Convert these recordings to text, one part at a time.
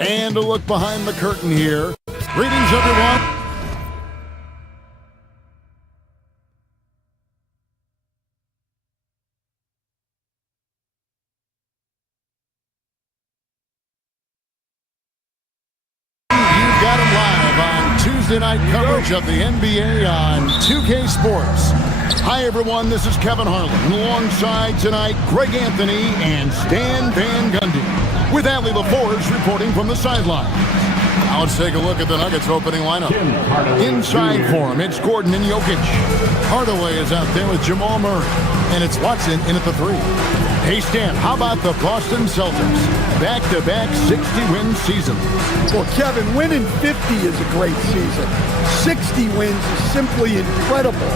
And a look behind the curtain here. Greetings, everyone. You've got them live on Tuesday night coverage of the NBA on 2K Sports. Hi, everyone. This is Kevin Harlan. Alongside tonight, Greg Anthony and Stan Van Gundy, with Allie LaForge reporting from the sideline. Now let's take a look at the Nuggets opening lineup. Inside for him, it's Gordon and Jokic. Hardaway is out there with Jamal Murray. And it's Watson in at the 3. Hey, Stan, how about the Boston Celtics? Back-to-back 60-win season. Well, Kevin, winning 50 is a great season. 60 wins is simply incredible.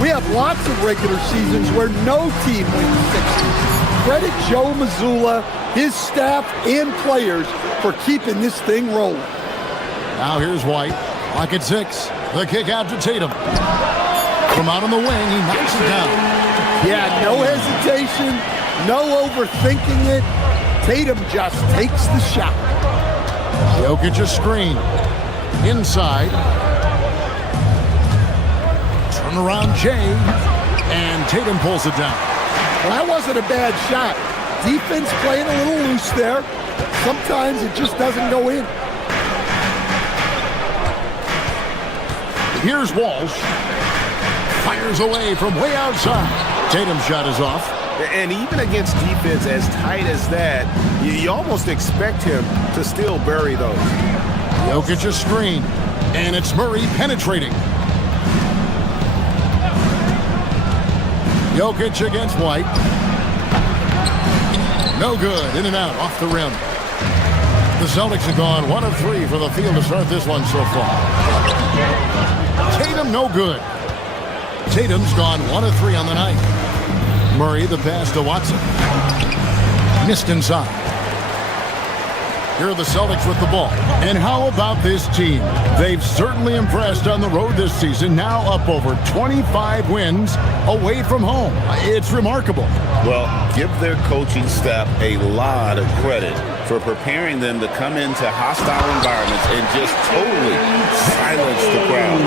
We have lots of regular seasons where no team wins 60. Credit Joe Mazzulla, his staff, and players for keeping this thing rolling. Now here's White. Clock at 6. The kick out to Tatum. From out on the wing, he knocks it down. Yeah, no hesitation, no overthinking it. Tatum just takes the shot. Jokic a screen. Inside. Turn around Jay. And Tatum pulls it down. Well, that wasn't a bad shot. Defense playing a little loose there. Sometimes it just doesn't go in. Here's Walsh. Fires away from way outside. Tatum's shot is off. And even against defense as tight as that, you almost expect him to still bury those. Jokic a screen. And it's Murray penetrating. Jokic against White. No good. In and out. Off the rim. The Celtics have gone 1 of 3 for the field to start this one so far. Tatum no good. Tatum's gone 1 of 3 on the night. Murray the pass to Watson. Missed inside. Here are the Celtics with the ball. And how about this team? They've certainly impressed on the road this season, now up over 25 wins away from home. It's remarkable. Well, give their coaching staff a lot of credit for preparing them to come into hostile environments and just totally silence the crowd.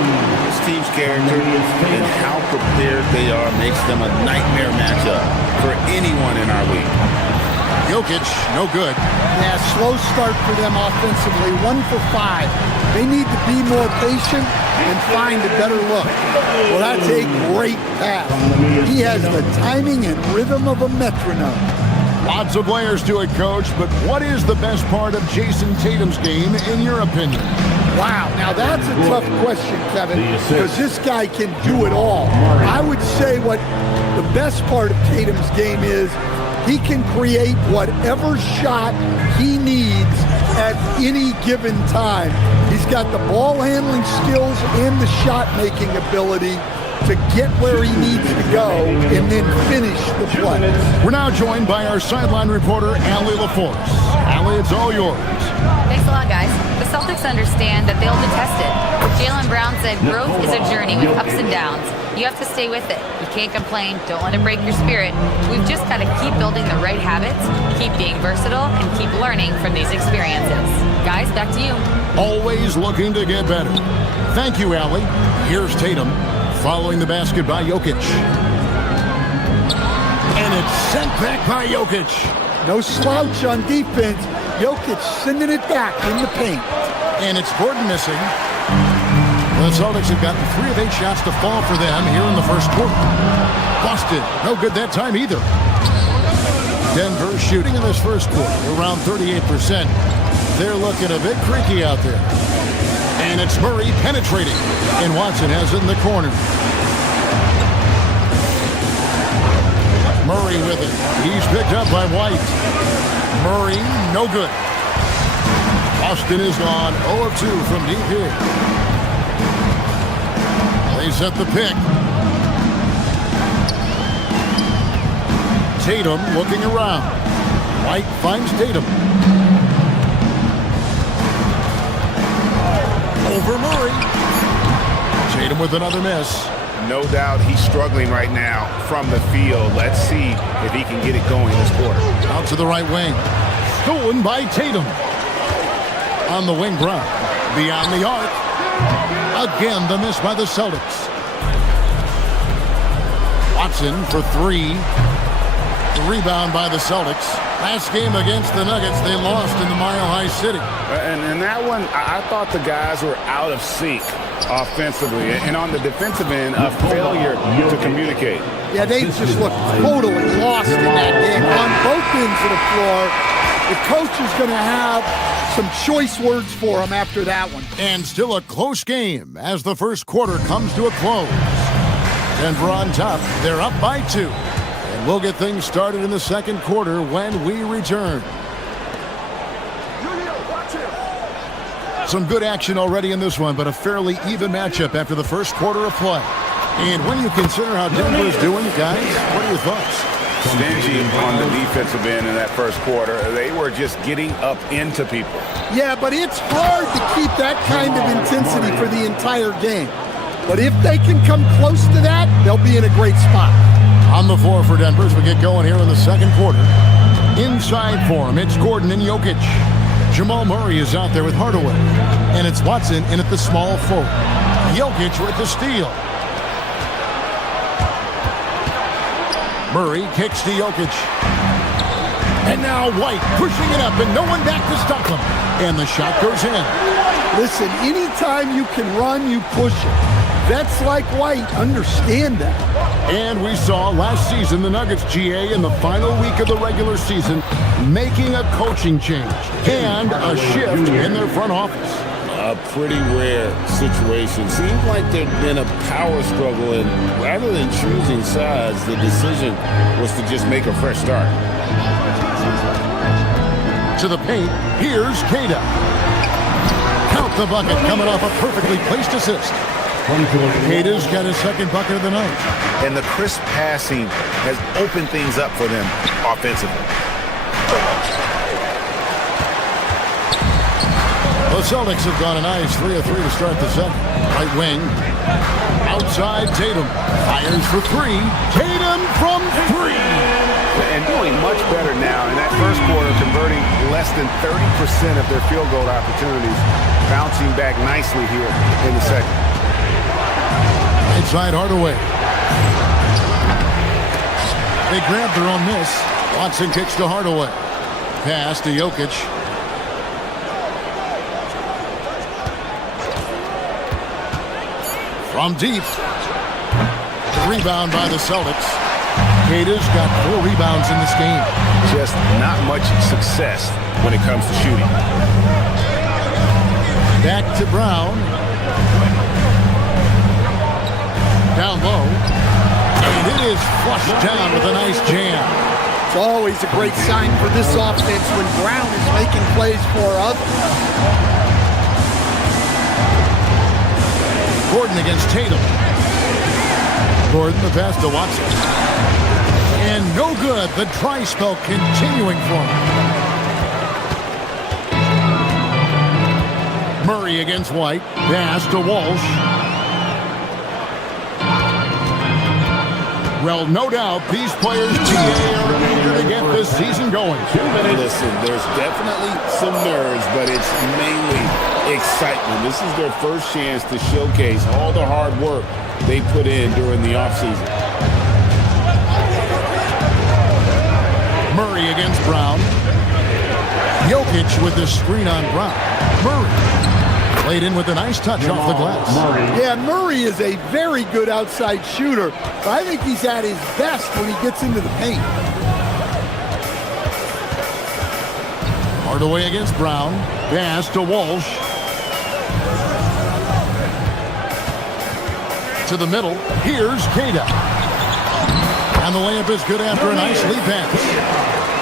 This team's character and how prepared they are makes them a nightmare matchup for anyone in our league. Jokic, no good. Yeah, slow start for them offensively. 1 for 5. They need to be more patient and find a better look. Well, that's a great pass. He has the timing and rhythm of a metronome. Lots of players do it, Coach, but what is the best part of Jason Tatum's game, in your opinion? Wow, now that's a tough question, Kevin, because this guy can do it all. I would say what the best part of Tatum's game is he can create whatever shot he needs at any given time. He's got the ball handling skills and the shot making ability to get where he needs to go and then finish the play. We're now joined by our sideline reporter, Allie LaForce. Allie, it's all yours. Thanks a lot, guys. The Celtics understand that they'll be tested. Jaylen Brown said growth is a journey with ups and downs. You have to stay with it. You can't complain. Don't let it break your spirit. We've just got to keep building the right habits, keep being versatile, and keep learning from these experiences. Guys, back to you. Always looking to get better. Thank you, Allie. Here's Tatum. Following the basket by Jokic. And it's sent back by Jokic. No slouch on defense. Jokic sending it back in the paint. And it's Gordon missing. The Celtics have gotten 3 of 8 shots to fall for them here in the first quarter. Boston, no good that time either. Denver shooting in this first quarter around 38%. They're looking a bit creaky out there. And it's Murray penetrating. And Watson has it in the corner. Murray with it. He's picked up by White. Murray, no good. Boston is gone 0 of 2 from deep here. They set the pick. Tatum looking around. White finds Tatum. Over Murray. Tatum with another miss. No doubt he's struggling right now from the field. Let's see if he can get it going this quarter. Out to the right wing. Stolen by Tatum. On the wing, Brown. Beyond the arc. Again, the miss by the Celtics. Watson for three. The rebound by the Celtics. Last game against the Nuggets, they lost in the Mile High City. And that one, I thought the guys were out of sync offensively. And on the defensive end, a failure to communicate. Yeah, they just looked totally lost in that game. On both ends of the floor, the coach is going to have some choice words for him after that one. And still a close game as the first quarter comes to a close. Denver on top. They're up by 2. And we'll get things started in the second quarter when we return. Some good action already in this one, but a fairly even matchup after the first quarter of play. And when you consider how Denver is doing, guys, what are your thoughts? Stingy on the defensive end in that first quarter. They were just getting up into people. Yeah, but it's hard to keep that kind of intensity for the entire game. But if they can come close to that, they'll be in a great spot. On the floor for Denver as we get going here in the second quarter. Inside for him, it's Gordon and Jokic. Jamal Murray is out there with Hardaway. And it's Watson in at the small forward. Jokic with the steal. Murray kicks to Jokic. And now White pushing it up and no one back to stop him. And the shot goes in. Listen, anytime you can run, you push it. Vets like White understand that. And we saw last season the Nuggets GA in the final week of the regular season making a coaching change and a shift in their front office. A pretty rare situation. Seems like there'd been a power struggle, and rather than choosing sides, the decision was to just make a fresh start. To the paint, here's Kata. Count the bucket, coming off a perfectly placed assist. Kata's got his second bucket of the night. And the crisp passing has opened things up for them offensively. The Celtics have gone a nice 3 of 3 to start the second. Right wing. Outside, Tatum. Fires for 3. Tatum from 3. And doing much better now in that first quarter, converting less than 30% of their field goal opportunities. Bouncing back nicely here in the second. Inside Hardaway. They grab their own miss. Watson kicks to Hardaway. Pass to Jokic. From deep. Rebound by the Celtics. Kata's got 4 rebounds in this game. Just not much success when it comes to shooting. Back to Brown. Down low. And it is flushed down with a nice jam. It's always a great sign for this offense when Brown is making plays for others. Gordon against Tatum. Gordon, the pass to Watson. And no good. The dry spell continuing for him. Murray against White. Pass to Walsh. Well, no doubt these players are eager to get this season going. Listen, there's definitely some nerves, but it's mainly excitement. This is their first chance to showcase all the hard work they put in during the offseason. Murray against Brown. Jokic with the screen on Brown. Murray laid in with a nice touch off the glass. Yeah, Murray is a very good outside shooter, but I think he's at his best when he gets into the paint. Hardaway against Brown. Pass to Walsh. To the middle. Here's Kata. And the layup is good after a nice lead pass.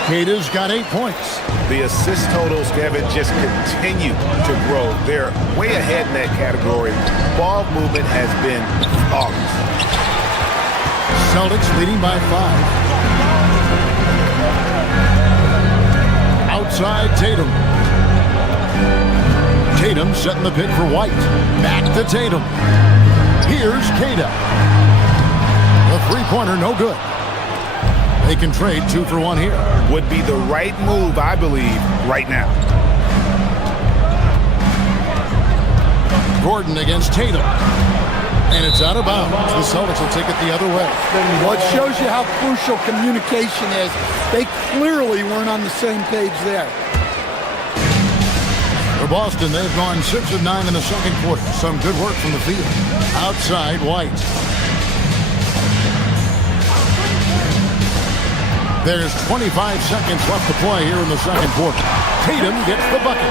Kata's got 8 points. The assist totals, Kevin, just continue to grow. They're way ahead in that category. Ball movement has been flawless. Celtics leading by 5. Outside Tatum. Tatum setting the pick for White. Back to Tatum. Here's Kata. The three-pointer no good. They can trade 2 for 1 here. Would be the right move, I believe, right now. Gordon against Tatum. And it's out of bounds. The Celtics will take it the other way. Well, it shows you how crucial communication is. They clearly weren't on the same page there. For Boston, they've gone 6 of 9 in the second quarter. Some good work from the field. Outside, White. There's 25 seconds left to play here in the second quarter. Tatum gets the bucket.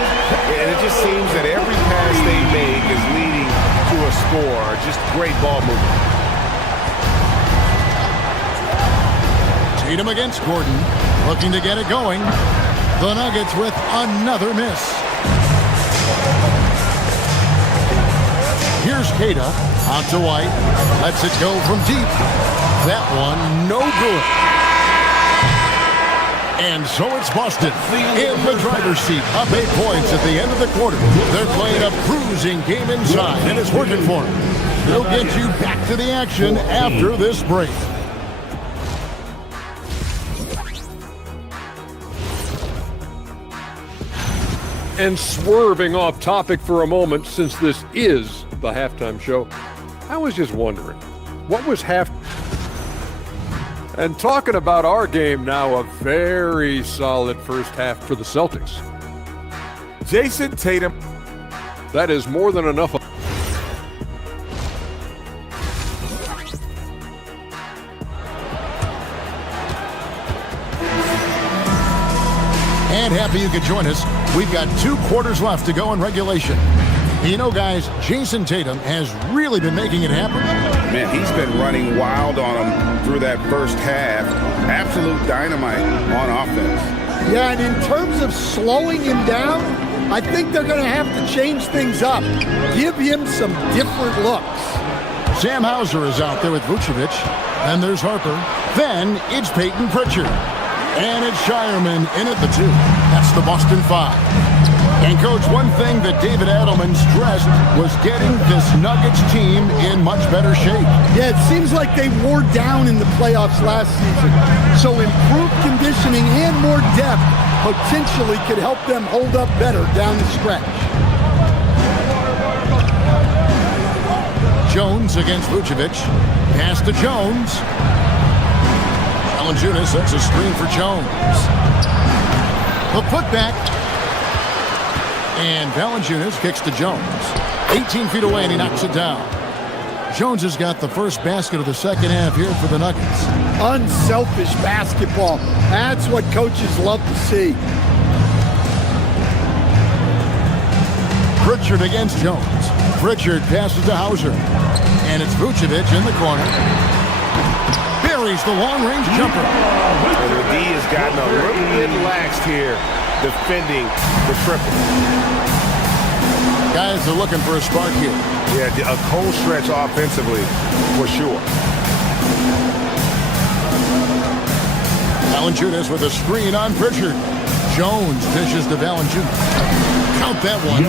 And it just seems that every pass they make is leading to a score. Just great ball movement. Tatum against Gordon, looking to get it going. The Nuggets with another miss. Here's Keita, out to White. Lets it go from deep. That one, no good. And so it's Boston in the driver's seat, up 8 points at the end of the quarter. They're playing a cruising game inside, and it's working for them. They'll get you back to the action after this break. And swerving off topic for a moment, since this is the halftime show, I was just wondering, what was And talking about our game now, a very solid first half for the Celtics. Jason Tatum. That is more than enough. And happy you could join us. We've got 2 quarters left to go in regulation. You know, guys, Jason Tatum has really been making it happen. Man, he's been running wild on him through that first half. Absolute dynamite on offense. Yeah, and in terms of slowing him down, I think they're going to have to change things up. Give him some different looks. Sam Hauser is out there with Vucevic. Then there's Harper. Then it's Peyton Pritchard. And it's Shireman in at the 2. That's the Boston 5. And, Coach, one thing that David Adelman stressed was getting this Nuggets team in much better shape. Yeah, it seems like they wore down in the playoffs last season. So improved conditioning and more depth potentially could help them hold up better down the stretch. Jones against Vucevic. Pass to Jones. Valanciunas sets a screen for Jones. The putback. And Valanciunas kicks to Jones. 18 feet away, and he knocks it down. Jones has got the first basket of the second half here for the Nuggets. Unselfish basketball. That's what coaches love to see. Pritchard against Jones. Pritchard passes to Hauser. And it's Vucevic in the corner. Buries the long-range jumper. And the D has gotten a little bit laxed here, defending the triple. Guys are looking for a spark here. Yeah, a cold stretch offensively, for sure. Valanciunas with a screen on Pritchard. Jones dishes to Valanciunas. Count that one.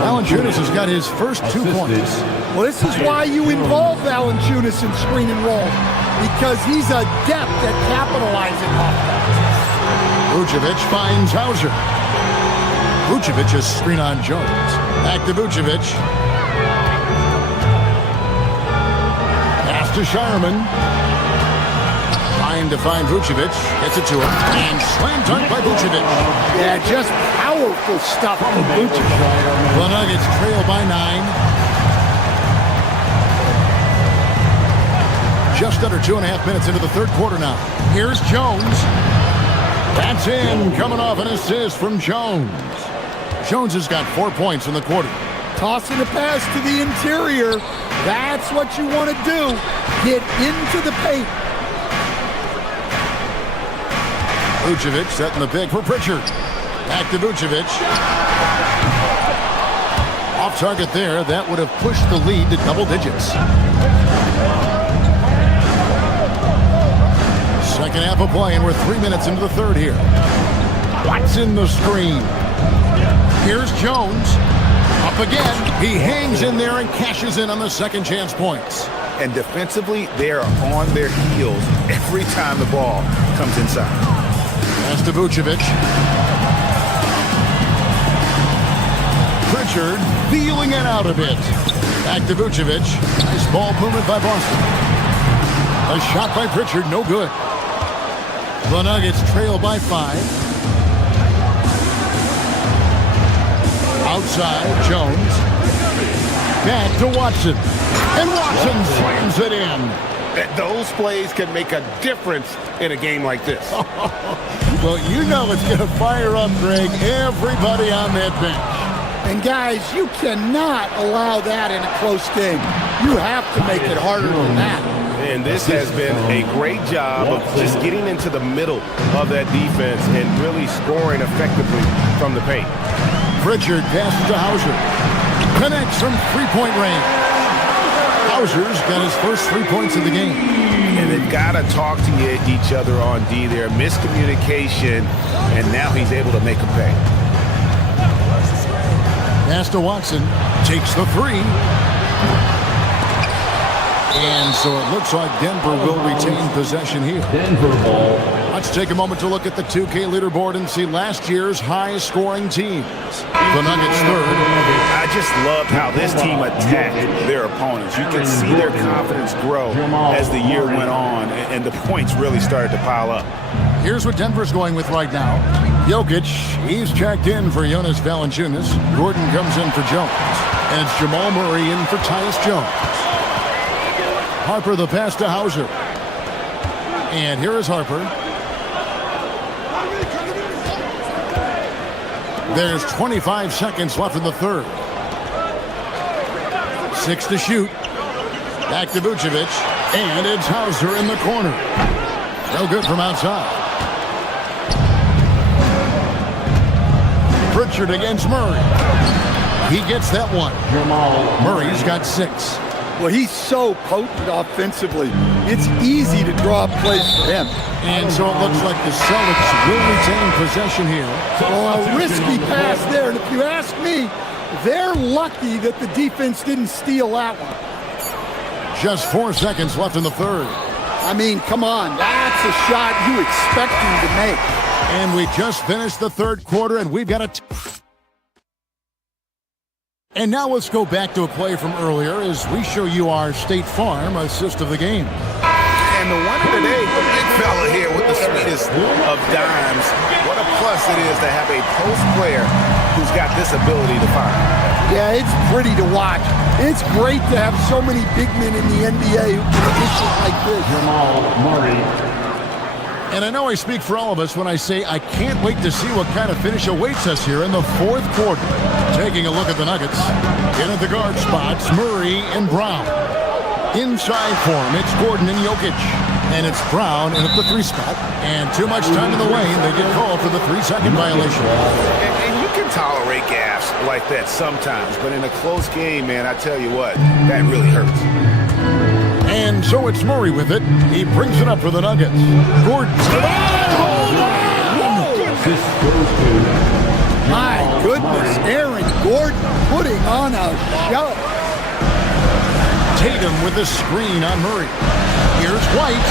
Valanciunas has got his first 2 points. Well, this is why you involve Valanciunas in screen and roll, because he's adept at capitalizing off that. Vucevic finds Hauser. Vucevic is screen on Jones. Back to Vucevic. Pass to Shireman. Trying to find Vucevic. Gets it to him. And slam dunk by Vucevic. Yeah, just powerful stuff from Vucevic. The Nuggets trail by 9. Just under 2.5 minutes into the third quarter now. Here's Jones. That's in, coming off an assist from Jones. Jones has got 4 points in the quarter. Tossing a pass to the interior. That's what you want to do. Get into the paint. Vucevic setting the pick for Pritchard. Back to Vucevic. Off target there. That would have pushed the lead to double digits. Second half of play, and we're 3 minutes into the third here. Watts in the screen. Here's Jones. Up again. He hangs in there and cashes in on the second chance points. And defensively, they are on their heels every time the ball comes inside. Pass to Vucevic. Pritchard feeling it out a bit. Back to Vucevic. Nice ball movement by Boston. A shot by Pritchard, no good. The Nuggets trail by 5. Outside, Jones. Back to Watson. And Watson slams it in. Those plays can make a difference in a game like this. Well, you know it's going to fire up, Greg, everybody on that bench. And guys, you cannot allow that in a close game. You have to make it harder than that. And this has been a great job of just getting into the middle of that defense and really scoring effectively from the paint. Pritchard passes to Hauser. Connects from three-point range. Hauser's got his first 3 points of the game. And they've got to talk to each other on D there. Miscommunication, and now he's able to make a pay. Pass to Watson. Takes the 3. And so it looks like Denver will retain possession here. Denver ball. Let's take a moment to look at the 2K leaderboard and see last year's high-scoring teams. The Nuggets third. I just loved how this team attacked their opponents. You could see their confidence grow as the year went on, and the points really started to pile up. Here's what Denver's going with right now. Jokic, he's checked in for Jonas Valanciunas. Gordon comes in for Jones. And it's Jamal Murray in for Tyus Jones. Harper the pass to Hauser. And here is Harper. There's 25 seconds left in the third. 6 to shoot. Back to Vucevic. And it's Hauser in the corner. No good from outside. Pritchard against Murray. He gets that one. Murray's got 6. Well, he's so potent offensively. It's easy to draw plays for him. And so it looks like the Celtics will retain possession here. Well, a risky pass there. And if you ask me, they're lucky that the defense didn't steal that one. Just 4 seconds left in the third. I mean, come on. That's a shot you expect him to make. And we just finished the third quarter, and we've got And now let's go back to a play from earlier as we show you our State Farm assist of the game. And the winner today, the big fella here with the sweetest of dimes. What a plus it is to have a post player who's got this ability to fire. Yeah, it's pretty to watch. It's great to have so many big men in the NBA who can dish it like this. Jamal Murray. And I know I speak for all of us when I say I can't wait to see what kind of finish awaits us here in the fourth quarter. Taking a look at the Nuggets. In at the guard spots, Murray and Brown. Inside form, it's Gordon and Jokic. And it's Brown in at the 3 spot. And too much time in the lane, they get called for the 3-second violation. And you can tolerate gaffes like that sometimes, but in a close game, man, I tell you what, that really hurts. And so it's Murray with it. He brings it up for the Nuggets. Gordon. My goodness, Aaron Gordon putting on a show. Tatum with the screen on Murray. Here's White.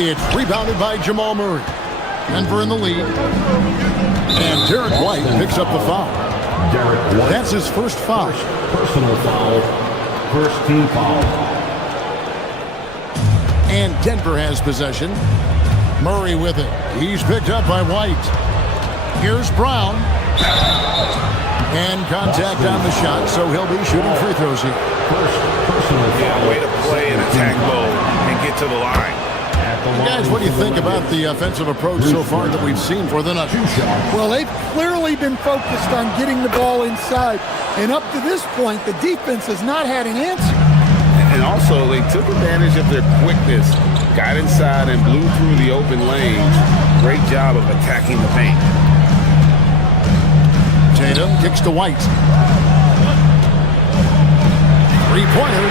It's rebounded by Jamal Murray. Denver in the lead. And Derek White picks up the foul. That's his first foul. Personal foul. First team foul. And Denver has possession. Murray with it. He's picked up by White. Here's Brown. And contact on the shot, so he'll be shooting free throws here. Yeah, way to play in attack mode and get to the line. Guys, what do you think about the offensive approach so far that we've seen for the Nuggets? Well, they've clearly been focused on getting the ball inside. And up to this point, the defense has not had an answer. And also, they took advantage of their quickness, got inside and blew through the open lanes. Great job of attacking the paint. Tatum kicks to White. Three-pointer.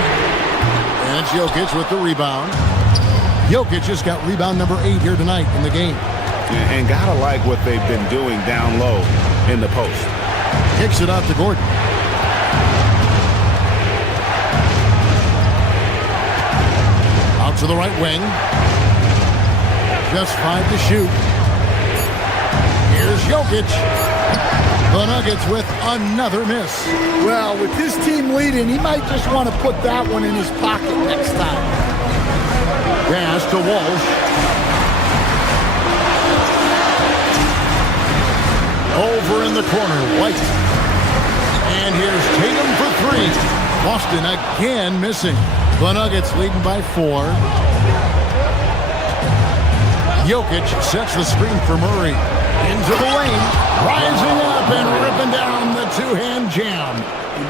And it's Jokic with the rebound. Jokic just got rebound number 8 here tonight in the game. And gotta like what they've been doing down low in the post. Kicks it out to Gordon. Out to the right wing. Just 5 to shoot. Here's Jokic. The Nuggets with another miss. Well, with his team leading, he might just want to put that one in his pocket next time. Pass to Walsh. Over in the corner, White. And here's Tatum for three. Boston again missing. The Nuggets leading by 4. Jokic sets the screen for Murray. Into the lane. Rising up and ripping down the two-hand jam.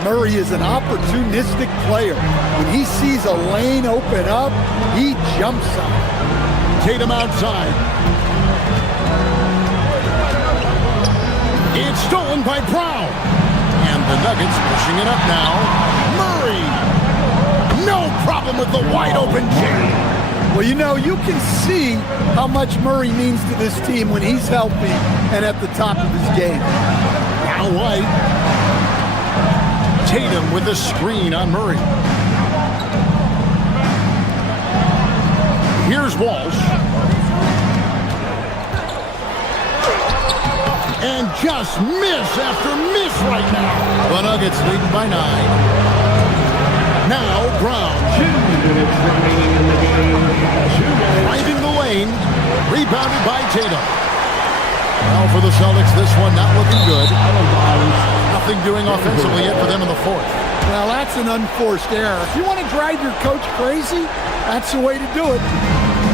Murray is an opportunistic player. When he sees a lane open up, he jumps on it. Tatum outside. It's stolen by Brown. And the Nuggets pushing it up now. Murray. No problem with the wide open jam. Well, you know, you can see how much Murray means to this team when he's healthy and at the top of his game. Now White. Tatum with the screen on Murray. Here's Walsh. And just miss after miss right now. The Nuggets leading by 9. Now Brown. 2 minutes remaining in the game. Finding the lane. Rebounded by Tatum. Well, for the Celtics, this one not looking good. Nothing doing offensively yet for them in the 4th. Well, that's an unforced error. If you want to drive your coach crazy, that's the way to do it.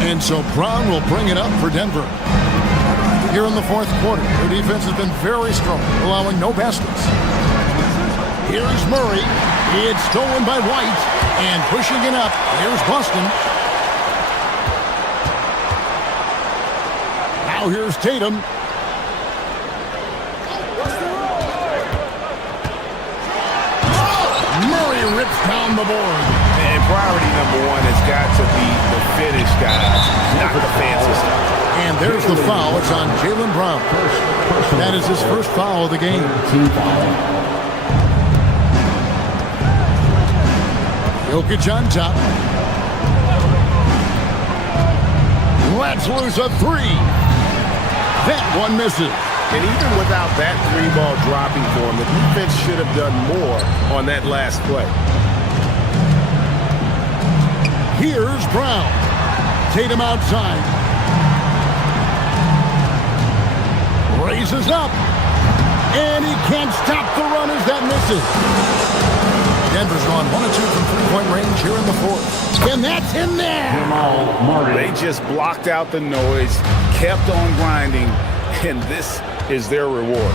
And so Brown will bring it up for Denver. Here in the 4th quarter, their defense has been very strong, allowing no baskets. Here's Murray. It's stolen by White. And pushing it up, here's Boston. Now here's Tatum. Murray rips down the board. And priority number 1 has got to be the finish, guys, not the fancy stuff. And there's the foul. It's on Jaylen Brown. That is his first foul of the game. Team foul. Jokic on top. Let's lose a 3. That one misses. And even without that 3-ball dropping for him, the defense should have done more on that last play. Here's Brown. Tatum outside. Raises up. And he can't stop the run as that misses. Denver's gone 1 of 2 from three-point range here in the 4th. And that's in there. They just blocked out the noise, kept on grinding, and this is their reward.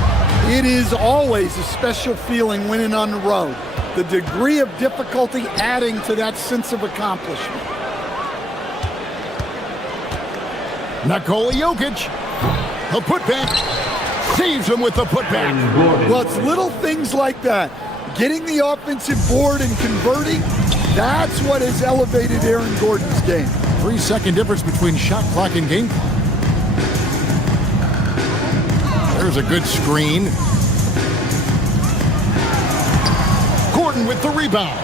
It is always a special feeling winning on the road. The degree of difficulty adding to that sense of accomplishment. Nikola Jokic. The putback. Saves him with the putback. Well, it's little things like that. Getting the offensive board and converting, that's what has elevated Aaron Gordon's game. 3-second difference between shot clock and game clock. There's a good screen. Gordon with the rebound.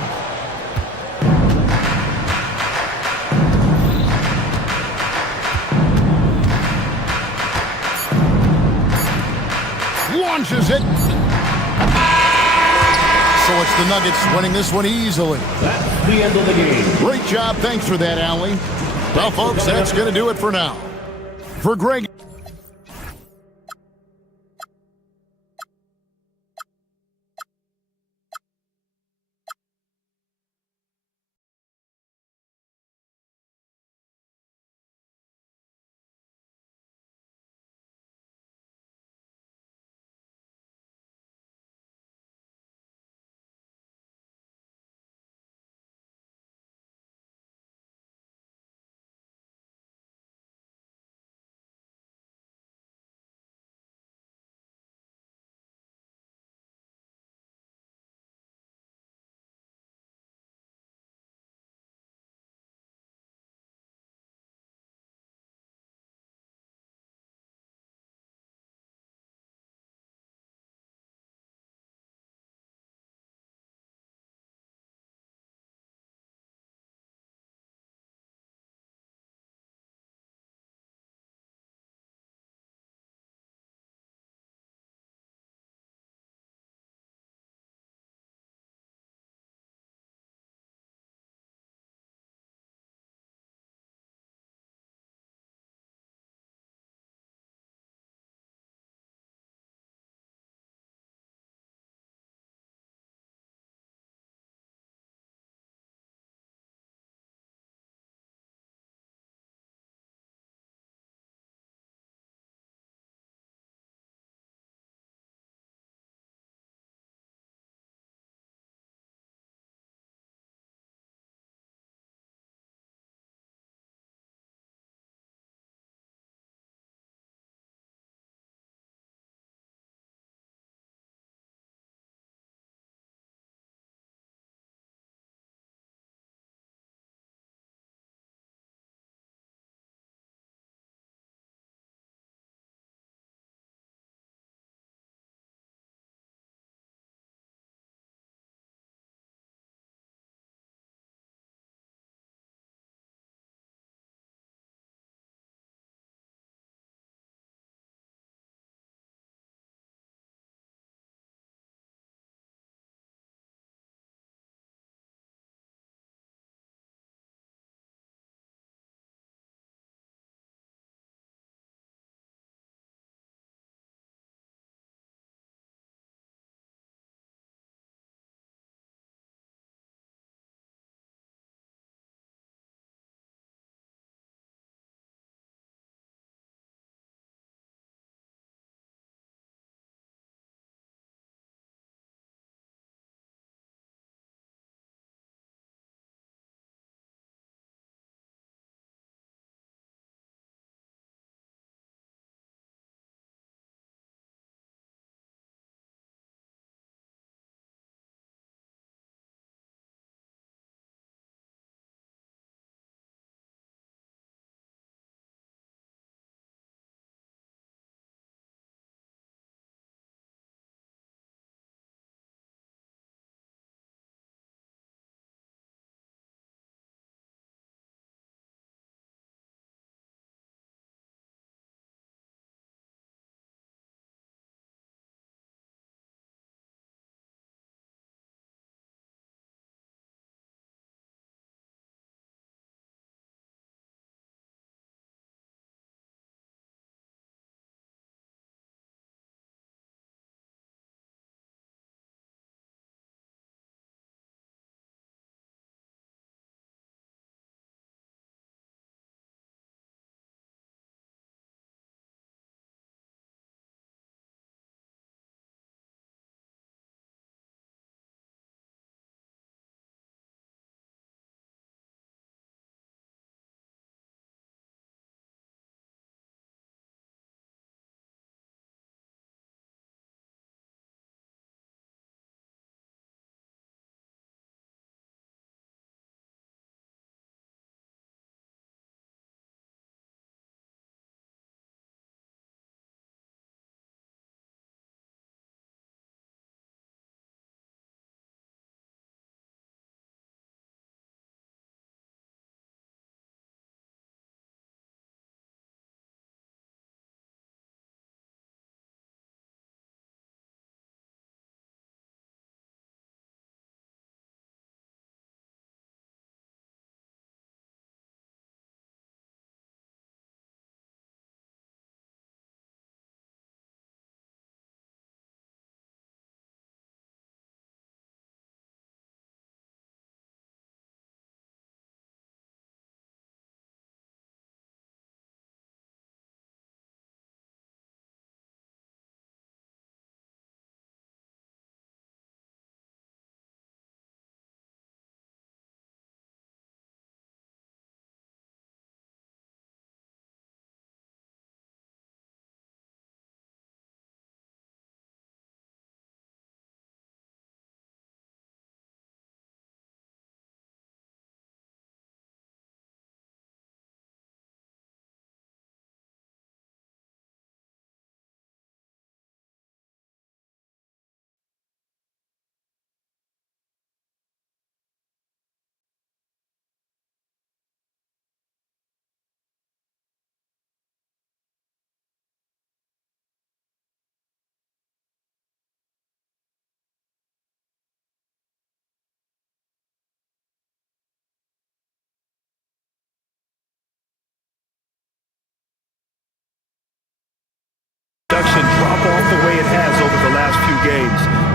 Launches it. So it's the Nuggets winning this one easily. That's the end of the game. Great job. Thanks for that, Allie. Well, folks, that's going to do it for now. For Greg.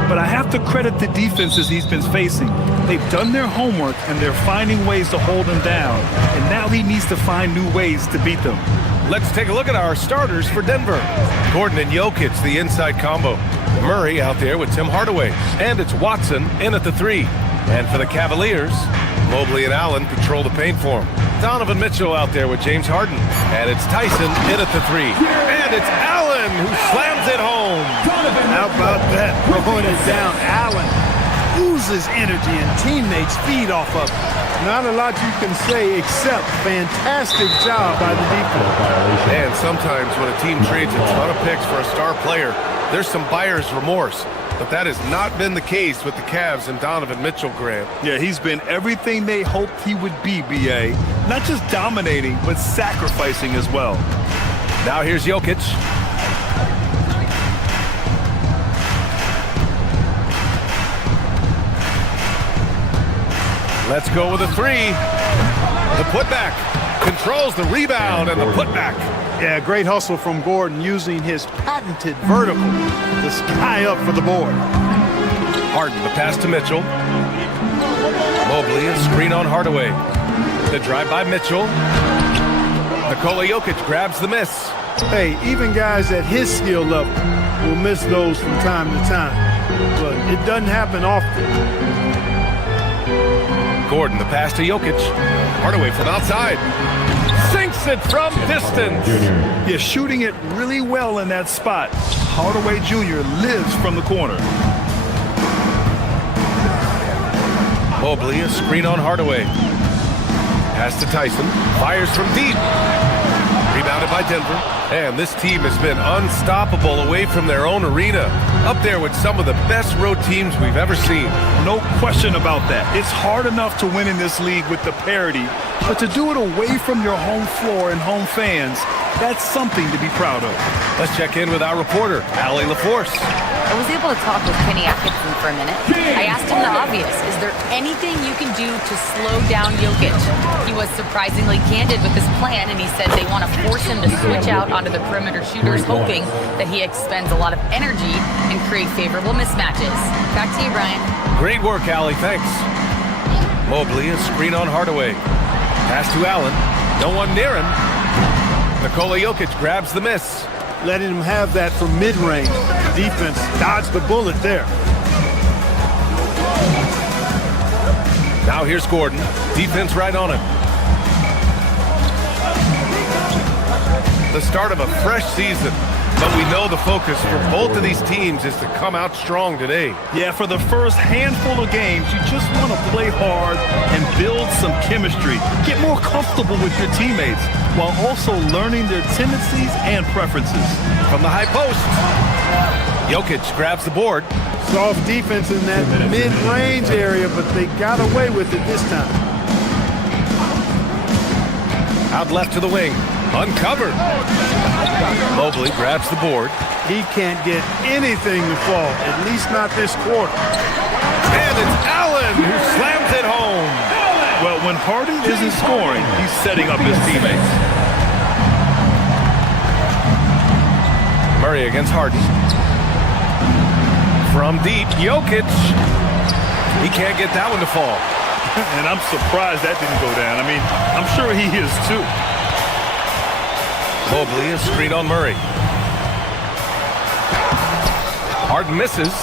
but I have to credit the defenses he's been facing. They've done their homework, and they're finding ways to hold him down. And now he needs to find new ways to beat them. Let's take a look at our starters for Denver. Gordon and Jokic, the inside combo. Murray out there with Tim Hardaway. And it's Watson in at the 3. And for the Cavaliers, Mobley and Allen patrol the paint for him. Donovan Mitchell out there with James Harden. And it's Tyson in at the 3. And it's Allen who slams it home. How about that? Throwing it down. Allen oozes energy and teammates feed off of it. Not a lot you can say except fantastic job by the defense. And sometimes when a team trades a ton of picks for a star player, there's some buyer's remorse. But that has not been the case with the Cavs and Donovan Mitchell, Grant. Yeah, he's been everything they hoped he would be, B.A. Not just dominating, but sacrificing as well. Now here's Jokic. Let's go with a 3. The putback. Controls the rebound and the putback. Yeah, great hustle from Gordon using his patented vertical to sky up for the board. Harden, the pass to Mitchell. Mobley, a screen on Hardaway. The drive by Mitchell. Nikola Jokic grabs the miss. Hey, even guys at his skill level will miss those from time to time. But it doesn't happen often. Gordon, the pass to Jokic. Hardaway from outside. Sinks it from distance. Yeah, shooting it really well in that spot. Hardaway Jr. lives from the corner. Mobley, a screen on Hardaway. Pass to Tyson. Fires from deep. Rebounded by Denver. And this team has been unstoppable away from their own arena. Up there with some of the best road teams we've ever seen. No question about that. It's hard enough to win in this league with the parity, but to do it away from your home floor and home fans, that's something to be proud of. Let's check in with our reporter, Allie LaForce. I was able to talk with Kenny Atkinson for a minute. I asked him the obvious. Is there anything you can do to slow down Jokic? He was surprisingly candid with his plan, and he said they want to force him to switch out onto the perimeter shooters, hoping that he expends a lot of energy and create favorable mismatches. Back to you, Brian. Great work, Allie. Thanks. Mobley, a screen on Hardaway. Pass to Allen. No one near him. Nikola Jokic grabs the miss. Letting him have that from mid-range. Defense dodged the bullet there. Now here's Gordon. Defense right on him. The start of a fresh season, but we know the focus for both of these teams is to come out strong today. Yeah, for the first handful of games, you just want to play hard and build some chemistry. Get more comfortable with your teammates while also learning their tendencies and preferences. From the high post, Jokic grabs the board. Soft defense in that mid-range area, but they got away with it this time. Out left to the wing. Uncovered. Mobley grabs the board. He can't get anything to fall, at least not this quarter. And it's Allen who slams it home. Well, when Harden isn't scoring, he's setting up his teammates. Murray against Harden. From deep, Jokic. He can't get that one to fall. And I'm surprised that didn't go down. I mean, I'm sure he is too. Mobley, a screen on Murray. Harden misses.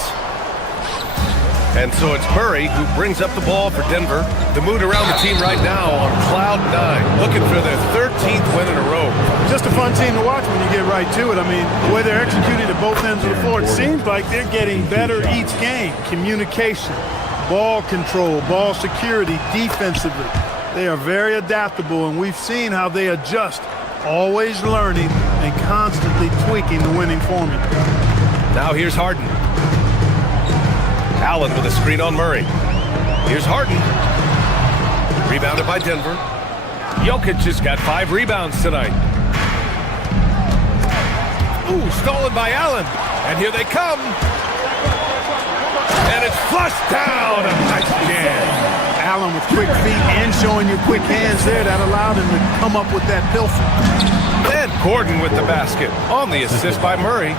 And so it's Murray who brings up the ball for Denver. The mood around the team right now on cloud 9, looking for their 13th win in a row. Just a fun team to watch when you get right to it. I mean, the way they're executing at both ends of the floor, it seems like they're getting better each game. Communication, ball control, ball security, defensively. They are very adaptable, and we've seen how they adjust, always learning and constantly tweaking the winning formula. Now here's Harden. Allen with a screen on Murray. Here's Harden. Rebounded by Denver. Jokic has got 5 rebounds tonight. Ooh, stolen by Allen. And here they come. And it's flushed down. A nice jam. Allen with quick feet and showing you quick hands there. That allowed him to come up with that pilfer. And Gordon with the basket on the assist by Murray.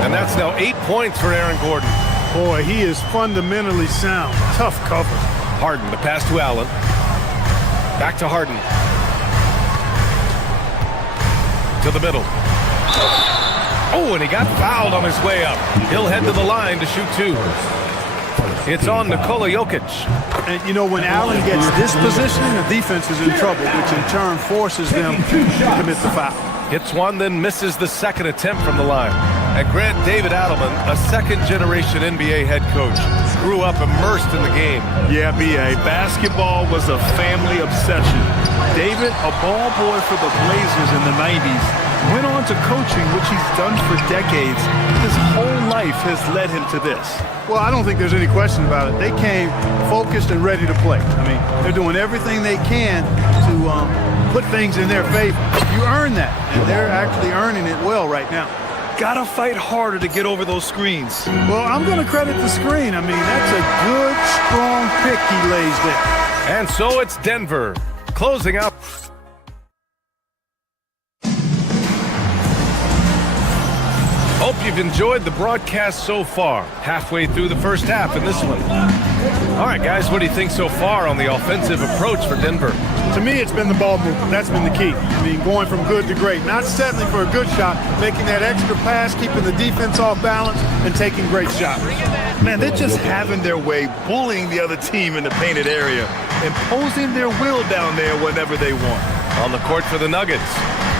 And that's now 8 points for Aaron Gordon. Boy, he is fundamentally sound. Tough cover. Harden, the pass to Allen. Back to Harden. To the middle. Oh, and he got fouled on his way up. He'll head to the line to shoot 2. It's on Nikola Jokic. And, you know, when Allen gets this position, the defense is in trouble, which in turn forces them to commit the foul. Hits one, then misses the second attempt from the line. And Grant David Adelman, a second-generation NBA head coach, grew up immersed in the game. Yeah, B.A. Basketball was a family obsession. David, a ball boy for the Blazers in the 90s, went on to coaching, which he's done for decades. His whole life has led him to this. Well, I don't think there's any question about it. They came focused and ready to play. I mean, they're doing everything they can to put things in their favor. You earn that, and they're actually earning it well right now. Gotta fight harder to get over those screens. Well, I'm going to credit the screen. I mean, that's a good, strong pick he lays there. And so it's Denver, closing out. Hope you've enjoyed the broadcast so far. Halfway through the first half in this one. All right, guys, what do you think so far on the offensive approach for Denver? To me, it's been the ball movement. That's been the key. I mean, going from good to great. Not settling for a good shot, making that extra pass, keeping the defense off balance, and taking great shots. Man, they're just having their way, bullying the other team in the painted area, imposing their will down there whenever they want. On the court for the Nuggets,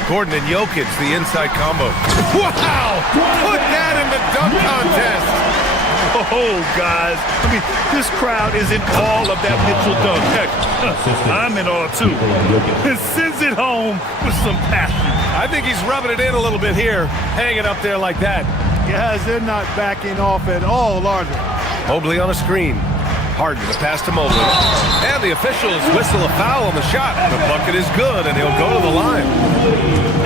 Gordon and Jokic, the inside combo. Wow! Put that in the dunk contest! Oh, guys. I mean, this crowd is in awe of that Mitchell dunk. Heck, I'm in awe, too. And sends it home with some passion. I think he's rubbing it in a little bit here, hanging up there like that. Guys, they're not backing off at all, are they? Mobley on a screen. Harden, the pass to Mobley. And the officials whistle a foul on the shot. The bucket is good, and he'll go to the line.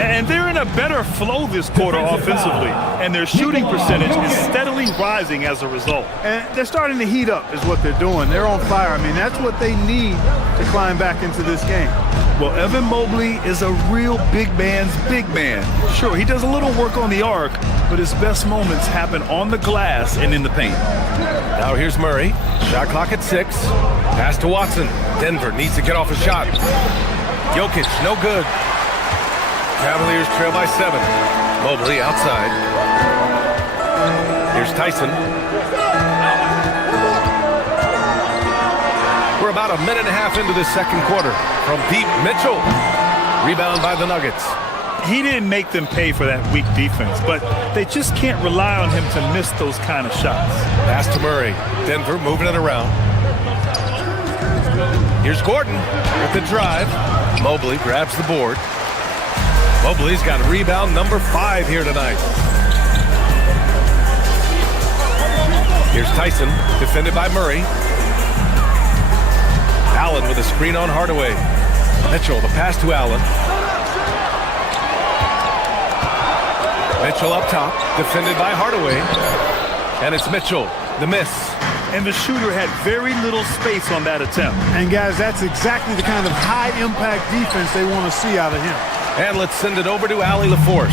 And they're in a better flow this quarter offensively, and their shooting percentage is steadily rising as a result. And they're starting to heat up is what they're doing. They're on fire. I mean, that's what they need to climb back into this game. Well, Evan Mobley is a real big man's big man. Sure, he does a little work on the arc, but his best moments happen on the glass and in the paint. Now here's Murray. Shot clock at 6. Pass to Watson. Denver needs to get off a shot. Jokic, no good. Cavaliers trail by 7. Mobley outside. Here's Tyson. We're about a minute and a half into the second quarter. From deep, Mitchell. Rebound by the Nuggets. He didn't make them pay for that weak defense, but they just can't rely on him to miss those kind of shots. Pass to Murray. Denver moving it around. Here's Gordon with the drive. Mobley grabs the board. Mobley's got rebound number 5 here tonight. Here's Tyson, defended by Murray. Allen with a screen on Hardaway. Mitchell, the pass to Allen. Mitchell up top, defended by Hardaway. And it's Mitchell, the miss. And the shooter had very little space on that attempt. And guys, that's exactly the kind of high-impact defense they want to see out of him. And let's send it over to Allie LaForce.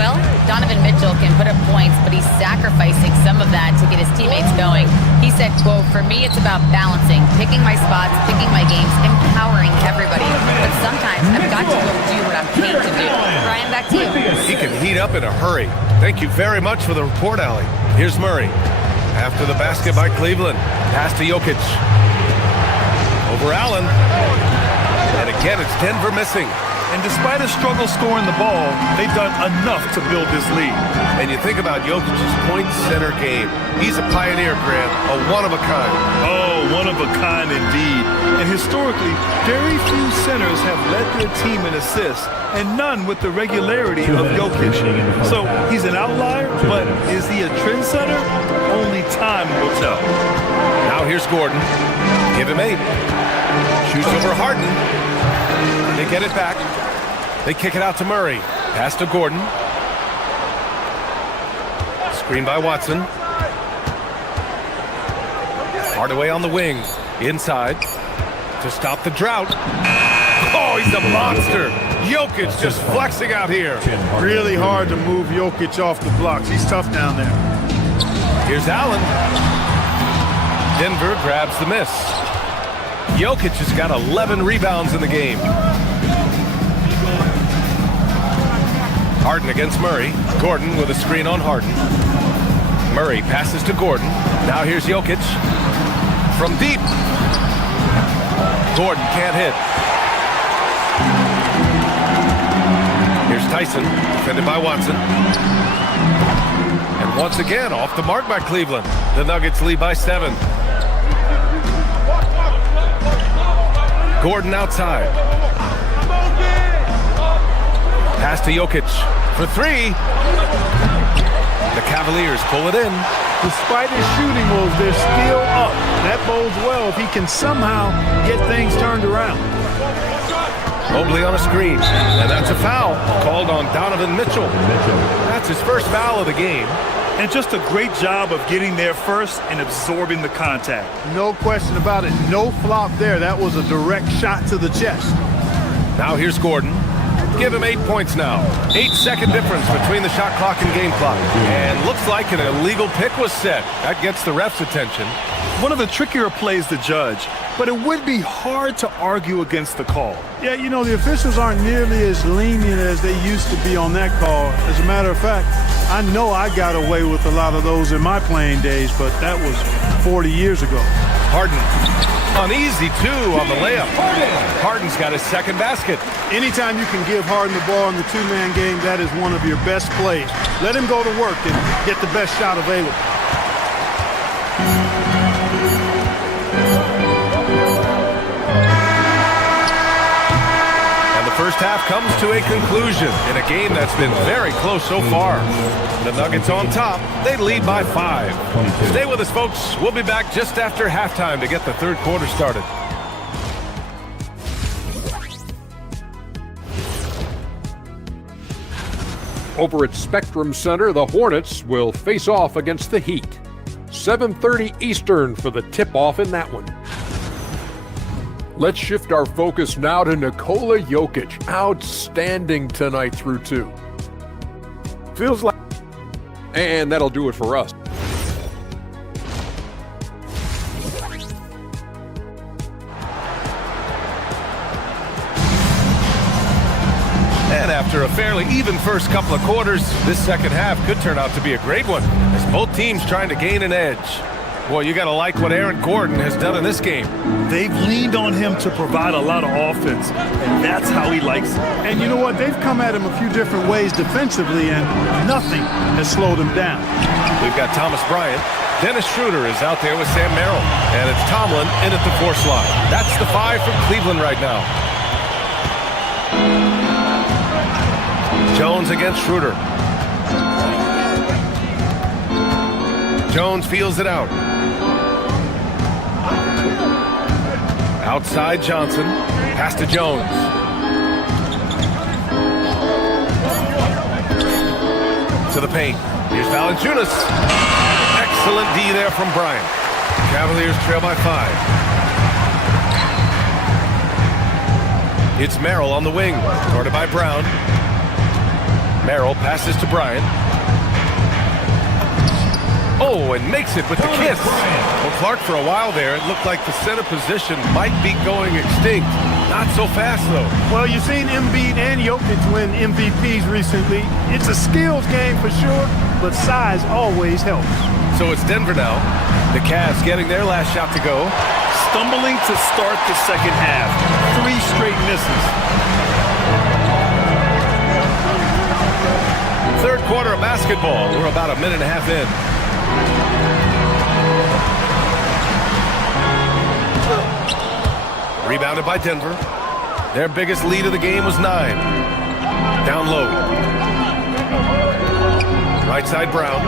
Well, Donovan Mitchell can put up points, but he's sacrificing some of that to get his teammates going. He said, quote, "For me, it's about balancing, picking my spots, picking my games, empowering everybody. But sometimes I've got to go do what I'm paid to do." Ryan, back to you. He can heat up in a hurry. Thank you very much for the report, Allie. Here's Murray. After the basket by Cleveland. Pass to Jokic. Over Allen. And again, it's Denver missing. And despite a struggle scoring the ball, they've done enough to build this lead. And you think about Jokic's point center game. He's a pioneer, Grant, a one-of-a-kind. Oh, one of a kind indeed. And historically, very few centers have led their team in assists, and none with the regularity of Jokic. So he's an outlier, but is he a trendsetter? Only time will tell. Now here's Gordon. Give him 8. Shoots over Harden. They get it back. They kick it out to Murray. Pass to Gordon. Screen by Watson. Hardaway on the wing. Inside. To stop the drought. Oh, he's a monster. Jokic just flexing out here. Really hard to move Jokic off the blocks. He's tough down there. Here's Allen. Denver grabs the miss. Jokic has got 11 rebounds in the game. Harden against Murray. Gordon with a screen on Harden. Murray passes to Gordon. Now here's Jokic. From deep. Gordon can't hit. Here's Tyson, defended by Watson. And once again, off the mark by Cleveland. The Nuggets lead by 7. Gordon outside. Pass to Jokic for 3. The Cavaliers pull it in. Despite his shooting moves, they're still up. That bodes well if he can somehow get things turned around. Mobley on a screen, and that's a foul called on Donovan Mitchell. That's his first foul of the game. And just a great job of getting there first and absorbing the contact. No question about it. No flop there. That was a direct shot to the chest. Now here's Gordon. Give him 8 points now. 8-second difference between the shot clock and game clock. And looks like an illegal pick was set. That gets the ref's attention. One of the trickier plays to judge, but it would be hard to argue against the call. Yeah, you know, the officials aren't nearly as lenient as they used to be on that call. As a matter of fact, I know I got away with a lot of those in my playing days, but that was 40 years ago. Harden. Uneasy, too, on the layup. Harden's got his second basket. Anytime you can give Harden the ball in the two-man game, that is one of your best plays. Let him go to work and get the best shot available. First half comes to a conclusion in a game that's been very close so far. The Nuggets on top. They lead by 5. Stay with us, folks. We'll be back just after halftime to get the third quarter started. Over at Spectrum Center, the Hornets will face off against the Heat. 7:30 Eastern for the tip-off in that one. Let's shift our focus now to Nikola Jokic. Outstanding tonight through 2. Feels like... And that'll do it for us. And after a fairly even first couple of quarters, this second half could turn out to be a great one, as both teams trying to gain an edge. Boy, you got to like what Aaron Gordon has done in this game. They've leaned on him to provide a lot of offense, and that's how he likes it. And you know what? They've come at him a few different ways defensively, and nothing has slowed him down. We've got Thomas Bryant. Dennis Schroeder is out there with Sam Merrill. And it's Tomlin in at the 4 slot. That's the 5 from Cleveland right now. Jones against Schroeder. Jones feels it out. Outside Johnson. Pass to Jones. To the paint. Here's Valanciunas. Excellent D there from Bryant. Cavaliers trail by 5. It's Merrill on the wing. Guarded by Brown. Merrill passes to Bryant. Oh, and makes it with the kiss. Well, Clark, for a while there, it looked like the center position might be going extinct. Not so fast, though. Well, you've seen Embiid and Jokic win MVPs recently. It's a skills game for sure, but size always helps. So it's Denver now. The Cavs getting their last shot to go. Stumbling to start the second half. 3 straight misses. Third quarter of basketball. We're about a minute and a half in. Rebounded by Denver. Their biggest lead of the game was 9. Down low. Right side Brown.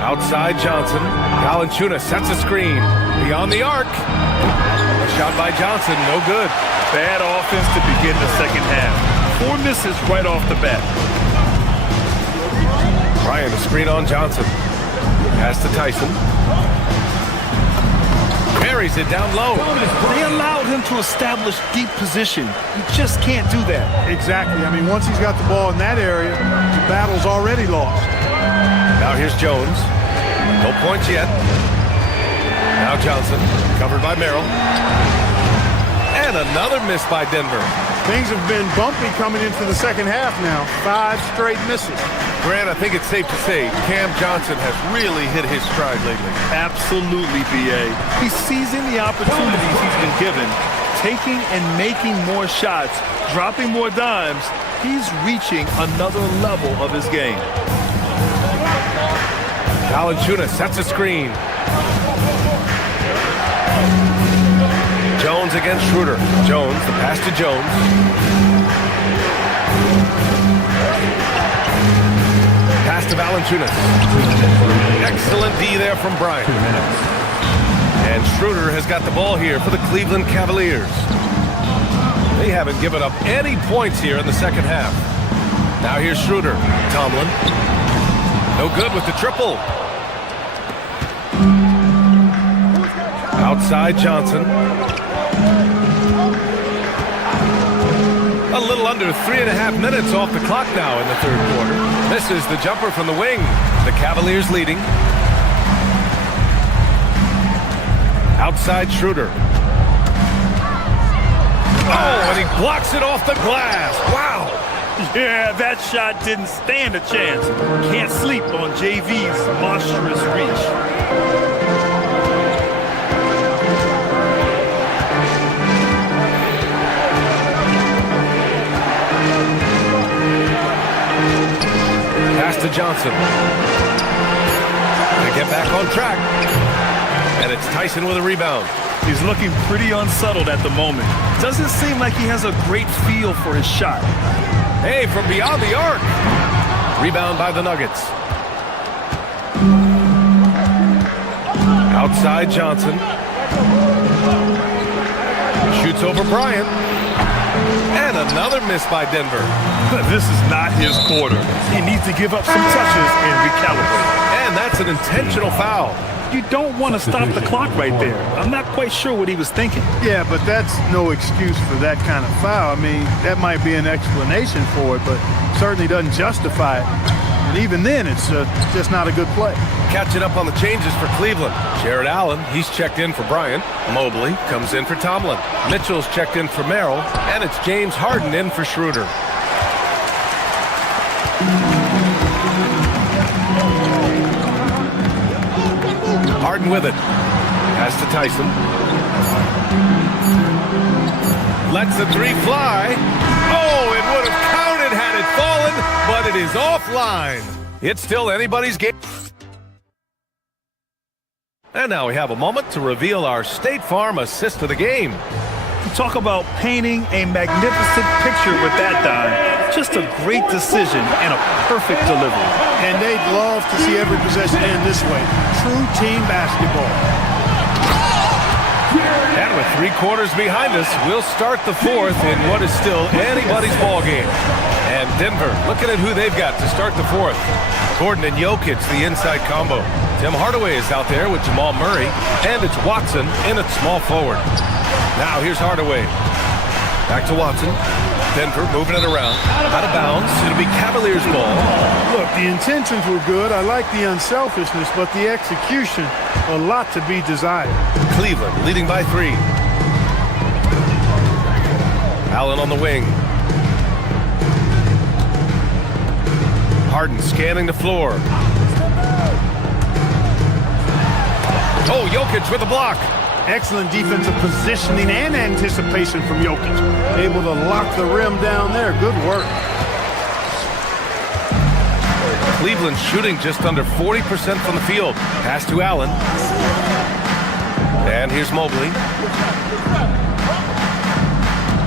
Outside Johnson. Valanciunas sets a screen. Beyond the arc. A shot by Johnson, no good. Bad offense to begin the second half. 4 misses right off the bat. Bryant, a screen on Johnson. Pass to Tyson. Carries it down low. They allowed him to establish deep position. You just can't do that. Exactly. I mean, once he's got the ball in that area, the battle's already lost. Now here's Jones. No points yet. Now Johnson, covered by Merrill. And another miss by Denver. Things have been bumpy coming into the second half now. 5 straight misses. Grant, I think it's safe to say Cam Johnson has really hit his stride lately. Absolutely, B.A. He's seizing the opportunities he's been given, taking and making more shots, dropping more dimes. He's reaching another level of his game. Valanciunas sets a screen. Jones against Schroeder. Jones, the pass to Jones. Pass to Valanciunas. Excellent D there from Bryant. And Schroeder has got the ball here for the Cleveland Cavaliers. They haven't given up any points here in the second half. Now here's Schroeder. Tomlin. No good with the triple. Outside Johnson. A little under 3.5 minutes off the clock now in the third quarter. This is the jumper from the wing. The Cavaliers leading. Outside Schroeder. Oh, and he blocks it off the glass. Wow. Yeah, that shot didn't stand a chance. Can't sleep on JV's monstrous reach. Pass to Johnson. They get back on track. And it's Tyson with a rebound. He's looking pretty unsettled at the moment. Doesn't seem like he has a great feel for his shot. Hey, from beyond the arc. Rebound by the Nuggets. Outside Johnson. Shoots over Bryant. And another miss by Denver. This is not his quarter. He needs to give up some touches and recalibrate. And that's an intentional foul. You don't want to stop the clock right there. I'm not quite sure what he was thinking. Yeah, but that's no excuse for that kind of foul. I mean, that might be an explanation for it, but certainly doesn't justify it. And even then, it's just not a good play. Catching up on the changes for Cleveland. Jared Allen, he's checked in for Bryant. Mobley comes in for Tomlin. Mitchell's checked in for Merrill. And it's James Harden in for Schroeder. Harden with it. Pass to Tyson. Lets the three fly. Oh, it would have counted had it fallen, but it is offline. It's still anybody's game. And now we have a moment to reveal our State Farm assist of the game. You talk about painting a magnificent picture with that dime. Just a great decision and a perfect delivery. And they'd love to see every possession end this way. True team basketball. And with 3 quarters behind us, we'll start the fourth in what is still anybody's ball game. And Denver, looking at who they've got to start the fourth. Gordon and Jokic, the inside combo. Tim Hardaway is out there with Jamal Murray. And it's Watson in at small forward. Now here's Hardaway. Back to Watson. Denver moving it around. Out of bounds. It'll be Cavaliers ball. Look, the intentions were good. I like the unselfishness, but the execution, a lot to be desired. Cleveland leading by 3. Allen on the wing. Harden scanning the floor. Oh, Jokic with a block. Excellent defensive positioning and anticipation from Jokic. Able to lock the rim down there. Good work. Cleveland shooting just under 40% from the field. Pass to Allen. And here's Mobley.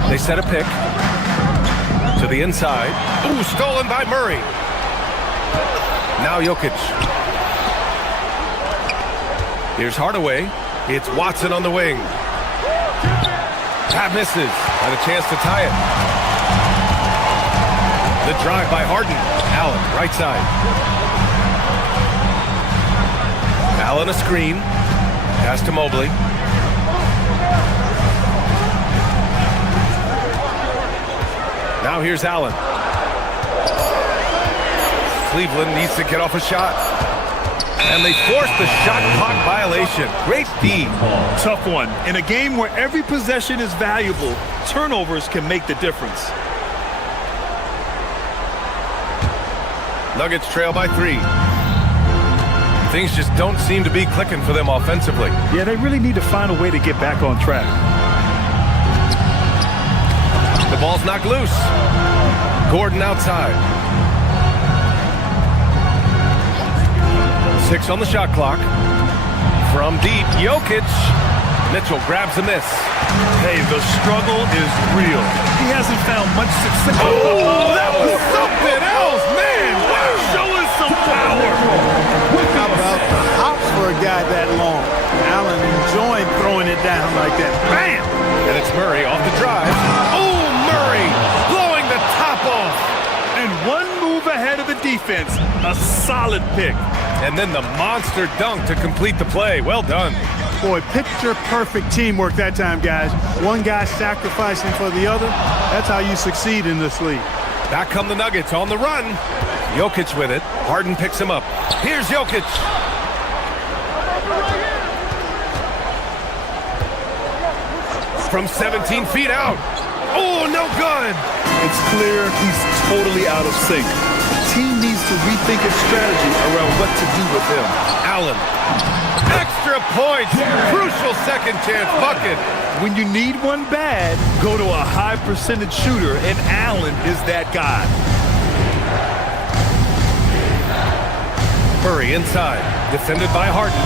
They set a pick. To the inside. Ooh, stolen by Murray. Now Jokic. Here's Hardaway. It's Watson on the wing. That misses. Had a chance to tie it. The drive by Harden. Allen, right side. Allen a screen. Pass to Mobley. Now here's Allen. Cleveland needs to get off a shot. And they force the shot clock violation. Great D. Tough one. In a game where every possession is valuable, turnovers can make the difference. Nuggets trail by 3. Things just don't seem to be clicking for them offensively. Yeah, they really need to find a way to get back on track. The ball's knocked loose. Gordon outside. 6 on the shot clock. From deep, Jokic. Mitchell grabs a miss. Hey, the struggle is real. He hasn't found much success. Oh, that was something else, man! Wow, show us some power. How about the hops for a guy that long? Allen enjoying throwing it down like that. Bam! And it's Murray off the drive. Oh, Murray blowing the top off. And one move ahead of the defense. A solid pick. And then the monster dunk to complete the play. Well done. Boy, picture-perfect teamwork that time, guys. One guy sacrificing for the other. That's how you succeed in this league. Back come the Nuggets on the run. Jokic with it. Harden picks him up. Here's Jokic. From 17 feet out. Oh, no good. It's clear he's totally out of sync. The team needs to rethink its strategy around what to do with him. Allen. Extra points. Crucial second chance bucket. When you need one bad, go to a high percentage shooter, and Allen is that guy. Murray inside. Defended by Harden.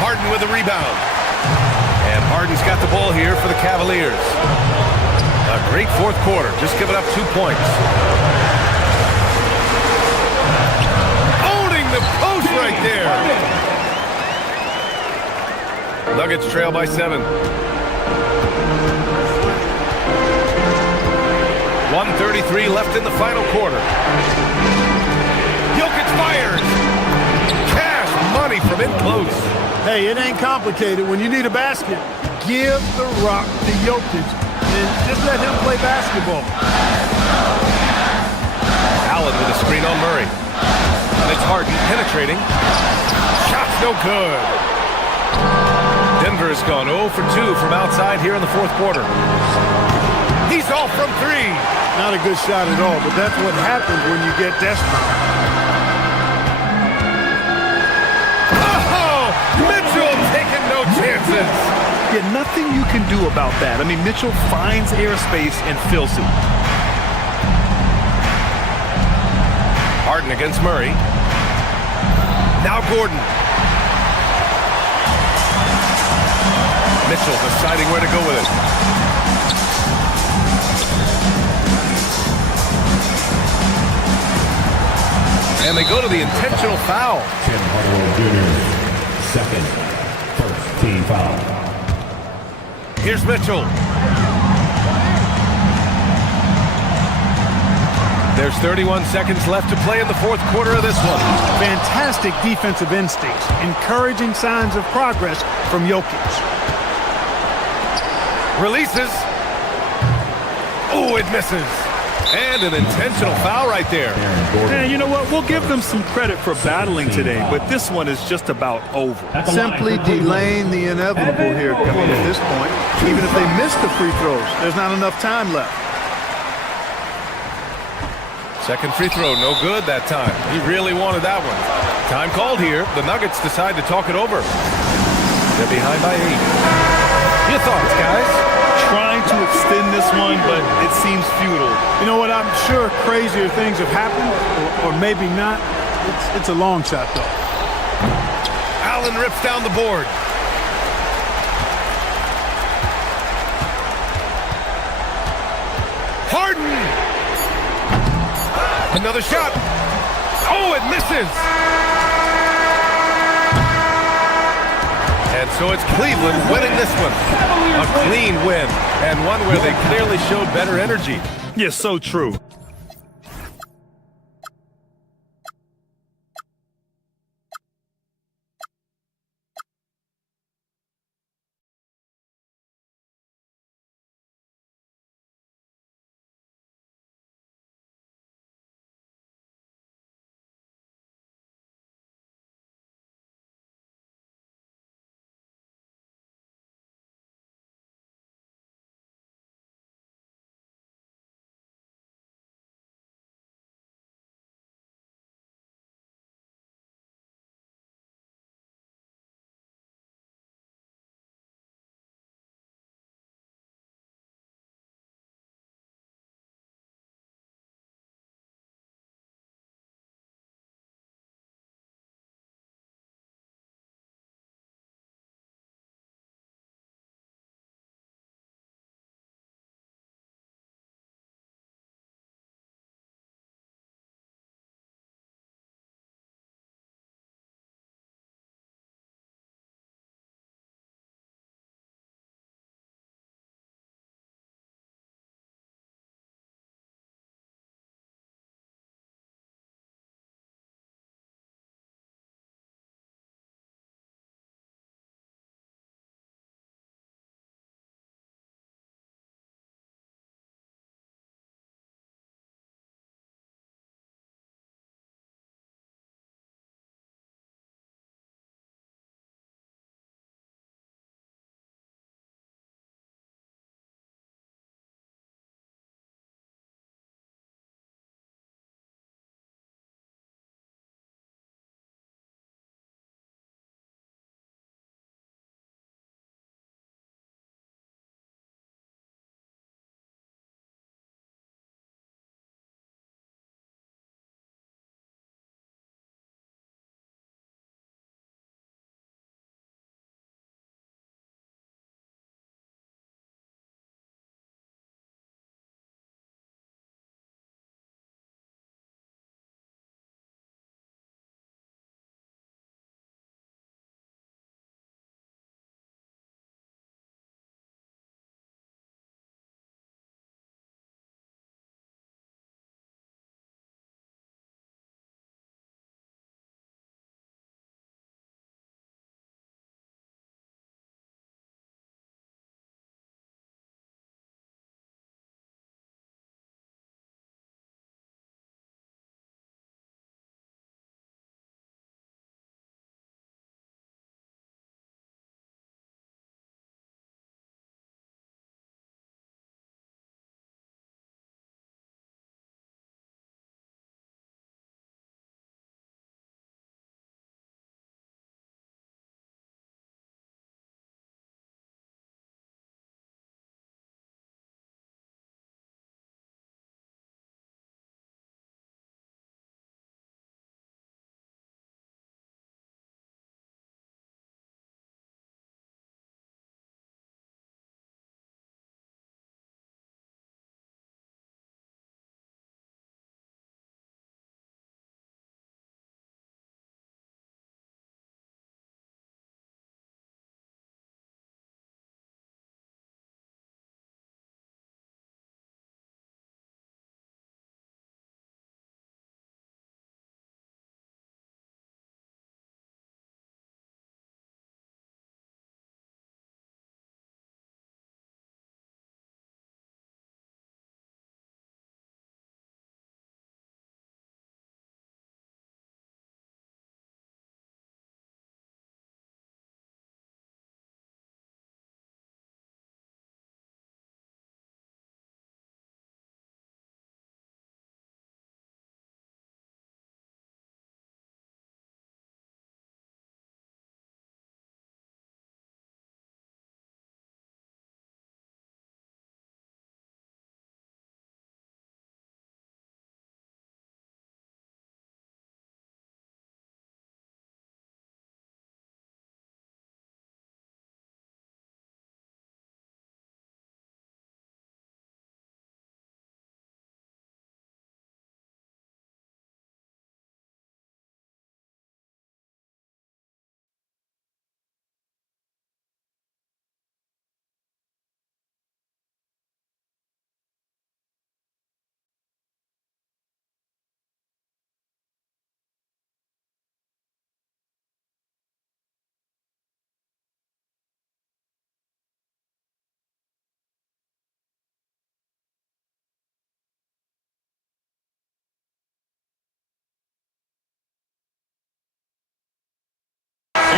Harden with a rebound. And Harden's got the ball here for the Cavaliers. A great fourth quarter. Just giving up 2 points. Owning the post right there. Nuggets trail by 7. 1:33 left in the final quarter. Jokic fires. Cash money from in close. Hey, it ain't complicated. When you need a basket, give the rock to Jokic and just let him play basketball. Allen with a screen on Murray. And it's Harden penetrating. Shot's no good. Denver has gone 0 for 2 from outside here in the fourth quarter. He's off from 3. Not a good shot at all, but that's what happens when you get desperate. Oh! Mitchell taking no chances. Yeah, nothing you can do about that. I mean, Mitchell finds airspace and fills it. Harden against Murray. Now Gordon. Mitchell deciding where to go with it. And they go to the intentional foul. Tim Hardaway Jr. Second, first team foul. Here's Mitchell. There's 31 seconds left to play in the fourth quarter of this one. Fantastic defensive instincts. Encouraging signs of progress from Jokic. Releases. Oh, it misses. And an intentional foul right there. And you know what? We'll give them some credit for battling today, but this one is just about over. Simply delaying the inevitable here coming at this point. Even if they miss the free throws, there's not enough time left. Second free throw, no good that time. He really wanted that one. Time called here. The Nuggets decide to talk it over. They're behind by 8. Your thoughts, guys? Trying to extend this one, but it seems futile. You know what? I'm sure crazier things have happened, or maybe not. It's a long shot, though. Allen rips down the board. Harden! Another shot. Oh, it misses! And so it's Cleveland winning this one. A clean win, and one where they clearly showed better energy. Yes, so true.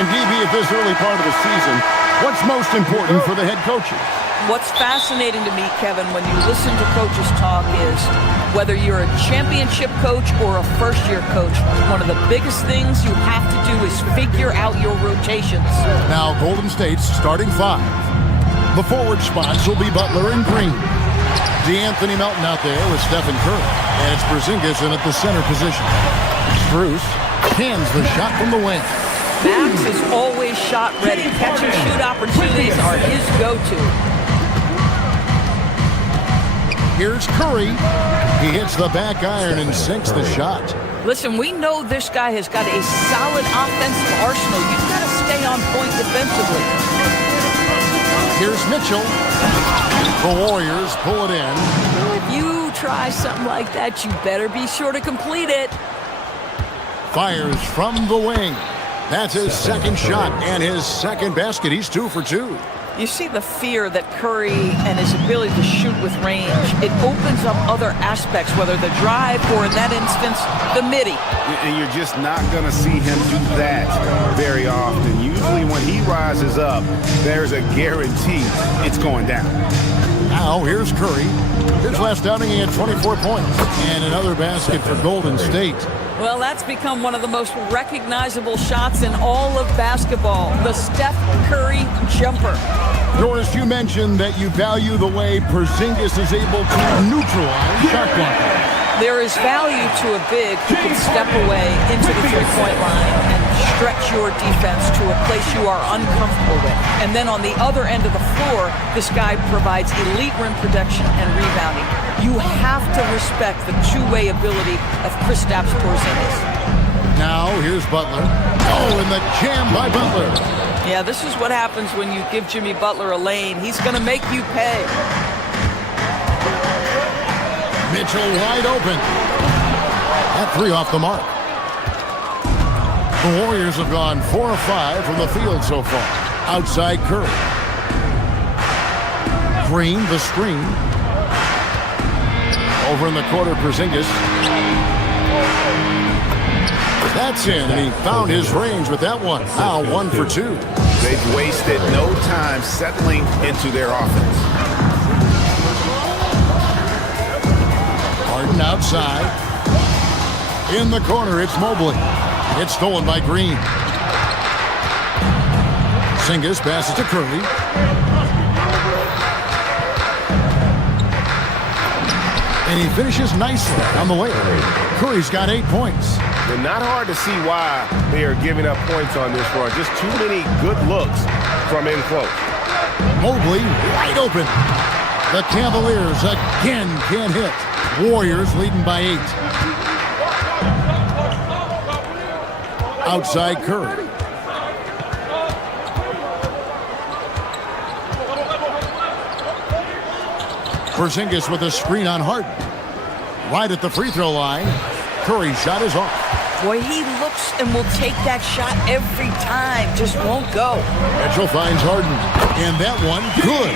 And DB, at this early part of the season, what's most important for the head coaches? What's fascinating to me, Kevin, when you listen to coaches talk is whether you're a championship coach or a first-year coach, one of the biggest things you have to do is figure out your rotations. Now Golden State's starting five. The forward spots will be Butler and Green. DeAnthony Melton out there with Stephen Curry. And it's Porzingis in at the center position. Strus cans the shot from the wing. Max is always shot ready. Catch and shoot opportunities are his go-to. Here's Curry. He hits the back iron and sinks the shot. Listen, we know this guy has got a solid offensive arsenal. You've got to stay on point defensively. Here's Mitchell. The Warriors pull it in. If you try something like that, you better be sure to complete it. Fires from the wing. That's his second shot and his second basket. He's 2 for 2. You see the fear that Curry and his ability to shoot with range. It opens up other aspects, whether the drive or, in that instance, the midi. And you're just not going to see him do that very often. Usually when he rises up, there's a guarantee it's going down. Now here's Curry. His last outing, he had 24 points. And another basket for Golden State. Well, that's become one of the most recognizable shots in all of basketball, the Steph Curry jumper. Doris, you mentioned that you value the way Porzingis is able to neutralize shot blocking. There is value to a big who can step away into the three-point line and stretch your defense to a place you are uncomfortable with. And then on the other end of the floor, this guy provides elite rim protection and rebounding. You have to respect the two-way ability of Kristaps Porzingis. Now here's Butler. Oh, and the jam by Butler. Yeah, this is what happens when you give Jimmy Butler a lane. He's going to make you pay. Mitchell wide open. That three off the mark. The Warriors have gone 4 of 5 from the field so far. Outside Curry. Green, the screen. Over in the corner, Porzingis. That's in, and he found his range with that one. Now 1 for 2. They've wasted no time settling into their offense. Harden outside. In the corner, it's Mobley. It's stolen by Green. Porzingis passes to Curry. And he finishes nicely on the way. Curry's got 8 points. And not hard to see why they are giving up points on this run. Just too many good looks from in close. Mobley wide open. The Cavaliers again can't hit. Warriors leading by 8. Outside Curry. Porzingis with a screen on Harden. Right at the free throw line. Curry's shot is off. Boy, he looks and will take that shot every time. Just won't go. Mitchell finds Harden. And that one, good.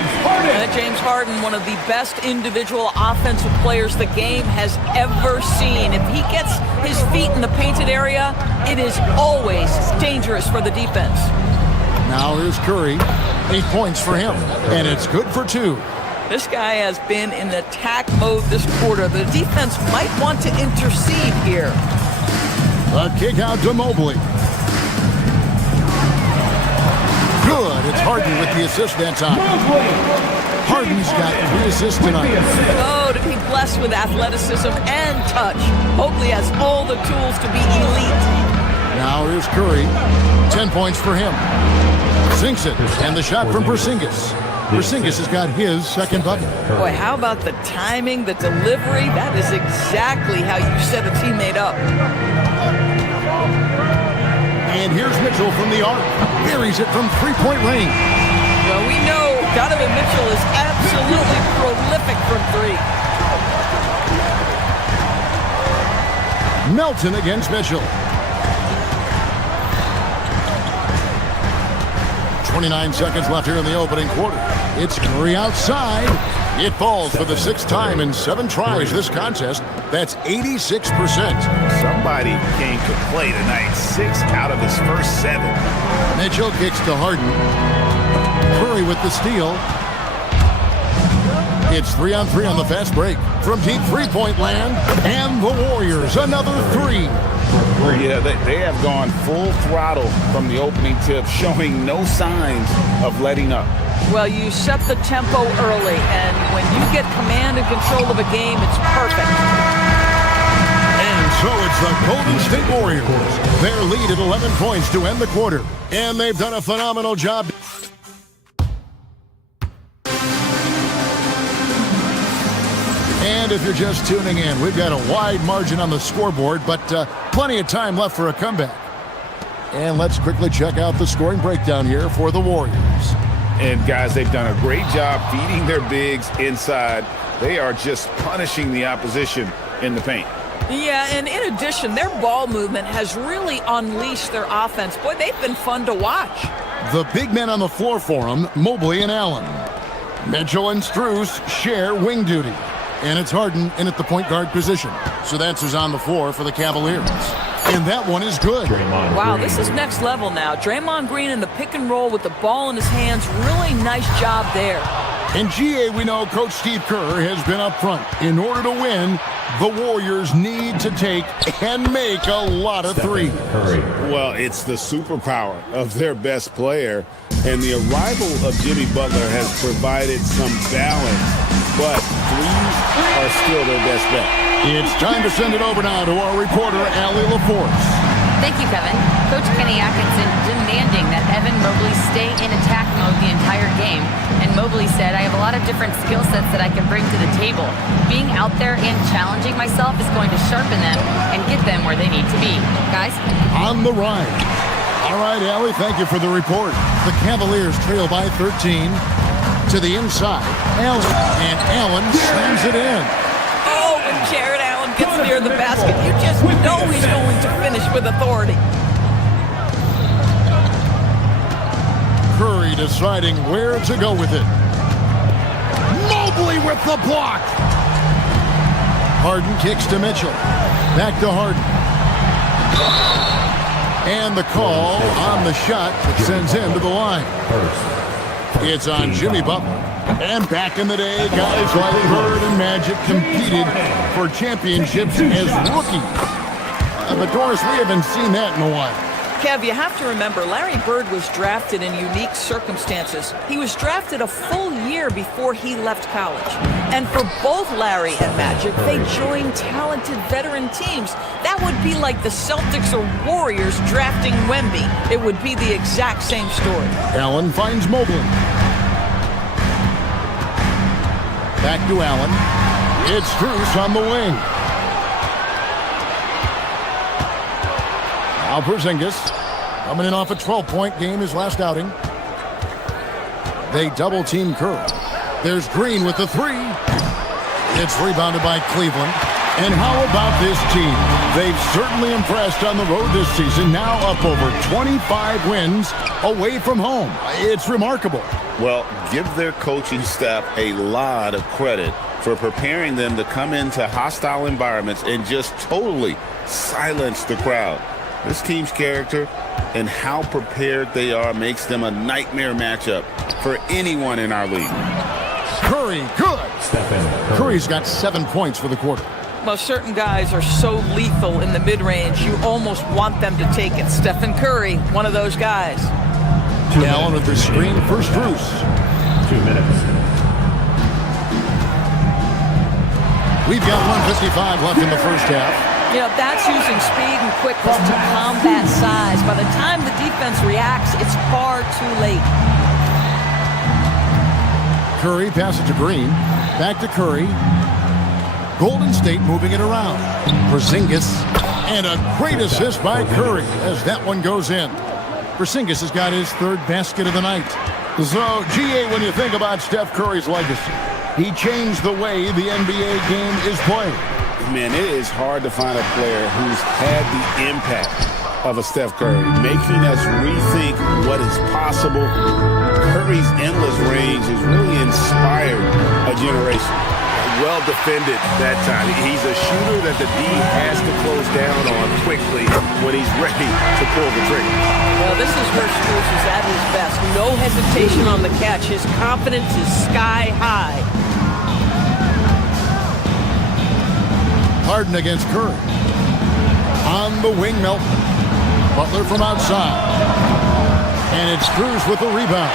James Harden, one of the best individual offensive players the game has ever seen. If he gets his feet in the painted area, it is always dangerous for the defense. Now here's Curry. 8 points for him. And it's good for 2. This guy has been in attack mode this quarter. The defense might want to intercede here. A kick out to Mobley. Good. It's Harden with the assist that time. Harden's got 3 assists tonight. Oh, to be blessed with athleticism and touch. Mobley has all the tools to be elite. Now here's Curry. 10 points for him. Sinks it. And the shot from Porzingis. Porzingis has got his second bucket. Boy, how about the timing, the delivery? That is exactly how you set a teammate up. And here's Mitchell from the arc. Buries it from three-point range. Well, we know Donovan Mitchell is absolutely prolific from 3. Melton against Mitchell. 29 seconds left here in the opening quarter. It's Curry outside. It falls for the 6th time in 7 tries this contest. That's 86%. Somebody came to play tonight. 6 out of his first 7. Mitchell kicks to Harden. Curry with the steal. It's 3-on-3 on the fast break. From deep three-point land. And the Warriors, another 3. Yeah, they have gone full throttle from the opening tip, showing no signs of letting up. Well, you set the tempo early, and when you get command and control of a game, it's perfect. And so it's the Golden State Warriors. Their lead at 11 points to end the quarter. And they've done a phenomenal job. And if you're just tuning in, we've got a wide margin on the scoreboard, but plenty of time left for a comeback. And let's quickly check out the scoring breakdown here for the Warriors. And guys, they've done a great job feeding their bigs inside. They are just punishing the opposition in the paint. Yeah, and in addition, their ball movement has really unleashed their offense. Boy, they've been fun to watch. The big men on the floor for them, Mobley and Allen. Mitchell and Strus share wing duty. And it's Harden in at the point guard position. So that's who's on the floor for the Cavaliers. And that one is good. Wow, this is next level now. Draymond Green in the pick and roll with the ball in his hands. Really nice job there. In GA, we know Coach Steve Kerr has been up front. In order to win, the Warriors need to take and make a lot of threes. Well, it's the superpower of their best player. And the arrival of Jimmy Butler has provided some balance. But threes are still their best bet. It's time to send it over now to our reporter, Allie LaForce. Thank you, Kevin. Coach Kenny Atkinson demanding that Evan Mobley stay in attack mode the entire game. And Mobley said, I have a lot of different skill sets that I can bring to the table. Being out there and challenging myself is going to sharpen them and get them where they need to be. Guys? On the ride. All right, Allie, thank you for the report. The Cavaliers trail by 13. To the inside, Allen, and Allen slams it in. Oh, when Jared Allen gets near the basket, you just know he's going to finish with authority. Curry deciding where to go with it. Mobley with the block. Harden kicks to Mitchell. Back to Harden. And the call on the shot that sends him to the line. It's on Jimmy Butler. And back in the day, guys like Bird and Magic competed for championships as rookies. But Doris, we haven't seen that in a while. Kev, you have to remember, Larry Bird was drafted in unique circumstances. He was drafted a full year before he left college. And for both Larry and Magic, they joined talented veteran teams. That would be like the Celtics or Warriors drafting Wemby. It would be the exact same story. Allen finds Mobley. Back to Allen. It's Strus on the wing. Now Porzingis coming in off a 12-point game his last outing. They double-team Curry. There's Green with the 3. It's rebounded by Cleveland. And how about this team? They've certainly impressed on the road this season, now up over 25 wins away from home. It's remarkable. Well, give their coaching staff a lot of credit for preparing them to come into hostile environments and just totally silence the crowd. This team's character and how prepared they are makes them a nightmare matchup for anyone in our league. Curry, good. Curry's got 7 points for the quarter. Well, certain guys are so lethal in the mid-range, you almost want them to take it. Stephen Curry, one of those guys. Allen with the screen for Strus. 2 minutes. We've got 1:55 left in the first half. You know, that's using speed and quickness to combat size. By the time the defense reacts, it's far too late. Curry passes to Green. Back to Curry. Golden State moving it around. Porzingis. And a great assist by Curry as that one goes in. Porzingis has got his 3rd basket of the night. So, GA, when you think about Steph Curry's legacy, he changed the way the NBA game is played. Man, it is hard to find a player who's had the impact of a Steph Curry, making us rethink what is possible. Curry's endless range has really inspired a generation. Well defended that time. He's a shooter that the D has to close down on quickly when he's ready to pull the trigger. Well, this is where Strus is at his best. No hesitation on the catch. His confidence is sky high. Harden against Curry. On the wing, Melton. Butler from outside. And it's Strus with the rebound.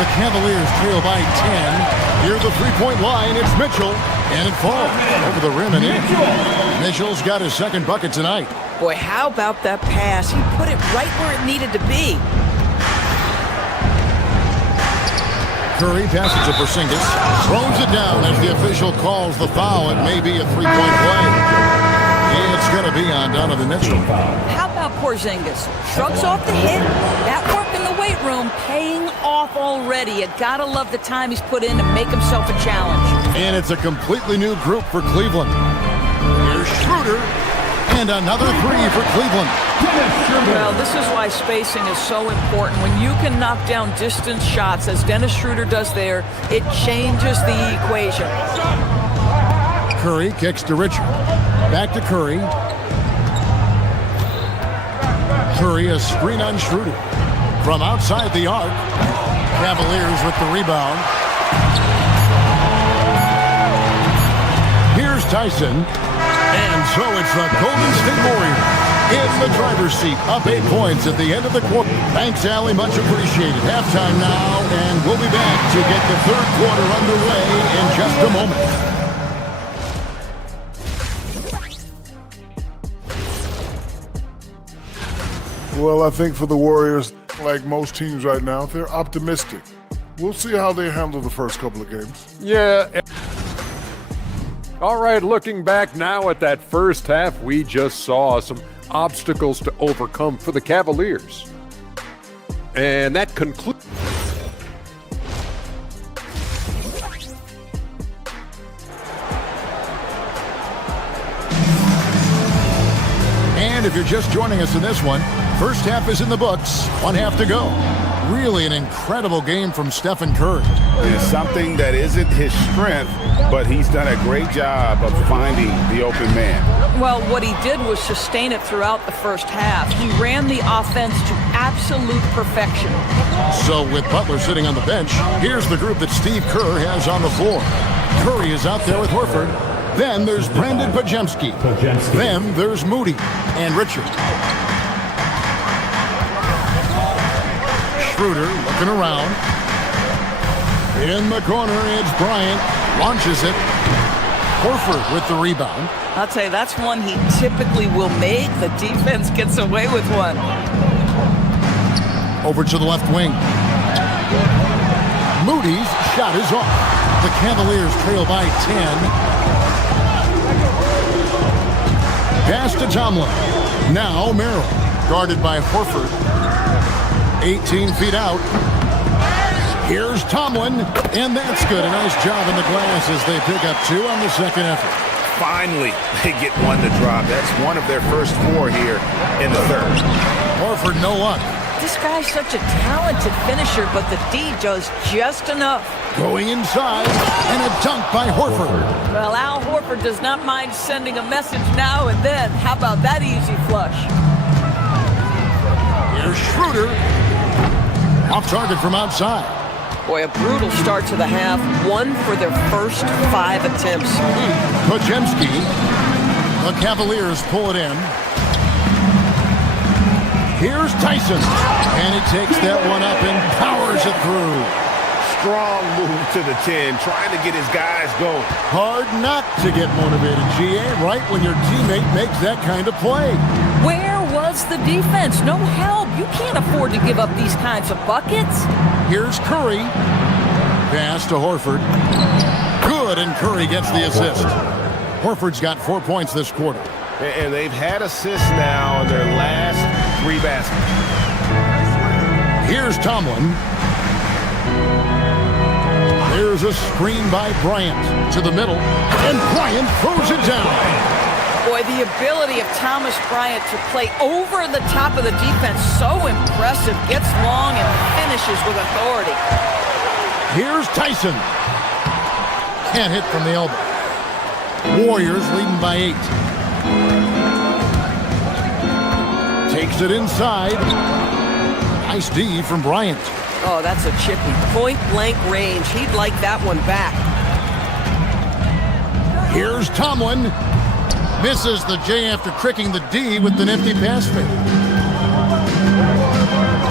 The Cavaliers trail by 10. Near the three-point line, it's Mitchell. And it falls over the rim and in. Mitchell's got his second bucket tonight. Boy, how about that pass? He put it right where it needed to be. Curry passes to Porzingis. Throws it down as the official calls the foul. It may be a three-point play. It's going to be on Donovan Mitchell. How about Porzingis? Shrugs off the hit. That work in the weight room paying off already. You gotta love the time he's put in to make himself a challenge. And it's a completely new group for Cleveland. Here's Schroeder. And another three for Cleveland. Well, this is why spacing is so important. When you can knock down distance shots, as Dennis Schroeder does there, it changes the equation. Curry kicks to Richard. Back to Curry. Curry, a screen on Schroeder. From outside the arc. Cavaliers with the rebound. Here's Tyson. And so it's the Golden State Warriors in the driver's seat, up 8 points at the end of the quarter. Thanks, Allie. Much appreciated. Halftime now, and we'll be back to get the third quarter underway in just a moment. Well, I think for the Warriors, like most teams right now, they're optimistic. We'll see how they handle the first couple of games. Yeah. All right, looking back now at that first half, we just saw some obstacles to overcome for the Cavaliers. And that concludes. And if you're just joining us in this one, first half is in the books, one half to go. Really an incredible game from Stephen Curry. It's something that isn't his strength, but he's done a great job of finding the open man. Well, what he did was sustain it throughout the first half. He ran the offense to absolute perfection. So with Butler sitting on the bench, here's the group that Steve Kerr has on the floor. Curry is out there with Horford. Then there's Brandon Pajemski. Then there's Moody and Richard. Schroeder looking around. In the corner, it's Bryant. Launches it. Horford with the rebound. I'll tell you, that's one he typically will make. The defense gets away with one. Over to the left wing. Moody's shot is off. The Cavaliers trail by 10. Pass to Tomlin. Now Merrill. Guarded by Horford. 18 feet out. Here's Tomlin. And that's good. A nice job in the glass as they pick up 2 on the second effort. Finally, they get one to drop. That's one of their first 4 here in the third. Horford, no luck. This guy's such a talented finisher, but the D does just enough. Going inside, and a dunk by Horford. Well, Al Horford does not mind sending a message now and then. How about that easy flush? Here's Schroeder. Off target from outside. Boy, a brutal start to the half. 1 for their first 5 attempts. Pajemski. The Cavaliers pull it in. Here's Tyson. And he takes that one up and powers it through. Strong move to the 10, trying to get his guys going. Hard not to get motivated, GA, right when your teammate makes that kind of play. Where was the defense? No help. You can't afford to give up these kinds of buckets. Here's Curry. Pass to Horford. Good, and Curry gets the assist. Horford's got 4 points this quarter. And they've had assists now in their last 3 baskets. Here's Tomlin. There's a screen by Bryant to the middle, and Bryant throws it down. Boy, the ability of Thomas Bryant to play over the top of the defense, so impressive. Gets long and finishes with authority. Here's Tyson. Can't hit from the elbow. Warriors leading by 8. Takes it inside. Nice D from Bryant. Oh, that's a chippy. Point-blank range. He'd like that one back. Here's Tomlin. Misses the J after tricking the D with the nifty pass fake.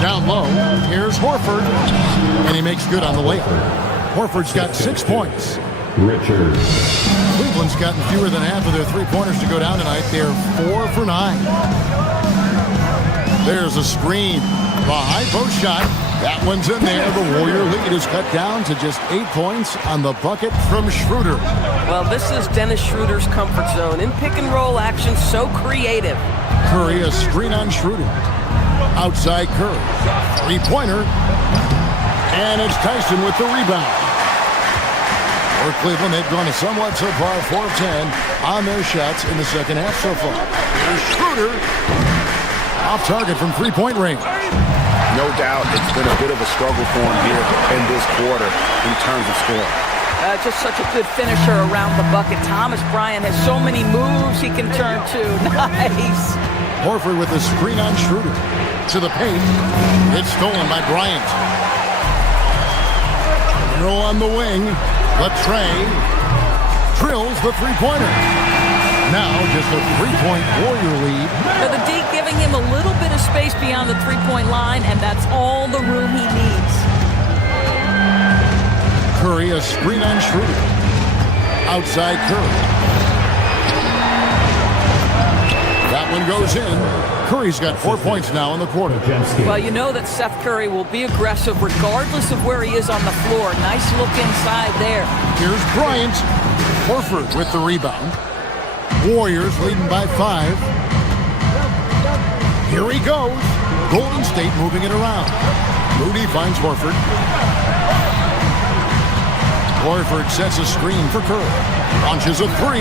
Down low, here's Horford. And he makes good on the layup. Horford's got 6 points. Richards. Cleveland's gotten fewer than half of their three-pointers to go down tonight. They're 4 for 9. There's a screen. The high post shot. That one's in there. The Warrior lead is cut down to just 8 points on the bucket from Schroeder. Well, this is Dennis Schroeder's comfort zone. In pick-and-roll action, so creative. Curry, a screen on Schroeder. Outside Curry. Three-pointer. And it's Tyson with the rebound. For Cleveland, they've gone a somewhat subpar 4 of 10 on their shots in the second half so far. Here's Schroeder. Off target from three-point range. No doubt it's been a bit of a struggle for him here in this quarter in terms of scoring. Just such a good finisher around the bucket. Thomas Bryant has so many moves he can turn to. Nice. Horford with the screen on Schroeder. To the paint. It's stolen by Bryant. Throw on the wing. Latrey drills the three-pointer. Now just a 3-point Warrior lead. But the D giving him a little bit of space beyond the three-point line, and that's all the room he needs. Curry, a screen on Schroeder. Outside Curry. That one goes in. Curry's got 4 points now in the quarter. Well, you know that Seth Curry will be aggressive regardless of where he is on the floor. Nice look inside there. Here's Bryant. Horford with the rebound. Warriors leading by 5. Here he goes. Golden State moving it around. Moody finds Horford. Horford sets a screen for Curry. Launches a 3.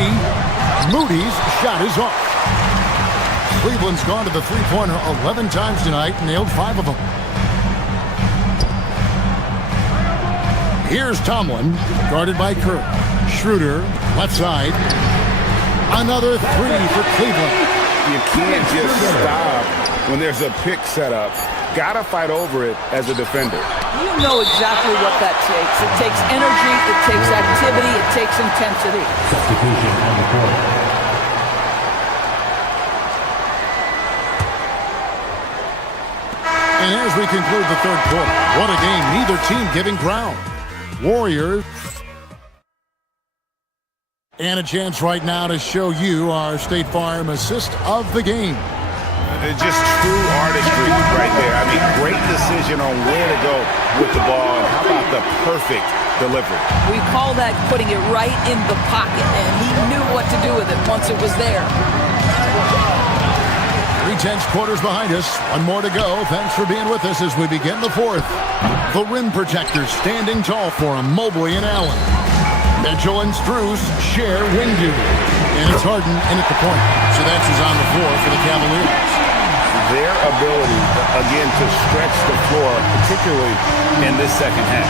Moody's shot is off. Cleveland's gone to the three-pointer 11 times tonight and nailed 5 of them. Here's Tomlin, guarded by Curry. Schroeder, left side. Another 3 for Cleveland. You can't just stop when there's a pick set up. Gotta fight over it as a defender. You know exactly what that takes. It takes energy, it takes activity, it takes intensity. Substitution on the court. And as we conclude the third quarter, what a game, neither team giving ground. Warriors. And a chance right now to show you our State Farm assist of the game. Just true artistry right there. I mean, great decision on where to go with the ball. And how about the perfect delivery? We call that putting it right in the pocket, and he knew what to do with it once it was there. 3/10 quarters behind us. One more to go. Thanks for being with us as we begin the fourth. The rim protectors standing tall for him. Mobley and Allen. Mitchell and Strus share wing duty. And it's Harden in at the point. So that's who's on the floor for the Cavaliers. Their ability, again, to stretch the floor, particularly in this second half.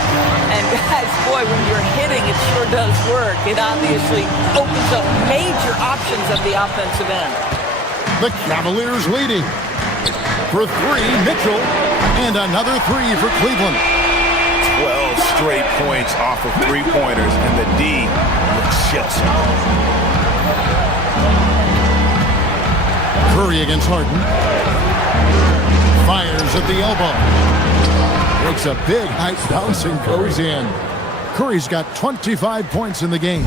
And guys, boy, when you're hitting, it sure does work. It obviously opens up major options at the offensive end. The Cavaliers leading. For 3, Mitchell. And another 3 for Cleveland. 12 straight points off of three-pointers, and the D looks just. Curry against Harden. Fires at the elbow. Makes a big high bounce and goes in. Curry's got 25 points in the game.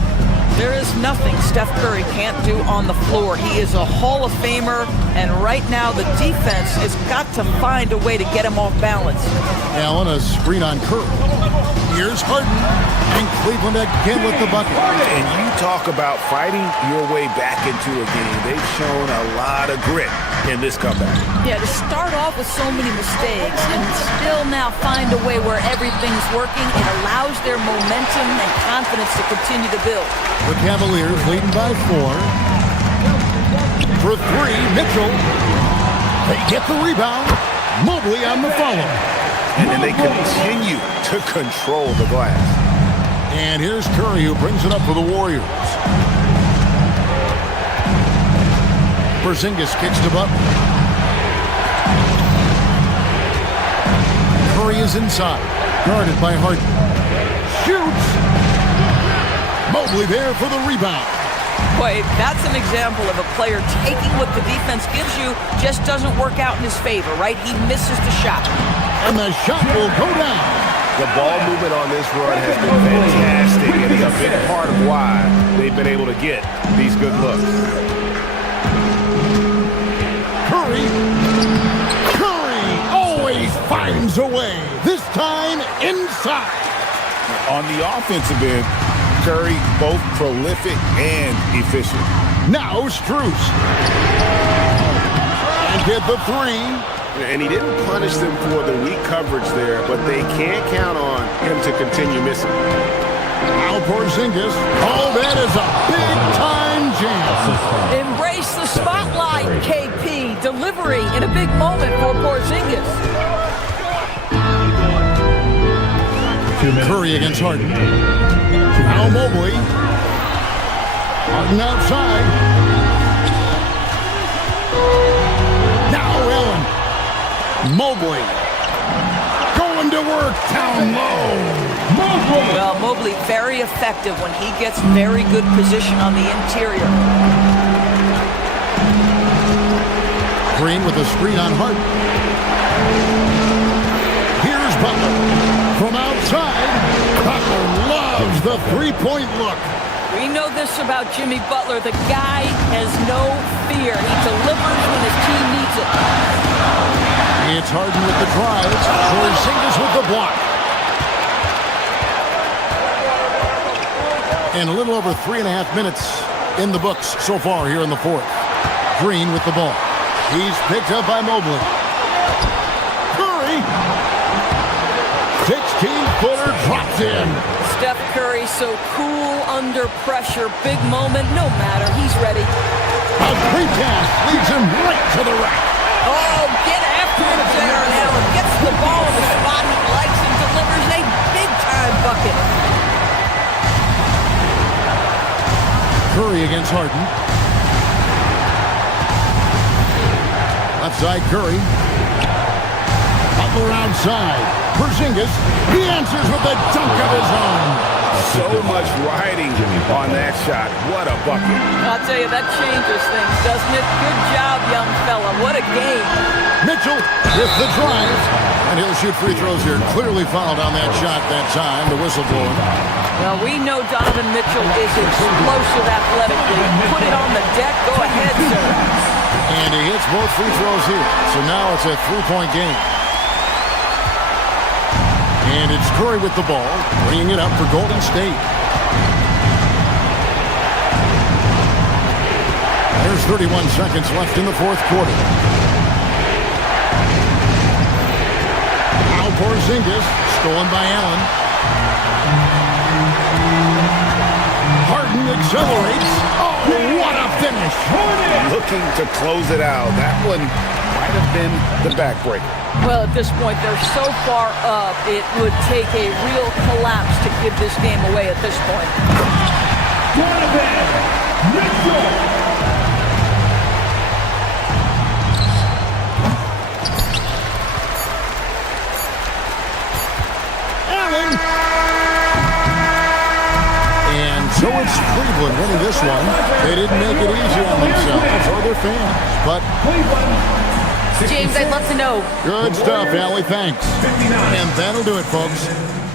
There is nothing Steph Curry can't do on the floor. He is a Hall of Famer, and right now the defense has got to find a way to get him off balance. Allen, a screen on Curry. Here's Harden, and Cleveland again with the bucket. And you talk about fighting your way back into a game. They've shown a lot of grit in this comeback. Yeah, to start off with so many mistakes and still now find a way where everything's working, it allows their momentum and confidence to continue to build. The Cavaliers leading by 4. For 3, Mitchell. They get the rebound. Mobley on the follow. And then they continue to control the glass. And here's Curry, who brings it up for the Warriors. Porzingis kicks to Butler. Curry is inside, guarded by Harden. Shoots! Mobley there for the rebound. Boy, that's an example of a player taking what the defense gives you, just doesn't work out in his favor, right? He misses the shot. And the shot will go down. The ball movement on this run has been fantastic, and it's a big part of why they've been able to get these good looks. Curry always finds a way. This time inside. On the offensive end, Curry both prolific and efficient. Now Strus. And get the three. And he didn't punish them for the weak coverage there, but they can't count on him to continue missing. Now Porzingis. Oh, that is a big-time jam. Embrace the spotlight, KP. Delivery in a big moment for Porzingis. Curry against Harden. Now Mobley. Harden outside. Now Allen. Mobley. Going to work down low. Well, Mobley very effective when he gets very good position on the interior. Green with a screen on Harden. Here's Butler. From outside, Butler loves the three-point look. We know this about Jimmy Butler. The guy has no fear. He delivers when his team needs it. It's Harden with the drive. Porzingis with the block. And a little over 3.5 minutes in the books so far here in the fourth. Green with the ball. He's picked up by Mobley. Curry. 16-footer drops in. Steph Curry so cool under pressure. Big moment, no matter. He's ready. A pre-pass leads him right to the rack. Oh, get after him, Jaron Allen. Gets the ball in the spot he likes and delivers a big-time bucket. Curry against Harden. Left side, Curry. Butler outside. Porzingis. He answers with a dunk of his own. So much riding on that shot. What a bucket. I'll tell you, that changes things, doesn't it? Good job, young fella. What a game. Mitchell with the drive. And he'll shoot free throws here. Clearly fouled on that shot that time. The whistle blowing. Well, we know Donovan Mitchell is explosive athletically. Put it on the deck. Go ahead, sir. And he hits both free throws here. So now it's a three-point game. And it's Curry with the ball, bringing it up for Golden State. There's 31 seconds left in the fourth quarter. Now Porzingis, stolen by Allen. Harden accelerates. Oh, what a finish. Looking to close it out. That one might have been the backbreaker. Well, at this point, they're so far up, it would take a real collapse to give this game away at this point. Allen. And so it's Cleveland winning this one. They didn't make it easy on themselves or their fans, but James, I'd love to know. good stuff, Allie. Thanks. And that'll do it, folks.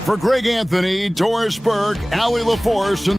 For Greg Anthony, Doris Burke, Allie LaForce, and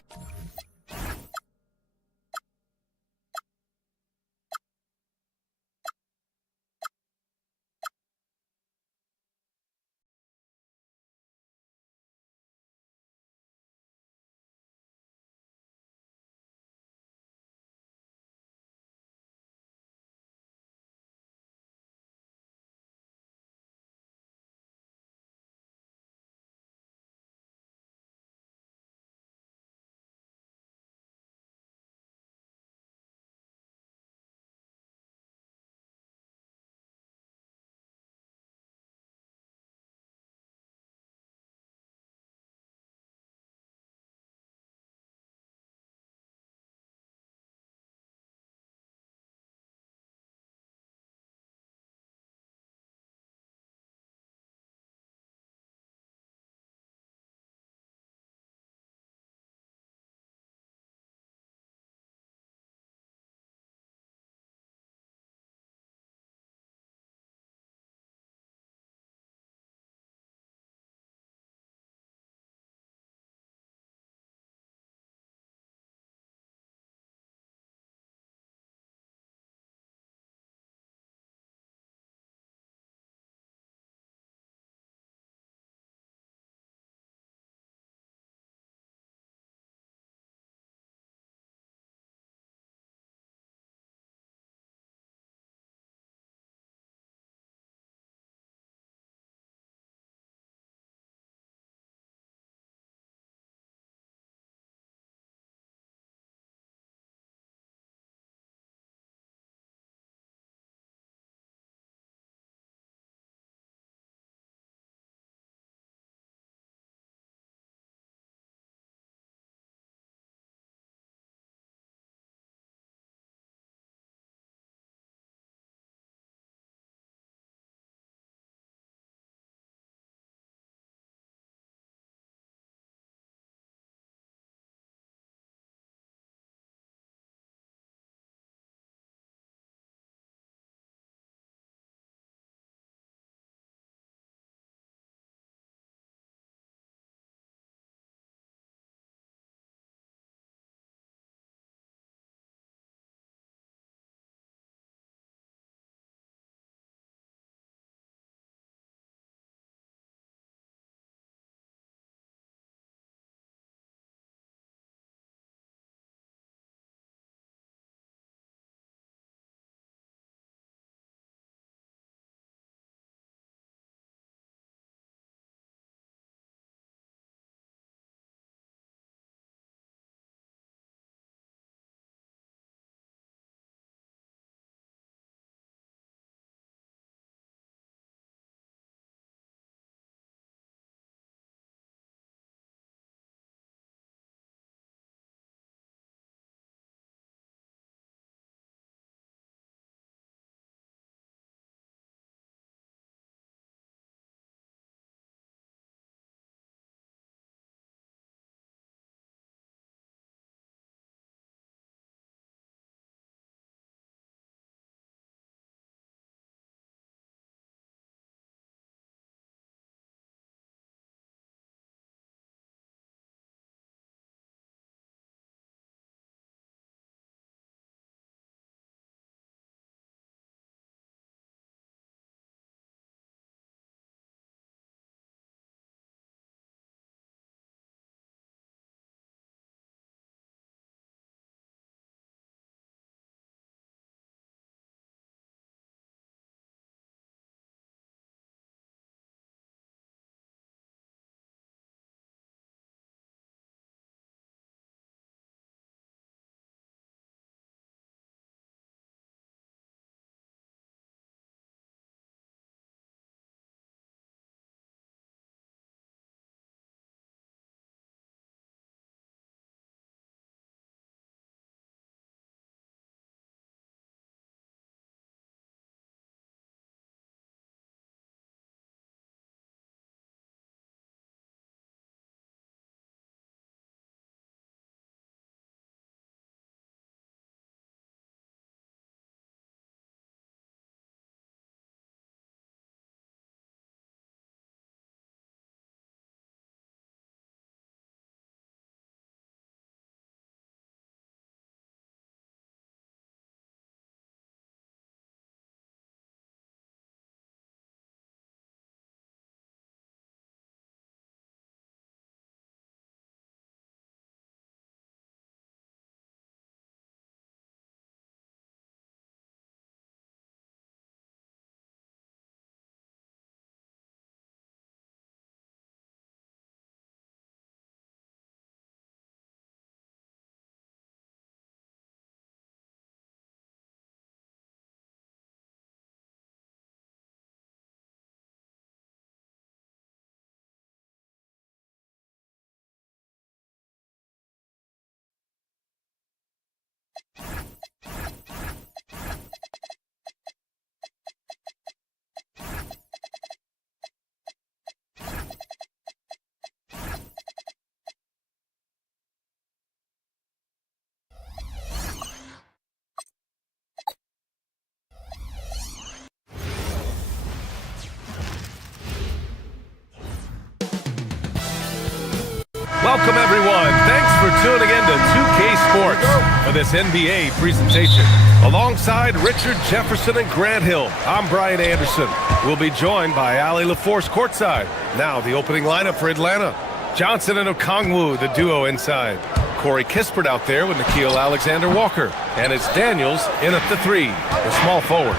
Welcome, everyone. Thanks for tuning in to 2K Sports for this NBA presentation. Alongside Richard Jefferson and Grant Hill, I'm Brian Anderson. We'll be joined by Ali LaForce courtside. Now the opening lineup for Atlanta. Johnson and Okongwu, the duo inside. Corey Kispert out there with Nickeil Alexander-Walker. And it's Daniels in at the 3, the small forward.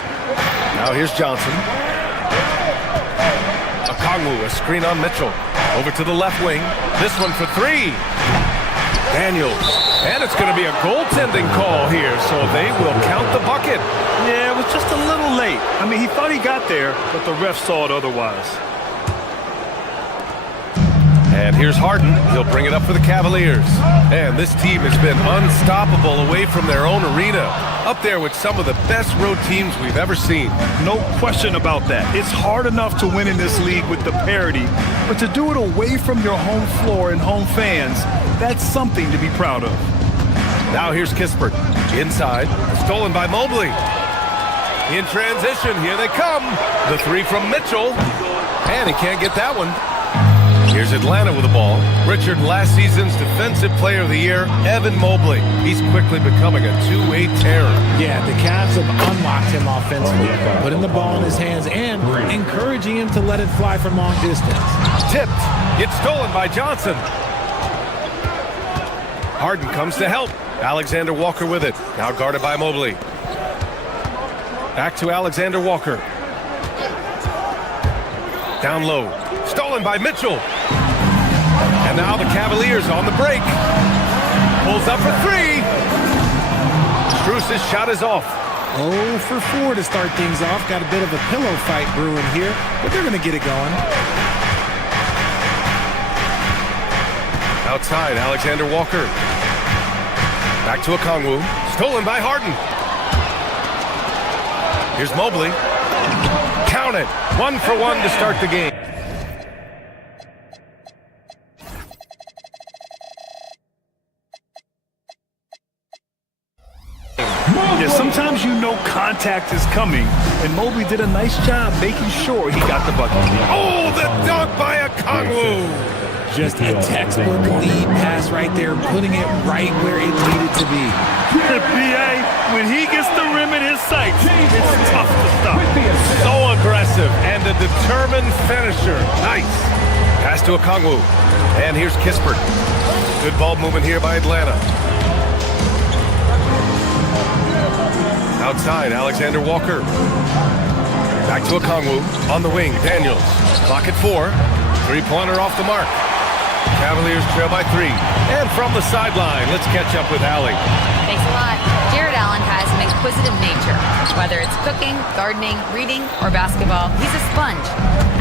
Now here's Johnson. Okongwu, a screen on Mitchell. Over to the left wing. This one for 3. Daniels. And it's going to be a goaltending call here, so they will count the bucket. Yeah, it was just a little late. I mean, he thought he got there, but the ref saw it otherwise. And here's Harden. He'll bring it up for the Cavaliers. And this team has been unstoppable away from their own arena. Up there with some of the best road teams we've ever seen. No question about that. It's hard enough to win in this league with the parity, but to do it away from your home floor and home fans, that's something to be proud of. Now here's Kispert. Inside. Stolen by Mobley. In transition. Here they come. The 3 from Mitchell. And he can't get that one. Here's Atlanta with the ball. Richard, last season's Defensive Player of the Year, Evan Mobley. He's quickly becoming a two-way terror. Yeah, the Cavs have unlocked him offensively, putting the ball in his hands and encouraging him to let it fly from long distance. Tipped. It's stolen by Johnson. Harden comes to help. Alexander-Walker with it. Now guarded by Mobley. Back to Alexander-Walker. Down low. Stolen by Mitchell. And now the Cavaliers on the break. Pulls up for 3. Strus's shot is off. 0 for 4 to start things off. Got a bit of a pillow fight brewing here, but they're going to get it going. Outside, Alexander-Walker. Back to Okongwu. Stolen by Harden. Here's Mobley. Count it. 1 for 1 to start the game. Yeah, sometimes you know contact is coming, and Mobley did a nice job making sure he got the bucket. Oh, the dunk by Okongwu! Just a textbook lead pass right there, putting it right where it needed to be. BA, when he gets the rim in his sights, it's tough to stop. So aggressive and a determined finisher. Nice. Pass to Okongwu. And here's Kispert. Good ball movement here by Atlanta. Outside, Alexander-Walker. Back to Okongwu. On the wing, Daniels. Clock at 4. Three-pointer off the mark. Cavaliers trail by 3. And from the sideline, let's catch up with Allie. Thanks a lot. Jared Allen has an inquisitive nature. Whether it's cooking, gardening, reading, or basketball, he's a sponge.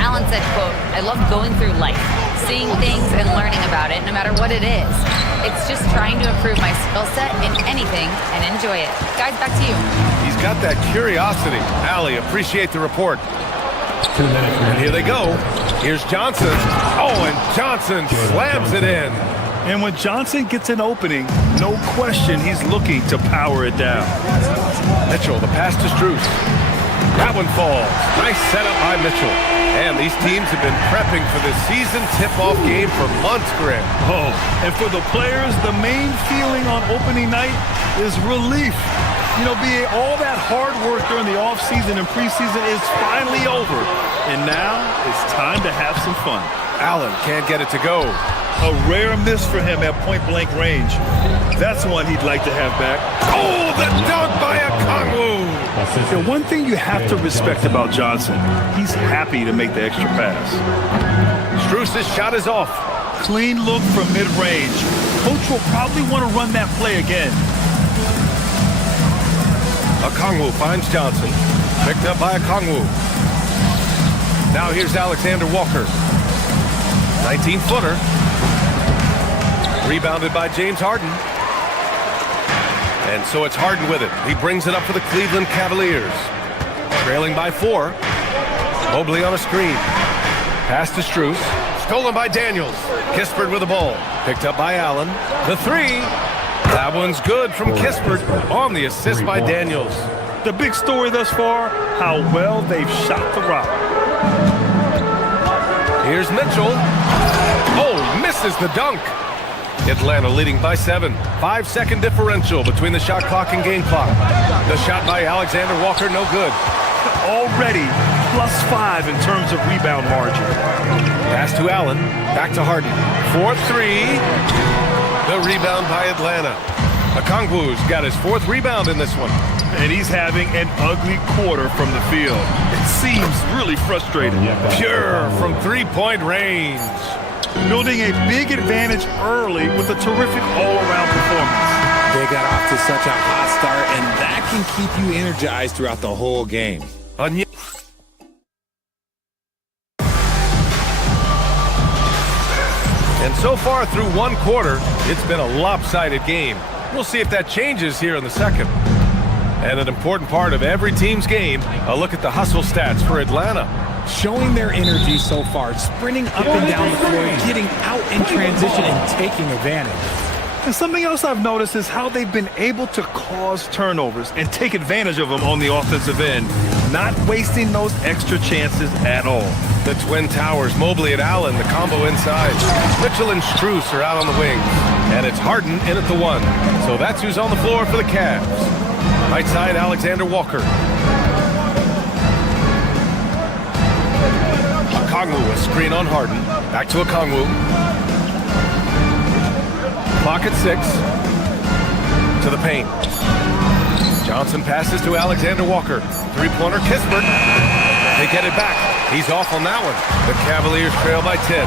Allen said, quote, "I love going through life, seeing things and learning about it, no matter what it is. It's just trying to improve my skill set in anything and enjoy it." Guys, back to you. He's got that curiosity. Allie, appreciate the report. 2 minutes. And here they go. Here's Johnson. Oh, and Johnson slams it in. And when Johnson gets an opening, no question he's looking to power it down. Mitchell, the pass to Strus. That one falls. Nice setup by Mitchell. And these teams have been prepping for this season tip-off game for months, Grant. Oh, and for the players, the main feeling on opening night is relief. You know, all that hard work during the offseason and preseason is finally over. And now it's time to have some fun. Allen can't get it to go. A rare miss for him at point-blank range. That's one he'd like to have back. Oh, the dunk by Okongwu! The one thing you have to respect about Johnson, he's happy to make the extra pass. Strus's shot is off. Clean look from mid-range. Coach will probably want to run that play again. Okongwu finds Johnson. Picked up by Okongwu. Now here's Alexander-Walker. 19-footer. Rebounded by James Harden. And so it's Harden with it. He brings it up for the Cleveland Cavaliers. Trailing by 4. Mobley on a screen. Pass to Strus. Stolen by Daniels. Kispert with the ball. Picked up by Allen. The 3. That one's good from Kispert on the assist by Daniels. The big story thus far, how well they've shot the rock. Here's Mitchell. Oh, misses the dunk. Atlanta leading by 7. 5-second differential between the shot clock and game clock. The shot by Alexander Walker, no good. Already +5 in terms of rebound margin. Pass to Allen. Back to Harden. 4-3. The rebound by Atlanta. Okongwu's got his 4th rebound in this one. And he's having an ugly quarter from the field. It seems really frustrating. Pure from 3-point range. Building a big advantage early with a terrific all-around performance. They got off to such a hot start, and that can keep you energized throughout the whole game. And so far through 1 quarter, it's been a lopsided game. We'll see if that changes here in the second. And an important part of every team's game, a look at the hustle stats for Atlanta. Showing their energy so far, sprinting up and down the floor, getting out in transition and taking advantage. And something else I've noticed is how they've been able to cause turnovers and take advantage of them on the offensive end, not wasting those extra chances at all. The Twin Towers, Mobley and Allen, the combo inside. Mitchell and Strus are out on the wings. And it's Harden in at the 1. So that's who's on the floor for the Cavs. Right side, Alexander Walker. Okongwu, a screen on Harden. Back to Okongwu. Clock at 6. To the paint. Johnson passes to Alexander Walker. 3-pointer, Kispert. They get it back. He's off on that one. The Cavaliers trail by 10.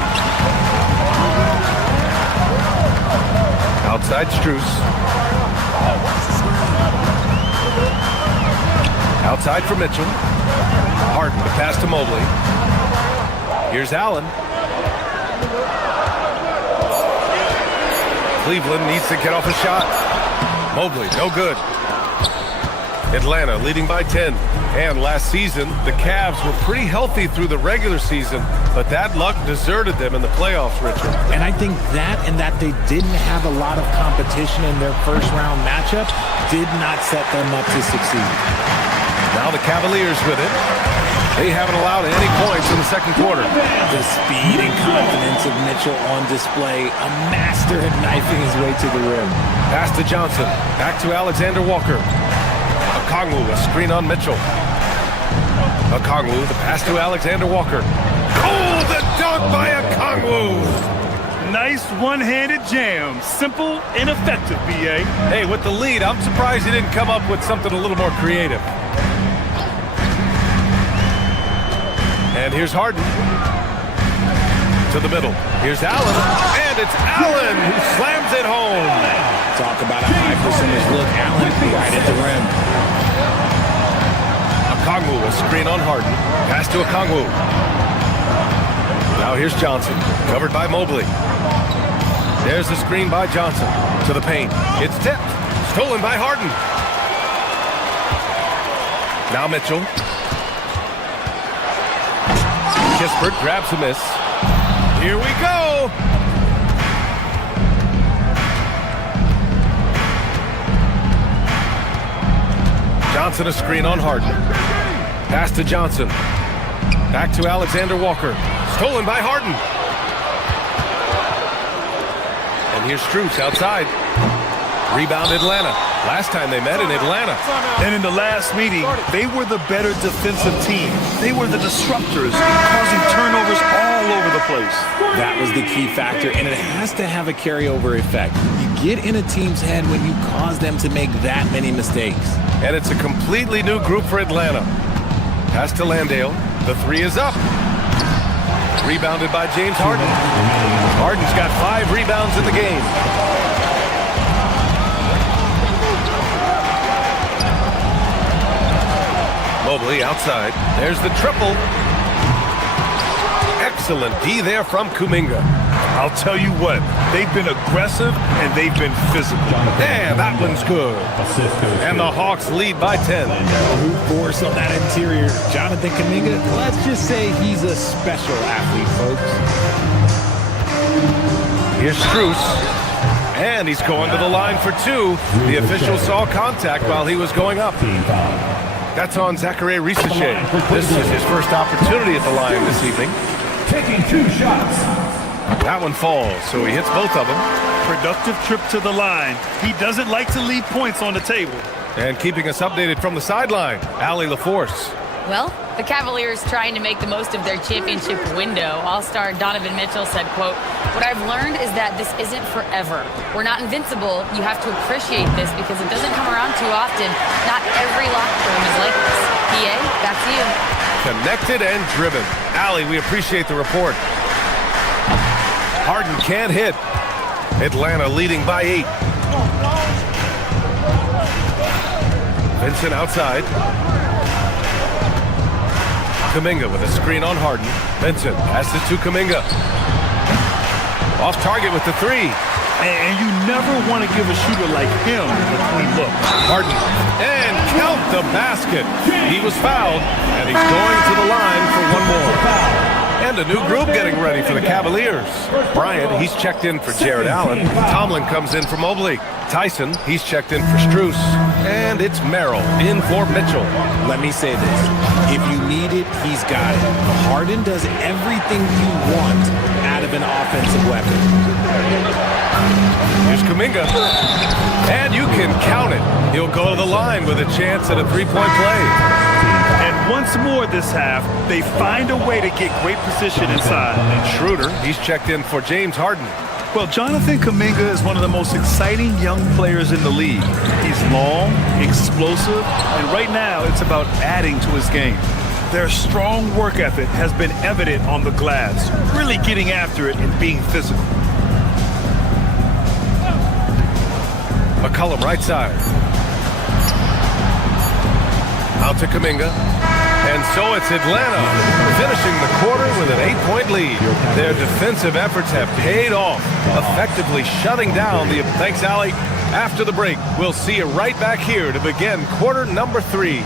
Outside Strus. Outside for Mitchell. Harden to pass to Mobley. Here's Allen. Cleveland needs to get off a shot. Mobley, no good. Atlanta leading by 10. And last season, the Cavs were pretty healthy through the regular season, but that luck deserted them in the playoffs, Richard. And I think that and that they didn't have a lot of competition in their first-round matchup did not set them up to succeed. Now the Cavaliers with it. They haven't allowed any points in the second quarter. The speed and confidence of Mitchell on display, a master at knifing his way to the rim. Pass to Johnson. Back to Alexander Walker. Okongwu, a screen on Mitchell. Okongwu, the pass to Alexander Walker. Oh, the dunk by Okongwu! Nice one-handed jam. Simple and effective, B.A. Hey, with the lead, I'm surprised he didn't come up with something a little more creative. And here's Harden. To the middle. Here's Allen. And it's Allen who slams it home. Talk about a high percentage look. Allen right at the rim. Okongwu, a screen on Harden. Pass to Okongwu. Now here's Johnson. Covered by Mobley. There's the screen by Johnson. To the paint. It's tipped. Stolen by Harden. Now Mitchell. Kispert grabs a miss. Here we go. Johnson a screen on Harden. Pass to Johnson. Back to Alexander Walker. Stolen by Harden. And here's Strus outside. Rebound Atlanta. Last time they met in Atlanta. And in the last meeting, they were the better defensive team. They were the disruptors, causing turnovers all over the place. That was the key factor, and it has to have a carryover effect. You get in a team's head when you cause them to make that many mistakes. And it's a completely new group for Atlanta. Pass to Landale. The 3 is up. Rebounded by James Harden. Harden's got 5 rebounds in the game. Mobley outside. There's the triple. Excellent D there from Kuminga. I'll tell you what, they've been aggressive and they've been physical. And that one's good. And the Hawks lead by 10. Brute force on that interior. Jonathan Kuminga, let's just say he's a special athlete, folks. Here's Strus. And he's going to the line for two. The official saw contact while he was going up. That's on Zachary Risachet. This is his first opportunity at the line this evening. Taking 2 shots. That one falls, so he hits both of them. Productive trip to the line. He doesn't like to leave points on the table. And keeping us updated from the sideline, Allie LaForce. Well, the Cavaliers trying to make the most of their championship window. All-star Donovan Mitchell said, quote, "What I've learned is that this isn't forever. We're not invincible. You have to appreciate this because it doesn't come around too often. Not every locker room is like this." PA, back to you. Connected and driven. Allie, we appreciate the report. Harden can't hit. Atlanta leading by 8. Vincent outside. Kuminga with a screen on Harden. Vincent passes to Kuminga. Off target with the 3. And you never want to give a shooter like him a clean look. Harden. And count the basket. He was fouled, and he's going to the line for one more. And a new group getting ready for the Cavaliers. Bryant, he's checked in for Jared Allen. Tomlin comes in for Mobley. Tyson, he's checked in for Strus. And it's Merrill in for Mitchell. Let me say this. If you need it, he's got it. Harden does everything you want out of an offensive weapon. Here's Kuminga. And you can count it. He'll go to the line with a chance at a three-point play. And once more this half, they find a way to get great position inside. Schroeder, he's checked in for James Harden. Well, Jonathan Kuminga is one of the most exciting young players in the league. He's long, explosive, and right now it's about adding to his game. Their strong work ethic has been evident on the glass, really getting after it and being physical. McCollum right side. Out to Kuminga. And so it's Atlanta finishing the quarter with an 8-point lead. Their defensive efforts have paid off, effectively shutting down the... Thanks, Allie. After the break, we'll see you right back here to begin quarter number 3.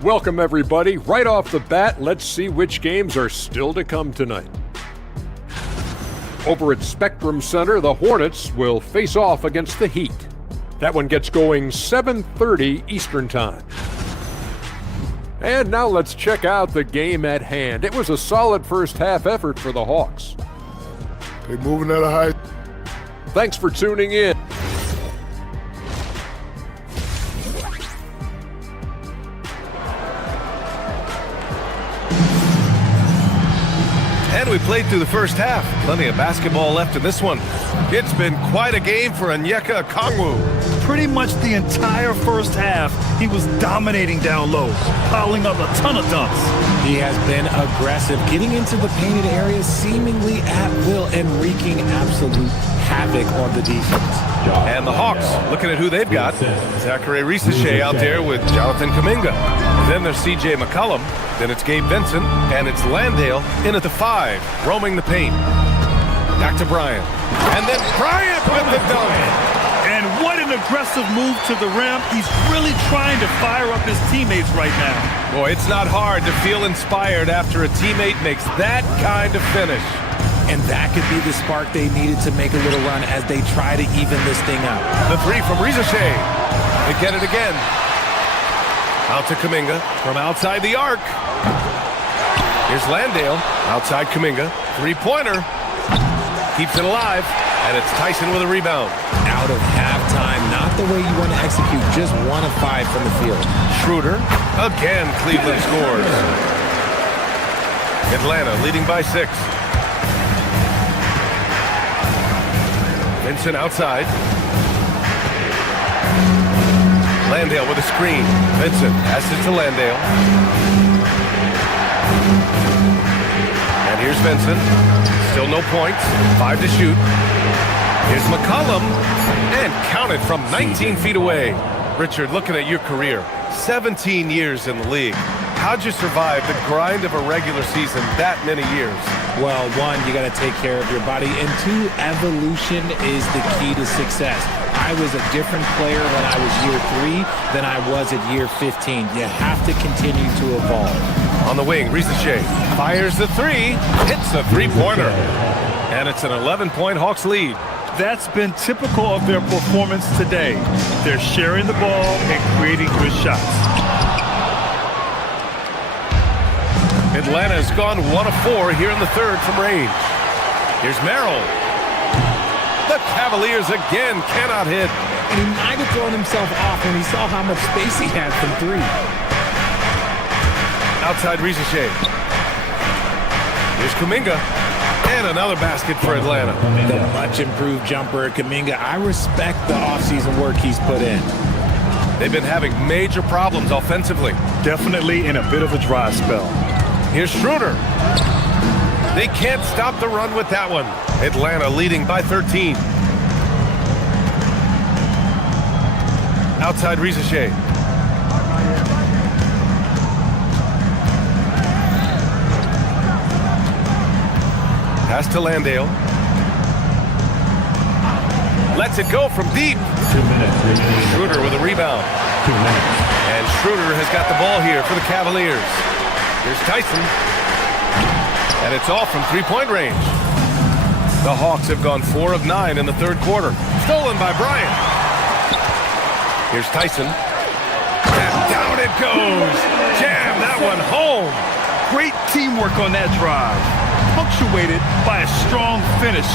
Welcome, everybody. Right off the bat, let's see which games are still to come tonight. Over at Spectrum Center, the Hornets will face off against the Heat. That one gets going 7:30 Eastern Time. And now let's check out the game at hand. It was a solid first half effort for the Hawks. They're moving at a high. Thanks for tuning in. And we played through the first half. Plenty of basketball left in this one. It's been quite a game for Onyeka Okongwu. Pretty much the entire first half, he was dominating down low, piling up a ton of dunks. He has been aggressive, getting into the painted areas seemingly at will and wreaking absolute havoc on the defense. And the Hawks, looking at who they've got. Zachary Risachet out there with Jonathan Kuminga. Then there's C.J. McCollum. Then it's Gabe Vincent. And it's Landale in at the 5, roaming the paint. Back to Bryant. And then Bryant with the dunk. And what an aggressive move to the rim. He's really trying to fire up his teammates right now. Boy, it's not hard to feel inspired after a teammate makes that kind of finish. And that could be the spark they needed to make a little run as they try to even this thing up. The 3 from Risachet. They get it again. Out to Kuminga from outside the arc. Here's Landale. Outside Kuminga. Three-pointer. Keeps it alive. And it's Tyson with a rebound. Out of halftime. Not the way you want to execute. Just 1 of 5 from the field. Schroeder. Again, Cleveland scores. Atlanta leading by 6. Vincent outside. Landale with a screen. Vincent passes to Landale. And here's Vincent. Still no points. 5 to shoot. Here's McCollum, and counted from 19 feet away. Richard, looking at your career, 17 years in the league. How'd you survive the grind of a regular season that many years? Well, one, you got to take care of your body, and two, evolution is the key to success. I was a different player when I was year 3 than I was at year 15. You have to continue to evolve. On the wing, Rizachet fires the three, hits a three-pointer, and it's an 11-point Hawks lead. That's been typical of their performance today. They're sharing the ball and creating good shots. Atlanta's gone 1 of 4 here in the third from range. Here's Merrill. The Cavaliers again cannot hit. And he might have thrown himself off when he saw how much space he had from 3. Outside Rizachet. Here's Kuminga. And another basket for Atlanta. The much improved jumper, Kuminga. I respect the offseason work he's put in. They've been having major problems offensively. Definitely in a bit of a dry spell. Here's Schroeder. They can't stop the run with that one. Atlanta leading by 13. Outside Rizachet. Pass to Landale. Lets it go from deep. 2 minutes remaining. Schroeder with a rebound. 2 minutes. And Schroeder has got the ball here for the Cavaliers. Here's Tyson. And it's all from three-point range. The Hawks have gone 4 of 9 in the third quarter. Stolen by Bryant. Here's Tyson. And down it goes. Jam that one home. Great teamwork on that drive. Punctuated by a strong finish.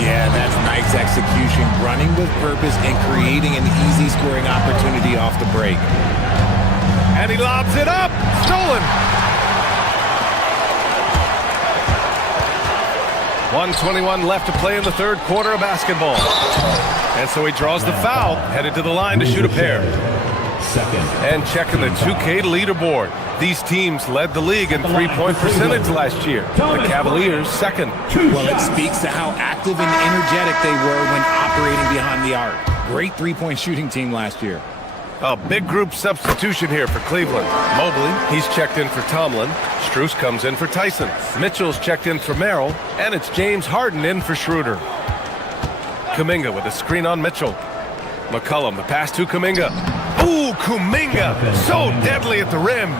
Yeah, that's nice execution. Running with purpose and creating an easy scoring opportunity off the break. And he lobs it up. Stolen. 1:21 left to play in the third quarter of basketball. And so he draws the foul, headed to the line to shoot a pair. Second. And checking the 2K leaderboard. These teams led the league in three-point percentage last year. The Cavaliers second. Well, it speaks to how active and energetic they were when operating behind the arc. Great three-point shooting team last year. A big group substitution here for Cleveland. Mobley, he's checked in for Tomlin. Strus comes in for Tyson. Mitchell's checked in for Merrill. And it's James Harden in for Schroeder. Kuminga with a screen on Mitchell. McCollum, the pass to Kuminga. Ooh, Kuminga, so deadly at the rim.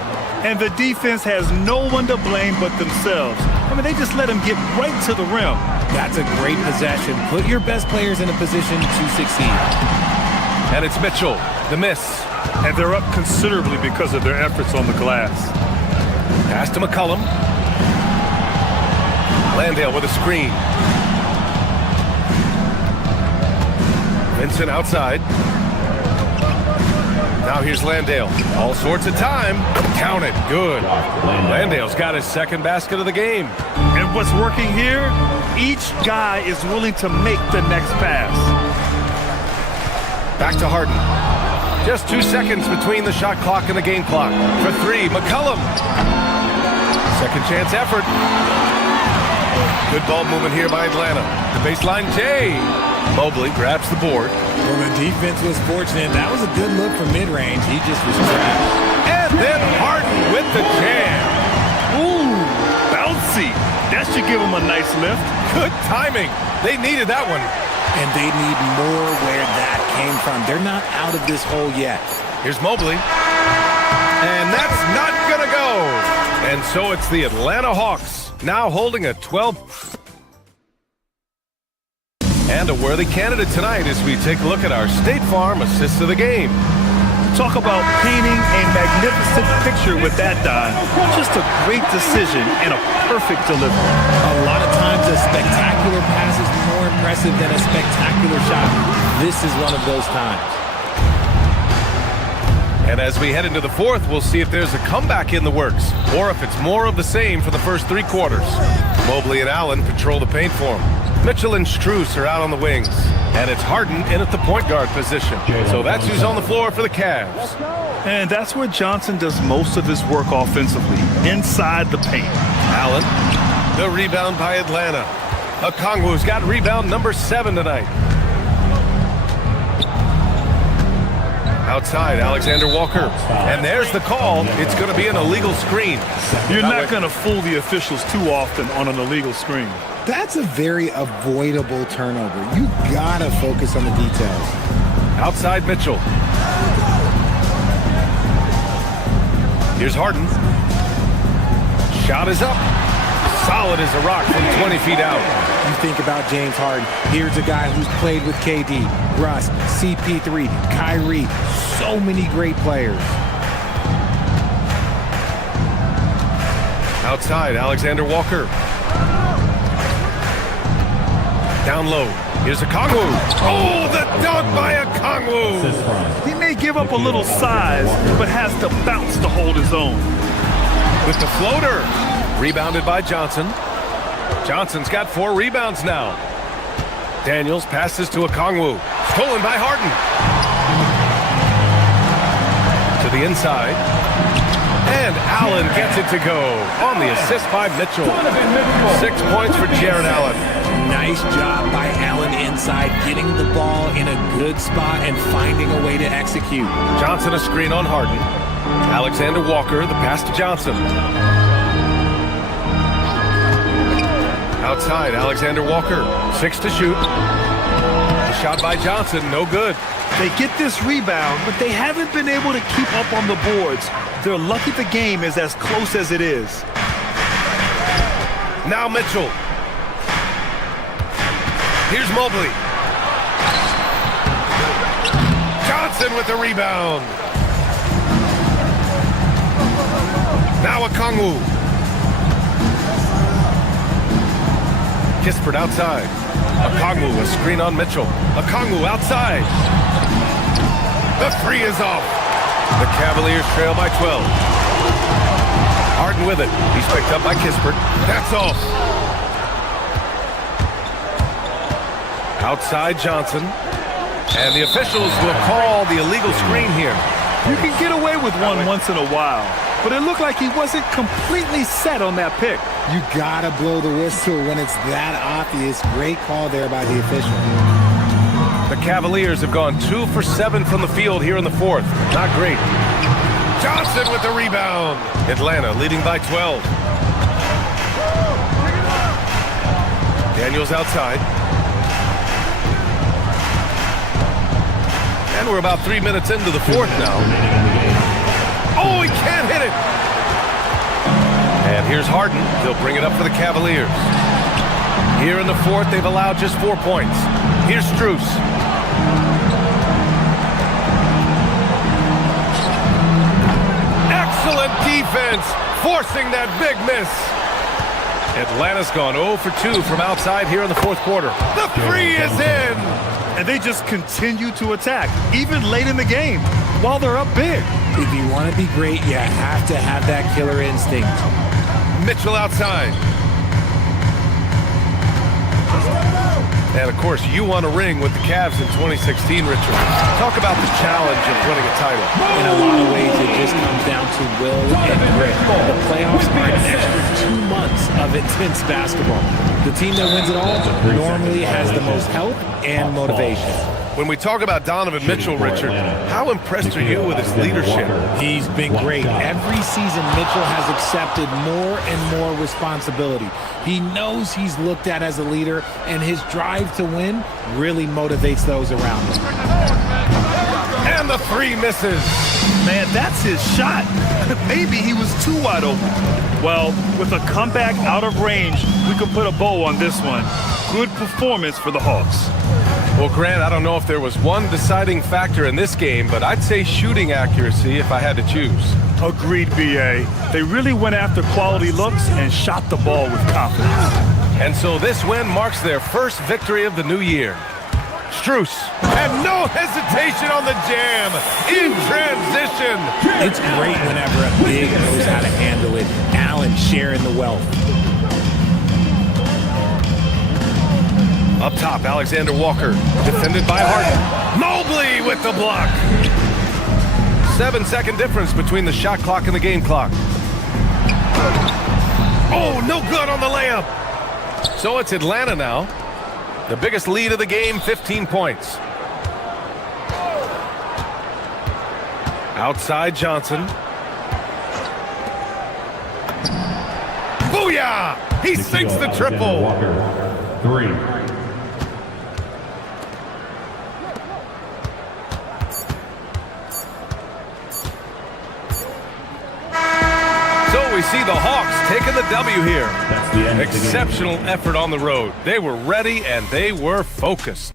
And the defense has no one to blame but themselves. I mean, they just let him get right to the rim. That's a great possession. Put your best players in a position to succeed. And it's Mitchell, the miss. And they're up considerably because of their efforts on the glass. Pass to McCollum. Landale with a screen. Vincent outside. Now here's Landale. All sorts of time. Count it. Good. Landale's got his second basket of the game. And what's working here? Each guy is willing to make the next pass. Back to Harden. Just 2 seconds between the shot clock and the game clock. For 3, McCollum. Second chance effort. Good ball movement here by Atlanta. The baseline, Jay. Mobley grabs the board. Well, the defense was fortunate. That was a good look from mid-range. He just was trapped. And then Harden with the jam. Ooh, bouncy. That should give him a nice lift. Good timing. They needed that one. And they need more where that came from. They're not out of this hole yet. Here's Mobley. And that's not going to go. And so it's the Atlanta Hawks now holding a 12. And a worthy candidate tonight as we take a look at our State Farm assists of the game. Talk about painting a magnificent picture with that dive. Just a great decision and a perfect delivery. A lot of times a spectacular pass is more impressive than a spectacular shot. This is one of those times. And as we head into the fourth, we'll see if there's a comeback in the works or if it's more of the same for the first 3 quarters. Mobley and Allen patrol the paint for him. Mitchell and Strus are out on the wings. And it's Harden in at the point guard position. So that's who's on the floor for the Cavs. And that's where Johnson does most of his work offensively, inside the paint. Allen, the rebound by Atlanta. Okongwu's got rebound number 7 tonight. Outside, Alexander Walker. And there's the call. It's going to be an illegal screen. You're not going to fool the officials too often on an illegal screen. That's a very avoidable turnover. You gotta focus on the details. Outside Mitchell. Here's Harden. Shot is up. Solid as a rock from 20 feet out. You think about James Harden. Here's a guy who's played with KD, Russ, CP3, Kyrie. So many great players. Outside, Alexander Walker. Down low. Here's Okongwu. Oh, the dunk by Okongwu. He may give up a little size, but has to bounce to hold his own. With the floater. Rebounded by Johnson. Johnson's got 4 rebounds now. Daniels passes to Okongwu. Stolen by Harden. To the inside. And Allen gets it to go on the assist by Mitchell. 6 points for Jared Allen. Nice job by Allen inside, getting the ball in a good spot and finding a way to execute. Johnson a screen on Harden. Alexander Walker, the pass to Johnson. Outside, Alexander Walker, 6 to shoot. The shot by Johnson, no good. They get this rebound, but they haven't been able to keep up on the boards. They're lucky the game is as close as it is. Now Mitchell. Here's Mobley. Johnson with the rebound. Now Okongwu. Kispert outside. Okongwu, a screen on Mitchell. Okongwu outside. The 3 is off. The Cavaliers trail by 12. Harden with it. He's picked up by Kispert. That's off. Outside Johnson. And the officials will call the illegal screen here. You can get away with one once in a while, but it looked like he wasn't completely set on that pick. You gotta blow the whistle when it's that obvious. Great call there by the official. The Cavaliers have gone 2 for 7 from the field here in the 4th. Not great. Johnson with the rebound. Atlanta leading by 12. Daniels outside. And we're about 3 minutes into the 4th now. Oh, he can't hit it. And here's Harden. He'll bring it up for the Cavaliers. Here in the 4th, they've allowed just 4 points. Here's Strus. Excellent defense, forcing that big miss. Atlanta's gone 0 for 2 from outside here in the 4th quarter. The 3 is in. And they just continue to attack, even late in the game, while they're up big. If you want to be great, you have to have that killer instinct. Mitchell outside. And, of course, you won a ring with the Cavs in 2016, Richard. Talk about the challenge of winning a title. In a lot of ways, it just comes down to will and grit. The playoffs are an extra 2 months of intense basketball. The team that wins it all normally has the most help and motivation. When we talk about Donovan Mitchell, Richard, how impressed are you with his leadership? He's been great. Every season, Mitchell has accepted more and more responsibility. He knows he's looked at as a leader, and his drive to win really motivates those around him. And the 3 misses. Man, that's his shot. Maybe he was too wide open. Well, with a comeback out of range, we could put a bow on this one. Good performance for the Hawks. Well, Grant, I don't know if there was one deciding factor in this game, but I'd say shooting accuracy if I had to choose. Agreed, B.A. They really went after quality looks and shot the ball with confidence. And so this win marks their first victory of the new year. Strus, and no hesitation on the jam in transition. It's great whenever a big knows how to handle it. Allen sharing the wealth. Up top, Alexander Walker, defended by Harden. Mobley with the block. 7-second difference between the shot clock and the game clock. Oh, no good on the layup. So it's Atlanta now. The biggest lead of the game, 15 points. Outside Johnson. Booyah! He sinks the triple. Walker, 3. So we see the Hawks taking the W here. That's the end of the game. Exceptional effort on the road. They were ready and they were focused.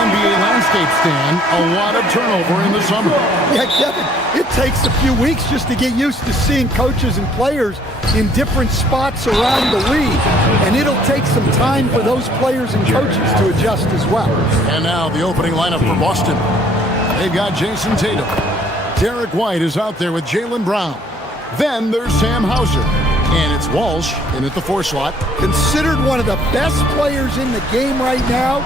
NBA landscape, Stan, a lot of turnover in the summer. Yeah, Kevin, it takes a few weeks just to get used to seeing coaches and players in different spots around the league. And it'll take some time for those players and coaches to adjust as well. And now the opening lineup for Boston. They've got Jason Tatum. Derek White is out there with Jaylen Brown. Then there's Sam Hauser. And it's Walsh in at the 4 slot. Considered one of the best players in the game right now,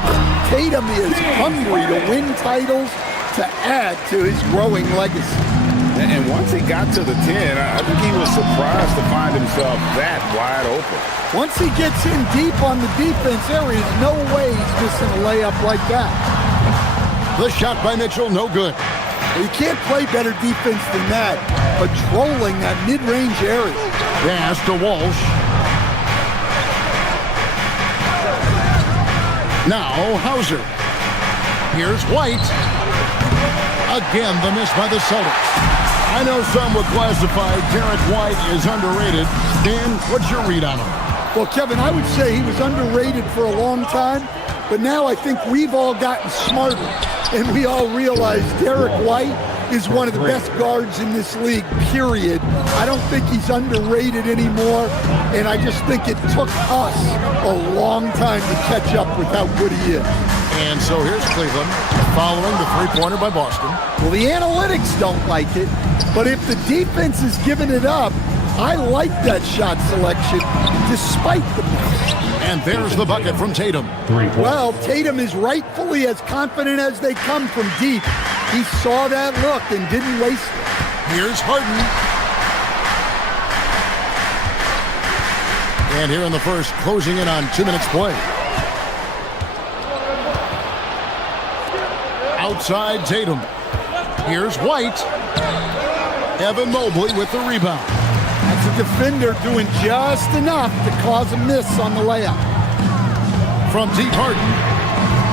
Tatum is hungry to win titles to add to his growing legacy. And once he got to the 10, I think he was surprised to find himself that wide open. Once he gets in deep on the defense, there is no way he's missing a layup like that. The shot by Mitchell, no good. You can't play better defense than that, patrolling that mid-range area. Pass to Walsh. Now Hauser. Here's White. Again, the miss by the Celtics. I know some would classify Derek White as underrated. Dan, what's your read on him? Well, Kevin, I would say he was underrated for a long time, but now I think we've all gotten smarter, and we all realize Derek White is one of the best guards in this league, period. I don't think he's underrated anymore, and I just think it took us a long time to catch up with how good he is. And so here's Cleveland following the three-pointer by Boston. Well, the analytics don't like it, but if the defense is giving it up, I like that shot selection despite the miss. And there's the bucket from Tatum. Well, Tatum is rightfully as confident as they come from deep. He saw that look and didn't waste it. Here's Harden. And here in the first, closing in on 2 minutes play. Outside Tatum. Here's White. Evan Mobley with the rebound. That's a defender doing just enough to cause a miss on the layup. From deep, Harden.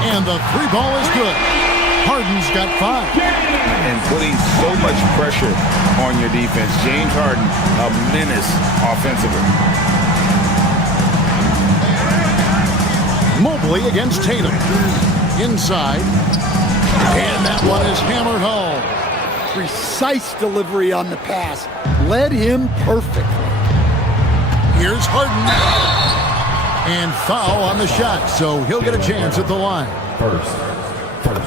And the 3-ball is good. Harden's got 5. And putting so much pressure on your defense. James Harden, a menace offensively. Mobley against Tatum. Inside. And that one is hammered home. Precise delivery on the pass. Led him perfectly. Here's Harden. And foul on the shot, so he'll get a chance at the line.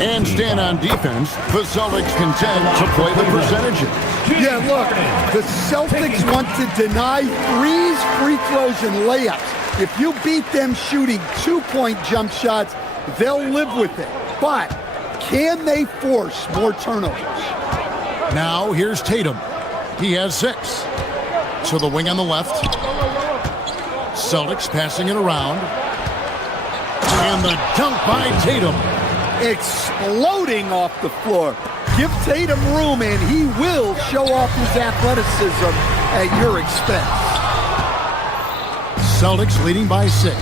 And stand on defense, the Celtics contend to play the percentages. Yeah, look, the Celtics want to deny threes, free throws, and layups. If you beat them shooting 2-point jump shots, they'll live with it. But can they force more turnovers? Now here's Tatum. He has 6. To the wing on the left. Celtics passing it around. And the dunk by Tatum. Exploding off the floor. Give Tatum room and he will show off his athleticism at your expense. Celtics leading by 6.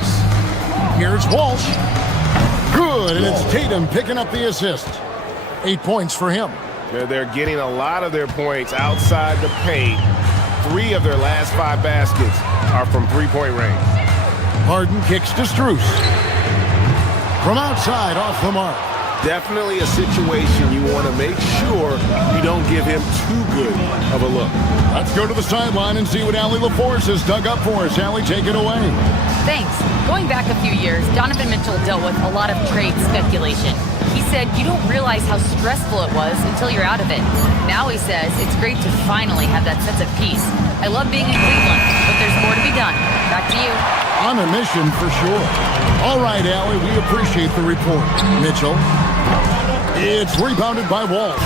Here's Walsh. Good, and it's Tatum picking up the assist. 8 points for him. They're getting a lot of their points outside the paint. 3 of their last 5 baskets are from three-point range. Harden kicks to Strus. From outside, off the mark. Definitely a situation you want to make sure you don't give him too good of a look. Let's go to the sideline and see what Allie LaForce has dug up for us. Allie, take it away. Thanks. Going back a few years, Donovan Mitchell dealt with a lot of trade speculation. He said you don't realize how stressful it was until you're out of it. Now he says it's great to finally have that sense of peace. I love being in Cleveland, but there's more to be done. Back to you. On a mission for sure. All right, Allie, we appreciate the report. Mitchell. It's rebounded by Walsh.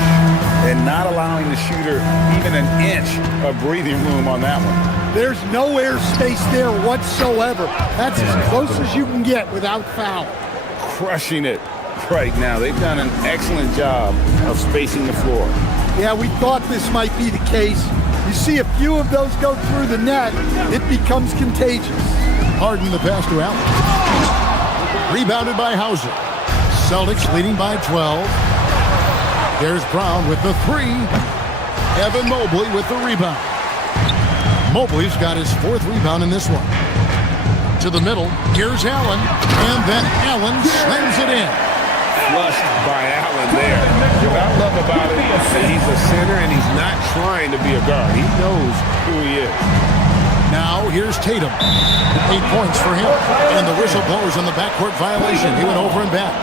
And not allowing the shooter even an inch of breathing room on that one. There's no air space there whatsoever. That's as close as you can get without foul. Crushing it right now. They've done an excellent job of spacing the floor. Yeah, we thought this might be the case. You see a few of those go through the net, it becomes contagious. Harden the pass to Allen. Rebounded by Hauser. Celtics leading by 12. There's Brown with the 3. Evan Mobley with the rebound. Mobley's got his 4th rebound in this one. To the middle, here's Allen, and then Allen slams it in. flushed by Allen there. What I love about it is that he's a center and he's not trying to be a guard. He knows who he is. Now here's Tatum. 8 points for him. And the whistle blows on the backcourt violation. He went over and back.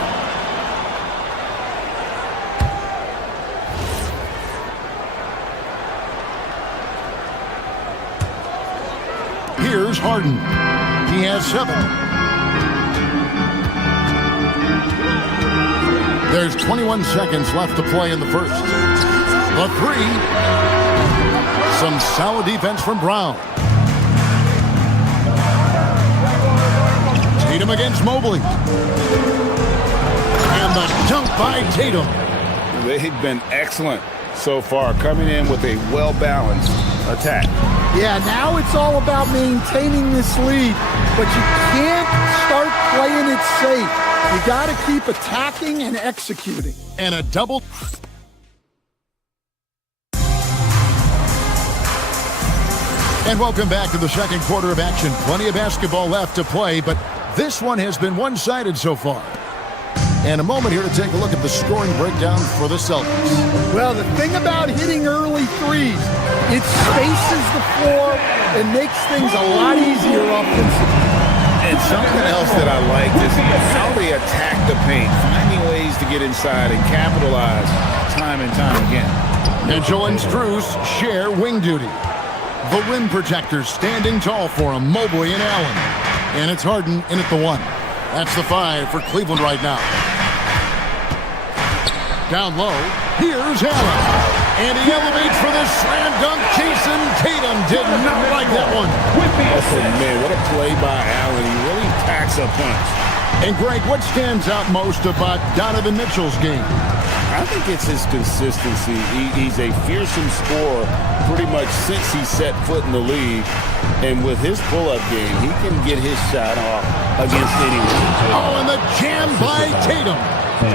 Here's Harden. He has 7. There's 21 seconds left to play in the first. The 3. Some solid defense from Brown. Tatum against Mobley. And the dunk by Tatum. They've been excellent so far, coming in with a well-balanced attack. Yeah, now it's all about maintaining this lead, but you can't start playing it safe. You got to keep attacking and executing. And a double. And welcome back to the second quarter of action. Plenty of basketball left to play, but this one has been one-sided so far. And a moment here to take a look at the scoring breakdown for the Celtics. Well, the thing about hitting early threes, it spaces the floor and makes things a lot easier offensively. And something else that I like is how they attack the paint, finding ways to get inside and capitalize time and time again. Mitchell and Strus share wing duty. The rim protectors standing tall for him, Mobley and Allen. And it's Harden in at the 1. That's the 5 for Cleveland right now. Down low, here's Allen. And he elevates for the slam dunk. Jason Tatum did not like that one. Oh, man, what a play by Allen. He really packs a punch. And, Greg, what stands out most about Donovan Mitchell's game? I think it's his consistency. He's a fearsome scorer pretty much since he set foot in the league. And with his pull-up game, he can get his shot off against anyone. Oh, and the jam by Tatum.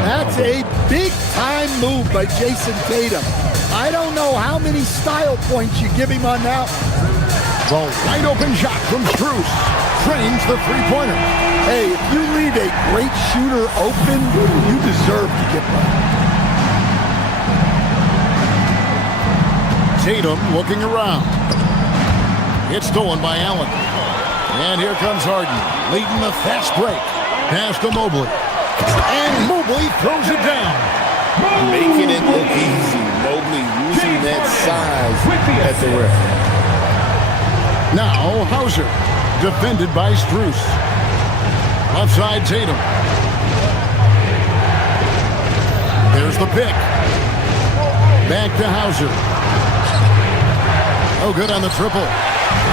That's a big-time move by Jason Tatum. I don't know how many style points you give him on that. The wide-open shot from Strus frames the three-pointer. Hey, if you leave a great shooter open, you deserve to get that. Tatum looking around. It's stolen by Allen. And here comes Harden, leading the fast break. Pass to Mobley. And Mobley throws it down. Making it look easy. Mobley using that size at the rim. Now Hauser, defended by Strus. Left side Tatum. There's the pick. Back to Hauser. Oh, good on the triple.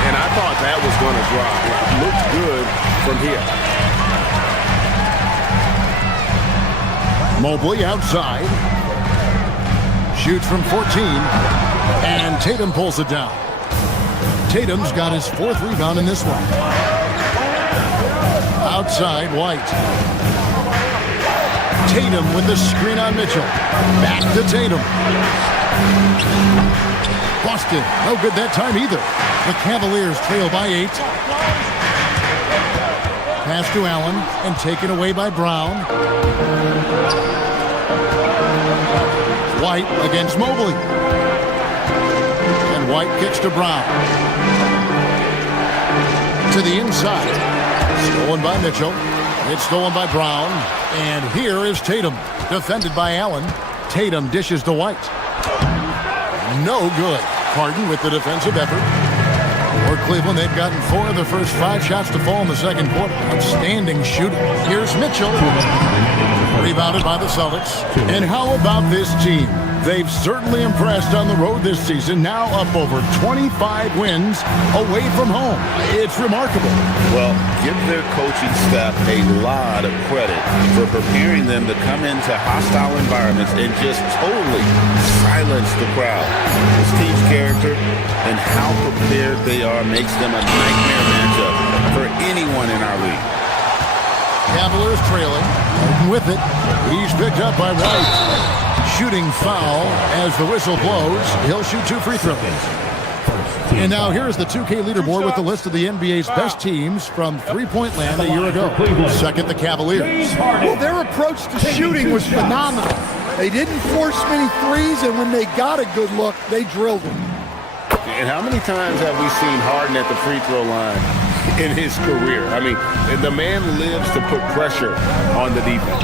And I thought that was going to drop. It looked good from here. Mobley outside. Shoots from 14. And Tatum pulls it down. Tatum's got his 4th rebound in this one. Outside, White. Tatum with the screen on Mitchell. Back to Tatum. Busted. No good that time either. The Cavaliers trail by 8. Pass to Allen and taken away by Brown. White against Mobley. And White kicks to Brown. To the inside. Stolen by Mitchell. It's stolen by Brown. And here is Tatum. Defended by Allen. Tatum dishes to White. No good. Harden with the defensive effort. For Cleveland, they've gotten 4 of their first 5 shots to fall in the second quarter. Outstanding shooting. Here's Mitchell. Rebounded by the Celtics. And how about this team? They've certainly impressed on the road this season, now up over 25 wins away from home. It's remarkable. Well, give their coaching staff a lot of credit for preparing them to come into hostile environments and just totally silence the crowd. This team's character and how prepared they are makes them a nightmare matchup for anyone in our league. Cavaliers trailing. With it, he's picked up by White. Shooting foul as the whistle blows. He'll shoot 2 free throws. And now here's the 2K leaderboard with the list of the NBA's best teams from three-point land a year ago. Second, the Cavaliers. Well, their approach to shooting was phenomenal. They didn't force many threes, and when they got a good look, they drilled them. And how many times have we seen Harden at the free throw line in his career? I mean, the man lives to put pressure on the defense.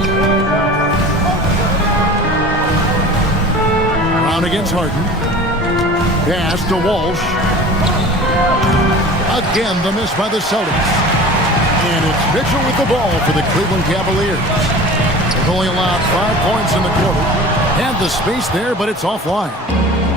Brown against Harden. Pass to Walsh. Again, the miss by the Celtics. And it's Mitchell with the ball for the Cleveland Cavaliers. They've only allowed 5 points in the quarter. Had the space there, but it's offline.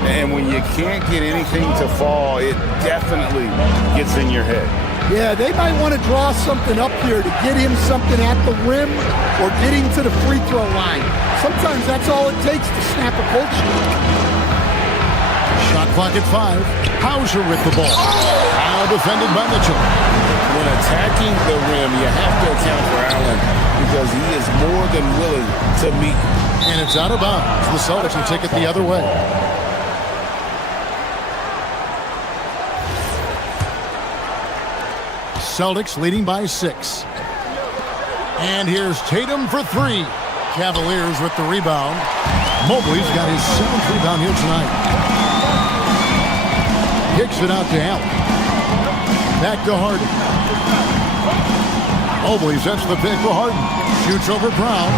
And when you can't get anything to fall, it definitely gets in your head. Yeah, they might want to draw something up here to get him something at the rim or get him to the free throw line. Sometimes that's all it takes to snap a cold streak. Shot clock at 5. Hauser with the ball. Now defended by Mitchell. When attacking the rim, you have to account for Allen because he is more than willing to meet. And it's out of bounds. The Celtics will take it the other way. Celtics leading by 6. And here's Tatum for 3. Cavaliers with the rebound. Mobley's got his 7th rebound here tonight. Kicks it out to Allen. Back to Harden. Mobley sets the pick for Harden. Shoots over Brown.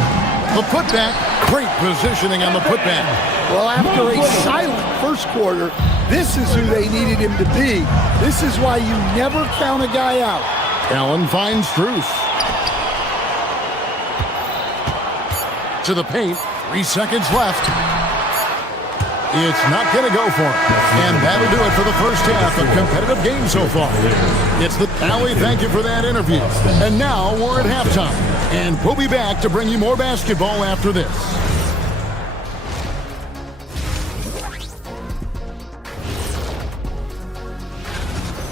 The putback. Great positioning on the putback. Well, after a silent first quarter, this is who they needed him to be. This is why you never count a guy out. Allen finds Strus. To the paint. 3 seconds left. It's not going to go for him. And that'll do it for the first half of competitive game so far. It's the Allie, thank you for that interview. And now we're at halftime. And we'll be back to bring you more basketball after this.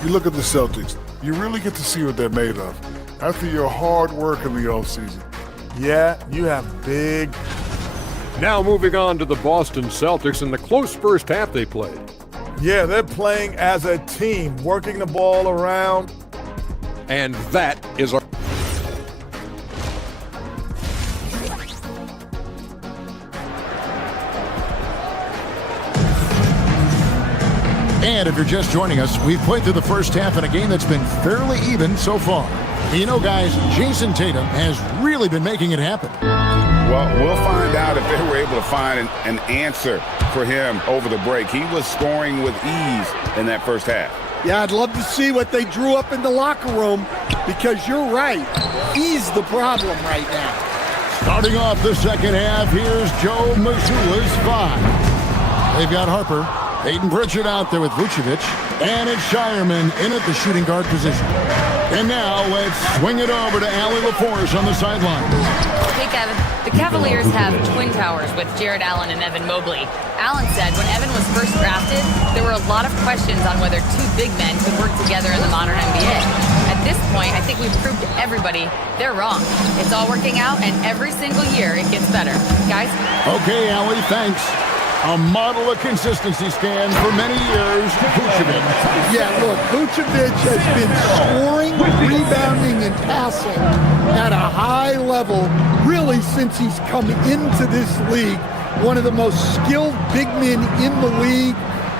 You look at the Celtics, you really get to see what they're made of. After your hard work in the offseason. Yeah, you have big. Now moving on to the Boston Celtics and the close first half they played. Yeah, they're playing as a team, working the ball around. And that is our... And if you're just joining us, we've played through the first half in a game that's been fairly even so far. You know, guys, Jason Tatum has really been making it happen. Well, we'll find out if they were able to find an answer for him over the break. He was scoring with ease in that first half. Yeah, I'd love to see what they drew up in the locker room because you're right. He's the problem right now. Starting off the second half, here's Joe Mazzulla's 5. They've got Harper. Peyton Pritchard out there with Vucevic. And it's Shireman in at the shooting guard position. And now let's swing it over to Allie LaForce on the sideline. Hey, Kevin. The Cavaliers have twin towers with Jared Allen and Evan Mobley. Allen said when Evan was first drafted, there were a lot of questions on whether two big men could work together in the modern NBA. At this point, I think we've proved to everybody they're wrong. It's all working out, and every single year it gets better. Guys? Okay, Allie, thanks. A model of consistency stand for many years, Vucevic. Yeah, look, Vucevic has been scoring, rebounding, and passing at a high level really since he's come into this league. One of the most skilled big men in the league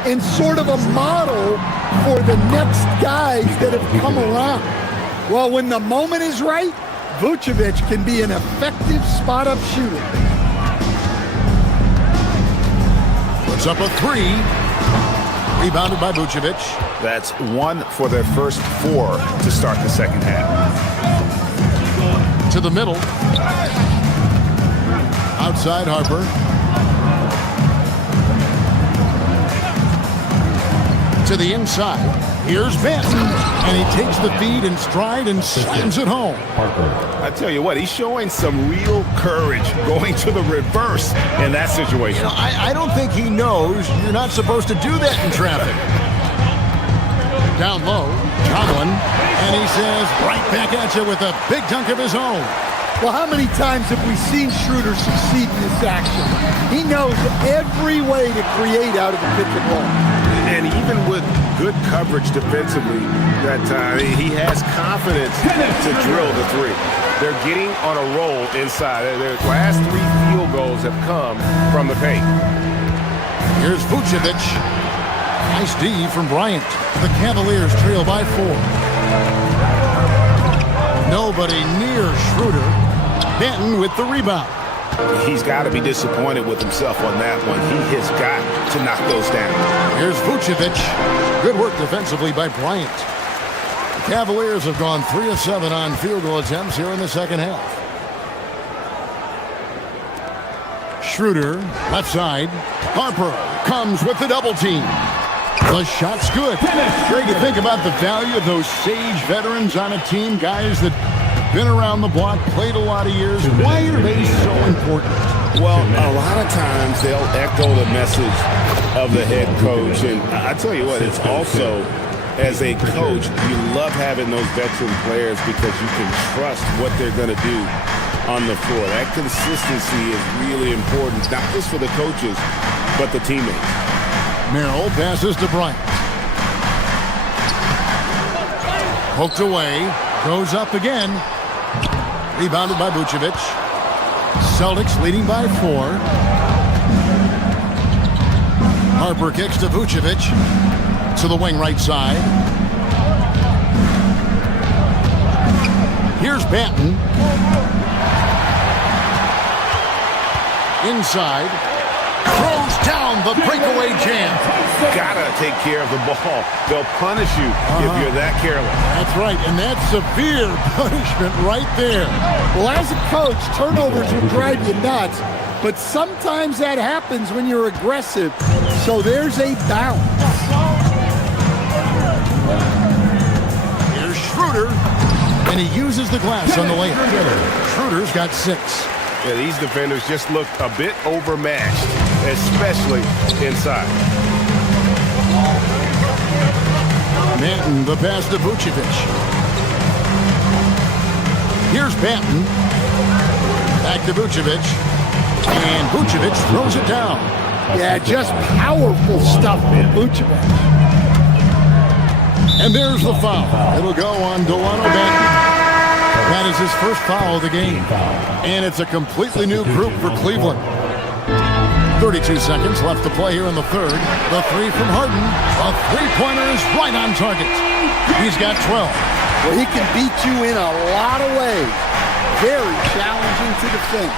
and sort of a model for the next guys that have come around. Well, when the moment is right, Vucevic can be an effective spot-up shooter. Puts up a 3. Rebounded by Vucevic. That's 1 for their first 4 to start the second half. To the middle. Outside Harper. To the inside. Here's Benton. And he takes the feed in stride and slams it home. I tell you what, he's showing some real courage going to the reverse in that situation. You know, I don't think he knows you're not supposed to do that in traffic. Down low, Tomlin, and he says right back at you with a big dunk of his own. Well, how many times have we seen Schroeder succeed in this action? He knows every way to create out of the pick and roll. And even with good coverage defensively that time, he has confidence to drill the three. They're getting on a roll inside. Their last 3 field goals have come from the paint. Here's Vucevic. Nice D from Bryant. The Cavaliers trail by 4. Nobody near Schroeder. Benton with the rebound. He's got to be disappointed with himself on that one. He has got to knock those down. Here's Vucevic. Good work defensively by Bryant. The Cavaliers have gone 3 of 7 on field goal attempts here in the second half. Schroeder, left side. Harper comes with the double team. The shot's good. Greg, you think about the value of those sage veterans on a team, guys that been around the block, played a lot of years. Why are they so important? Well, a lot of times they'll echo the message of the head coach. And I tell you what, it's also, as a coach, you love having those veteran players because you can trust what they're going to do on the floor. That consistency is really important, not just for the coaches, but the teammates. Merrill passes to Bryant. Poked away. Goes up again. Rebounded by Vucevic. Celtics leading by 4. Harper kicks to Vucevic. To the wing right side. Here's Benton. Inside. Throws down the breakaway jam. Gotta take care of the ball. They'll punish you if you're that careless. That's right, and that's severe punishment right there. Well, as a coach, turnovers will drive you nuts, but sometimes that happens when you're aggressive. So there's a bounce. Here's Schroeder, and he uses the glass on the layup. Schroeder's got 6. Yeah, these defenders just look a bit overmatched, especially inside. Benton, the pass to Vucevic. Here's Benton. Back to Vucevic. And Vucevic throws it down. Yeah, just powerful stuff from Vucevic. And there's the foul. It'll go on Delano Benton. That is his first foul of the game. And it's a completely new group for Cleveland. 32 seconds left to play here in the third. The 3 from Harden. A three-pointer is right on target. He's got 12. Well, he can beat you in a lot of ways. Very challenging to defend.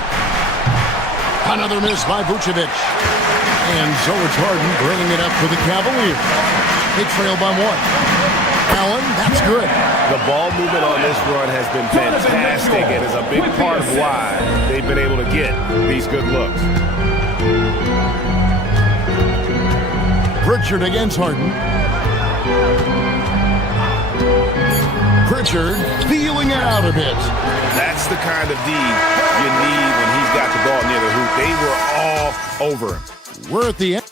Another miss by Vucevic. And so it's Harden bringing it up for the Cavaliers. They trail by 1. Allen, that's good. The ball movement on this run has been fantastic and is a big part of why they've been able to get these good looks. Pritchard against Harden. Pritchard feeling it out a bit. That's the kind of D you need when he's got the ball near the hoop. They were all over him. We're at the end.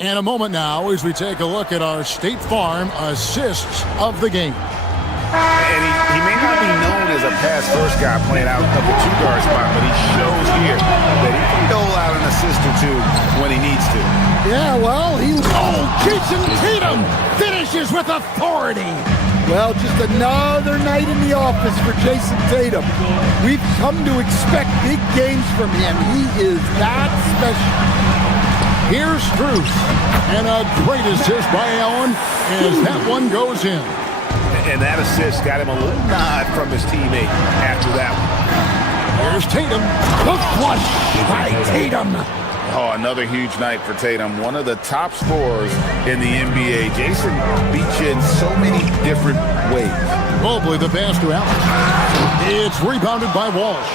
And a moment now as we take a look at our State Farm assists of the game. And he may not be known as a pass-first guy playing out of the 2-guard spot, but he shows here that he can dole out an assist or 2 when he needs to. Yeah, well, Jason Tatum finishes with authority. Well, just another night in the office for Jason Tatum. We've come to expect big games from him. He is that special. Here's Strus, and a great assist by Allen as that one goes in. And that assist got him a little nod from his teammate after that one. Here's Tatum. The flush by Tatum. Oh, another huge night for Tatum. One of the top scorers in the NBA. Jason beats you in so many different ways. Mobley the pass to Allen. It's rebounded by Walsh.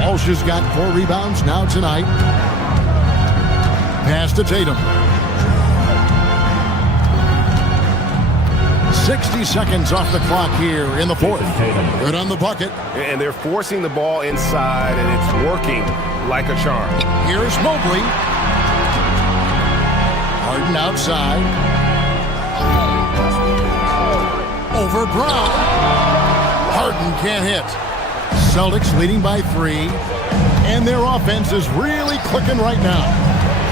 Walsh has got 4 rebounds now tonight. Pass to Tatum. 60 seconds off the clock here in the fourth. Good on the bucket. And they're forcing the ball inside, and it's working like a charm. Here's Mobley. Harden outside. Over Brown. Harden can't hit. Celtics leading by 3. And their offense is really clicking right now.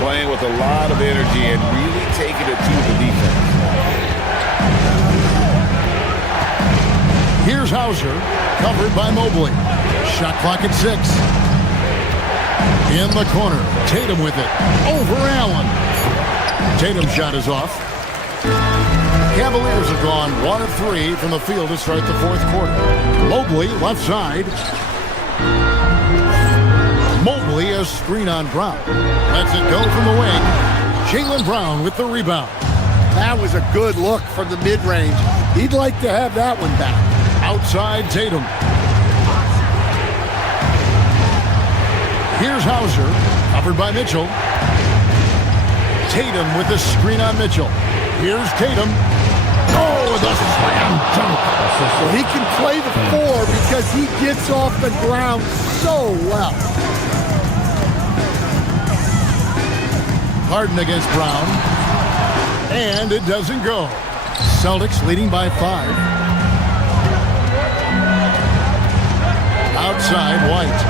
playing with a lot of energy and really taking it to the defense. Here's Hauser, covered by Mobley. Shot clock at 6. In the corner, Tatum with it. Over Allen. Tatum's shot is off. Cavaliers have gone 1 of 3 from the field to start the fourth quarter. Mobley, left side. Mobley, a screen on Brown. Lets it go from the wing. Jaylen Brown with the rebound. That was a good look from the mid-range. He'd like to have that one back. Outside Tatum. Here's Hauser, covered by Mitchell. Tatum with the screen on Mitchell. Here's Tatum. Oh, the slam dunk. Well, he can play the 4 because he gets off the ground so well. Harden against Brown. And it doesn't go. Celtics leading by 5. Outside White.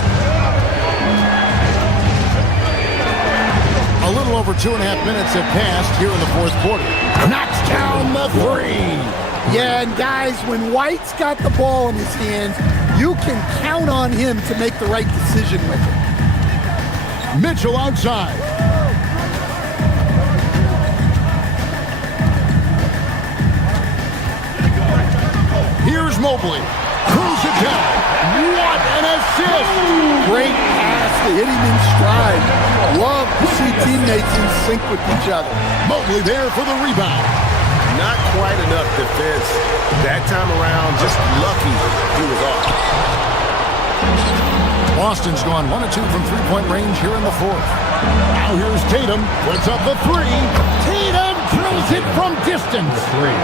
A little over 2.5 minutes have passed here in the fourth quarter. Knocks down the 3. Yeah, and guys, when White's got the ball in his hands, you can count on him to make the right decision with it. Mitchell outside. Here's Mobley. Cruise it down. What an assist! Great pass to hit him in stride. Love to see teammates in sync with each other. Mobley there for the rebound. Not quite enough defense that time around. Just lucky he was off. Boston's gone 1 of 2 from three-point range here in the fourth. Now here's Tatum. Puts up the 3. Tatum drills it from distance.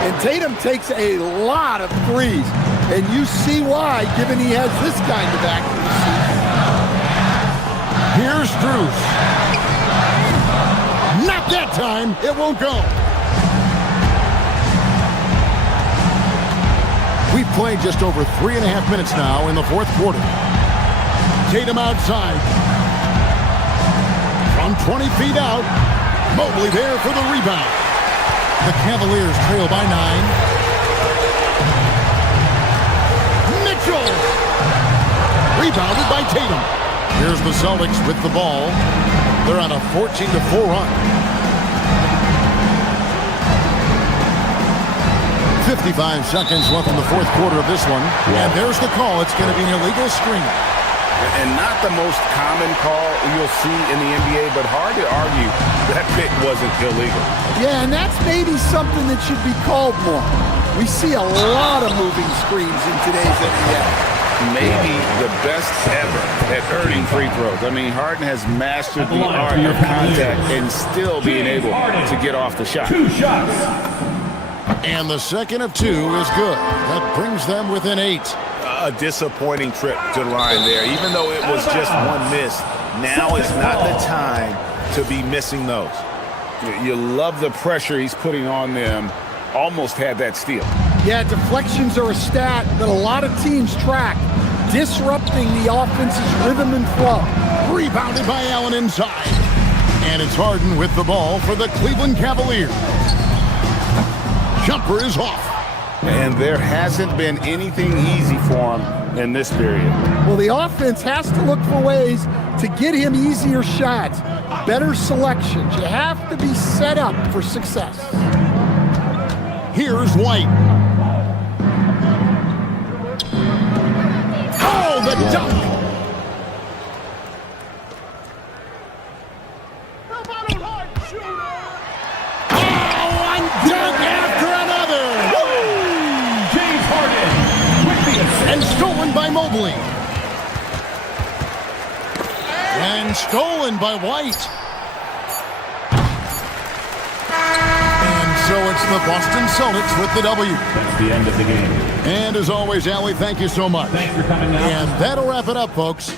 And Tatum takes a lot of threes. And you see why, given he has this kind of accuracy. Here's Strus. Not that time. It won't go. We've played just over 3.5 minutes now in the fourth quarter. Tatum outside. From 20 feet out. Mobley there for the rebound. The Cavaliers trail by 9. Mitchell! Rebounded by Tatum. Here's the Celtics with the ball. They're on a 14-4 run. 55 seconds left in the fourth quarter of this one. And there's the call. It's going to be an illegal screen. And not the most common call you'll see in the NBA, but hard to argue that pick wasn't illegal. Yeah, and that's maybe something that should be called more. We see a lot of moving screens in today's NBA. Maybe the best ever at earning free throws. I mean, Harden has mastered the art of contact and still being able to get off the shot. 2 shots. And the second of 2 is good. That brings them within 8. A disappointing trip to the line there. Even though it was just one miss, now is not the time to be missing those. You love the pressure he's putting on them. Almost had that steal. Yeah, deflections are a stat that a lot of teams track, disrupting the offense's rhythm and flow. Rebounded by Allen inside. And it's Harden with the ball for the Cleveland Cavaliers. Jumper is off. And there hasn't been anything easy for him in this period. Well, the offense has to look for ways to get him easier shots, better selections. You have to be set up for success. Here's White. Oh, the dunk! And stolen by Mobley. And stolen by White. And so it's the Boston Celtics with the W. That's the end of the game. And as always, Allie, thank you so much. Thanks for coming out. And that'll wrap it up, folks.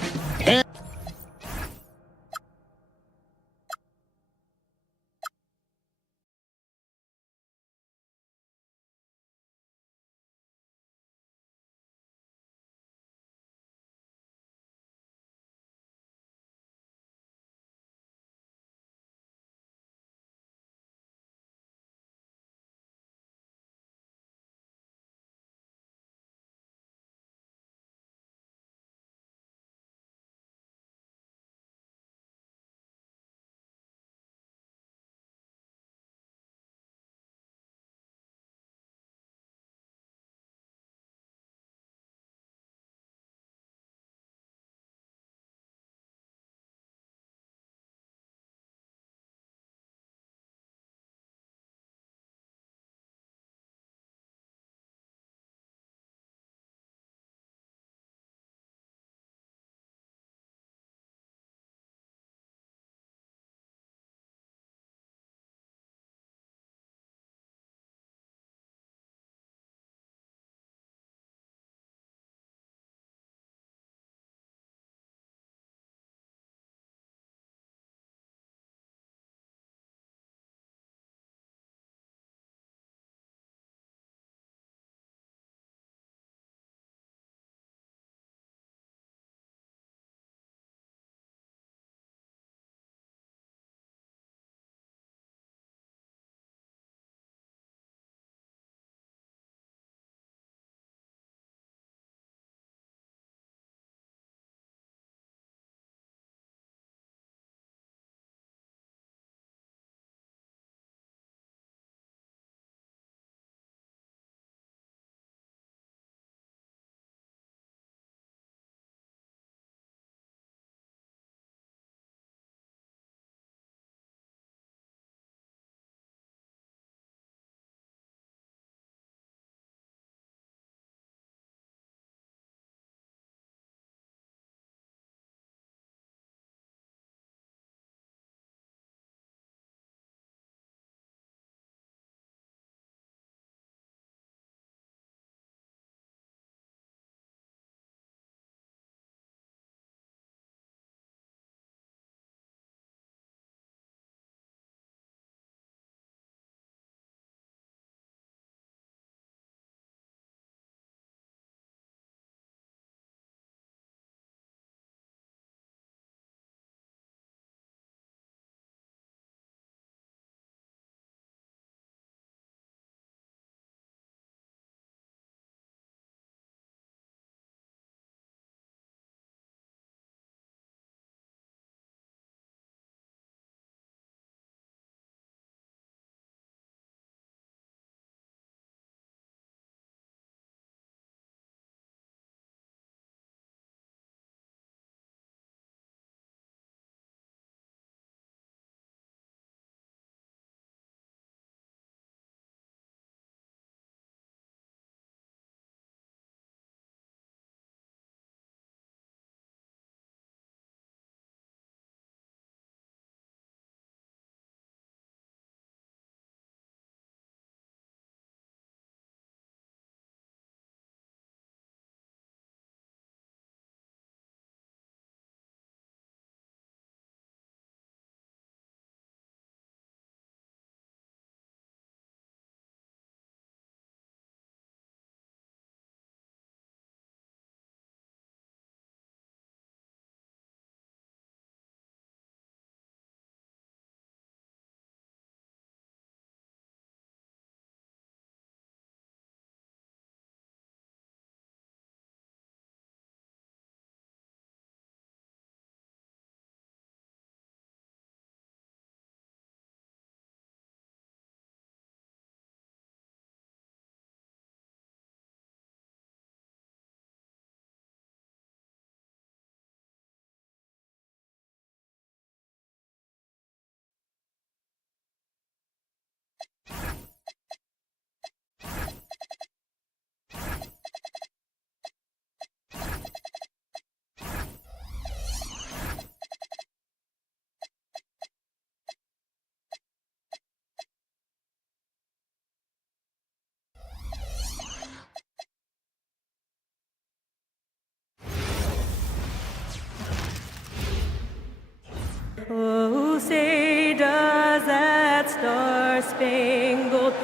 star-spangled.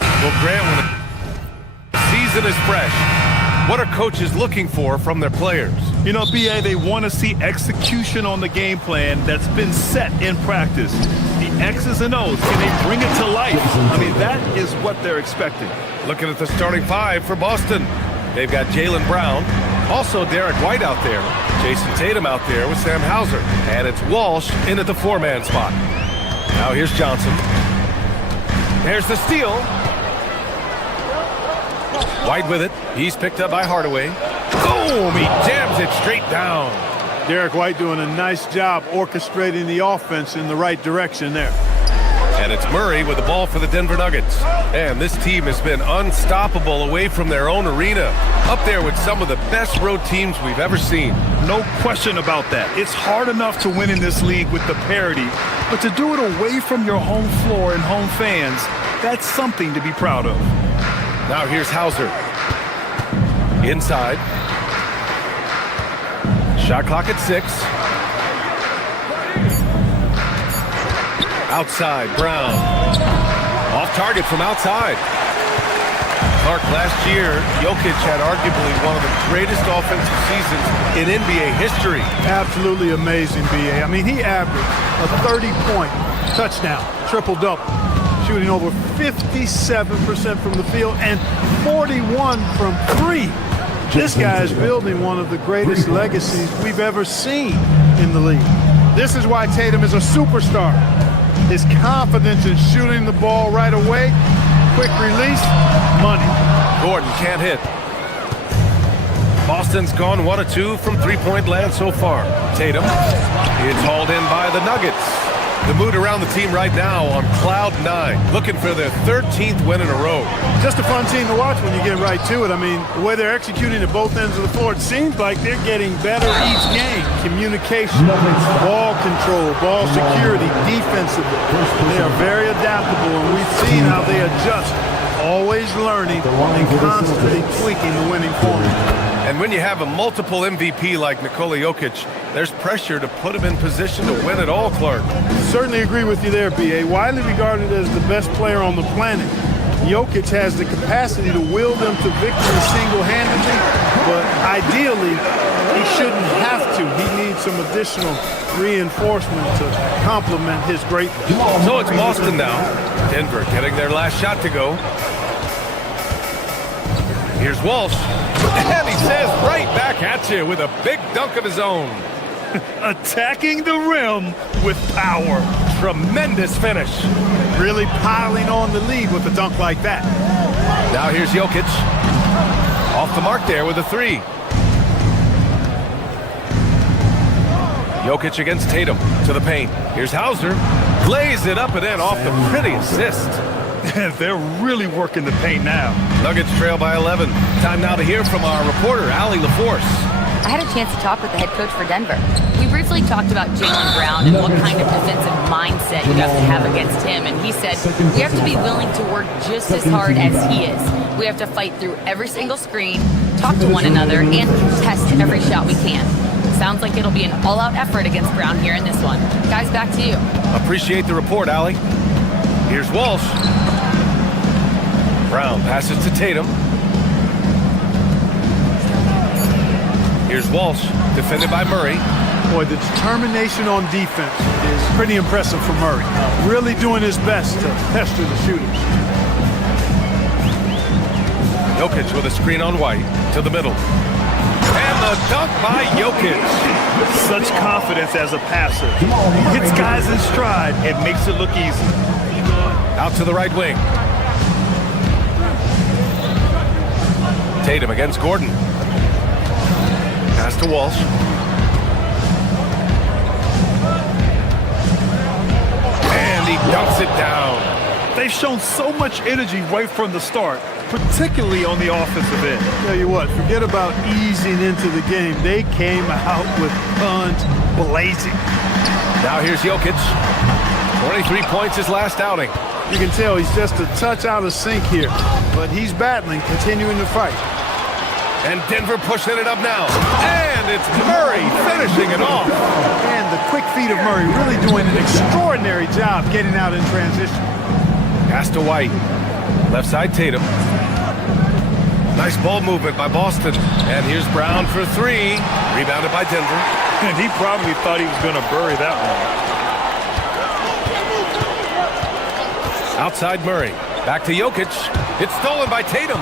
Well, Grant, when the season is fresh, what are coaches looking for from their players? You know, BA, they want to see execution on the game plan that's been set in practice. The X's and O's, can they bring it to life? I mean, that is what they're expecting. Looking at the starting five for Boston. They've got Jaylen Brown, also Derek White out there, Jason Tatum out there with Sam Hauser, and it's Walsh in at the four-man spot. Now here's Johnson. There's the steal. White with it. He's picked up by Hardaway. Boom! He jams it straight down. Derek White doing a nice job orchestrating the offense in the right direction there. And it's Murray with the ball for the Denver Nuggets. And this team has been unstoppable away from their own arena. Up there with some of the best road teams we've ever seen. No question about that. It's hard enough to win in this league with the parity, but to do it away from your home floor and home fans, that's something to be proud of. Now here's Hauser. Inside. Shot clock at 6. Outside, Brown. Off target from outside. Clark, last year, Jokic had arguably one of the greatest offensive seasons in NBA history. Absolutely amazing, BA. I mean, he averaged a 30-point touchdown, triple-double, shooting over 57% from the field and 41 from 3. This guy is building one of the greatest legacies we've ever seen in the league. This is why Tatum is a superstar. His confidence in shooting the ball right away, quick release, money. Gordon can't hit. Boston's gone 1 of 2 from three-point land so far. Tatum is hauled in by the Nuggets. The mood around the team right now on cloud 9, looking for their 13th win in a row. Just a fun team to watch when you get right to it. I mean, the way they're executing at both ends of the floor, it seems like they're getting better each game. Communication, ball control, ball security, defensively. They are very adaptable, and we've seen how they adjust, always learning and constantly tweaking the winning formula. And when you have a multiple MVP like Nikola Jokic, there's pressure to put him in position to win it all, Clark. Certainly agree with you there, B.A. Widely regarded as the best player on the planet, Jokic has the capacity to will them to victory single-handedly, but ideally, he shouldn't have to. He needs some additional reinforcement to complement his greatness. So it's Boston now. Denver getting their last shot to go. Here's Walsh. And he says right back at you with a big dunk of his own. Attacking the rim with power. Tremendous finish. Really piling on the lead with a dunk like that. Now here's Jokic. Off the mark there with a 3. Jokic against Tatum to the paint. Here's Hauser. Lays it up and in off the pretty assist. They're really working the paint now. Nuggets trail by 11. Time now to hear from our reporter, Allie LaForce. I had a chance to talk with the head coach for Denver. We briefly talked about Jaylen Brown and what kind of defensive mindset you have to have against him. And he said, we have to be willing to work just as hard as he is. We have to fight through every single screen, talk to one another, and contest every shot we can. Sounds like it'll be an all-out effort against Brown here in this one. Guys, back to you. Appreciate the report, Allie. Here's Walsh. Brown passes to Tatum. Here's Walsh, defended by Murray. Boy, the determination on defense is pretty impressive for Murray. Really doing his best to pester the shooters. Jokic with a screen on White to the middle. And the dunk by Jokic. Such confidence as a passer. He hits guys in stride and makes it look easy. Out to the right wing. Tatum against Gordon. Pass to Walsh. And he dunks it down. They've shown so much energy right from the start, particularly on the offensive end. Tell you what, forget about easing into the game. They came out with guns blazing. Now here's Jokic. 23 points his last outing. You can tell he's just a touch out of sync here, but he's battling, continuing to fight. And Denver pushing it up now. And it's Murray finishing it off. And the quick feet of Murray, really doing an extraordinary job getting out in transition. Pass to White. Left side Tatum. Nice ball movement by Boston. And here's Brown for three. Rebounded by Denver. And he probably thought he was going to bury that one. Outside Murray. Back to Jokic. It's stolen by Tatum.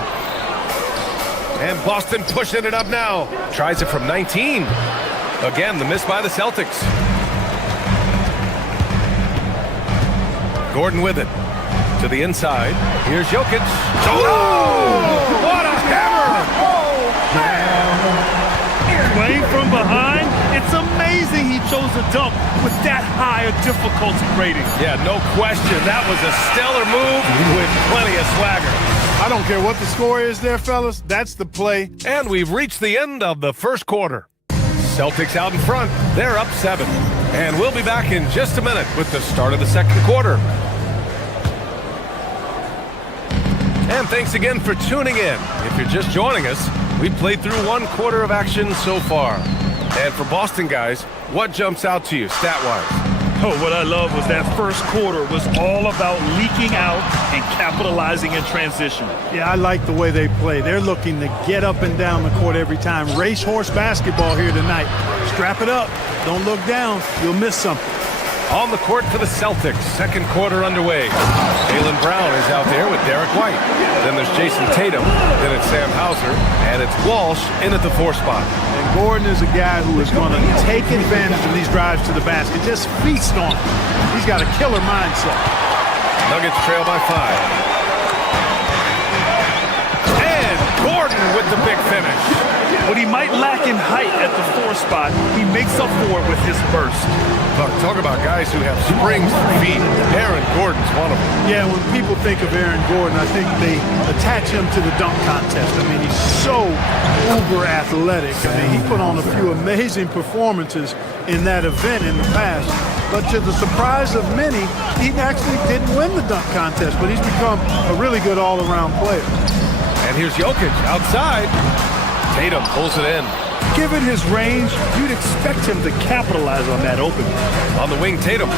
And Boston pushing it up now. Tries it from 19. Again, the miss by the Celtics. Gordon with it. To the inside. Here's Jokic. Oh! What a hammer! Playing from behind, it's amazing he chose a dunk with that high a difficulty rating. Yeah, no question. That was a stellar move with plenty of swagger. I don't care what the score is there, fellas. That's the play. And we've reached the end of the first quarter. Celtics out in front. They're up 7. And we'll be back in just a minute with the start of the second quarter. And thanks again for tuning in. If you're just joining us, we've played through 1 quarter of action so far. And for Boston guys, what jumps out to you stat-wise? Oh, what I love was that first quarter was all about leaking out and capitalizing in transition. Yeah, I like the way they play. They're looking to get up and down the court every time. Racehorse basketball here tonight. Strap it up. Don't look down. You'll miss something. On the court for the Celtics, second quarter underway. Jaylen Brown is out there with Derek White. Then there's Jason Tatum. Then it's Sam Hauser. And it's Walsh in at the 4 spot. And Gordon is a guy who is going to take advantage of these drives to the basket. Just feast on it. He's got a killer mindset. Nuggets trail by 5. And Gordon with the big finish. What he might lack in height at the 4 spot, he makes up for it with his burst. Talk about guys who have springs for feet. Aaron Gordon's one of them. Yeah, when people think of Aaron Gordon, I think they attach him to the dunk contest. I mean, he's so uber athletic. I mean, he put on a few amazing performances in that event in the past. But to the surprise of many, he actually didn't win the dunk contest, but he's become a really good all-around player. And here's Jokic outside. Tatum pulls it in. Given his range, you'd expect him to capitalize on that opening. On the wing, Tatum.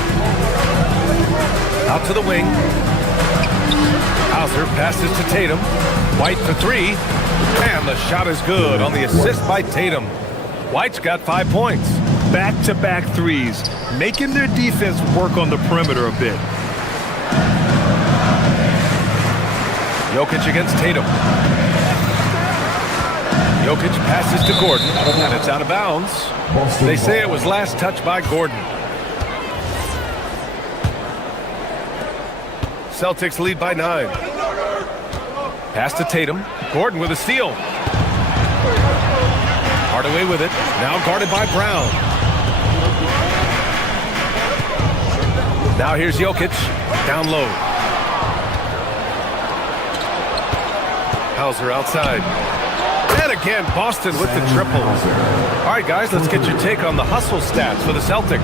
Out to the wing. Hauser passes to Tatum. White for 3. And the shot is good on the assist by Tatum. White's got 5 points. Back-to-back threes, making their defense work on the perimeter a bit. Jokic against Tatum. Jokic passes to Gordon, and it's out of bounds. They say it was last touched by Gordon. Celtics lead by 9. Pass to Tatum. Gordon with a steal. Hardaway with it. Now guarded by Brown. Now here's Jokic. Down low. Hauser outside. And again, Boston with the triples. All right, guys, let's get your take on the hustle stats for the Celtics.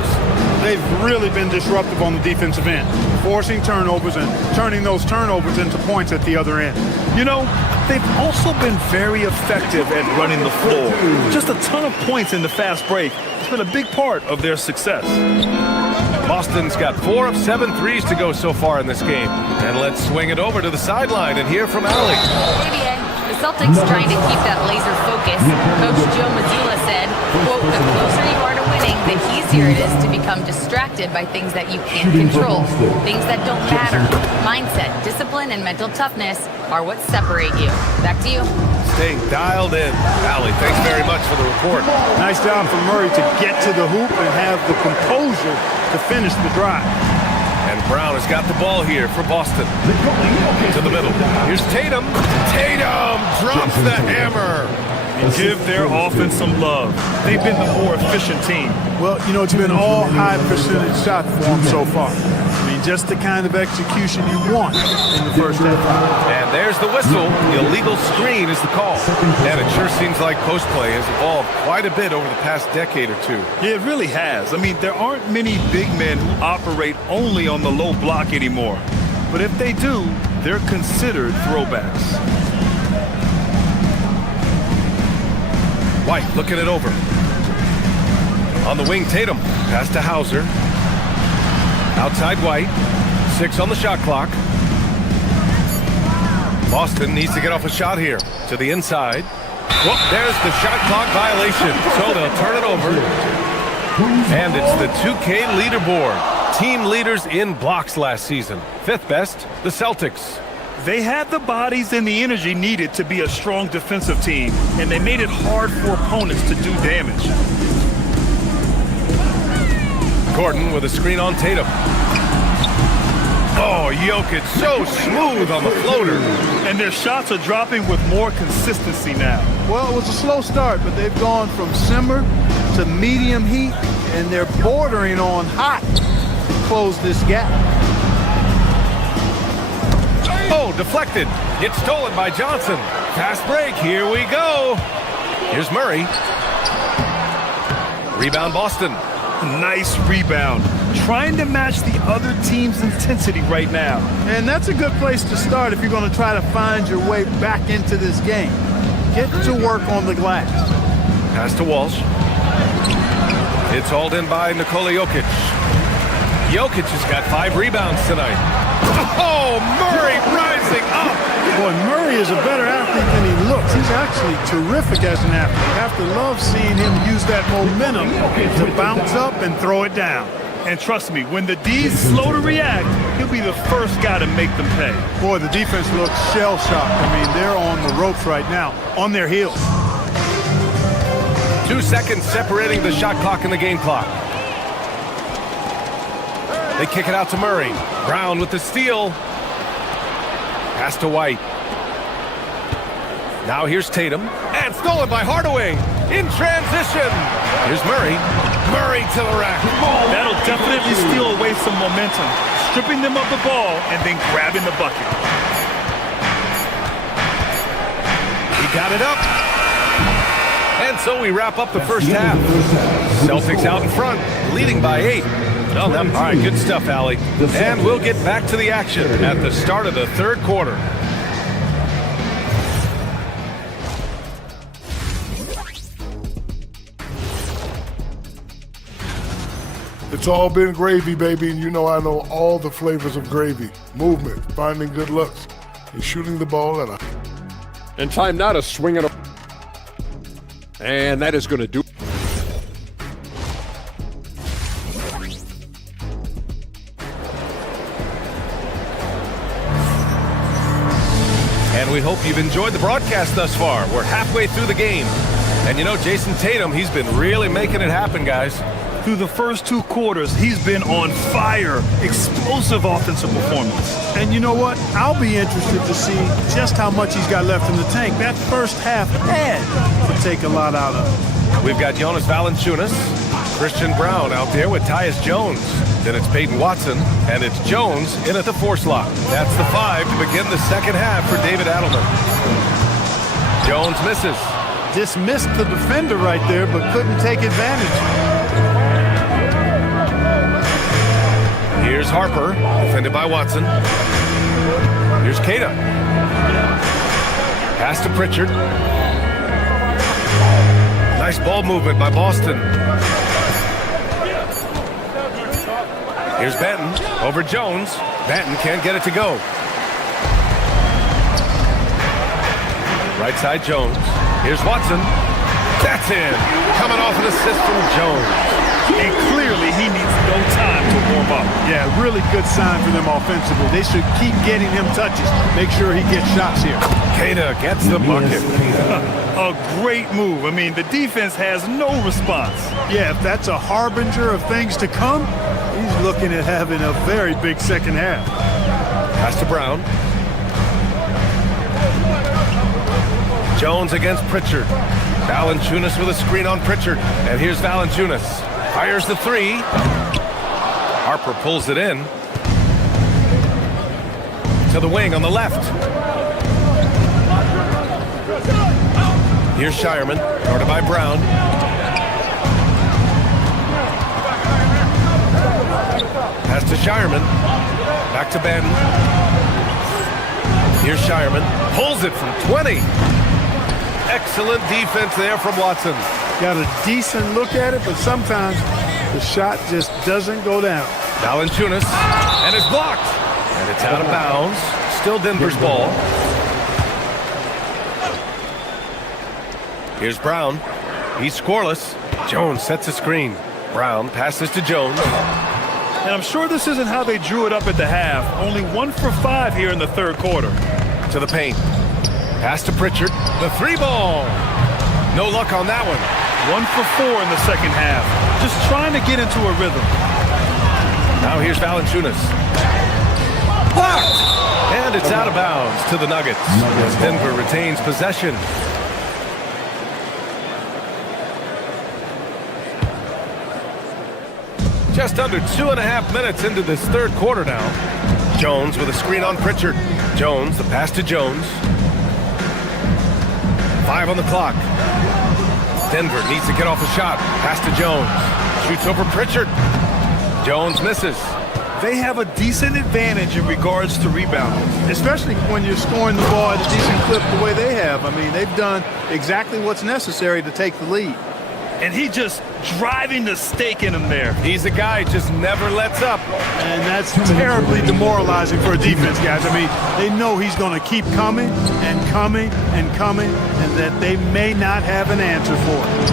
They've really been disruptive on the defensive end, forcing turnovers and turning those turnovers into points at the other end. You know, they've also been very effective at running the floor. Just a ton of points in the fast break. It's been a big part of their success. Boston's got 4 of 7 threes to go so far in this game. And let's swing it over to the sideline and hear from Allie. The Celtics trying to keep that laser focus. Coach Joe Mazzulla said, quote, the closer you are to winning, the easier it is to become distracted by things that you can't control, things that don't matter. Mindset, discipline, and mental toughness are what separate you. Back to you. Staying dialed in. Allie, thanks very much for the report. Nice job for Murray to get to the hoop and have the composure to finish the drive. And Brown has got the ball here for Boston. To the middle. Here's Tatum. Tatum drops the hammer. Give their offense some love. They've been the more efficient team. Well, you know, it's been all high percentage shot for them so far. I mean, just the kind of execution you want in the first half. And there's the whistle. The illegal screen is the call. And it sure seems like post play has evolved quite a bit over the past decade or two. Yeah, it really has. I mean, there aren't many big men who operate only on the low block anymore. But if they do, they're considered throwbacks. White looking it over. On the wing, Tatum. Pass to Hauser. Outside White. 6 on the shot clock. Boston needs to get off a shot here. To the inside. Well, there's the shot clock violation. So they'll turn it over. And it's the 2K leaderboard. Team leaders in blocks last season. 5th best, the Celtics. They had the bodies and the energy needed to be a strong defensive team, and they made it hard for opponents to do damage. Gordon with a screen on Tatum. Oh, Jokic so smooth on the floater. And their shots are dropping with more consistency now. Well, it was a slow start, but they've gone from simmer to medium heat, and they're bordering on hot to close this gap. Oh, deflected. It's stolen by Johnson. Fast break. Here we go. Here's Murray. Rebound, Boston. Nice rebound. Trying to match the other team's intensity right now. And that's a good place to start if you're going to try to find your way back into this game. Get to work on the glass. Pass to Walsh. It's hauled in by Nikola Jokic. Jokic has got 5 rebounds tonight. Oh, Murray rising up. Boy, Murray is a better athlete than he looks. He's actually terrific as an athlete. You have to love seeing him use that momentum to bounce up and throw it down. And trust me, when the D's slow to react, he'll be the first guy to make them pay. Boy, the defense looks shell-shocked. I mean, they're on the ropes right now, on their heels. 2 seconds separating the shot clock and the game clock. They kick it out to Murray. Brown with the steal. Pass to White. Now here's Tatum. And stolen by Hardaway. In transition. Here's Murray. Murray to the rack. That'll definitely steal away some momentum. Stripping them of the ball and then grabbing the bucket. He got it up. And so we wrap up the first half. Celtics out in front, leading by 8. All right, good stuff, Allie. And we'll get back to the action at the start of the third quarter. It's all been gravy, baby, and you know I know all the flavors of gravy. Movement, finding good looks, and shooting the ball at a... And time now to swing it. And that is going to do it. And we hope you've enjoyed the broadcast thus far. We're halfway through the game. And you know, Jason Tatum, he's been really making it happen, guys. Through the first 2 quarters, he's been on fire. Explosive offensive performance. And you know what? I'll be interested to see just how much he's got left in the tank. That first half had to take a lot out of him. We've got Jonas Valanciunas, Christian Brown out there with Tyus Jones. Then it's Peyton Watson, and it's Jones in at the 4 slot. That's the 5 to begin the second half for David Adelman. Jones misses. Just missed the defender right there, but couldn't take advantage. Here's Harper, defended by Watson. Here's Keita. Pass to Pritchard. Nice ball movement by Boston. Here's Benton over Jones. Benton can't get it to go. Right side Jones. Here's Watson. That's in. Coming off an assist from Jones. And clearly he needs no time to warm up. Yeah, really good sign for them offensively. They should keep getting him touches. Make sure he gets shots here. Keita gets the bucket. A great move. I mean, the defense has no response. Yeah, if that's a harbinger of things to come, he's looking at having a very big second half. Pass to Brown. Jones against Pritchard. Valanciunas with a screen on Pritchard. And here's Valanciunas. Fires the 3. Harper pulls it in. To the wing on the left. Here's Shireman, guarded by Brown. Pass to Shireman. Back to Ben. Here's Shireman. Pulls it from 20. Excellent defense there from Watson. Got a decent look at it, but sometimes the shot just doesn't go down. Valanciunas, and it's blocked. And it's out of bounds. Still Denver's ball. Here's Brown. He's scoreless. Jones sets a screen. Brown passes to Jones. And I'm sure this isn't how they drew it up at the half. Only 1 for 5 here in the third quarter. To the paint. Pass to Pritchard. The 3-ball. No luck on that one. 1 for 4 in the second half. Just trying to get into a rhythm. Now here's Valanciunas. Blocked! And it's out of bounds to the Nuggets as Denver retains possession. Just under 2.5 minutes into this third quarter now. Jones with a screen on Pritchard. Jones, the pass to Jones. 5 on the clock. Denver needs to get off a shot. Pass to Jones. Shoots over Pritchard. Jones misses. They have a decent advantage in regards to rebounding, especially when you're scoring the ball at a decent clip the way they have. I mean, they've done exactly what's necessary to take the lead. And he just driving the stake in him there. He's a guy who just never lets up. And that's terribly demoralizing for a defense, guys. I mean, they know he's going to keep coming and coming and coming, and that they may not have an answer for it.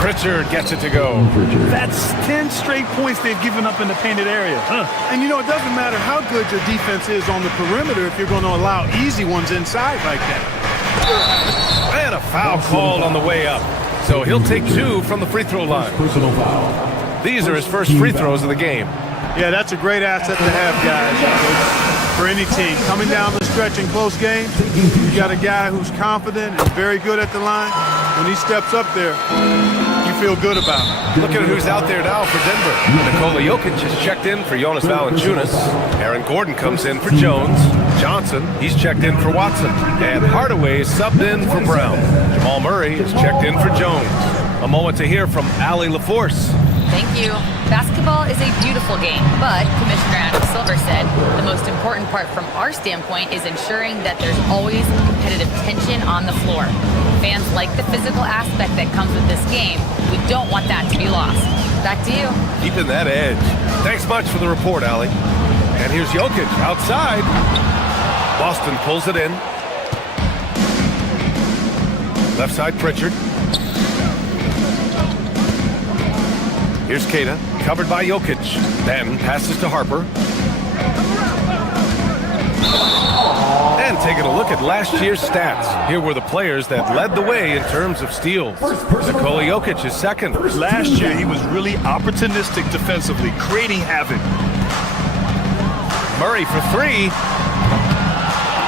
Pritchard gets it to go. That's 10 straight points they've given up in the painted area. And, you know, it doesn't matter how good your defense is on the perimeter if you're going to allow easy ones inside like that. And a foul called on the way up. So he'll take 2 from the free throw line. Personal foul. These are his first free throws of the game. Yeah, that's a great asset to have, guys, for any team. Coming down the stretch in close games, you got a guy who's confident and very good at the line. When he steps up there, you feel good about it. Look at who's out there now for Denver. Nikola Jokic has checked in for Jonas Valanciunas. Aaron Gordon comes in for Jones. Johnson, he's checked in for Watson. And Hardaway is subbed in for Brown. Jamal Murray is checked in for Jones. A moment to hear from Allie LaForce. Thank you. Basketball is a beautiful game, but Commissioner Adam Silver said the most important part from our standpoint is ensuring that there's always competitive tension on the floor. Fans like the physical aspect that comes with this game. We don't want that to be lost. Back to you. Keeping that edge. Thanks much for the report, Allie. And here's Jokic outside. Boston pulls it in. Left side, Pritchard. Here's Keita, covered by Jokic. Then passes to Harper. And taking a look at last year's stats. Here were the players that led the way in terms of steals. Nikola Jokic is second. Last year, he was really opportunistic defensively, creating havoc. Murray for 3.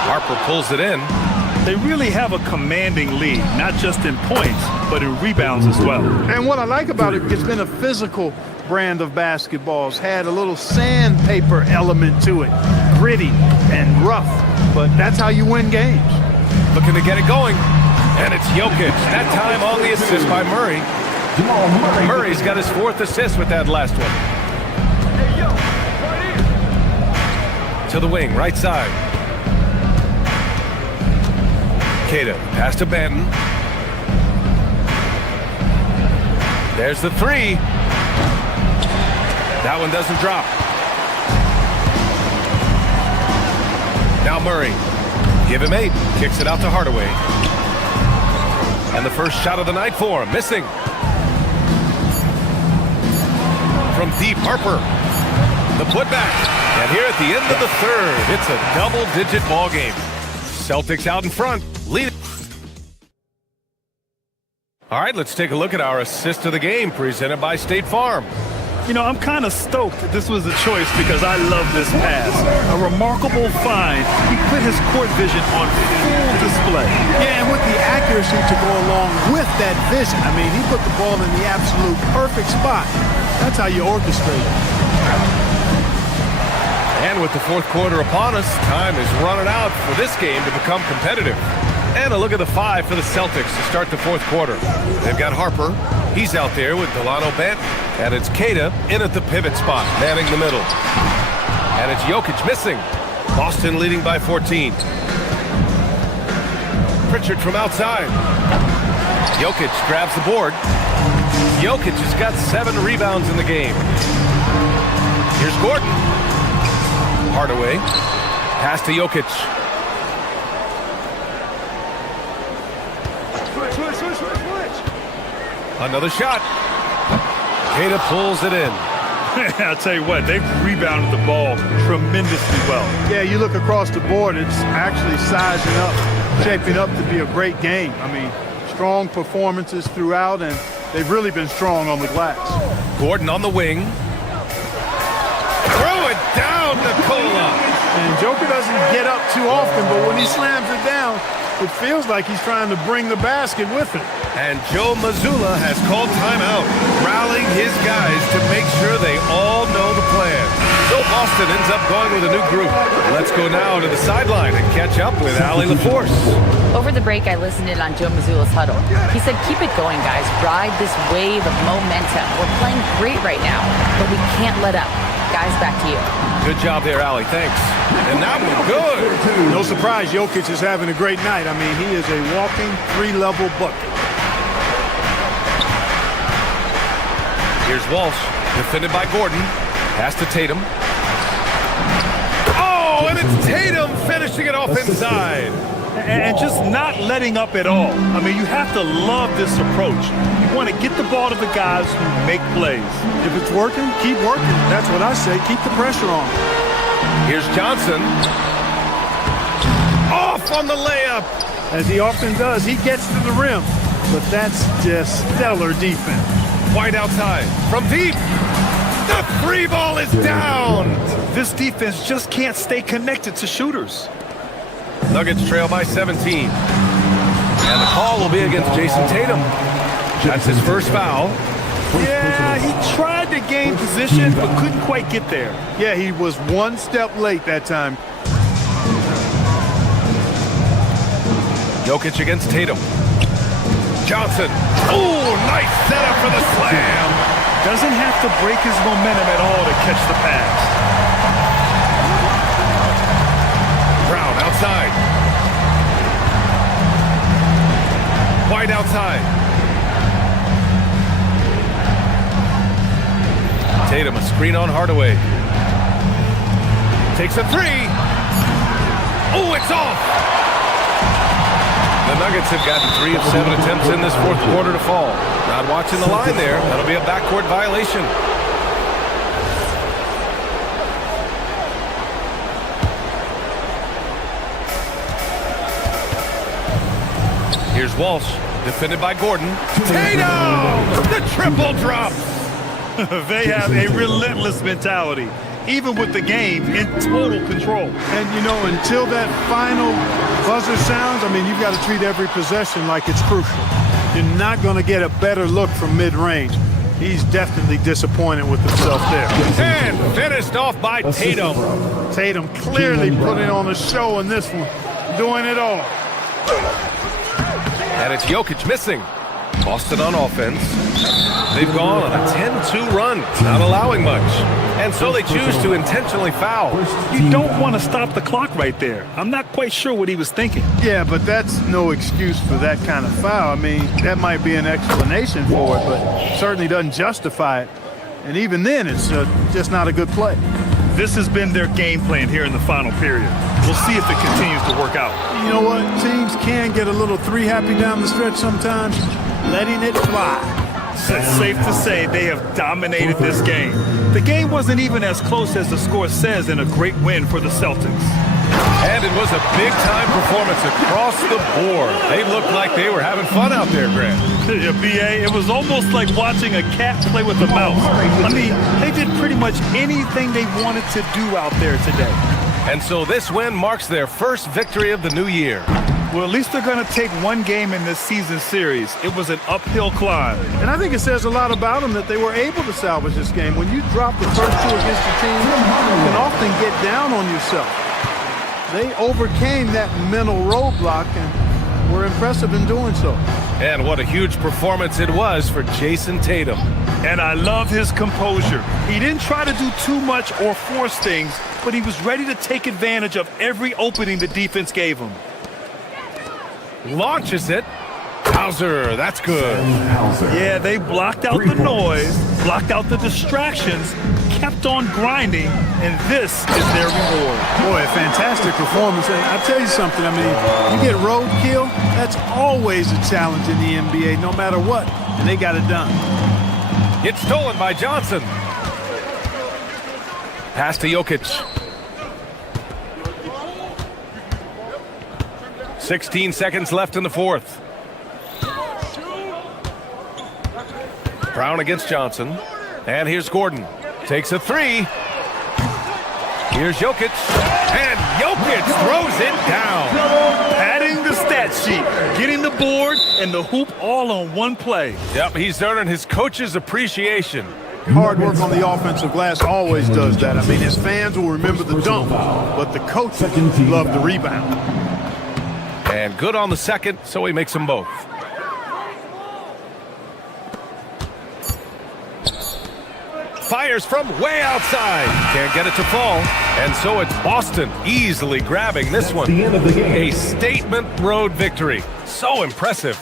Harper pulls it in. They really have a commanding lead, not just in points, but in rebounds as well. And what I like about it, it's been a physical brand of basketball. It's had a little sandpaper element to it, gritty and rough, but that's how you win games. Looking to get it going, and it's Jokic. That time on the assist by Murray. Murray's got his 4th assist with that last one. To the wing, right side. Keita, pass to Banton. There's the 3. That one doesn't drop. Now Murray. Give him 8. Kicks it out to Hardaway. And the first shot of the night for him. Missing. From deep, Harper. The putback. And here at the end of the third, it's a double-digit ball game. Celtics out in front. Lead. All right, let's take a look at our assist of the game presented by State Farm. You know, I'm kind of stoked that this was a choice because I love this pass. A remarkable find. He put his court vision on full display. Yeah, and with the accuracy to go along with that vision. I mean, he put the ball in the absolute perfect spot. That's how you orchestrate it. And with the fourth quarter upon us, time is running out for this game to become competitive. And a look at the 5 for the Celtics to start the fourth quarter. They've got Harper. He's out there with Delano Banton. And it's Keita in at the pivot spot, manning the middle. And it's Jokic missing. Boston leading by 14. Pritchard from outside. Jokic grabs the board. Jokic has got 7 rebounds in the game. Here's Gordon. Hardaway. Pass to Jokic. Another shot. Queta pulls it in. I'll tell you what, they've rebounded the ball tremendously well. Yeah, you look across the board, it's actually sizing up, shaping up to be a great game. I mean, strong performances throughout, and they've really been strong on the glass. Gordon on the wing. Throw it down, Nikola. And Joker doesn't get up too often, but when he slams it down, it feels like he's trying to bring the basket with him. And Joe Mazzulla has called timeout, rallying his guys to make sure they all know the plan. So Boston ends up going with a new group. Let's go now to the sideline and catch up with Allie LaForce. Over the break, I listened in on Joe Mazzulla's huddle. He said, keep it going, guys. Ride this wave of momentum. We're playing great right now, but we can't let up. Guys, back to you. Good job there, Allie. Thanks. And that was good. No surprise, Jokic is having a great night. I mean, he is a walking 3-level bucket. Here's Walsh, defended by Gordon. Pass to Tatum. Oh, and it's Tatum finishing it off inside. And just not letting up at all. I mean, you have to love this approach. You want to get the ball to the guys who make plays. If it's working, keep working. That's what I say. Keep the pressure on. Here's Johnson. Off on the layup. As he often does, he gets to the rim. But that's just stellar defense. White outside. From deep. The 3 ball is down. This defense just can't stay connected to shooters. Nuggets trail by 17. And the call will be against Jason Tatum. That's his first foul. Yeah, he tried to gain position, but couldn't quite get there. Yeah, he was one step late that time. Jokic against Tatum. Johnson. Oh, nice setup for the slam. Doesn't have to break his momentum at all to catch the pass. Brown outside. White outside. Tatum, a screen on Hardaway. Takes a 3. Oh, it's off. The Nuggets have gotten 3 of 7 attempts in this fourth quarter to fall. Not watching the line there. That'll be a backcourt violation. Here's Walsh, defended by Gordon. Tatum! The triple drop! They have a relentless mentality, even with the game in total control. And, you know, until that final buzzer sounds, I mean, you've got to treat every possession like it's crucial. You're not going to get a better look from mid-range. He's definitely disappointed with himself there. And finished off by Tatum. Tatum clearly putting on a show in this one, doing it all. And it's Jokic missing. Boston on offense. They've gone on a 10-2 run, not allowing much. And so they choose to intentionally foul. You don't want to stop the clock right there. I'm not quite sure what he was thinking. Yeah, but that's no excuse for that kind of foul. I mean, that might be an explanation for it, but certainly doesn't justify it. And even then, it's just not a good play. This has been their game plan here in the final period. We'll see if it continues to work out. You know what? Teams can get a little 3-happy down the stretch sometimes, letting it fly. It's safe to say they have dominated this game. The game wasn't even as close as the score says in a great win for the Celtics. And it was a big-time performance across the board. They looked like they were having fun out there, Grant. Yeah, B.A., it was almost like watching a cat play with a mouse. I mean, they did pretty much anything they wanted to do out there today. And so this win marks their first victory of the new year. Well, at least they're going to take one game in this season series. It was an uphill climb. And I think it says a lot about them that they were able to salvage this game. When you drop the first 2 against the team, you can often get down on yourself. They overcame that mental roadblock and were impressive in doing so. And what a huge performance it was for Jason Tatum. And I love his composure. He didn't try to do too much or force things, but he was ready to take advantage of every opening the defense gave him. Launches it. Hauser, that's good. Yeah, they blocked out the noise, blocked out the distractions, kept on grinding, and this is their reward. Boy, a fantastic performance. And I'll tell you something, I mean, you get roadkill, that's always a challenge in the NBA, no matter what, and they got it done. It's stolen by Johnson. Pass to Jokic. 16 seconds left in the fourth. Brown against Johnson. And here's Gordon. Takes a three. Here's Jokic. And Jokic throws it down. Padding the stat sheet, getting the board and the hoop all on one play. Yep, he's earning his coach's appreciation. Hard work on the offensive glass always does that. I mean, his fans will remember the dunk, but the coaches love the rebound. And good on the second, so he makes them both. Fires from way outside. Can't get it to fall. And so it's Boston easily grabbing this one. A statement road victory. So impressive.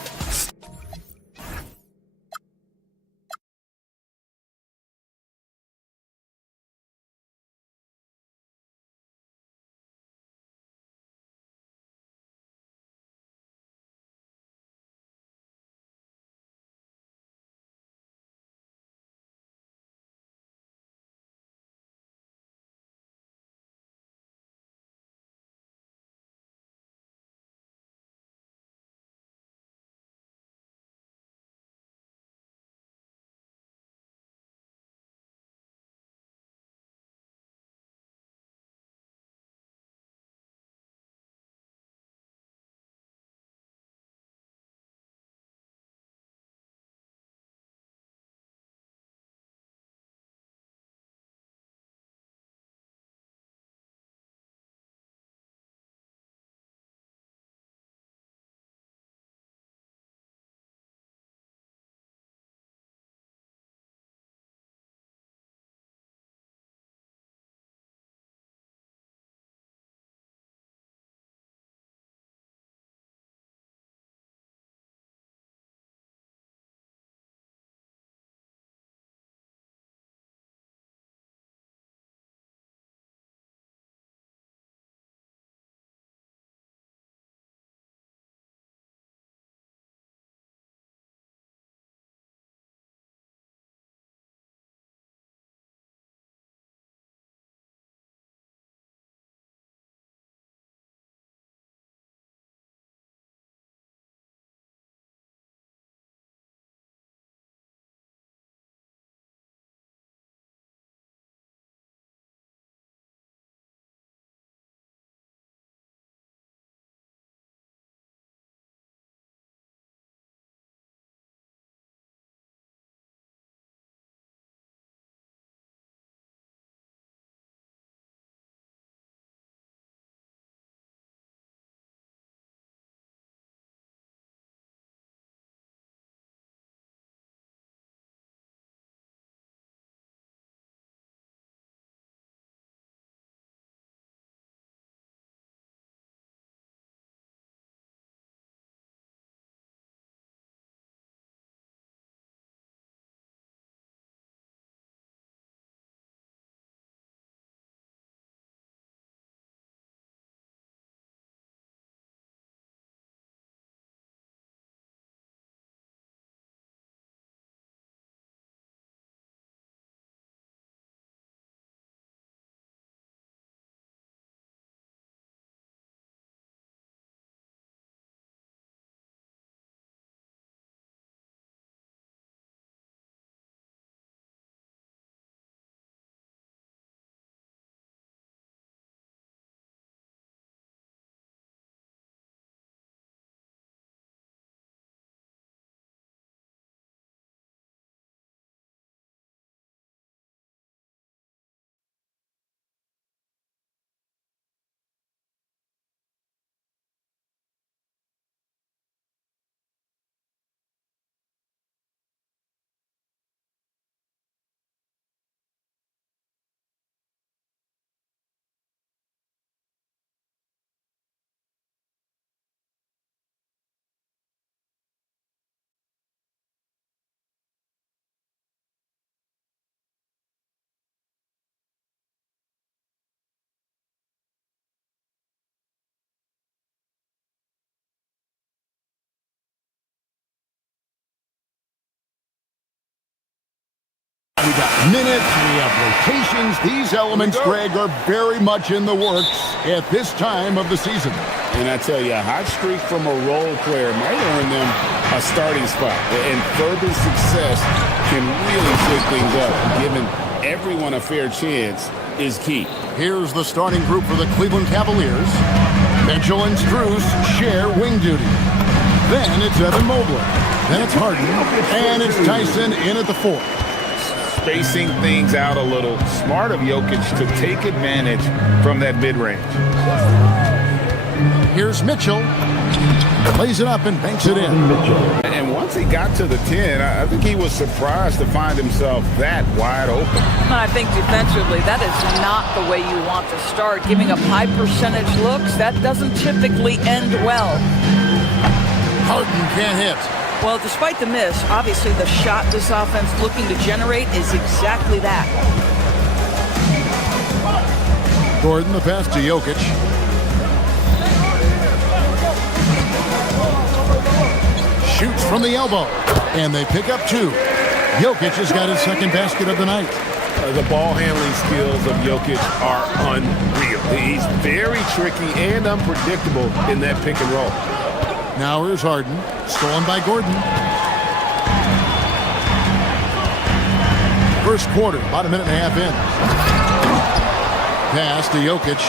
We got minutes, we have rotations. These elements, Greg, are very much in the works at this time of the season. And I tell you, a hot streak from a role player might earn them a starting spot. And further success can really shake things up. Giving everyone a fair chance is key. Here's the starting group for the Cleveland Cavaliers. Mitchell and Strus share wing duty. Then it's Evan Mobley. Then it's Harden. And it's Tyson in at the 4. Spacing things out a little. Smart of Jokic to take advantage from that mid-range. Here's Mitchell. Plays it up and banks it in. And once he got to the 10, I think he was surprised to find himself that wide open. I think defensively, that is not the way you want to start. Giving up high percentage looks, that doesn't typically end well. Harden can't hit. Well, despite the miss, obviously the shot this offense looking to generate is exactly that. Gordon, the pass to Jokic. Shoots from the elbow, and they pick up 2. Jokic has got his second basket of the night. The ball handling skills of Jokic are unreal. He's very tricky and unpredictable in that pick and roll. Now here's Harden, stolen by Gordon. First quarter, about a minute and a half in. Pass to Jokic.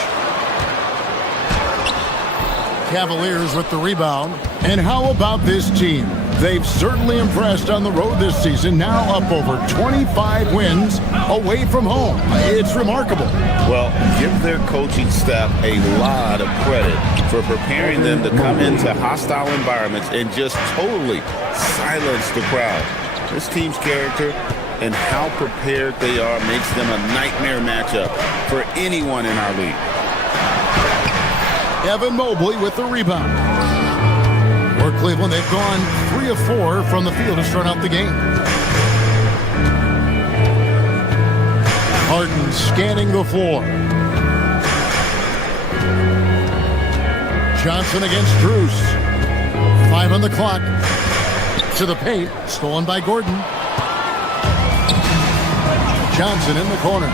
Cavaliers with the rebound. And how about this team? They've certainly impressed on the road this season, now up over 25 wins away from home. It's remarkable. Well, give their coaching staff a lot of credit for preparing them to come into hostile environments and just totally silence the crowd. This team's character and how prepared they are makes them a nightmare matchup for anyone in our league. Evan Mobley with the rebound. For Cleveland, they've gone 3 of 4 from the field to start out the game. Harden scanning the floor. Johnson against Strus. 5 on the clock. To the paint, stolen by Gordon. Johnson in the corner.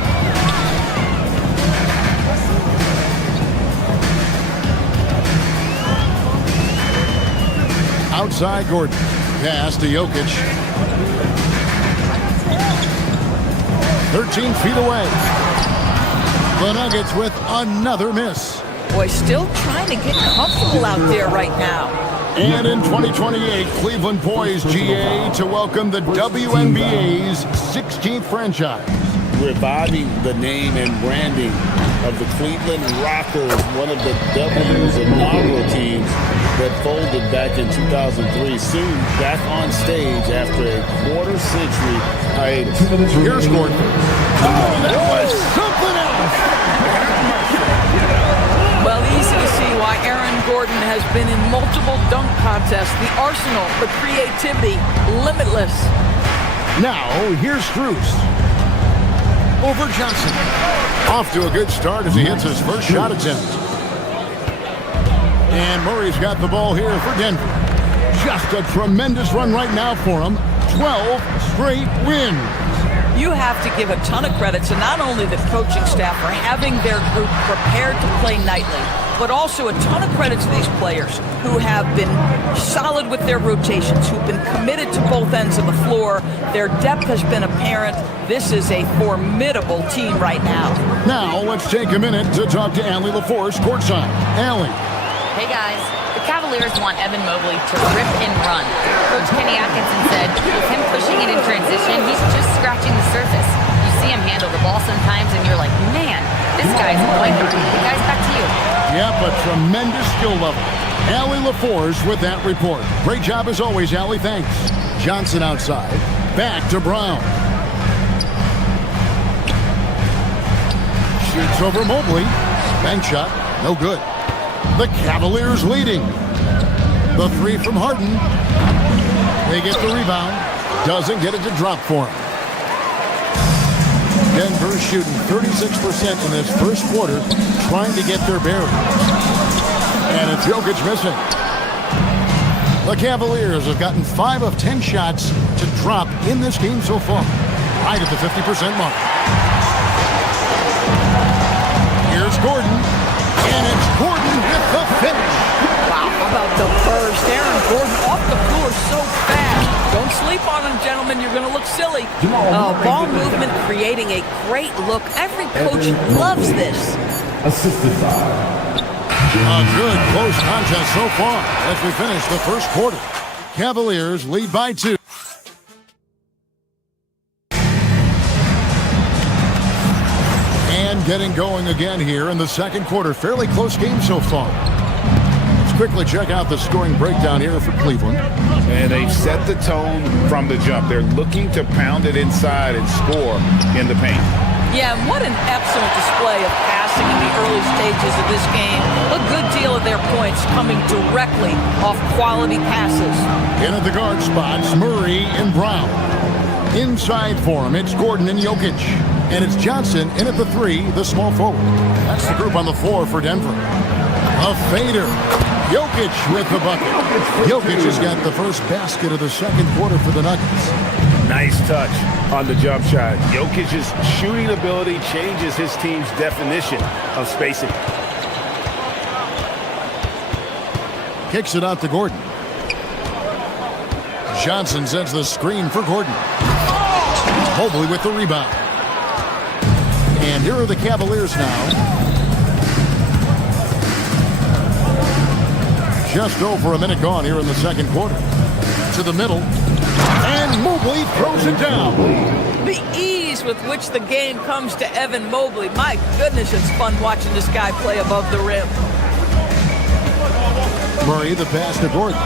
Outside Gordon. Pass to Jokic. 13 feet away. The Nuggets with another miss. Boy, still trying to get comfortable out there right now. And in 2028, Cleveland poised, GA, to welcome the WNBA's 16th franchise. Reviving the name and branding of the Cleveland Rockers, one of the W's inaugural teams that folded back in 2003, soon back on stage after a quarter-century hiatus. Here's Gordon. Oh, that was something else! Well, easy to see why Aaron Gordon has been in multiple dunk contests. The arsenal, the creativity, limitless. Now, here's Strus. Over Johnson. Off to a good start as he hits his first shot attempt. And Murray's got the ball here for Denver. Just a tremendous run right now for him. 12 straight wins. You have to give a ton of credit to not only the coaching staff for having their group prepared to play nightly, but also a ton of credit to these players who have been solid with their rotations, who've been committed to both ends of the floor. Their depth has been apparent. This is a formidable team right now. Now, let's take a minute to talk to Allie LaForce courtside. Allie. Hey guys, the Cavaliers want Evan Mobley to rip and run. Coach Kenny Atkinson said with him pushing it in transition, he's just scratching the surface. You see him handle the ball sometimes and you're like, man, this guy's a point guard. Guys, back to you. Yep, a tremendous skill level. Allie LaForce with that report. Great job as always, Allie. Thanks. Johnson outside. Back to Brown. Shoots over Mobley. Bank shot. No good. The Cavaliers leading. The 3 from Harden. They get the rebound. Doesn't get it to drop for him. Denver shooting 36% in this first quarter, trying to get their bearings. And it's Jokic missing. The Cavaliers have gotten 5 of 10 shots to drop in this game so far. right at the 50% mark. Here's Gordon, and it's Gordon with the finish. Wow, how about the burst? Aaron Gordon off the floor so fast. Don't sleep on him, gentlemen. You're going to look silly. Ball movement, creating a great look. Every coach loves this. Assisted by A good close contest so far as we finish the first quarter. Cavaliers lead by 2. And getting going again here in the second quarter. Fairly close game so far. Let's quickly check out the scoring breakdown here for Cleveland. And they've set the tone from the jump. They're looking to pound it inside and score in the paint. Yeah, and what an excellent display of passing in the early stages of this game. A good deal of their points coming directly off quality passes. In at the guard spots, Murray and Brown. Inside for him, it's Gordon and Jokic. And it's Johnson in at the 3, the small forward. That's the group on the floor for Denver. A fader. Jokic with the bucket. Jokic has got the first basket of the second quarter for the Nuggets. Nice touch on the jump shot. Jokic's shooting ability changes his team's definition of spacing. Kicks it out to Gordon. Johnson sends the screen for Gordon. Mobley with the rebound. And here are the Cavaliers now. Just over a minute gone here in the second quarter. To the middle. And Mobley throws it down. The ease with which the game comes to Evan Mobley. My goodness, it's fun watching this guy play above the rim. Murray, the pass to Gordon.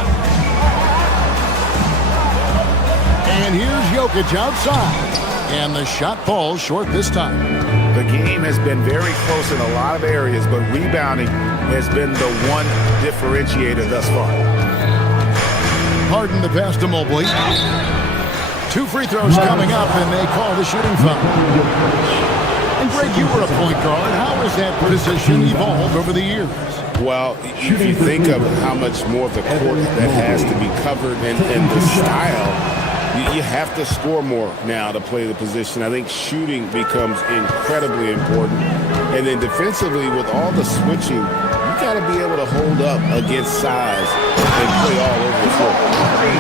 And here's Jokic outside. And the shot falls short this time. The game has been very close in a lot of areas, but rebounding has been the one differentiator thus far. Harden the pass to Mobley. 2 free throws coming up, and they call the shooting foul. And Greg, you were a point guard. How has that position evolved over the years? Well, if you think of how much more of the court that has to be covered and the style, you have to score more now to play the position. I think shooting becomes incredibly important. And then defensively, with all the switching, you got to be able to hold up against size and play all over the floor.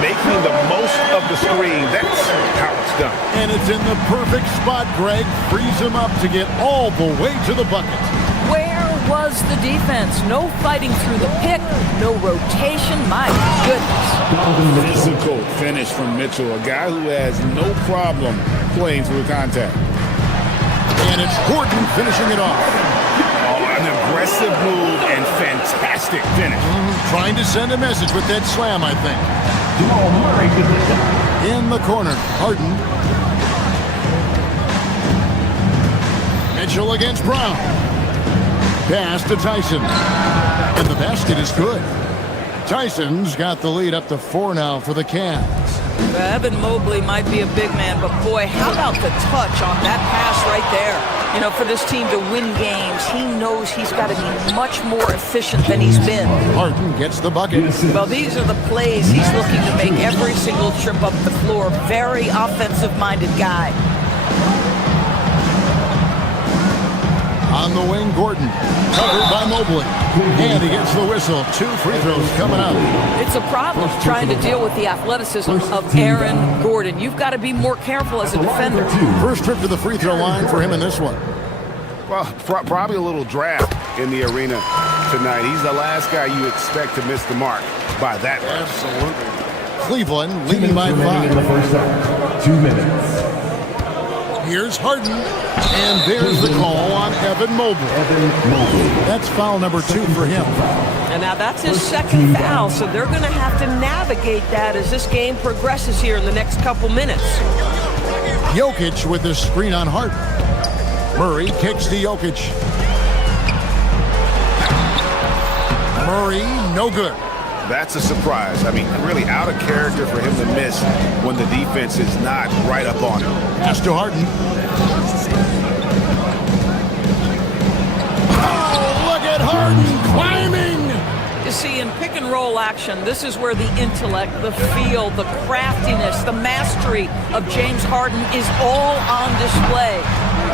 Making the most of the screen, that's how it's done. And it's in the perfect spot, Greg. Frees him up to get all the way to the bucket. Where was the defense? No fighting through the pick, no rotation. My goodness. Physical finish from Mitchell, a guy who has no problem playing through contact. And it's Gordon finishing it off. Oh, an aggressive move and fantastic finish. Trying to send a message with that slam, I think. In the corner, Harden. Mitchell against Brown. Pass to Tyson. And the basket is good. Tyson's got the lead up to 4 now for the Cavs. Evan Mobley might be a big man, but boy, how about the touch on that pass right there? You know, for this team to win games, he knows he's got to be much more efficient than he's been. Harden gets the bucket. Well, these are the plays he's looking to make every single trip up the floor. Very offensive-minded guy. On the wing, Gordon. Covered by Mobley. And he gets the whistle. 2 free throws coming out. It's a problem trying to deal with the athleticism of Aaron Gordon. You've got to be more careful as a defender. First trip to the free throw line for him in this one. Well, probably a little draft in the arena tonight. He's the last guy you expect to miss the mark by that much. Absolutely. Cleveland leading by 5. In the first half. 2 minutes. Here's Harden, and there's the call on Evan Mobley. That's foul number 2 for him. And now that's his second foul, so they're going to have to navigate that as this game progresses here in the next couple minutes. Jokic with the screen on Harden. Murray kicks to Jokic. Murray, no good. That's a surprise. I mean, really out of character for him to miss when the defense is not right up on him. Pass to Harden. Oh, look at Harden climbing. see, in pick and roll action, this is where the intellect, the feel, the craftiness, the mastery of James Harden is all on display.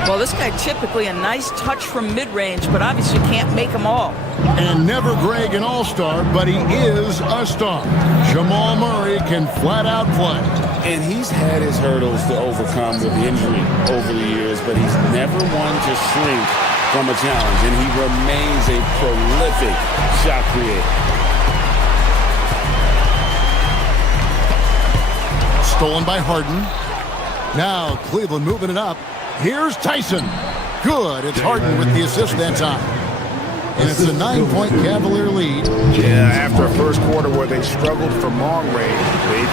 Well, this guy typically a nice touch from mid-range, but obviously can't make them all. And never Greg an all-star, but he is a star. Jamal Murray can flat out play. And he's had his hurdles to overcome with injury over the years, but he's never one to shrink from a challenge, and he remains a prolific shot creator. Stolen by Harden. Now Cleveland moving it up. Here's Tyson. Good. It's Harden with the assist that time. And it's a 9-point Cavalier lead. Yeah, after a first quarter where they struggled from long range, they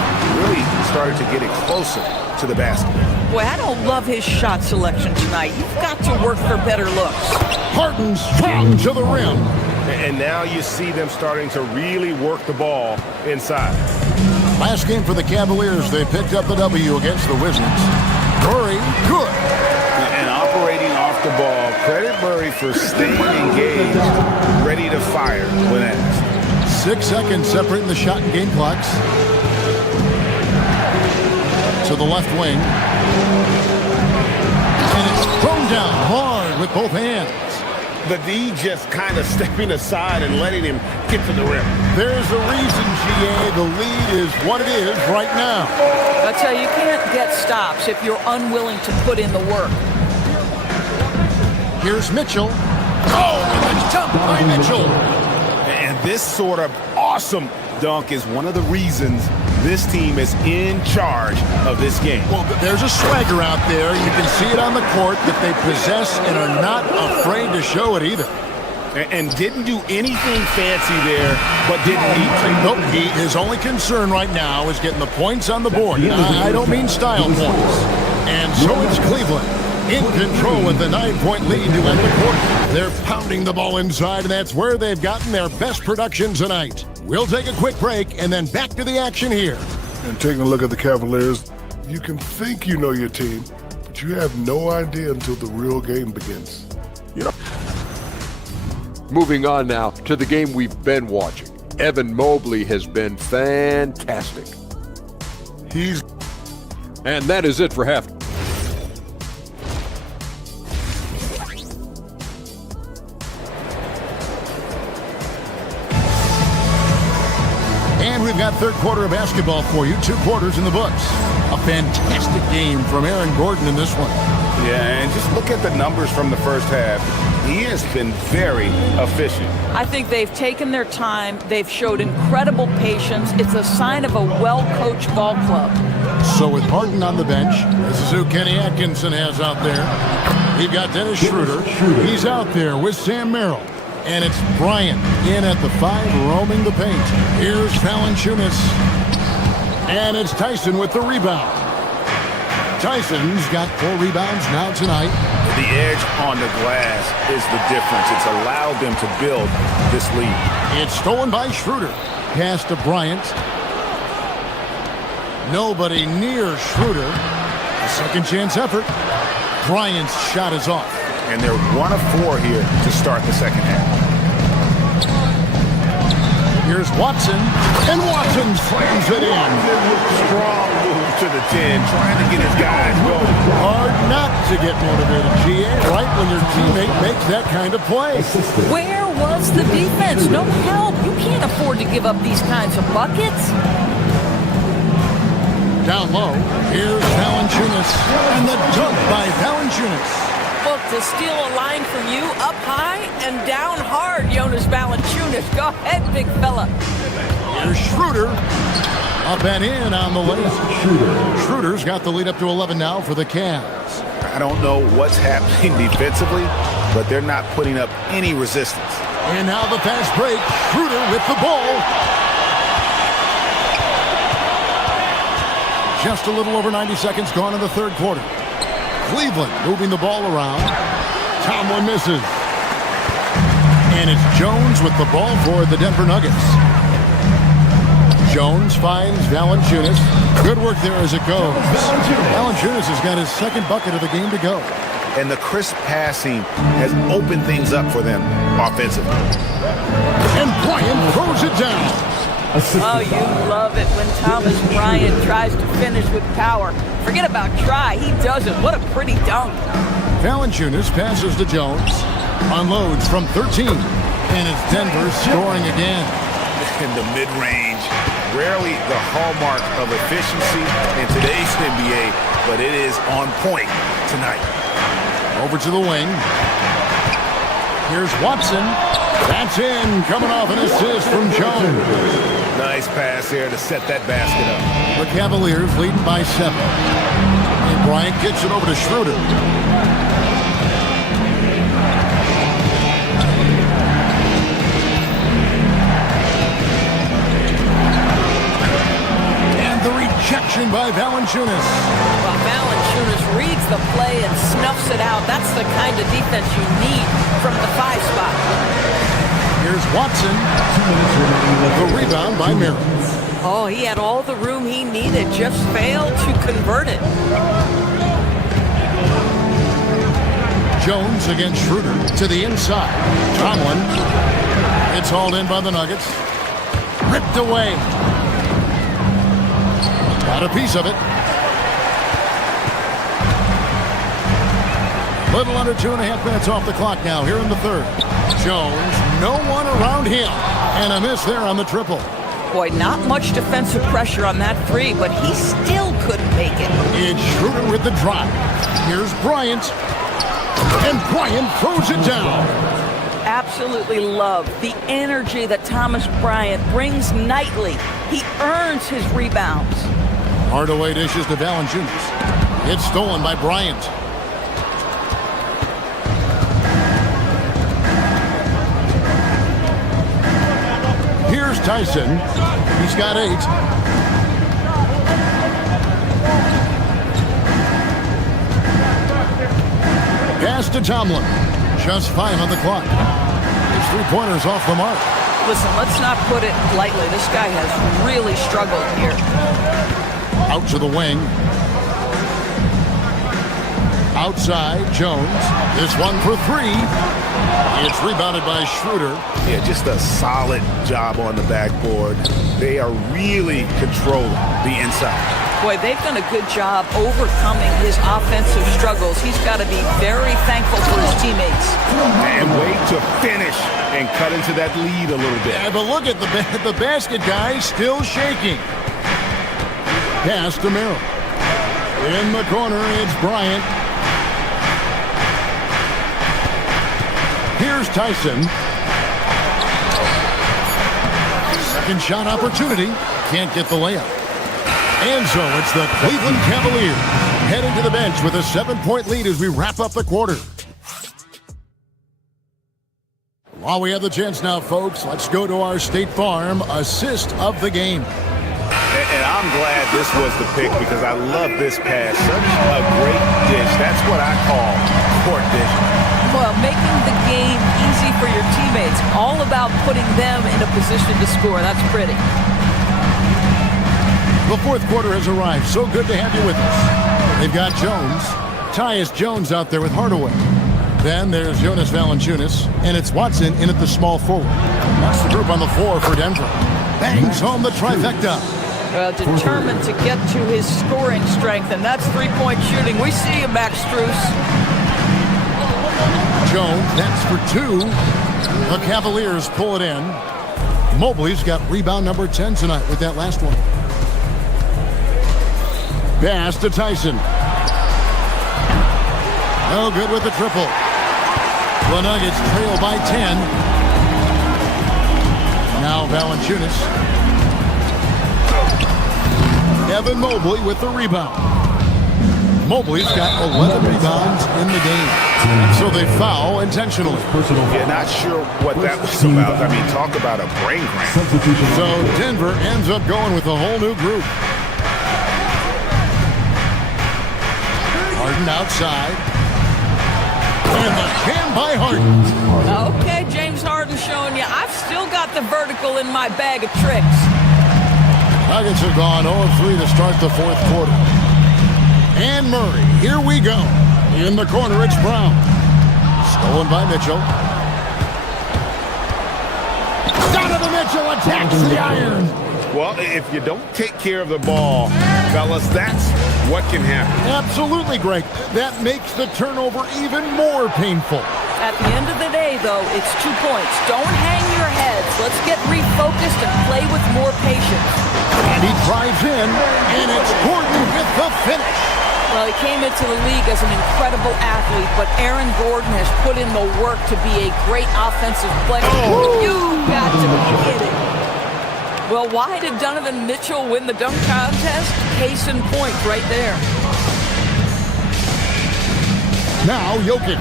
really started to get it closer to the basket. Boy, I don't love his shot selection tonight. You've got to work for better looks. Harden strong to the rim. And now you see them starting to really work the ball inside. Last game for the Cavaliers, they picked up the W against the Wizards. Murray, good. And operating off the ball, credit Murray for staying engaged, ready to fire when asked. 6 seconds separating the shot and game clocks. To the left wing. And it's thrown down hard with both hands. The D just kind of stepping aside and letting him get to the rim. There's a reason, GA, the lead is what it is right now. I tell you, you can't get stops if you're unwilling to put in the work. Here's Mitchell. Oh, and a jump by Mitchell. And this sort of awesome dunk is one of the reasons this team is in charge of this game. Well, there's a swagger out there. You can see it on the court that they possess and are not afraid to show it either. And didn't do anything fancy there, but didn't need to. Nope, his only concern right now is getting the points on the board. I don't mean style points. And so it's Cleveland in control with the 9-point lead to end the quarter. They're pounding the ball inside, and that's where they've gotten their best production tonight. We'll take a quick break and then back to the action here. And taking a look at the Cavaliers, you can think you know your team, but you have no idea until the real game begins. Moving on now to the game we've been watching. Evan Mobley has been fantastic. And that is it for half. And we've got third quarter of basketball for you. 2 quarters in the books. A fantastic game from Aaron Gordon in this one. Yeah, and just look at the numbers from the first half. He has been very efficient. I think they've taken their time. They've showed incredible patience. It's a sign of a well-coached ball club. So with Harden on the bench, this is who Kenny Atkinson has out there. We've got Dennis Schroeder. He's out there with Sam Merrill. And it's Bryant in at the 5, roaming the paint. Here's Valanciunas. And it's Tyson with the rebound. Tyson's got 4 rebounds now tonight. The edge on the glass is the difference. It's allowed them to build this lead. It's stolen by Schroeder. Pass to Bryant. Nobody near Schroeder. A second chance effort. Bryant's shot is off. And they're 1 of 4 here to start the second half. Here's Watson, and Watson slams it in. Strong move to the 10, trying to get his guys going. Hard not to get motivated, GA, right when your teammate makes that kind of play. Where was the defense? No help. You can't afford to give up these kinds of buckets. Down low, here's Valanciunas, and the dunk by Valanciunas. Look, to steal a line from you, up high and down hard, Jonas Valanciunas. Go ahead, big fella. Here's Schroeder. Up and in on the layup. Schroeder's got the lead up to 11 now for the Cavs. I don't know what's happening defensively, but they're not putting up any resistance. And now the fast break. Schroeder with the ball. Just a little over 90 seconds gone in the third quarter. Cleveland moving the ball around. Tomlin misses. And it's Jones with the ball for the Denver Nuggets. Jones finds Valanciunas. Good work there as it goes. Valanciunas has got his second bucket of the game to go. And the crisp passing has opened things up for them. offensively. And Bryant throws it down. Oh, you love it when Thomas Bryant tries to finish with power. Forget about try, he does it. What a pretty dunk. Valanciunas passes to Jones, unloads from 13, and it's Denver scoring again. In the mid-range, rarely the hallmark of efficiency in today's NBA, but it is on point tonight. Over to the wing. Here's Watson. That's in, coming off an assist from Jones. Nice pass there to set that basket up. The Cavaliers leading by 7. And Bryant gets it over to Schroeder. And the rejection by Valanciunas. Well, Valanciunas reads the play and snuffs it out. That's the kind of defense you need from the 5 spot. Here's Watson. The rebound by Merrill. Oh, he had all the room he needed, just failed to convert it. Jones against Schroeder to the inside. Tomlin. It's hauled in by the Nuggets. Ripped away. Got a piece of it. Little under 2.5 minutes off the clock now here in the third. Jones, no one around him. And a miss there on the triple. Boy, not much defensive pressure on that 3, but he still couldn't make it. It's Schroeder with the drive. Here's Bryant. And Bryant throws it down. Absolutely love the energy that Thomas Bryant brings nightly. He earns his rebounds. Hardaway dishes to Valanciunas. It's stolen by Bryant. Here's Tyson. He's got 8. Pass to Tomlin. Just 5 on the clock. His 3-pointers off the mark. Listen, let's not put it lightly. This guy has really struggled here. Out to the wing. Outside, Jones. This one for 3. It's rebounded by Schroeder. Yeah, just a solid job on the backboard. They are really controlling the inside. Boy, they've done a good job overcoming his offensive struggles. He's got to be very thankful for his teammates. And wait to finish and cut into that lead a little bit. Yeah, but look at the basket guy still shaking. Pass to Merrill. In the corner, it's Bryant. Here's Tyson. Second shot opportunity. Can't get the layup. And so it's the Cleveland Cavaliers heading to the bench with a 7-point lead as we wrap up the quarter. While we have the chance now, folks, let's go to our State Farm assist of the game. And I'm glad this was the pick because I love this pass. Such a great dish. That's what I call court dish. Well, making the game easy for your teammates. All about putting them in a position to score. That's pretty. The fourth quarter has arrived. So good to have you with us. They've got Jones. Tyus Jones out there with Hardaway. Then there's Jonas Valanciunas, and it's Watson in at the small forward. That's the group on the floor for Denver. Bangs home the trifecta. Well, determined to get to his scoring strength, and that's 3-point shooting. We see you, Max Strus. Jones, that's for 2. The Cavaliers pull it in. Mobley's got rebound number 10 tonight with that last one. Pass to Tyson. No good with the triple. The Nuggets trail by 10. Now Valanciunas. Evan Mobley with the rebound. Mobley's got 11 rebounds in the game. So they foul intentionally. Yeah, not sure what that was about. I mean, talk about a brain cramp. So Denver ends up going with a whole new group. Harden outside. And the jam by Harden. Okay, James Harden showing you. I've still got the vertical in my bag of tricks. Nuggets have gone 0-3 to start the fourth quarter. And Murray, here we go. In the corner, it's Brown. Stolen by Mitchell. Donovan Mitchell attacks the iron. Well, if you don't take care of the ball, fellas, that's what can happen. Absolutely, Greg. That makes the turnover even more painful. At the end of the day, though, it's 2 points. Don't hang your heads. Let's get refocused and play with more patience. And he drives in, and it's Gordon with the finish. Well, he came into the league as an incredible athlete, but Aaron Gordon has put in the work to be a great offensive player. Oh. You got to be kidding. Well, why did Donovan Mitchell win the dunk contest? Case in point right there. Now Jokic.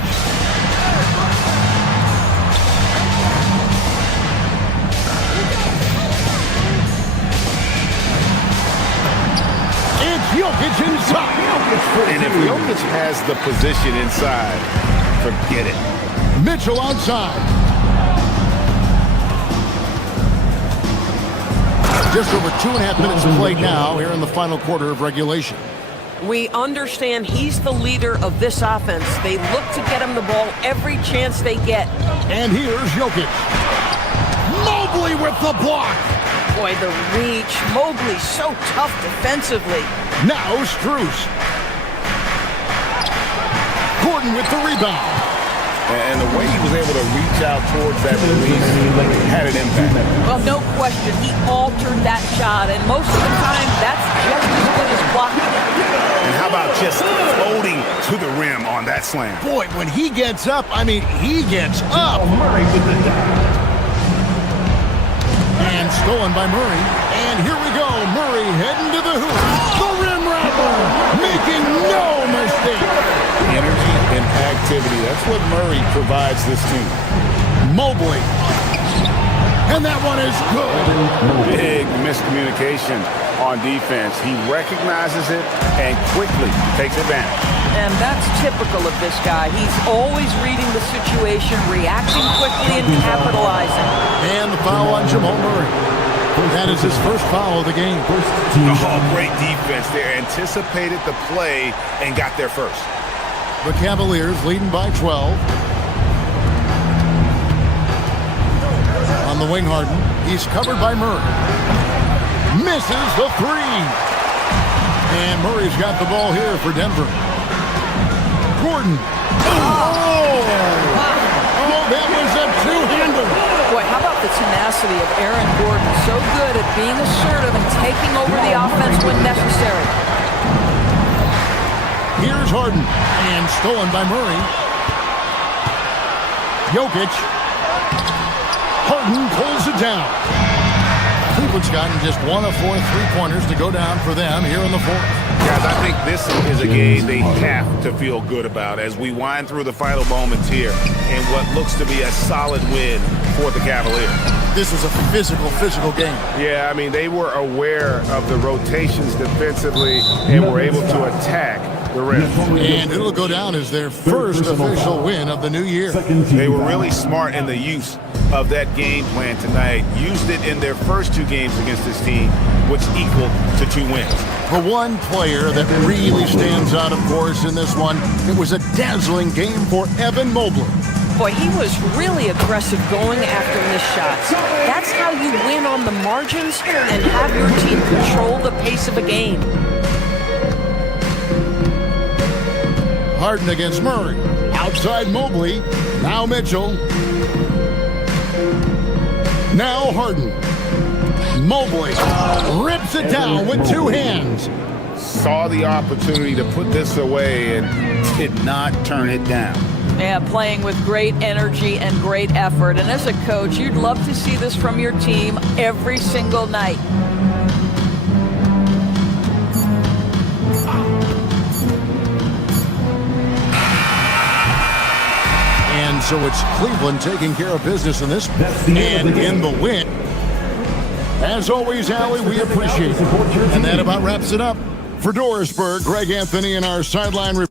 It's Jokic inside. And if Jokic has the position inside, forget it. Mitchell outside. Just over 2.5 minutes played now here in the final quarter of regulation. We understand he's the leader of this offense. They look to get him the ball every chance they get. And here's Jokic. Mobley with the block. Boy, the reach. Mobley so tough defensively. Now Strus. Gordon with the rebound. And the way he was able to reach out towards that release had an impact. Well, no question. He altered that shot, and most of the time, that's just as good as blocking it. And how about just floating to the rim on that slam? Boy, when he gets up, I mean, he gets up. And stolen by Murray. And here we go. Murray heading to the hoop. The rim rapper, making no mistake. Energy and activity. That's what Murray provides this team. Mobley. And that one is good. Big miscommunication on defense. He recognizes it and quickly takes advantage. And that's typical of this guy. He's always reading the situation, reacting quickly, and capitalizing. And the foul on Jamal Murray. That is his first foul of the game. Oh, great defense there. Anticipated the play and got there first. The Cavaliers leading by 12. On the wing, Harden. He's covered by Murray. Misses the three. And Murray's got the ball here for Denver. Gordon. Oh, that was a two-hander. Boy, how about the tenacity of Aaron Gordon? So good at being assertive and taking over the offense when necessary. Here's Harden. And stolen by Murray. Jokic. Harden pulls it down. Cleveland's gotten just 1 of 4 3-pointers to go down for them here in the fourth. Guys, I think this is a game they have to feel good about as we wind through the final moments here in what looks to be a solid win for the Cavaliers. This was a physical game. Yeah, I mean, they were aware of the rotations defensively and were able to attack the rim. And it'll go down as their first official win of the new year. They were really smart in the use of that game plan tonight. Used it in their first 2 games against this team, which equaled to 2 wins. The one player that really stands out, of course, in this one, it was a dazzling game for Evan Mobley. Boy, he was really aggressive going after missed shots. That's how you win on the margins and have your team control the pace of a game. Harden against Murray. Outside Mobley. Now Mitchell. Now Harden. Mobley rips it down with 2 hands. Saw the opportunity to put this away and did not turn it down. Yeah, playing with great energy and great effort. And as a coach, you'd love to see this from your team every single night. And so it's Cleveland taking care of business in this and in the win. As always, Allie, we appreciate it. And that about wraps it up. For Dorisburg, Greg Anthony and our sideline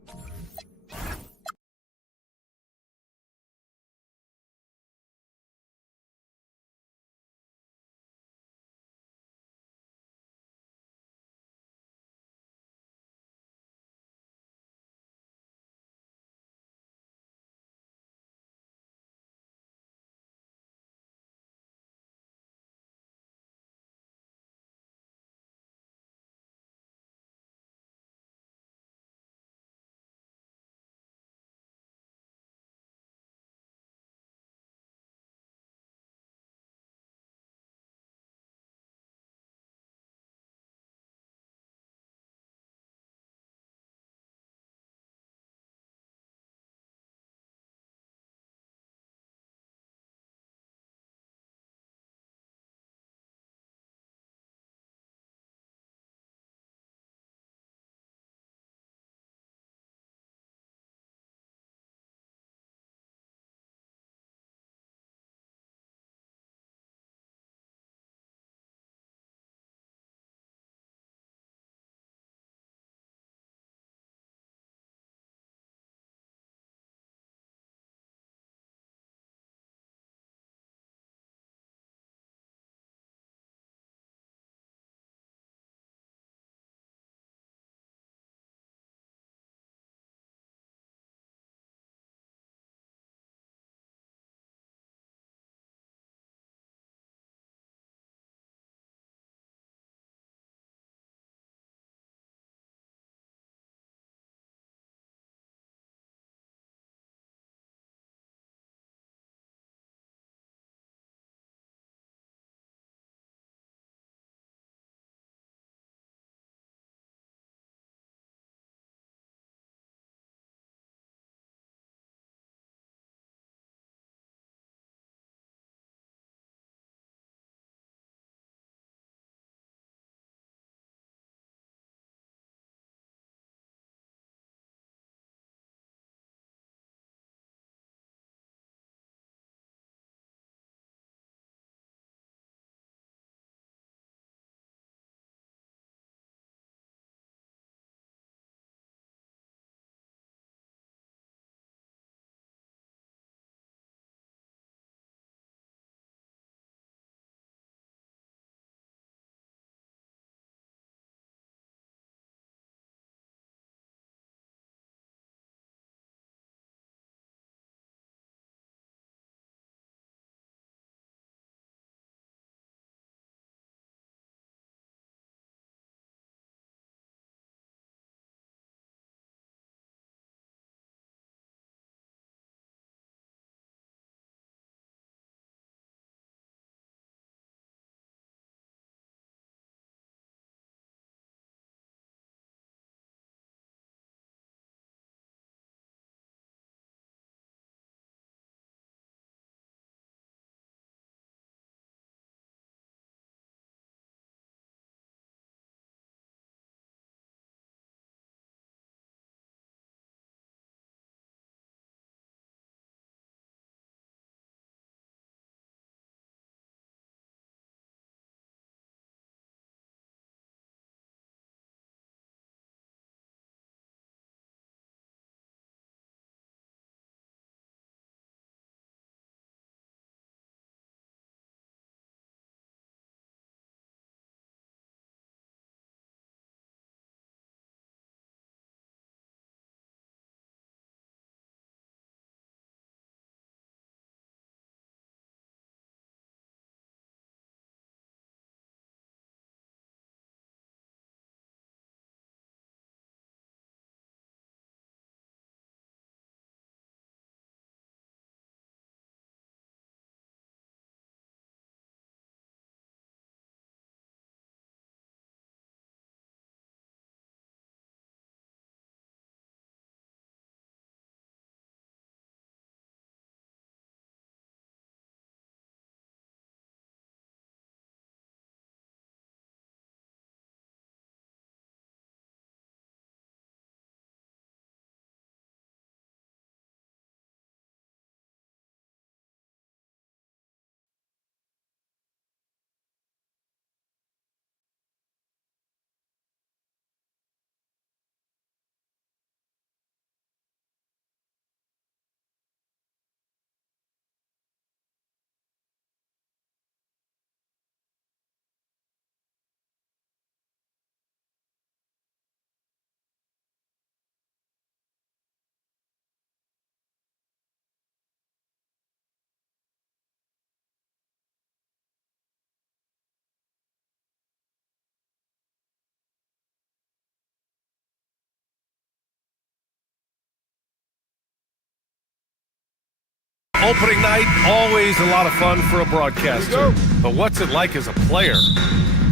Opening night, always a lot of fun for a broadcaster. But what's it like as a player?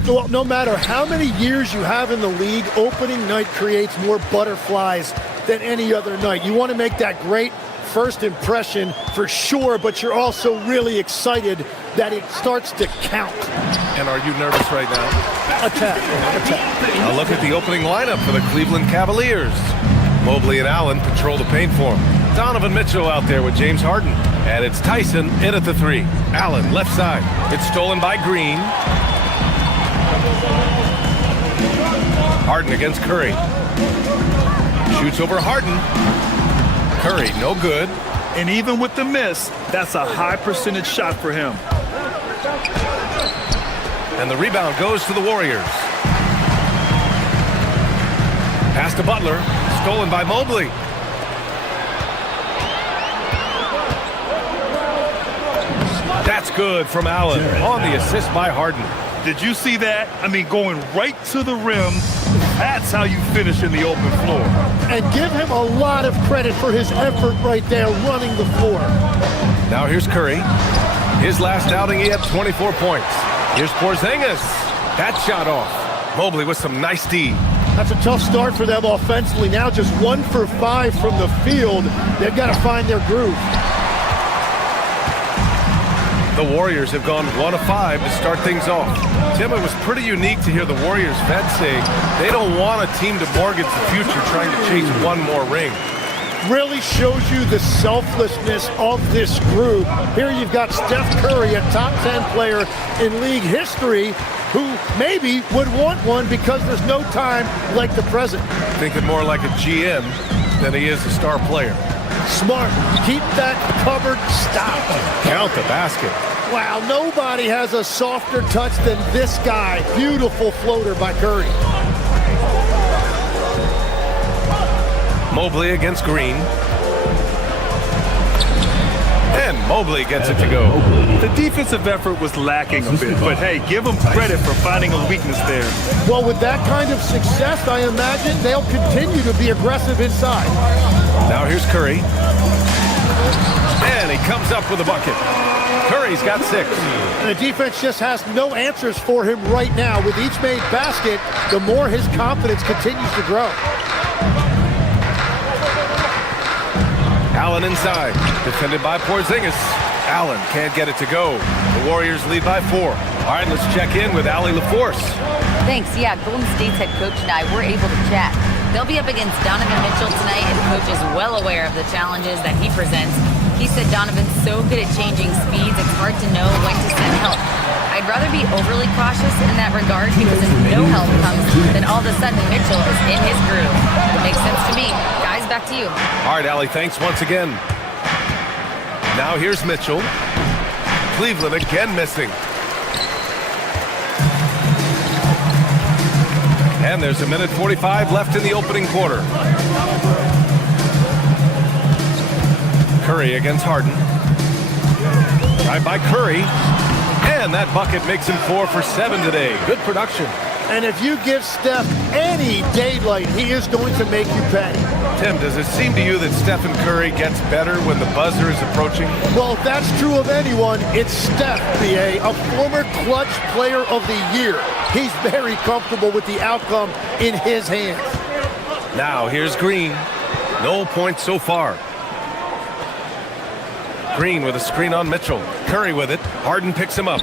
Well, no matter how many years you have in the league, opening night creates more butterflies than any other night. You want to make that great first impression for sure, but you're also really excited that it starts to count. And are you nervous right now? Attack. A look at the opening lineup for the Cleveland Cavaliers. Mobley and Allen patrol the paint for him. Donovan Mitchell out there with James Harden. And it's Tyson in at the 3. Allen left side. It's stolen by Green. Harden against Curry. Shoots over Harden. Curry, no good. And even with the miss, that's a high percentage shot for him. And the rebound goes to the Warriors. Pass to Butler. Stolen by Mobley. That's good from Allen on the assist by Harden. Did you see that? I mean, going right to the rim. That's how you finish in the open floor. And give him a lot of credit for his effort right there running the floor. Now here's Curry. His last outing, he had 24 points. Here's Porzingis. That shot off. Mobley with some nice D. That's a tough start for them offensively. Now just 1 for 5 from the field. They've got to find their groove. The Warriors have gone 1 of 5 to start things off. Tim, it was pretty unique to hear the Warriors vets say they don't want a team to mortgage the future trying to chase one more ring. Really shows you the selflessness of this group. Here you've got Steph Curry, a top 10 player in league history, who maybe would want one because there's no time like the present. Thinking more like a GM than he is a star player. Smart. Keep that cupboard stocked. Count the basket. Wow, nobody has a softer touch than this guy. Beautiful floater by Curry. Mobley against Green. And Mobley gets it to go. The defensive effort was lacking a bit, but hey, give them credit for finding a weakness there. Well, with that kind of success, I imagine they'll continue to be aggressive inside. Now here's Curry. And he comes up with a bucket. Curry's got 6. And the defense just has no answers for him right now. With each made basket, the more his confidence continues to grow. Allen inside, defended by Porzingis. Allen can't get it to go. The Warriors lead by 4. All right, let's check in with Allie LaForce. Thanks. Yeah, Golden State's head coach and I were able to chat. They'll be up against Donovan Mitchell tonight, and the coach is well aware of the challenges that he presents. He said Donovan's so good at changing speeds, it's hard to know when to send help. I'd rather be overly cautious in that regard because if no help comes, then all of a sudden Mitchell is in his groove. Makes sense to me. Guys, back to you. All right, Allie, thanks once again. Now here's Mitchell. Cleveland again missing. And there's 1:45 left in the opening quarter. Curry against Harden. Right by Curry. And that bucket makes him 4 for 7 today. Good production. And if you give Steph any daylight, he is going to make you pay. Tim, does it seem to you that Stephen Curry gets better when the buzzer is approaching? Well, if that's true of anyone, it's Steph, B.A., a former clutch player of the year. He's very comfortable with the outcome in his hands. Now, here's Green. No points so far. Green with a screen on Mitchell. Curry with it. Harden picks him up.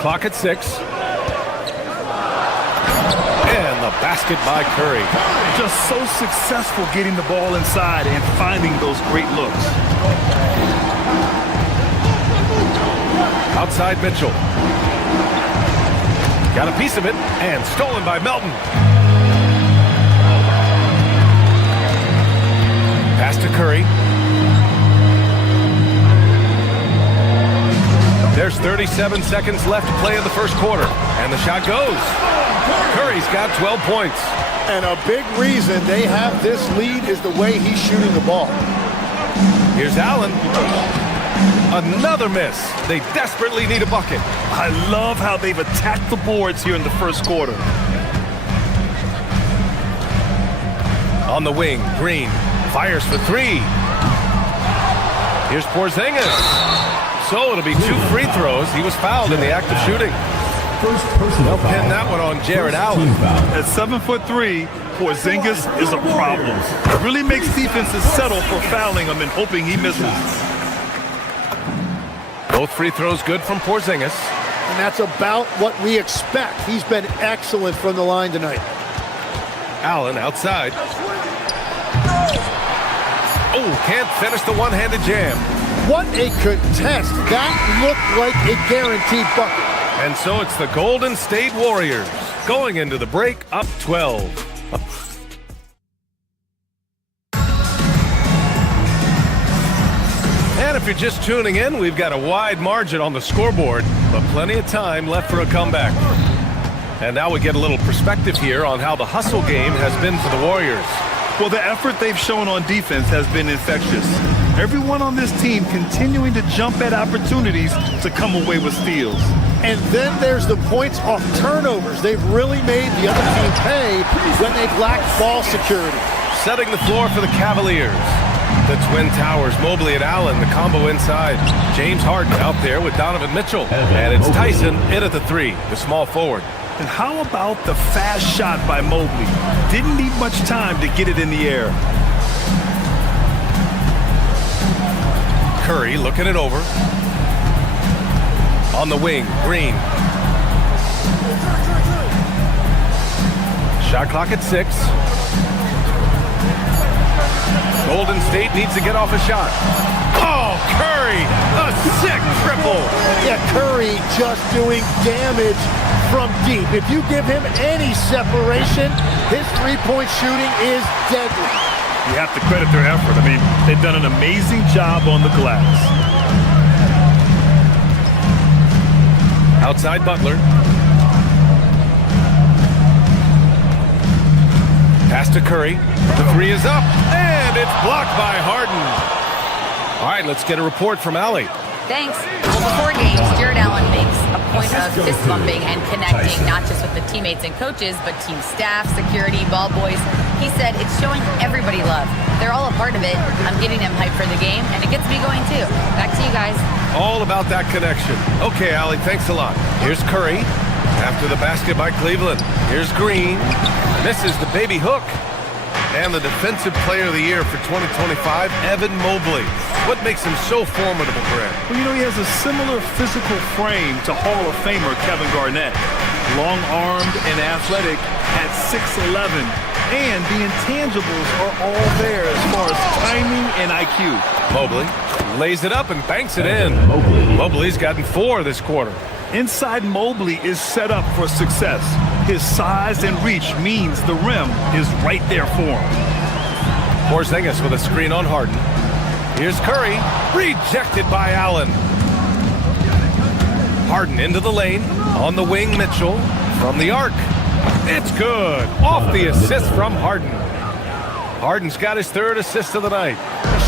Clock at 6. And the basket by Curry. Just so successful getting the ball inside and finding those great looks. Outside Mitchell. Got a piece of it and stolen by Melton. Pass to Curry. There's 37 seconds left to play in the first quarter. And the shot goes. Curry's got 12 points. And a big reason they have this lead is the way he's shooting the ball. Here's Allen. Another miss. They desperately need a bucket. I love how they've attacked the boards here in the first quarter. On the wing, Green fires for 3. Here's Porzingis. So it'll be 2 free throws. He was fouled in the act of shooting. They'll pin that one on Jared Allen. At 7'3", Porzingis is a problem. It really makes defenses settle for fouling him and hoping he misses. Both free throws good from Porzingis. And that's about what we expect. He's been excellent from the line tonight. Allen outside. Oh, can't finish the one-handed jam. What a contest. That looked like a guaranteed bucket. And so it's the Golden State Warriors going into the break up 12. And if you're just tuning in, we've got a wide margin on the scoreboard, but plenty of time left for a comeback. And now we get a little perspective here on how the hustle game has been for the Warriors. Well, the effort they've shown on defense has been infectious. Everyone on this team continuing to jump at opportunities to come away with steals. And then there's the points off turnovers. They've really made the other team pay when they've lacked ball security. Setting the floor for the Cavaliers. The Twin Towers, Mobley and Allen, the combo inside. James Harden out there with Donovan Mitchell. And it's Tyson in at the 3, the small forward. And how about the fast shot by Mobley? Didn't need much time to get it in the air. Curry looking it over. On the wing, Green. Shot clock at 6. Golden State needs to get off a shot. Oh, Curry, a sick triple. Yeah, Curry just doing damage from deep. If you give him any separation, his three-point shooting is deadly. You have to credit their effort. I mean, they've done an amazing job on the glass. Outside Butler. Pass to Curry. The 3 is up, and it's blocked by Harden. All right, let's get a report from Allie. Thanks. Well, before games, Jared Allen makes a point of fist bumping and connecting, not just with the teammates and coaches, but team staff, security, ball boys. He said it's showing everybody love. They're all a part of it. I'm getting them hyped for the game, and it gets me going too. Back to you guys. All about that connection. Okay, Allie, thanks a lot. Here's Curry. After the basket by Cleveland. Here's Green. Misses the baby hook. And the Defensive Player of the Year for 2025, Evan Mobley. What makes him so formidable, Brad? Well, you know, he has a similar physical frame to Hall of Famer Kevin Garnett. Long-armed and athletic at 6'11". And the intangibles are all there as far as timing and IQ. Mobley lays it up and banks it in. Mobley's gotten 4 this quarter. Inside Mobley is set up for success. His size and reach means the rim is right there for him. Porzingis with a screen on Harden. Here's Curry, rejected by Allen. Harden into the lane, on the wing Mitchell, from the arc. It's good, off the assist from Harden. Harden's got his 3rd assist of the night.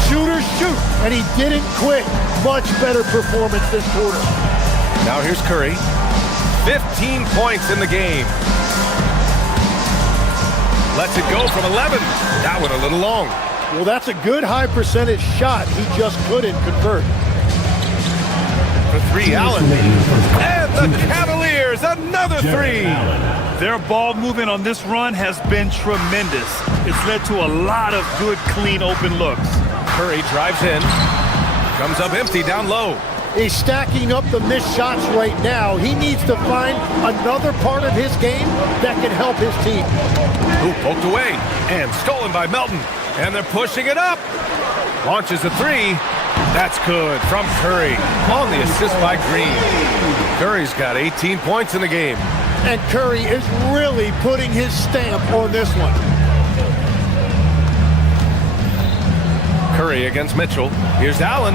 Shooters shoot, and he didn't quit. Much better performance this quarter. Now here's Curry. 15 points in the game. Lets it go from 11. That one a little long. Well, that's a good high percentage shot. He just couldn't convert. For 3, Allen. And the Cavaliers, another 3. Their ball movement on this run has been tremendous. It's led to a lot of good, clean, open looks. Curry drives in. Comes up empty down low. He's stacking up the missed shots right now. He needs to find another part of his game that can help his team. Who poked away and stolen by Melton. And they're pushing it up. Launches a 3. That's good from Curry on the assist by Green. Curry's got 18 points in the game. And Curry is really putting his stamp on this one. Curry against Mitchell. Here's Allen.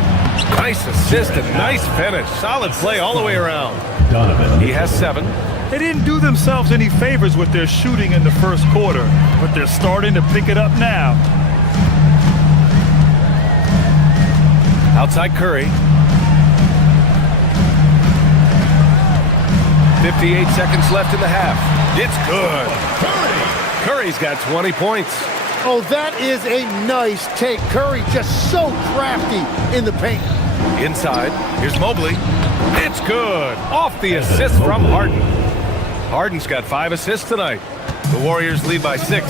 Nice assist and nice finish. Solid play all the way around. He has 7. They didn't do themselves any favors with their shooting in the first quarter, but they're starting to pick it up now. Outside Curry. 58 seconds left in the half. It's good. Curry's got 20 points. Oh, that is a nice take. Curry just so crafty in the paint. Inside, here's Mobley. It's good. Off the assist from Harden. Harden's got 5 assists tonight. The Warriors lead by 6.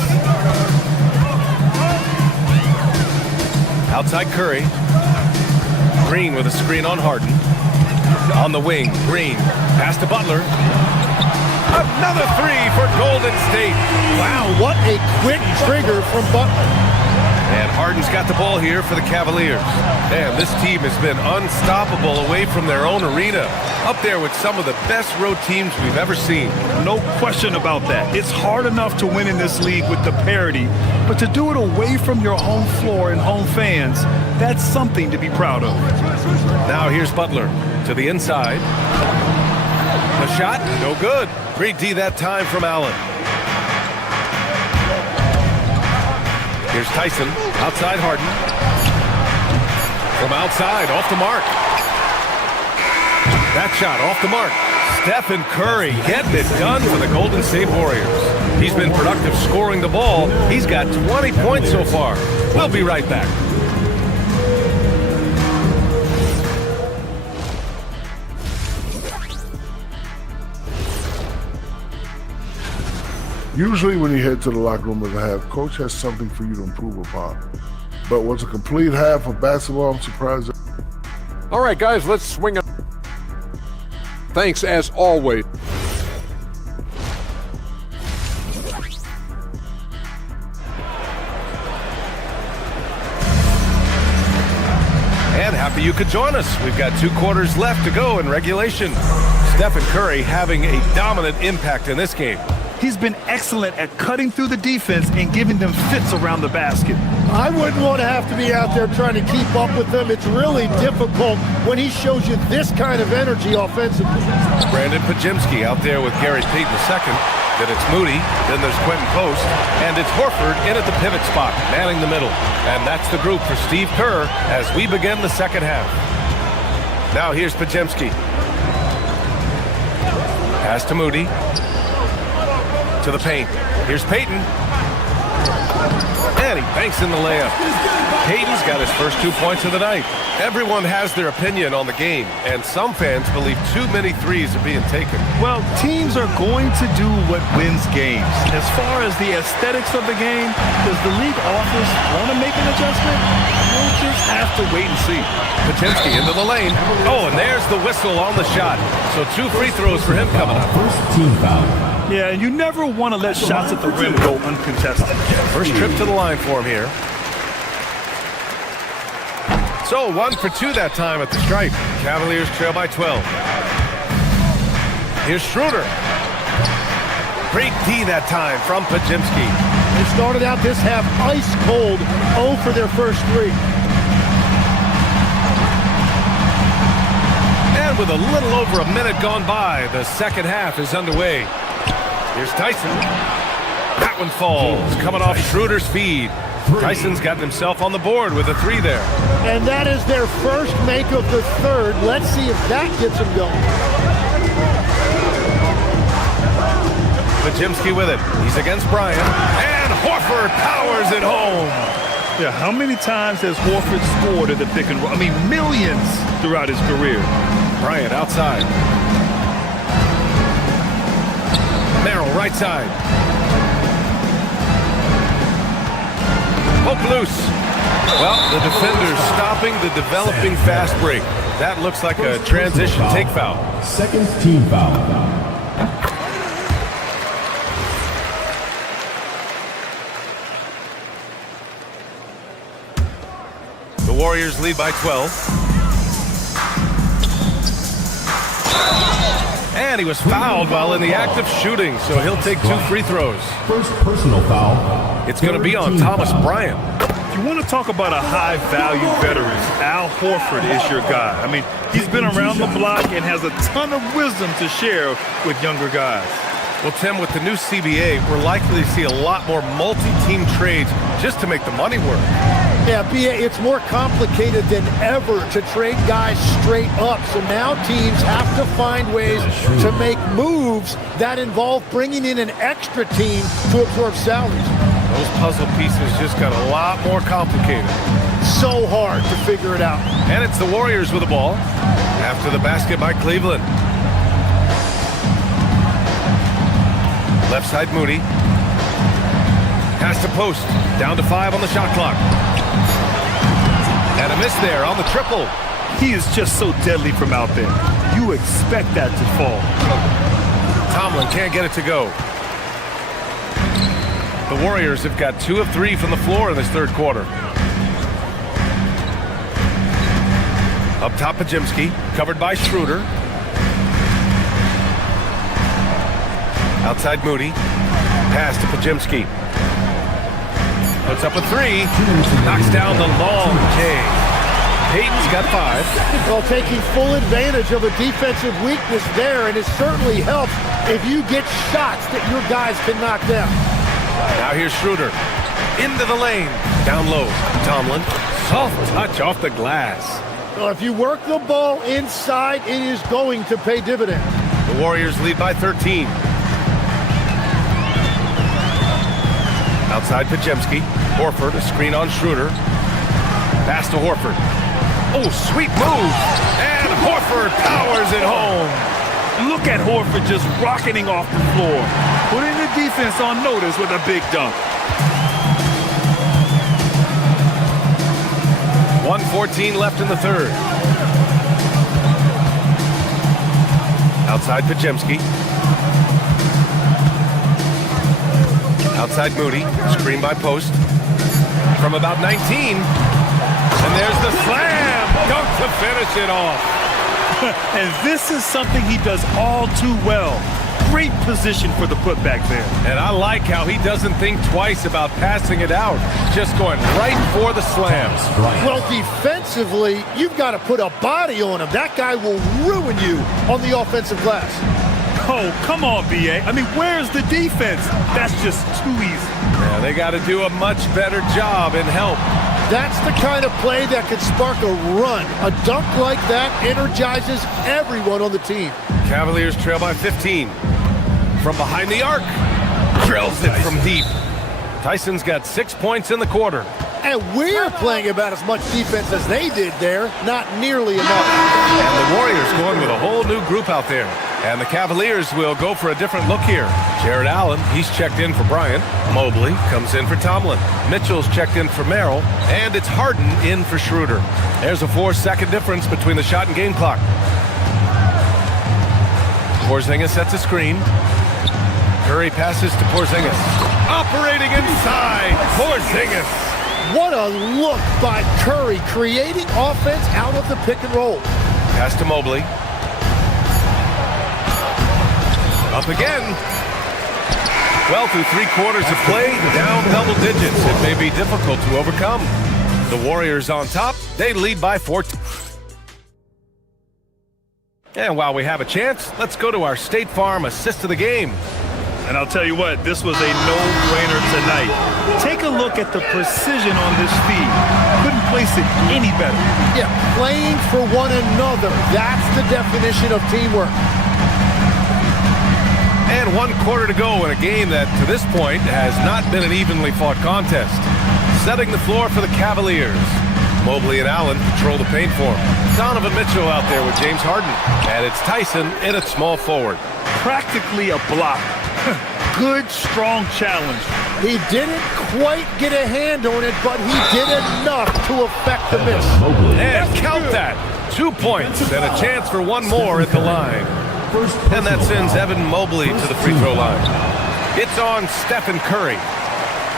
Outside Curry. Green with a screen on Harden. On the wing, Green. Pass to Butler. Another 3 for Golden State. Wow, what a quick trigger from Butler. And Harden's got the ball here for the Cavaliers. Man, this team has been unstoppable away from their own arena. Up there with some of the best road teams we've ever seen. No question about that. It's hard enough to win in this league with the parity, but to do it away from your home floor and home fans, that's something to be proud of. Now here's Butler to the inside. The shot, no good. Great D that time from Allen. Here's Tyson, outside Harden. From outside, off the mark. That shot off the mark. Stephen Curry getting it done for the Golden State Warriors. He's been productive scoring the ball. He's got 20 points so far. We'll be right back. Usually when you head to the locker room of the half, coach has something for you to improve upon. But was a complete half of basketball, I'm surprised. All right, guys, let's swing it. Thanks, as always. And happy you could join us. We've got 2 quarters left to go in regulation. Stephen Curry having a dominant impact in this game. He's been excellent at cutting through the defense and giving them fits around the basket. I wouldn't want to have to be out there trying to keep up with him. It's really difficult when he shows you this kind of energy offensively. Brandon Pajemski out there with Gary Payton II. Then it's Moody. Then there's Quentin Post. And it's Horford in at the pivot spot, manning the middle. And that's the group for Steve Kerr as we begin the second half. Now here's Pajemski. Pass to Moody. To the paint. Here's Payton. And he banks in the layup. Payton's got his first 2 points of the night. Everyone has their opinion on the game, and some fans believe too many threes are being taken. Well, teams are going to do what wins games. As far as the aesthetics of the game, does the league office want to make an adjustment? We'll just have to wait and see. Pajemski into the lane. Oh, and there's the whistle on the shot. So 2 free throws for him coming up. First team foul. Yeah, and you never want to let shots at the rim go uncontested. First trip to the line for him here. So 1 for 2 that time at the stripe. Cavaliers trail by 12. Here's Schroeder. Great D that time from Pajemski. They started out this half ice cold, 0 for their first 3. And with a little over a minute gone by, the second half is underway. Here's Tyson. That one falls, coming off Schroeder's feed. Tyson's gotten himself on the board with a 3 there. And that is their first make of the third. Let's see if that gets them going. Pajemski with it. He's against Bryant. And Horford powers it home. Yeah, how many times has Horford scored at the pick and roll? I mean, millions throughout his career. Bryant outside. Merrill right side. Poke loose. Well, the defender's stopping the developing fast break. That looks like a transition take foul. Second team foul. The Warriors lead by 12. And he was fouled while in the act of shooting, so he'll take 2 free throws. First personal foul. It's going to be on Thomas Bryant. If you want to talk about a high-value veteran, Al Horford is your guy. I mean, he's been around the block and has a ton of wisdom to share with younger guys. Well, Tim, with the new CBA, we're likely to see a lot more multi-team trades just to make the money work. Yeah, B.A., it's more complicated than ever to trade guys straight up. So now teams have to find ways to make moves that involve bringing in an extra team to absorb salaries. Those puzzle pieces just got a lot more complicated. So hard to figure it out. And it's the Warriors with the ball after the basket by Cleveland. Left side Moody. Pass to post. Down to 5 on the shot clock. And a miss there on the triple. He is just so deadly from out there. You expect that to fall. Tomlin can't get it to go. The Warriors have got 2 of 3 from the floor in this third quarter. Up top, Pajimski, covered by Schroeder. Outside Moody. Pass to Pajimski. Puts up a 3. Knocks down the long J. Payton's got 5. Well, taking full advantage of a defensive weakness there, and it certainly helps if you get shots that your guys can knock down. Now here's Schroeder. Into the lane. Down low. Tomlin. Soft touch off the glass. Well, if you work the ball inside, it is going to pay dividends. The Warriors lead by 13. Outside Pajemski. Horford, a screen on Schroeder. Pass to Horford. Oh, sweet move. And Horford powers it home. Look at Horford just rocketing off the floor, putting the defense on notice with a big dunk. 1:14 left in the third. Outside Pajemski. Outside Moody. Screen by post. From about 19. And there's the slam. Dunk to finish it off. And this is something he does all too well. Great position for the putback there. And I like how he doesn't think twice about passing it out. Just going right for the slams. Well, defensively, you've got to put a body on him. That guy will ruin you on the offensive glass. Oh, come on, B.A. I mean, where's the defense? That's just too easy. Yeah, they got to do a much better job in help. That's the kind of play that could spark a run. A dunk like that energizes everyone on the team. Cavaliers trail by 15. From behind the arc. Drills it from deep. Tyson's got 6 points in the quarter. And we're playing about as much defense as they did there. Not nearly enough. And the Warriors going with a whole new group out there. And the Cavaliers will go for a different look here. Jared Allen, he's checked in for Bryant. Mobley comes in for Tomlin. Mitchell's checked in for Merrill. And it's Harden in for Schroeder. There's a 4-second difference between the shot and game clock. Porzingis sets a screen. Curry passes to Porzingis. Operating inside, Porzingis. What a look by Curry, creating offense out of the pick and roll. Pass to Mobley. Up again. Well, through 3 quarters of play, down double digits. It may be difficult to overcome. The Warriors on top. They lead by 14. And while we have a chance, let's go to our State Farm assist of the game. And I'll tell you what, this was a no-brainer tonight. Take a look at the precision on this feed. Couldn't place it any better. Yeah, playing for one another. That's the definition of teamwork. And 1 quarter to go in a game that, to this point, has not been an evenly fought contest. Setting the floor for the Cavaliers. Mobley and Allen control the paint for him. Donovan Mitchell out there with James Harden. And it's Tyson in at small forward. Practically a block. Good, strong challenge. He didn't quite get a hand on it, but he did enough to affect the miss. And count that. 2 points and a chance for one more at the line. And that sends Evan Mobley to the free throw line. It's on Stephen Curry.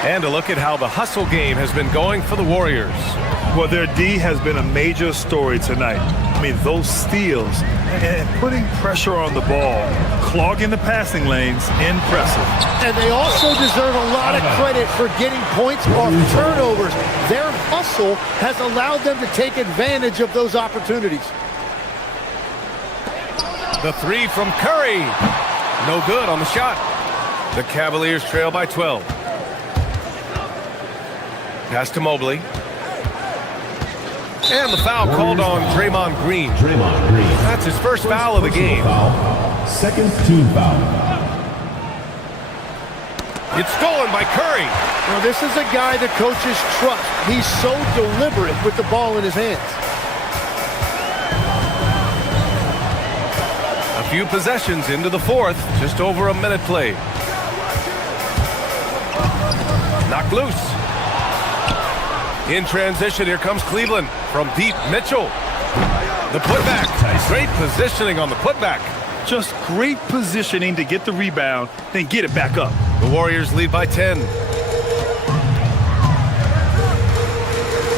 And a look at how the hustle game has been going for the Warriors. Well, their D has been a major story tonight. I mean, those steals and putting pressure on the ball, clogging the passing lanes, impressive. And they also deserve a lot of credit for getting points off turnovers. Their hustle has allowed them to take advantage of those opportunities. The 3 from Curry. No good on the shot. The Cavaliers trail by 12. Pass to Mobley. And the foul called on Draymond Green. That's his first foul of the game. Second team foul. It's stolen by Curry. Well, this is a guy the coaches trust. He's so deliberate with the ball in his hands. A few possessions into the fourth, just over a minute played. Knocked loose. In transition, here comes Cleveland from deep. Mitchell. The putback. Great positioning on the putback. Just great positioning to get the rebound, then get it back up. The Warriors lead by 10.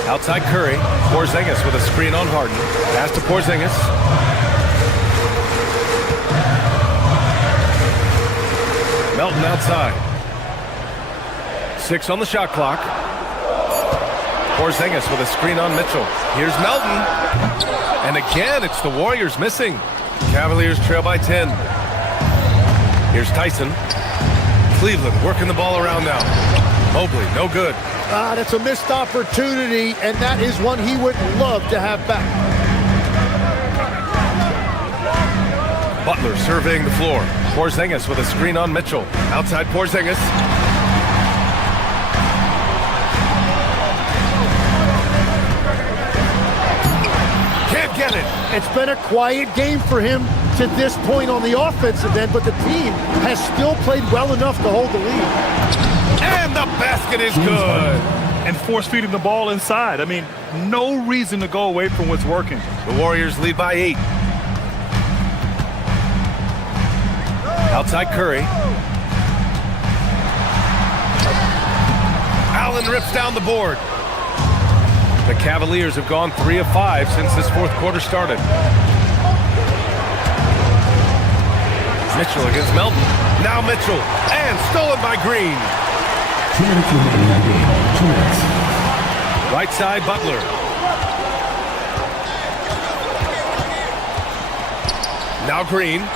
Outside Curry. Porzingis with a screen on Harden. Pass to Porzingis. Melton outside. 6 on the shot clock. Porzingis with a screen on Mitchell. Here's Melton. And again, it's the Warriors missing. Cavaliers trail by 10. Here's Tyson. Cleveland working the ball around now. Mobley, no good. That's a missed opportunity, and that is one he would love to have back. Butler surveying the floor. Porzingis with a screen on Mitchell. Outside Porzingis. Can't get it. It's been a quiet game for him to this point on the offensive end, but the team has still played well enough to hold the lead. And the basket is good. And force feeding the ball inside. I mean, no reason to go away from what's working. The Warriors lead by 8. Outside Curry. Allen rips down the board. The Cavaliers have gone 3 of 5 since this fourth quarter started. Mitchell against Melton. Now Mitchell. And stolen by Green. 2 minutes remaining in the game. 2 minutes. Right side, Butler. Now Green.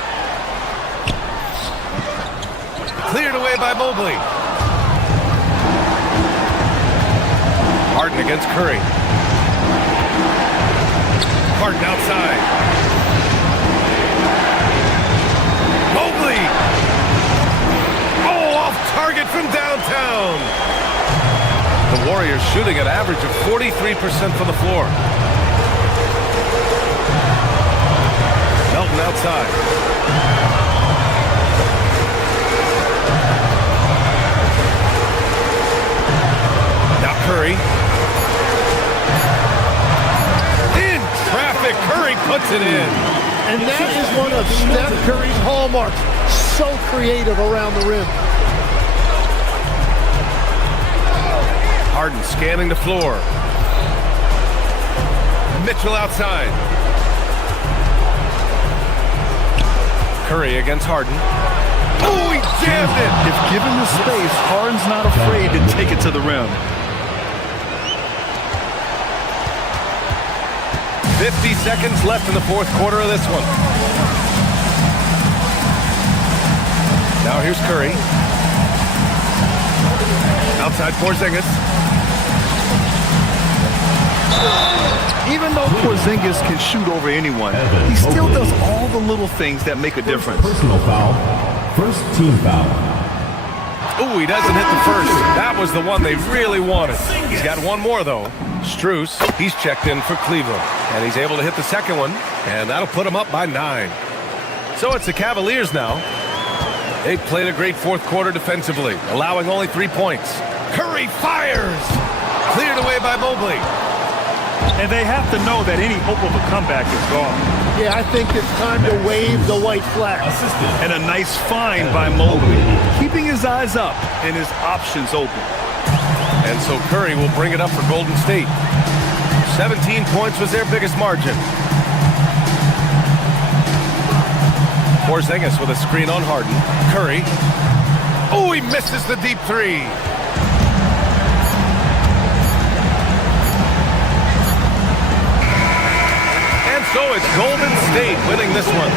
Cleared away by Mobley. Harden against Curry. Harden outside. Mobley. Oh, off target from downtown. The Warriors shooting an average of 43% from the floor. Melton outside. Now Curry. In traffic, Curry puts it in. And that is one of Steph Curry's hallmarks. So creative around the rim. Harden scanning the floor. Mitchell outside. Curry against Harden. Oh, he jammed it! If given the space, Harden's not afraid to take it to the rim. 50 seconds left in the fourth quarter of this one. Now here's Curry. Outside Porzingis. Even though Porzingis can shoot over anyone, he still does all the little things that make a difference. Personal foul. First team foul. Ooh, he doesn't hit the first. That was the one they really wanted. He's got one more, though. Strus, he's checked in for Cleveland. And he's able to hit the second one, and that'll put him up by 9. So it's the Cavaliers now. They've played a great fourth quarter defensively, allowing only 3 points. Curry fires! Cleared away by Mobley. And they have to know that any hope of a comeback is gone. Yeah, I think it's time to wave the white flag. And a nice find by Mobley, keeping his eyes up and his options open. And so Curry will bring it up for Golden State. 17 points was their biggest margin. Porzingis with a screen on Harden. Curry. Oh, he misses the deep 3. And so it's Golden State winning this one.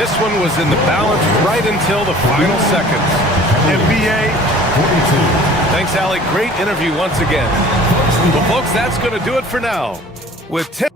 This one was in the balance right until the final seconds. NBA 42. Thanks, Allie. Great interview once again. Well, folks, that's going to do it for now. With 10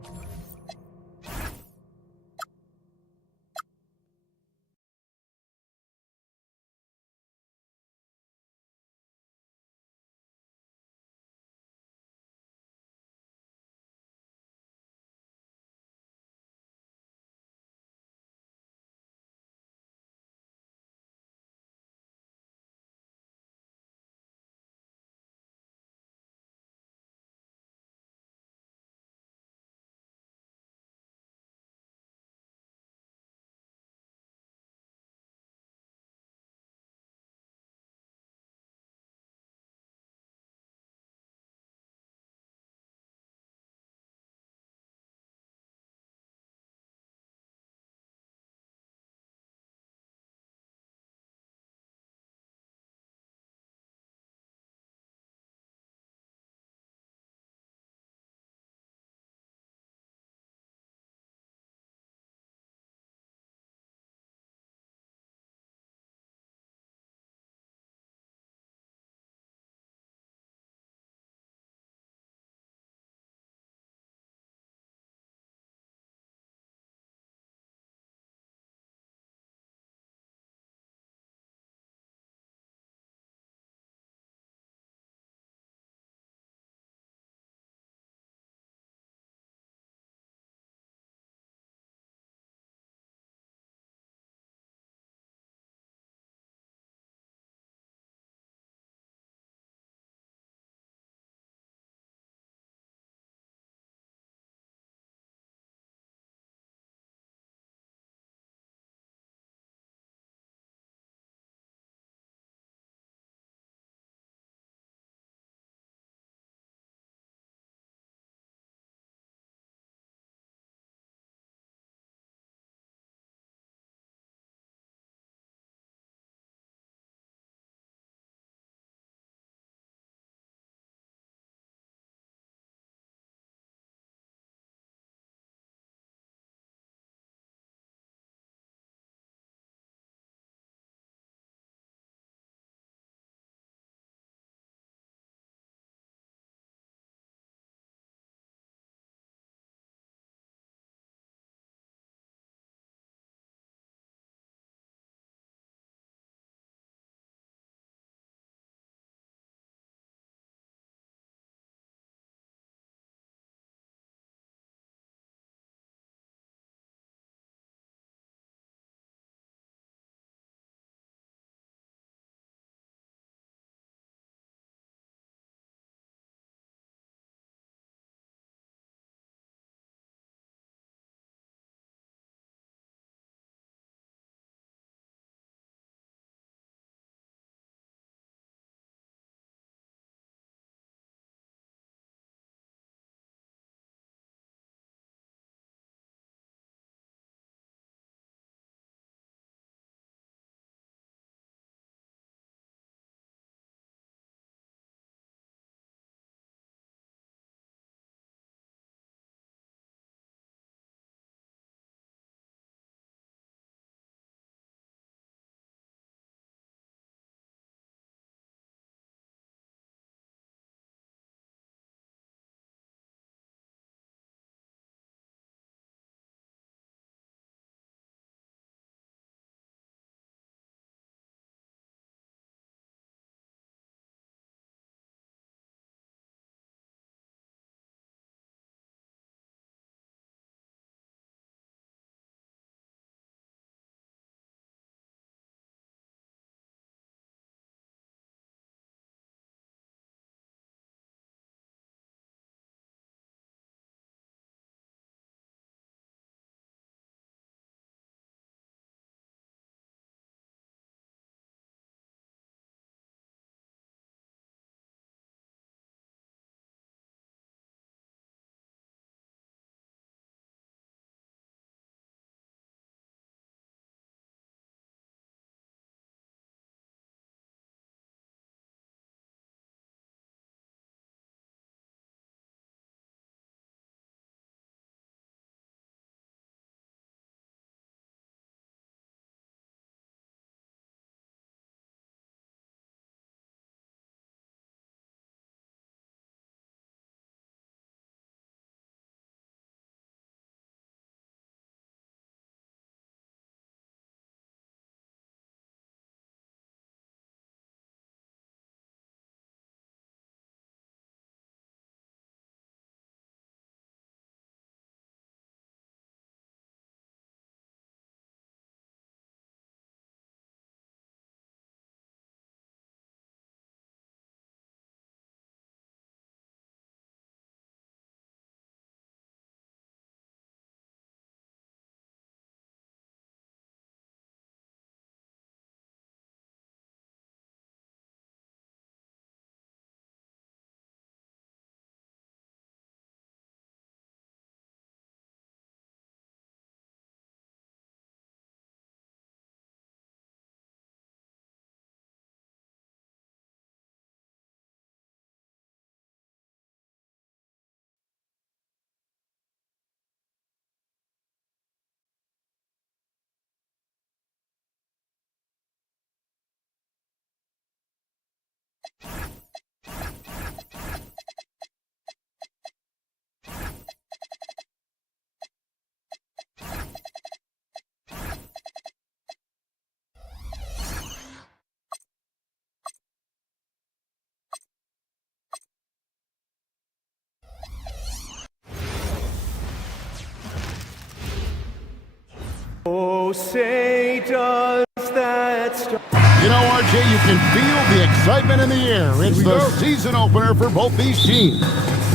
Oh, say does that start? You know, RJ, you can feel the excitement in the air. It's the season opener for both these teams.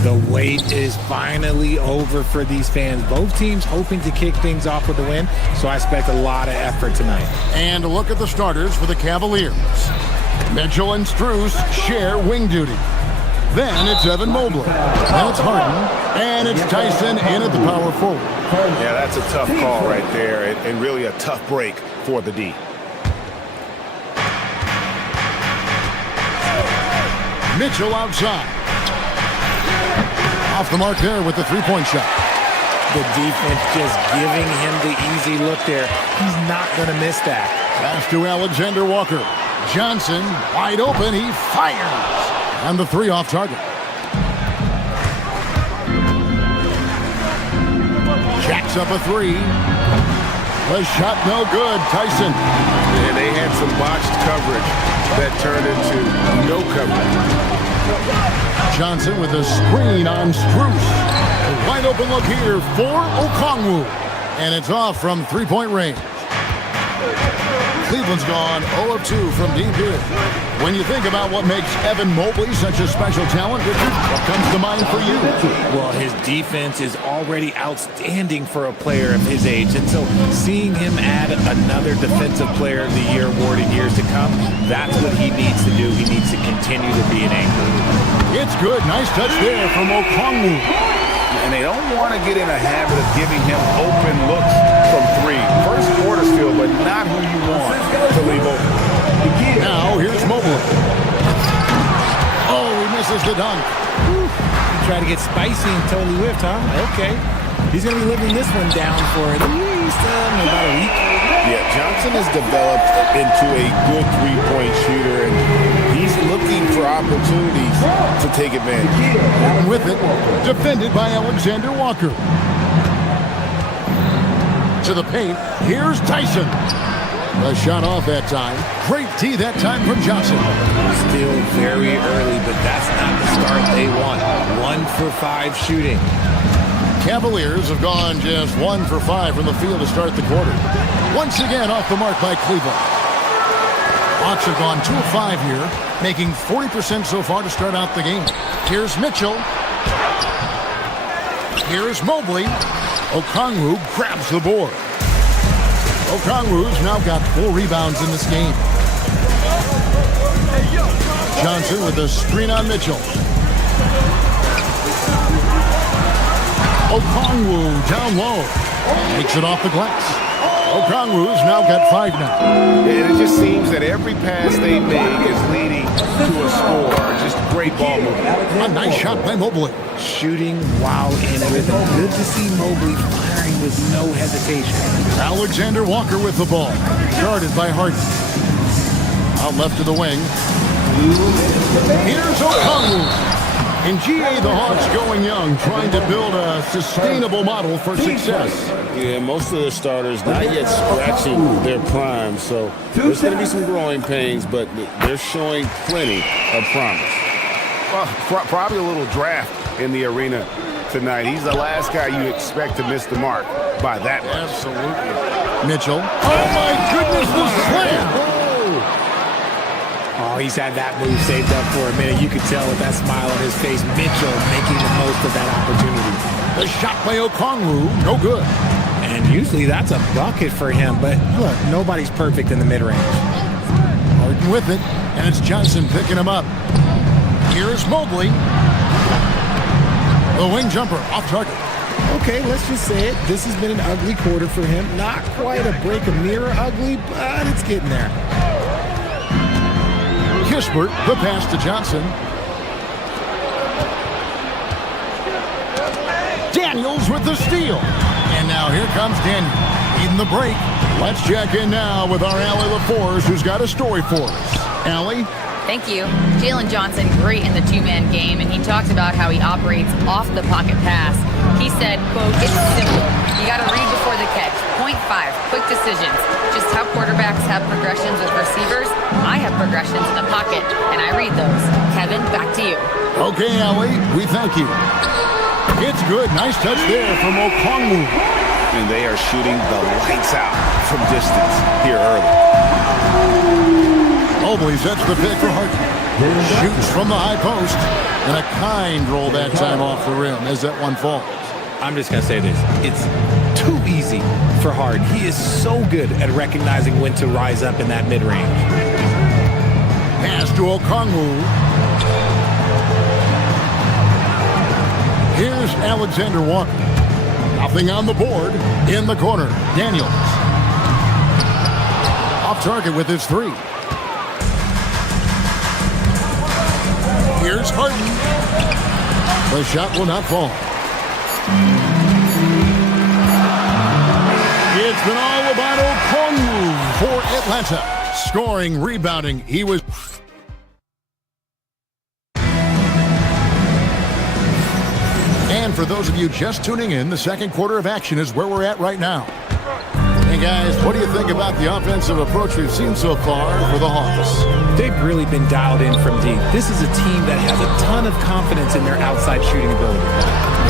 The wait is finally over for these fans. Both teams hoping to kick things off with a win, so I expect a lot of effort tonight. And a look at the starters for the Cavaliers. Mitchell and Strus share wing duty. Then it's Evan Mobley. Then it's Harden. And it's Tyson in at the power forward. Yeah, that's a tough call right there, and really a tough break for the D. Mitchell outside. Off the mark there with the three-point shot. The defense just giving him the easy look there. He's not going to miss that. Pass to Alexander Walker. Johnson wide open. He fires. And the three off target. Jacks up a three. The shot no good. Tyson. And they had some botched coverage that turned into no coverage. Johnson with a screen on Strus. A wide open look here for Okongwu. And it's off from three-point range. Cleveland's gone 0 of 2 from deep here. When you think about what makes Evan Mobley such a special talent, Richard, what comes to mind for you? Well, his defense is already outstanding for a player of his age. And so seeing him add another Defensive Player of the Year award in years to come, that's what he needs to do. He needs to continue to be an anchor. It's good. Nice touch there from Okongwu. And they don't want to get in a habit of giving him open looks from three. First quarter still, but not who you want to leave open. Now here's Mobley. Oh, he misses the dunk. He tried to get spicy and totally whiffed, huh? Okay. He's going to be living this one down for at least about a week. Yeah, Johnson has developed into a good three-point shooter, and he's looking for opportunities to take advantage. And with it, defended by Alexander Walker. To the paint, here's Tyson. The shot off that time. Great tee that time from Johnson. Still very early, but that's not the start they want. 1 for 5 shooting. Cavaliers have gone just 1 for 5 from the field to start the quarter. Once again off the mark by Cleveland. Hawks have gone 2 of 5 here, making 40% so far to start out the game. Here's Mitchell. Here's Mobley. Okongwu grabs the board. Okongwu's now got 4 rebounds in this game. Johnson with a screen on Mitchell. Okongwu down low. Takes it off the glass. Okongwu's now got 5 now. And it just seems that every pass they make is leading to a score. Just great ball movement. A nice shot by Mobley. Shooting while in rhythm. Good to see Mobley firing with no hesitation. Alexander Walker with the ball. Guarded by Harden. Out left to the wing. Here's Okongwu. In GA, the Hawks going young, trying to build a sustainable model for success. Yeah, most of the starters not yet scratching their prime, so there's going to be some growing pains, but they're showing plenty of promise. Well, probably a little draft in the arena tonight. He's the last guy you expect to miss the mark by that much. Absolutely. Mitchell. Oh, my goodness, the slam! Oh, he's had that move saved up for a minute. You could tell with that smile on his face, Mitchell making the most of that opportunity. The shot by Okongwu, no good. And usually that's a bucket for him, but look, nobody's perfect in the mid-range. Harden with it, and it's Johnson picking him up. Here's Mobley. The wing jumper off target. Okay, let's just say it. This has been an ugly quarter for him. Not quite a break a mirror ugly, but it's getting there. Kispert, the pass to Johnson. Daniels with the steal. And now here comes Daniel. Needing the break. Let's check in now with our Allie LaForce, who's got a story for us. Allie? Thank you. Jalen Johnson, great in the two-man game, and he talked about how he operates off the pocket pass. He said, quote, "It's simple. You got to read before the catch. 0.5, quick decisions. Just how quarterbacks have progressions with receivers, I have progressions in the pocket, and I read those." Kevin, back to you. Okay, Allie, we thank you. It's good. Nice touch there from Okongwu. And they are shooting the lights out from distance here early. Mobley sets the pick for Harden. Shoots from the high post. And a kind roll that time off the rim as that one falls. I'm just going to say this. It's too easy for Harden. He is so good at recognizing when to rise up in that mid-range. Pass to Okongwu. Here's Alexander Walker. Nothing on the board. In the corner, Daniels. Off target with his three. Here's Harden. The shot will not fall. It's been all about Okongwu for Atlanta. Scoring, rebounding. He was... And for those of you just tuning in, the second quarter of action is where we're at right now. Hey guys, what do you think about the offensive approach we've seen so far for the Hawks? They've really been dialed in from deep. This is a team that has a ton of confidence in their outside shooting ability.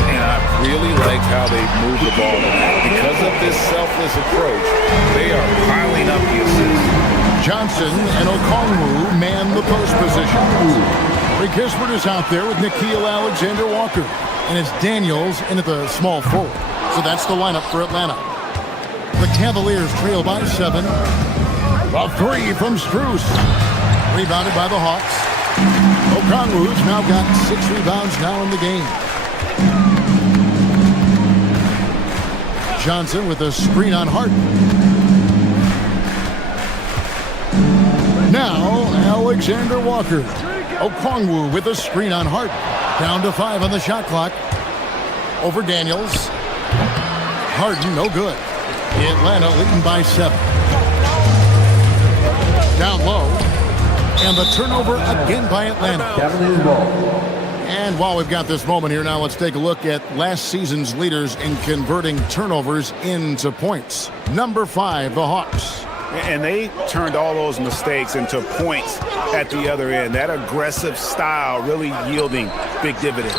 And I really like how they move the ball tonight. Because of this selfless approach, they are piling up the assists. Johnson and Okongwu man the post position. Rick Kispert is out there with Nickeil Alexander-Walker. And it's Daniels in at the small forward. So that's the lineup for Atlanta. The Cavaliers trail by 7. A three from Strus. Rebounded by the Hawks. Okongwu's now got 6 rebounds now in the game. Johnson with a screen on Harden. Now Alexander Walker. Okongwu with a screen on Harden. Down to 5 on the shot clock. Over Daniels. Harden, no good. Atlanta leading by 7. Down low. And the turnover again by Atlanta. And while we've got this moment here now, let's take a look at last season's leaders in converting turnovers into points. Number 5, the Hawks. And they turned all those mistakes into points at the other end. That aggressive style really yielding big dividends.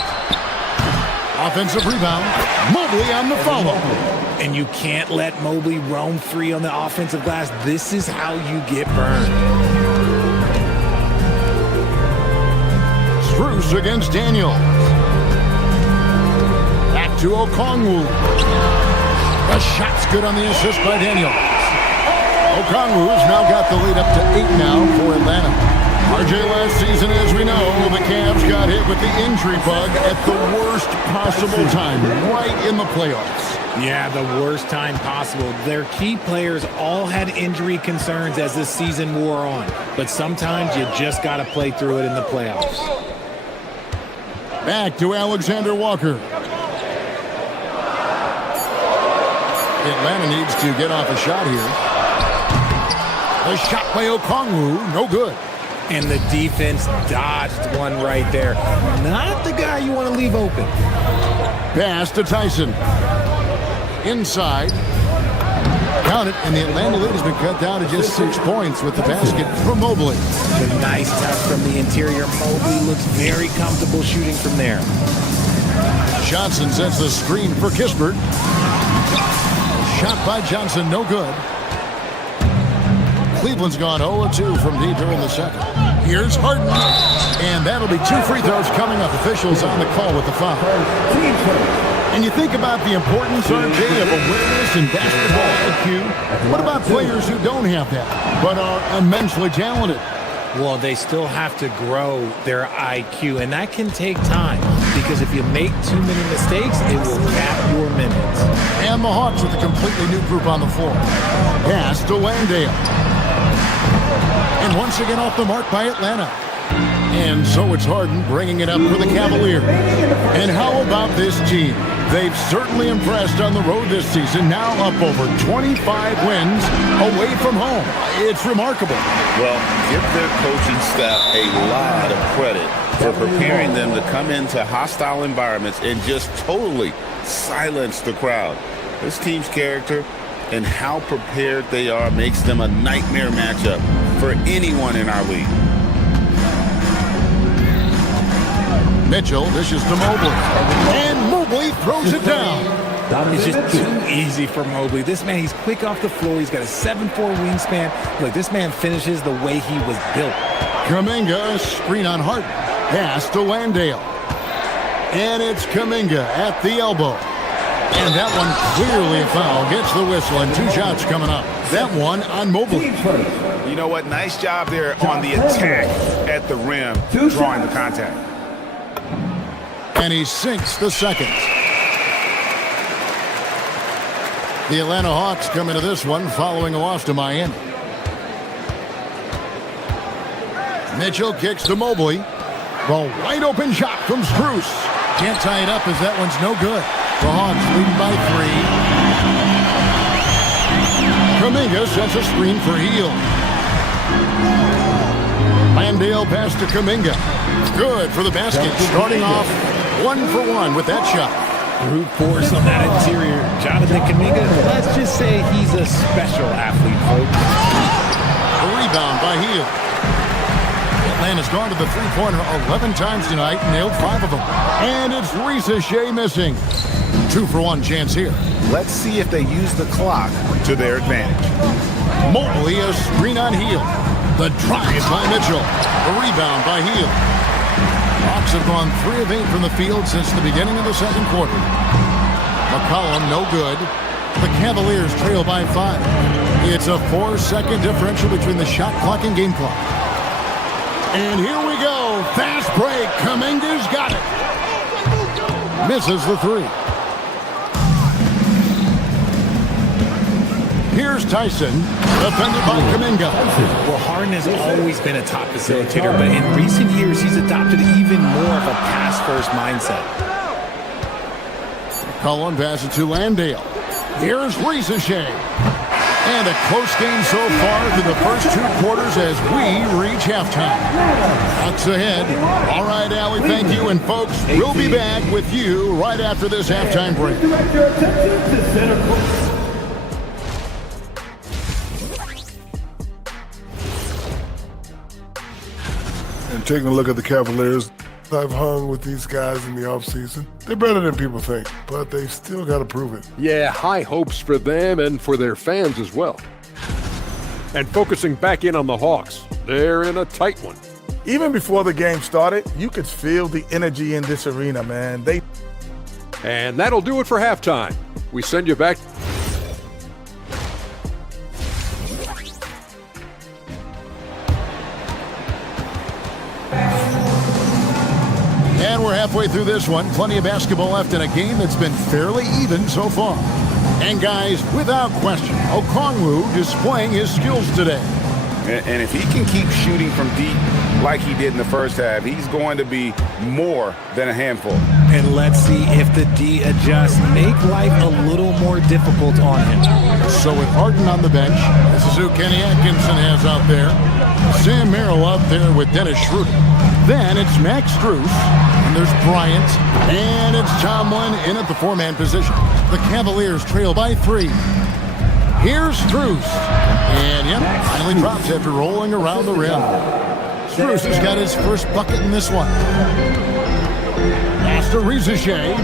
Offensive rebound. Mobley on the follow. And you can't let Mobley roam free on the offensive glass. This is how you get burned. Strus against Daniels. Back to Okongwu. The shot's good on the assist by Daniels. Okongwu has now got the lead up to 8 now for Atlanta. RJ, last season, as we know, the Cavs got hit with the injury bug at the worst possible time, right in the playoffs. Yeah, the worst time possible. Their key players all had injury concerns as the season wore on. But sometimes you just got to play through it in the playoffs. Back to Alexander Walker. Atlanta needs to get off a shot here. The shot by Okongwu, no good. And the defense dodged one right there. Not the guy you want to leave open. Pass to Tyson. Inside. Count it, and the Atlanta lead has been cut down to just 6 points with the basket from Mobley. The nice touch from the interior. Mobley looks very comfortable shooting from there. Johnson sets the screen for Kispert. Shot by Johnson, no good. Cleveland's gone 0-2 from deep during the second. Here's Harden. And that'll be 2 free throws coming up. Officials on the call with the foul. And you think about the importance, RJ, of awareness and basketball IQ. What about players who don't have that, but are immensely talented? Well, they still have to grow their IQ, and that can take time. Because if you make too many mistakes, it will cap your minutes. And the Hawks with a completely new group on the floor. Pass to Landale. And once again off the mark by Atlanta. And so it's Harden bringing it up for the Cavaliers. And how about this team? They've certainly impressed on the road this season, now up over 25 wins away from home. It's remarkable. Well, give their coaching staff a lot of credit for preparing them to come into hostile environments and just totally silence the crowd. This team's character and how prepared they are makes them a nightmare matchup for anyone in our league. Mitchell dishes to Mobley. And Mobley throws it down. It's just too easy for Mobley. This man, he's quick off the floor. He's got a 7'4 wingspan. Look, this man finishes the way he was built. Kuminga, screen on Harden. Pass to Landale. And it's Kuminga at the elbow. And that one clearly a foul. Gets the whistle, and 2 shots coming up. That one on Mobley. You know what? Nice job there on the attack at the rim, drawing the contact. And he sinks the second. The Atlanta Hawks come into this one following a loss to Miami. Mitchell kicks to Mobley. The wide open shot from Strus. Can't tie it up as that one's no good. The Hawks leading by 3. Kuminga sets a screen for Hield. Landale pass to Kuminga. Good for the basket. Starting off 1 for 1 with that shot. Brute force on that interior. Jonathan Kuminga, let's just say he's a special athlete, folks. A rebound by Hield. Atlanta's gone to the three-pointer 11 times tonight, nailed 5 of them. And it's Risacher missing. 2 for 1 chance here. Let's see if they use the clock to their advantage. Mobley, a screen on Hield. The drive by Mitchell. A rebound by Hield. Hawks have gone 3 of 8 from the field since the beginning of the second quarter. McCollum, no good. The Cavaliers trail by 5. It's a 4-second differential between the shot clock and game clock. And here we go. Fast break. Kuminga's got it. Misses the 3. Here's Tyson, defended by Kuminga. Well, Harden has always been a top facilitator, but in recent years, he's adopted even more of a pass-first mindset. Cullen passes to Landale. Here's Risacher. And a close game so far through the first 2 quarters as we reach halftime. Hawks ahead. All right, Allie, thank you. And folks, we'll be back with you right after this halftime break. And taking a look at the Cavaliers, I've hung with these guys in the offseason. They're better than people think, but they've still got to prove it. Yeah, high hopes for them and for their fans as well. And focusing back in on the Hawks, they're in a tight one. Even before the game started, you could feel the energy in this arena, man. And that'll do it for halftime. We send you back. And we're halfway through this one. Plenty of basketball left in a game that's been fairly even so far. And guys, without question, Okongwu displaying his skills today. And if he can keep shooting from deep like he did in the first half, he's going to be more than a handful. And let's see if the D adjusts, make life a little more difficult on him. So with Harden on the bench, this is who Kenny Atkinson has out there. Sam Merrill out there with Dennis Schroeder. Then it's Max Strus, and there's Bryant, and it's Tomlin in at the 4-man position. The Cavaliers trail by 3. Here's Strus, and yep, finally drops after rolling around the rim. Strus has got his first bucket in this one. Pass to Risacher.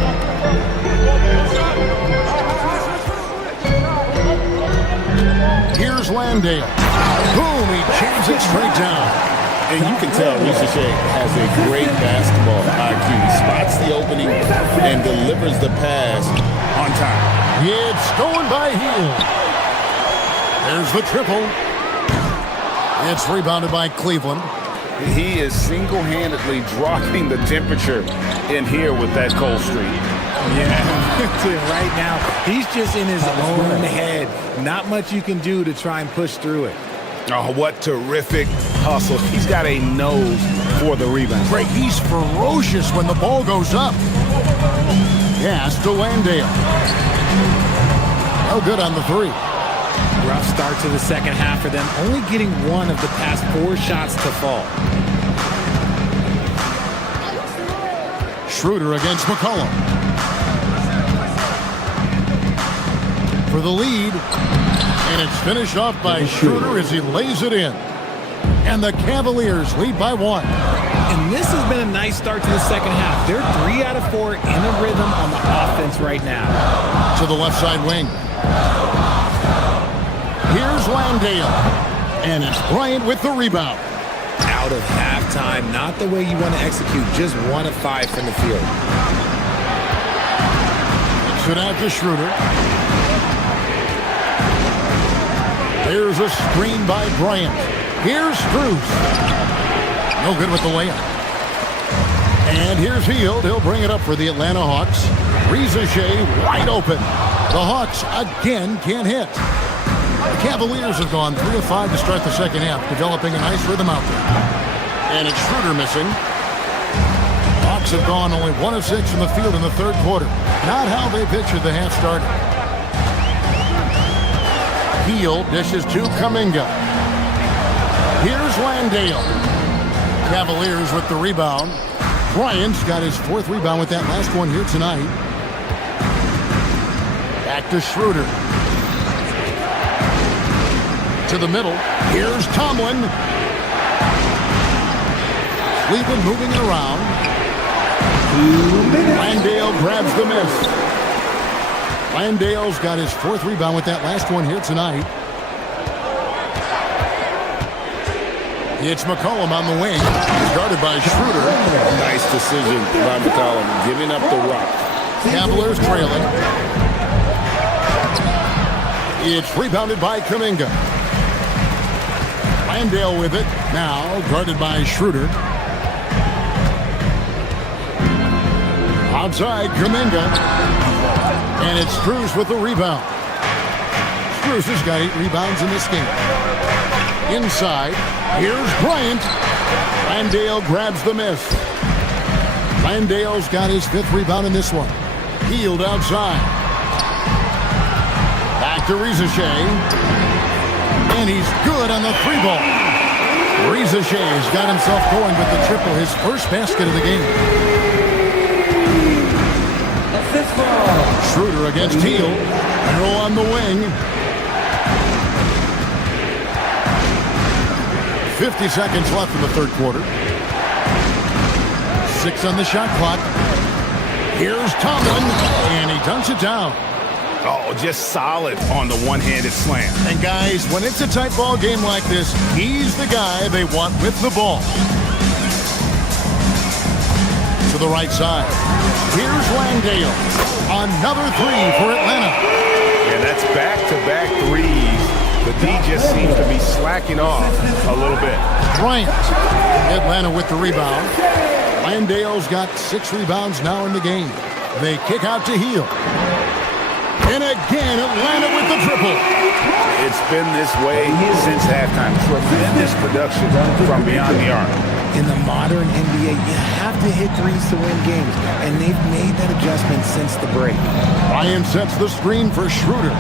Here's Landale. Boom, he jams it straight down. And you can tell Risacher has a great basketball IQ. He spots the opening and delivers the pass on time. It's going by Hield. There's the triple. It's rebounded by Cleveland. He is single-handedly dropping the temperature in here with that cold streak. Yeah, right now, he's just in his own head. Not much you can do to try and push through it. Oh, what terrific hustle. He's got a nose for the rebound. Greg, he's ferocious when the ball goes up. Pass to Landale. No good on the three. Rough start to the second half for them, only getting one of the past 4 shots to fall. Schroeder against McCollum. For the lead. And it's finished off by Schroeder as he lays it in. And the Cavaliers lead by 1. And this has been a nice start to the second half. They're 3 out of 4 in a rhythm on the offense right now. To the left side wing. Here's Landale. And it's Bryant with the rebound. Out of halftime, not the way you want to execute, just 1 of 5 from the field. Kicks it out to Schroeder. There's a screen by Bryant. Here's Strus. No good with the layup. And here's Hield. He'll bring it up for the Atlanta Hawks. Rizachet wide open. The Hawks again can't hit. The Cavaliers have gone 3 of 5 to start the second half, developing a nice rhythm out there. And it's Schroeder missing. Hawks have gone only 1 of 6 in the field in the third quarter. Not how they pictured the half started. Hield dishes to Kuminga. Here's Landale. Cavaliers with the rebound. Bryant's got his 4th rebound with that last one here tonight. Back to Schroeder. To the middle. Here's Tomlin. Cleveland moving it around. Landale grabs the miss. Landale's got his 4th rebound with that last one here tonight. It's McCollum on the wing. Guarded by Schroeder. Nice decision by McCollum, giving up the rock. Cavaliers trailing. It's rebounded by Kuminga. Landale with it. Now guarded by Schroeder. Outside Kuminga. And it's Strus with the rebound. Strus has got 8 rebounds in this game. Inside, here's Bryant. Landale grabs the miss. Landale's got his 5th rebound in this one. Hield outside. Back to Rizachet. And he's good on the 3-ball. Rizachet's got himself going with the triple, his first basket of the game. Schroeder against Hield. Arrow on the wing. 50 seconds left in the third quarter. 6 on the shot clock. Here's Tomlin, and he dunks it down. Oh, just solid on the one-handed slam. And guys, when it's a tight ball game like this, he's the guy they want with the ball. To the right side. Here's Landale. Another 3 for Atlanta. Yeah, that's back-to-back threes. The D just seems to be slacking off a little bit. Bryant. Atlanta with the rebound. Landale's got 6 rebounds now in the game. They kick out to Hield. And again, Atlanta with the triple. It's been this way since halftime. Tremendous production from beyond the arc. In the modern NBA, you have to hit threes to win games, and they've made that adjustment since the break. Ryan sets the screen for Schroeder,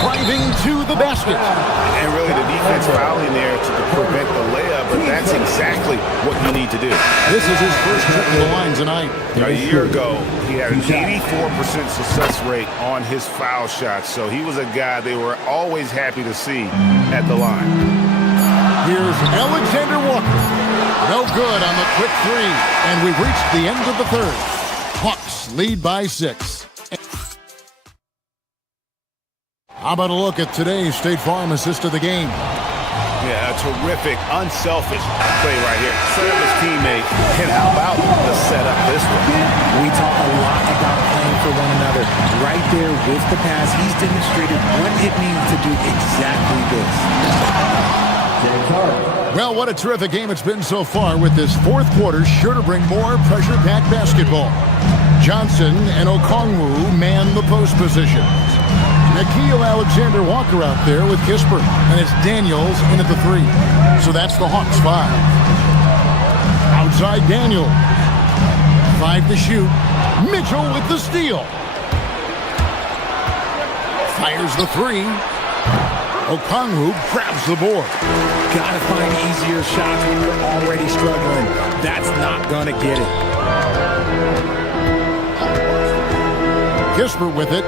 driving to the basket. And really the defense fouling there to prevent the layup, but that's exactly what you need to do. This is his first trip to the line tonight. A year ago, he had an 84% success rate on his foul shots, so he was a guy they were always happy to see at the line. Here's Alexander Walker. No good on the quick 3, and we've reached the end of the third. Hawks lead by 6. How about a look at today's State Farm assist of the game? Yeah, a terrific, unselfish play right here. Set up his teammate, and how about the setup this one? We talk a lot about playing for one another. Right there with the pass, he's demonstrated what it means to do exactly this. Well, what a terrific game it's been so far, with this fourth quarter sure to bring more pressure-packed basketball. Johnson and Okongwu man the post positions. Nickeil Alexander-Walker out there with Kisper, and it's Daniels in at the 3. So that's the Hawks 5. Outside Daniel. 5 to shoot. Mitchell with the steal. Fires the three. Okongwu grabs the board. Gotta find easier shots when you're already struggling. That's not gonna get it. Kispert with it.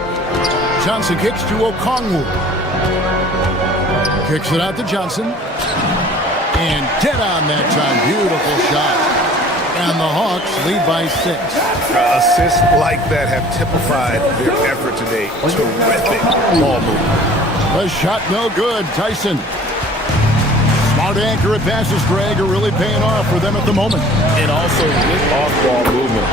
Johnson kicks to Okongwu. Kicks it out to Johnson. And dead on that time. Beautiful shot. And the Hawks lead by 6. Assists like that have typified their effort today. Terrific ball movement. The shot no good. Tyson. Smart, accurate passes, Greg, are really paying off for them at the moment. And also good off-ball movement.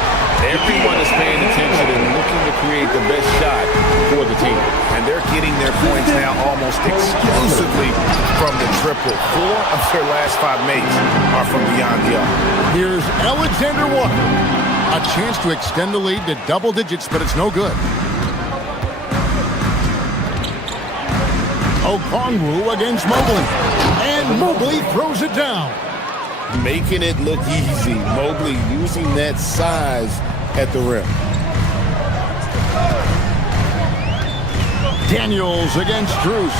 Everyone is paying attention and looking to create the best shot for the team. And they're getting their points now almost exclusively from the triple. 4 of their last 5 makes are from beyond the arc. Here's Alexander Walker. A chance to extend the lead to double digits, but it's no good. Okongwu against Mobley. And Mobley throws it down. Making it look easy. Mobley using that size at the rim. Daniels against Strus.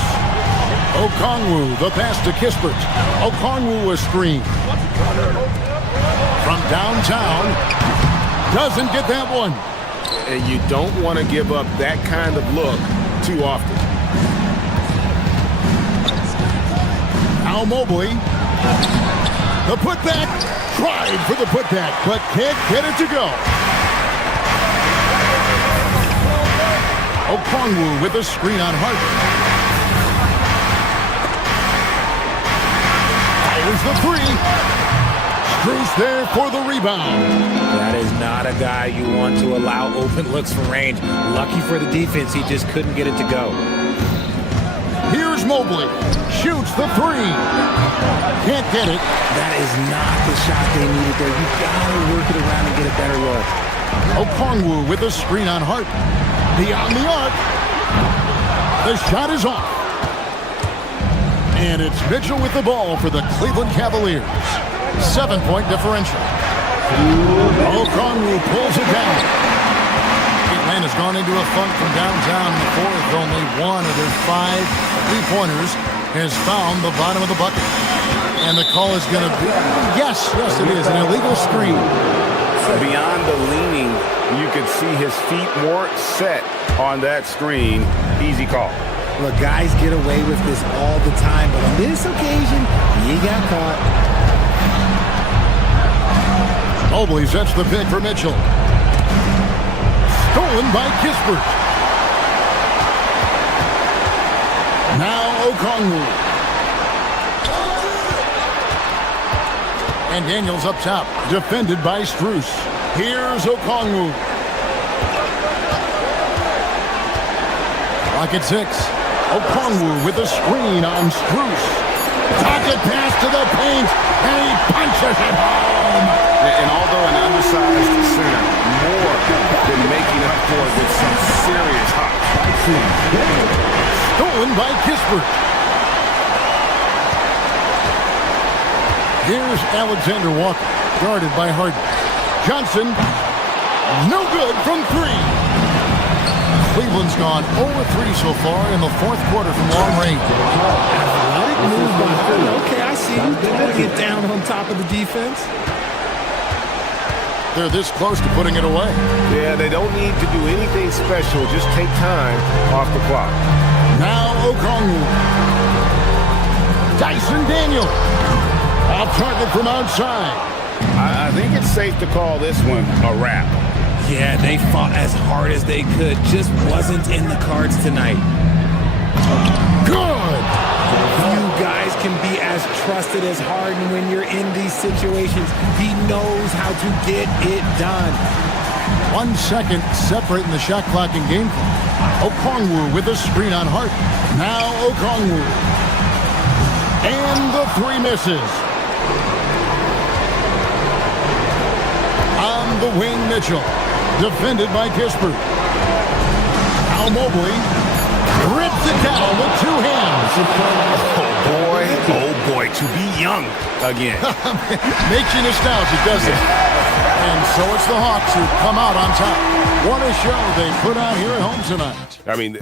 Okongwu, the pass to Kispert. Okongwu a screen. From downtown. Doesn't get that one. And you don't want to give up that kind of look too often. Now Mobley. The putback. Tried for the putback, but can't get it to go. Okongwu with a screen on Hart. Fires the three. Strus there for the rebound. That is not a guy you want to allow open looks from range. Lucky for the defense, he just couldn't get it to go. Here's Mobley. Shoots the three. Can't get it. That is not the shot they needed there. You gotta work it around and get a better look. Okongwu with a screen on Hart. Beyond the arc. The shot is off. And it's Mitchell with the ball for the Cleveland Cavaliers. 7-point differential. Okongwu pulls it down. Atlanta's gone into a funk from downtown in the fourth. Only one of their 5 3-pointers has found the bottom of the bucket. And the call is going to be, yes, it is, an illegal screen. Beyond the leaning, you could see his feet weren't set on that screen. Easy call. Look, guys get away with this all the time, but on this occasion, he got caught. Mobley sets the pick for Mitchell. Stolen by Kispert. Now Okongwu. And Daniels up top, defended by Strus. Here's Okongwu. Clock at 6. Okongwu with a screen on Strus. Pocket pass to the paint, and he punches it home. And although an undersized center, more than making up for it with some serious hops. Stolen by Kispert. Here's Alexander Walker, guarded by Harden. Johnson, no good from 3. Cleveland's gone 0-3 so far in the fourth quarter from long range. Athletic move by Harden. Okay, I see you. They gotta get down on top of the defense. They're this close to putting it away. Yeah, they don't need to do anything special. Just take time off the clock. Now Okongwu. Dyson Daniel. Off target from outside. I think it's safe to call this one a wrap. Yeah, they fought as hard as they could. Just wasn't in the cards tonight. Good. Few guys can be as trusted as Harden when you're in these situations. He knows how to get it done. 1 second separating the shot clock and game clock. Okongwu with a screen on Hart. Now Okongwu. And the 3 misses. On the wing, Mitchell. Defended by Kispert. Now Mobley rips it down with 2 hands. Oh boy, to be young again. Makes you nostalgic, doesn't it? And so it's the Hawks who come out on top. What a show they put on here at home tonight. I mean,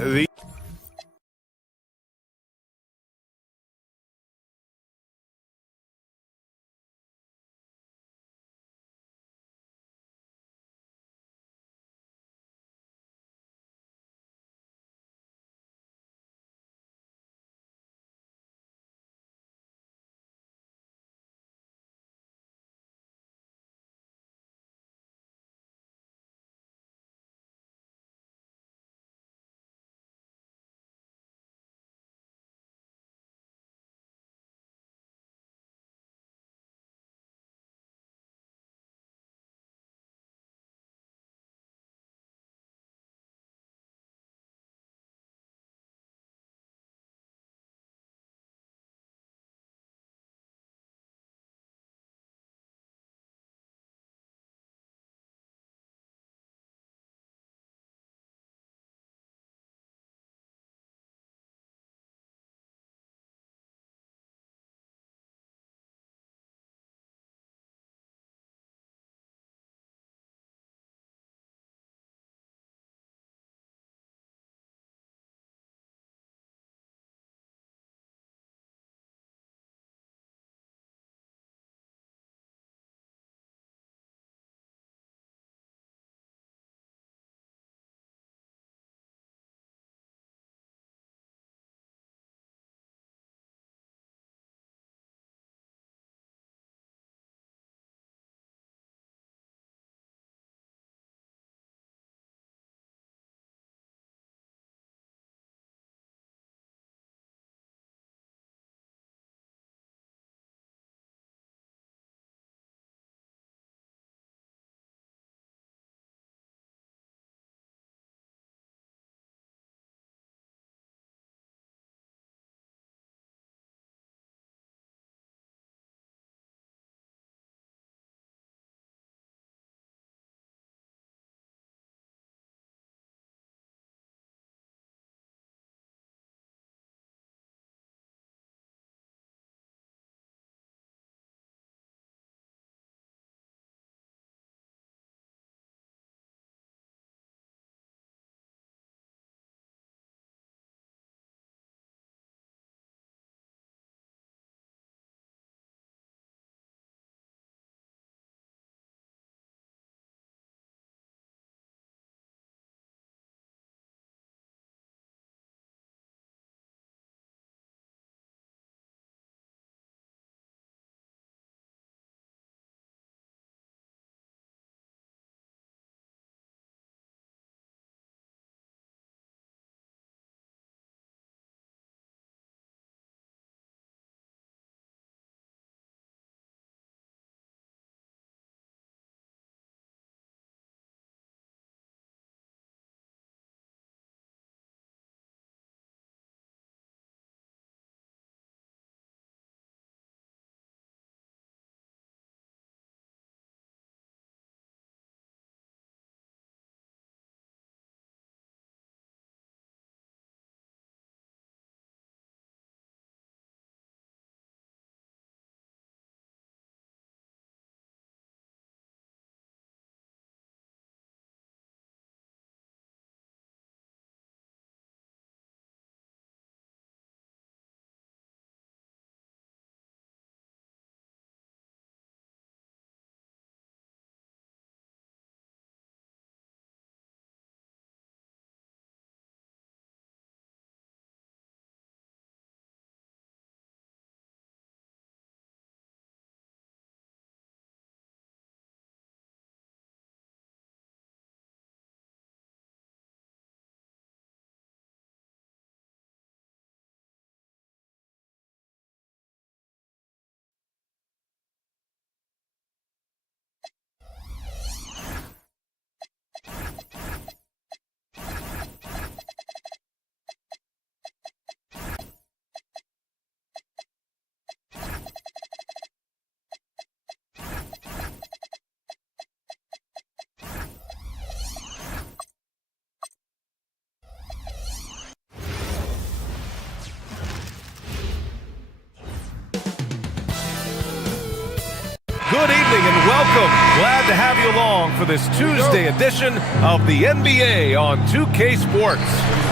Good evening and welcome. Glad to have you along for this Tuesday edition of the NBA on 2K Sports.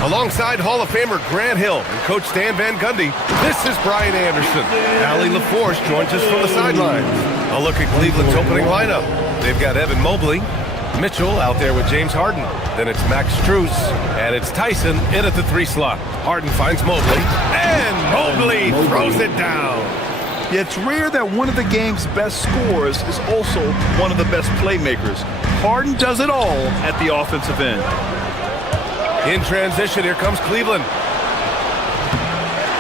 Alongside Hall of Famer Grant Hill and Coach Stan Van Gundy, this is Brian Anderson. Allie LaForce joins us from the sidelines. A look at Cleveland's opening lineup. They've got Evan Mobley, Mitchell out there with James Harden. Then it's Max Strus, and it's Tyson in at the 3 slot. Harden finds Mobley, and Mobley throws it down. Yeah, it's rare that one of the game's best scorers is also one of the best playmakers. Harden does it all at the offensive end. In transition, here comes Cleveland.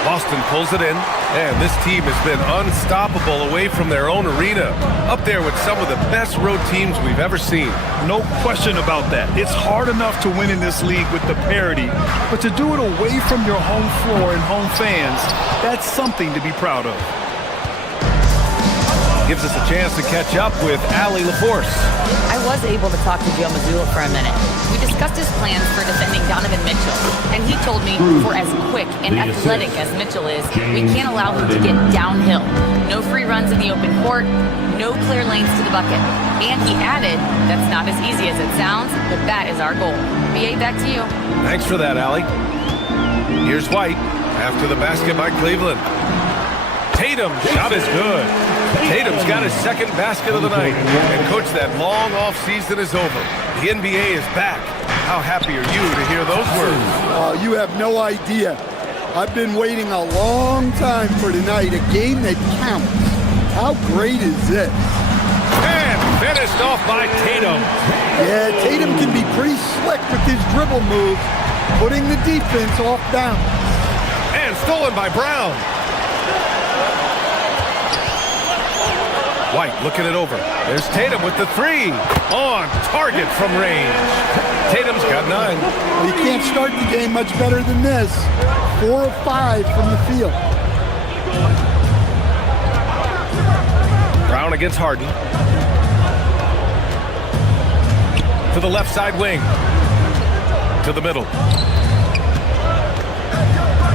Boston pulls it in, and this team has been unstoppable away from their own arena. Up there with some of the best road teams we've ever seen. No question about that. It's hard enough to win in this league with the parity, but to do it away from your home floor and home fans, that's something to be proud of. Gives us a chance to catch up with Allie LaForce. I was able to talk to Joe Mazzulla for a minute. We discussed his plans for defending Donovan Mitchell, and he told me for as quick and athletic as Mitchell is, we can't allow him to get downhill. No free runs in the open court, no clear lanes to the bucket. And he added, that's not as easy as it sounds, but that is our goal. BA, back to you. Thanks for that, Allie. Here's White after the basket by Cleveland. Tatum, shot is good. Tatum's got his second basket of the night. And, Coach, that long off season is over. The NBA is back. How happy are you to hear those words? You have no idea. I've been waiting a long time for tonight, a game that counts. How great is this? And finished off by Tatum. Yeah, Tatum can be pretty slick with his dribble moves, putting the defense off balance. And stolen by Brown. White looking it over. There's Tatum with the 3. On target from range. Tatum's got 9. Well, you can't start the game much better than this. 4 of 5 from the field. Brown against Harden. To the left side wing. To the middle.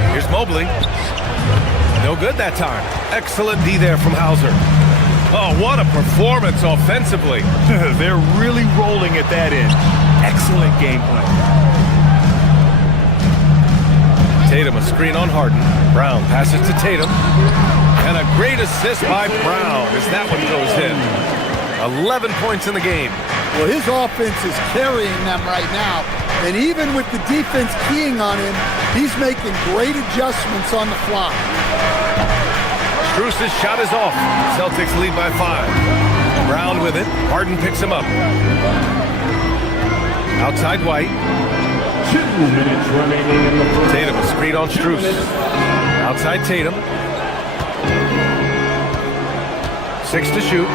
Here's Mobley. No good that time. Excellent D there from Hauser. Oh, what a performance offensively. They're really rolling at that end. Excellent game plan. Tatum, a screen on Harden. Brown passes to Tatum. And a great assist by Brown as that one goes in. 11 points in the game. Well, his offense is carrying them right now. And even with the defense keying on him, he's making great adjustments on the fly. Strus's shot is off. Celtics lead by 5. Brown with it. Harden picks him up. Outside White. 2 minutes remaining in the first. Tatum, a screen on Strus. Outside Tatum. 6 to shoot.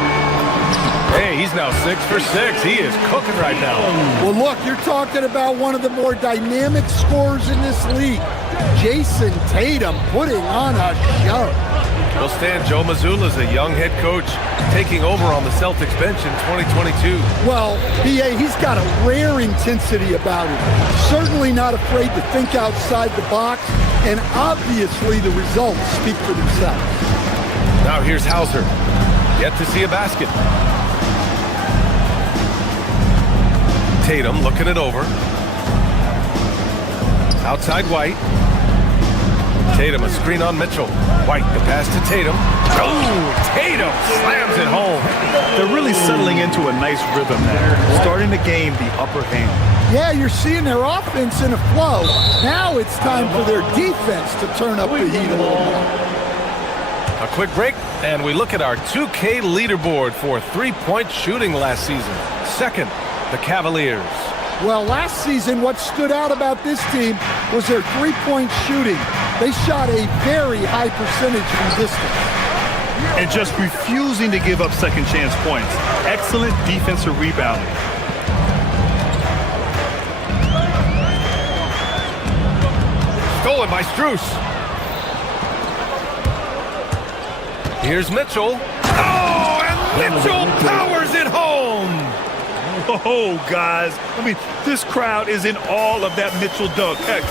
Hey, he's now 6 for 6. He is cooking right now. Well, look, you're talking about one of the more dynamic scorers in this league. Jason Tatum putting on a show. Well, Stan, Joe Mazzulla is a young head coach taking over on the Celtics bench in 2022. Well, BA, he's got a rare intensity about him. Certainly not afraid to think outside the box, and obviously the results speak for themselves. Now here's Hauser. Yet to see a basket. Tatum looking it over. Outside White. Tatum, a screen on Mitchell. White, the pass to Tatum. Oh, Tatum slams it home. They're really settling into a nice rhythm now, starting to gain the upper hand. Yeah, you're seeing their offense in a flow. Now it's time for their defense to turn up the heat a little more. A quick break, and we look at our 2K leaderboard for three-point shooting last season. Second, the Cavaliers. Well, last season, what stood out about this team was their three-point shooting. They shot a very high percentage from distance. And just refusing to give up second chance points. Excellent defensive rebounding. Stolen by Strus. Here's Mitchell. Oh, and Mitchell powers it home. Oh, guys. I mean, this crowd is in awe of that Mitchell dunk. Heck,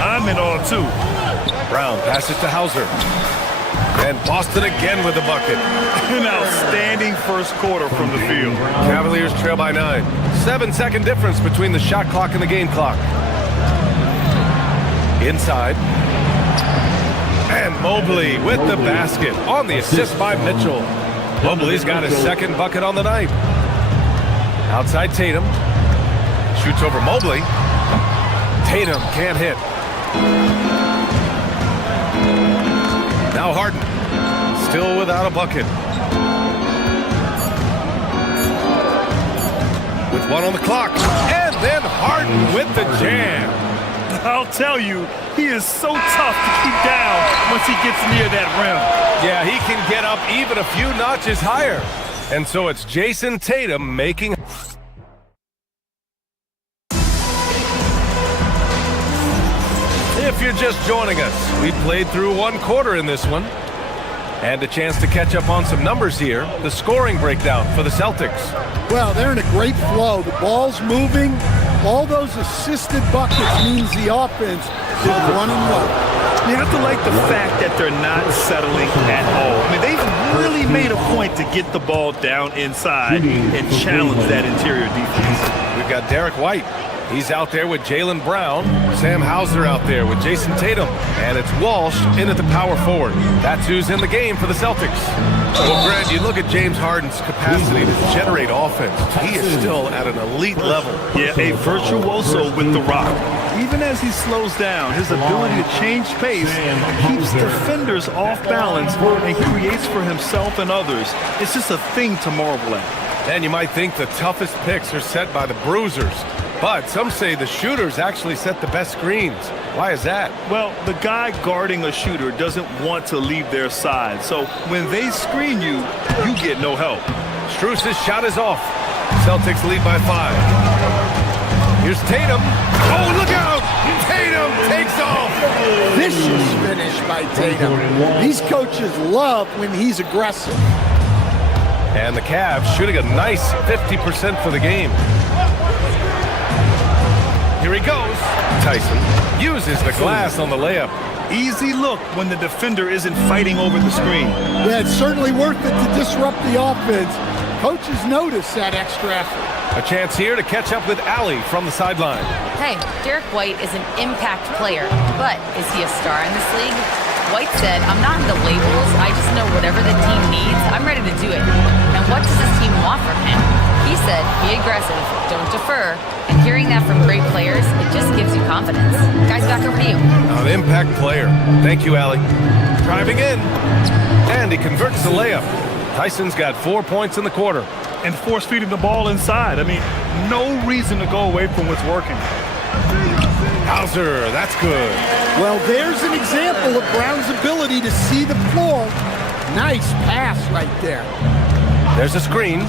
I'm in awe, too. Brown passes to Hauser. And Boston again with the bucket. An outstanding first quarter from the field. Cavaliers trail by 9. 7-second difference between the shot clock and the game clock. Inside. And Mobley with the basket on the assist by Mitchell. Mobley's got his second bucket on the night. Outside Tatum. Shoots over Mobley. Tatum can't hit. Now Harden. Still without a bucket. With 1 on the clock. And then Harden with the jam. I'll tell you, he is so tough to keep down once he gets near that rim. Yeah, he can get up even a few notches higher. And so it's Jason Tatum making... If you're just joining us, we played through 1 quarter in this one. And a chance to catch up on some numbers here. The scoring breakdown for the Celtics. Well, they're in a great flow. The ball's moving. All those assisted buckets means the offense is running well. You have to like the fact that they're not settling at all. I mean, they've really made a point to get the ball down inside and challenge that interior defense. We've got Derek White. He's out there with Jaylen Brown. Sam Hauser out there with Jason Tatum. And it's Walsh in at the power forward. That's who's in the game for the Celtics. Well, Grant, you look at James Harden's capacity to generate offense. He is still at an elite level. Yeah, a virtuoso with the rock. Even as he slows down, his ability to change pace keeps defenders off balance and creates for himself and others. It's just a thing to marvel at. And you might think the toughest picks are set by the bruisers. But some say the shooters actually set the best screens. Why is that? Well, the guy guarding a shooter doesn't want to leave their side. So when they screen you, you get no help. Struce's shot is off. Celtics lead by 5. Here's Tatum. Oh, look out! Tatum takes off! Vicious finish by Tatum. These coaches love when he's aggressive. And the Cavs shooting a nice 50% for the game. Here he goes. Tyson uses the glass on the layup. Easy look when the defender isn't fighting over the screen. Yeah, it's certainly worth it to disrupt the offense. Coaches notice that extra effort. A chance here to catch up with Allie from the sideline. Hey, Derek White is an impact player, but is he a star in this league? White said, I'm not into labels, I just know whatever the team needs, I'm ready to do it. And what does this team want from him? He said, be aggressive, don't defer. And hearing that from great players, it just gives you confidence. Guys, back over to you. An impact player. Thank you, Allie. Driving in. And he converts the layup. Tyson's got 4 points in the quarter. And force-feeding the ball inside. I mean, no reason to go away from what's working. Hauser, that's good. Well, there's an example of Brown's ability to see the floor. Nice pass right there. There's a screen.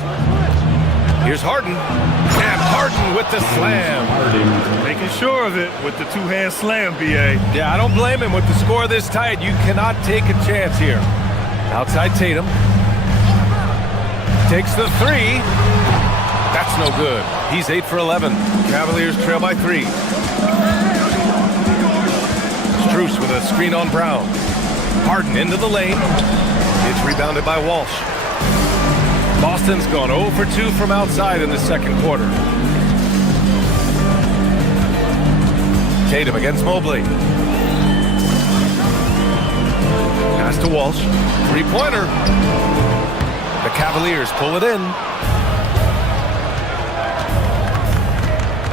Here's Harden. And Harden with the slam. Making sure of it with the two-hand slam, B.A. Yeah, I don't blame him with the score this tight. You cannot take a chance here. Outside Tatum. Takes the 3. That's no good. He's 8 for 11. Cavaliers trail by 3. Strus with a screen on Brown. Harden into the lane. It's rebounded by Walsh. Boston's gone 0 for 2 from outside in the second quarter. Tatum against Mobley. Pass to Walsh. 3-pointer. The Cavaliers pull it in.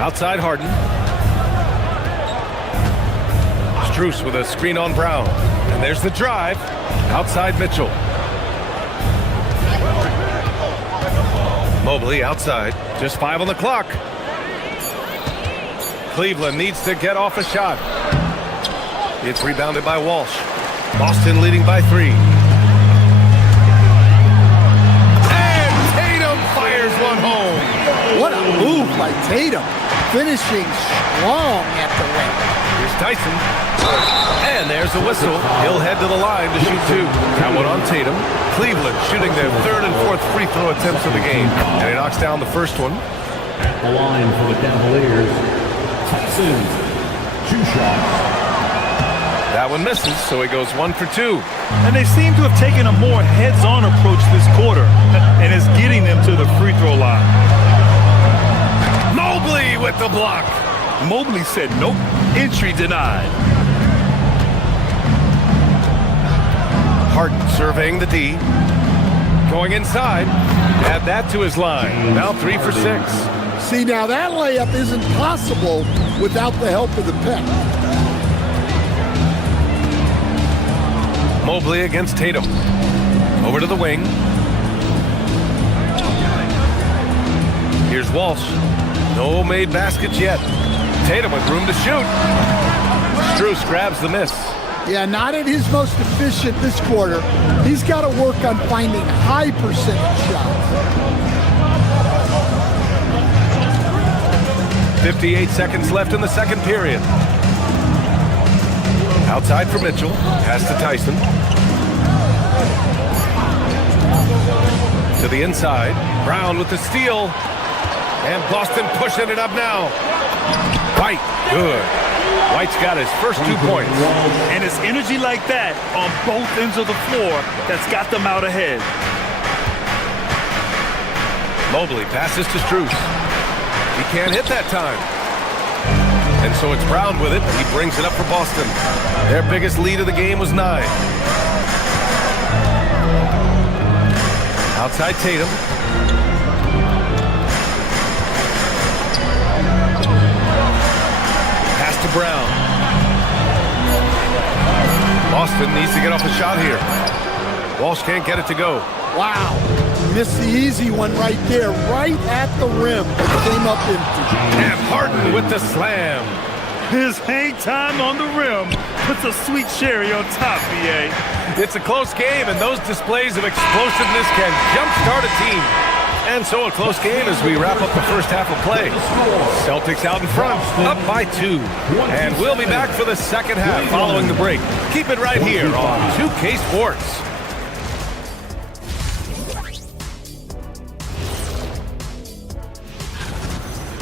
Outside Harden. Strus with a screen on Brown. And there's the drive. Outside Mitchell. Mobley outside. Just 5 on the clock. Cleveland needs to get off a shot. It's rebounded by Walsh. Boston leading by 3. And Tatum fires one home. What a move by Tatum. Finishing strong at the rim. Here's Tyson. And there's the whistle. He'll head to the line to shoot 2. That one on Tatum. Cleveland shooting their 3rd and 4th free throw attempts of the game. And he knocks down the first one. At the line for the Cavaliers, Tyson, 2 shots. That one misses, so he goes 1 for 2. And they seem to have taken a more heads-on approach this quarter, and it's getting them to the free throw line. Mobley with the block. Mobley said nope, entry denied. Harden surveying the D. Going inside. Add that to his line. Now 3 for 6. See, now that layup isn't possible without the help of the pick. Mobley against Tatum. Over to the wing. Here's Walsh. No made baskets yet. Tatum with room to shoot. Strus grabs the miss. Yeah, not at his most efficient this quarter. He's got to work on finding high percentage shots. 58 seconds left in the second period. Outside for Mitchell. Pass to Tyson. To the inside. Brown with the steal. And Boston pushing it up now. White, good. White's got his first 2 points. And it's energy like that on both ends of the floor that's got them out ahead. Mobley passes to Strus. He can't hit that time. And so it's Brown with it. He brings it up for Boston. Their biggest lead of the game was 9. Outside Tatum. Pass to Brown. Boston needs to get off a shot here. Walsh can't get it to go. Wow. Missed the easy one right there, right at the rim. It came up empty. And Harden with the slam. His hang time on the rim puts a sweet cherry on top, BA. It's a close game, and those displays of explosiveness can jumpstart a team. And so a close game as we wrap up the first half of play. Celtics out in front, up by 2. And we'll be back for the second half following the break. Keep it right here on 2K Sports.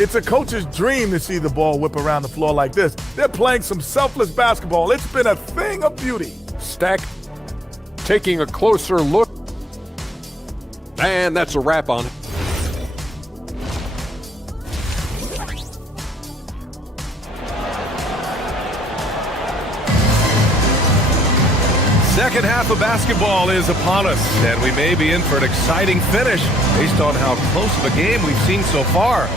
It's a coach's dream to see the ball whip around the floor like this. They're playing some selfless basketball. It's been a thing of beauty. Stack taking a closer look. And that's a wrap on it. Second half of basketball is upon us, and we may be in for an exciting finish based on how close of a game we've seen so far.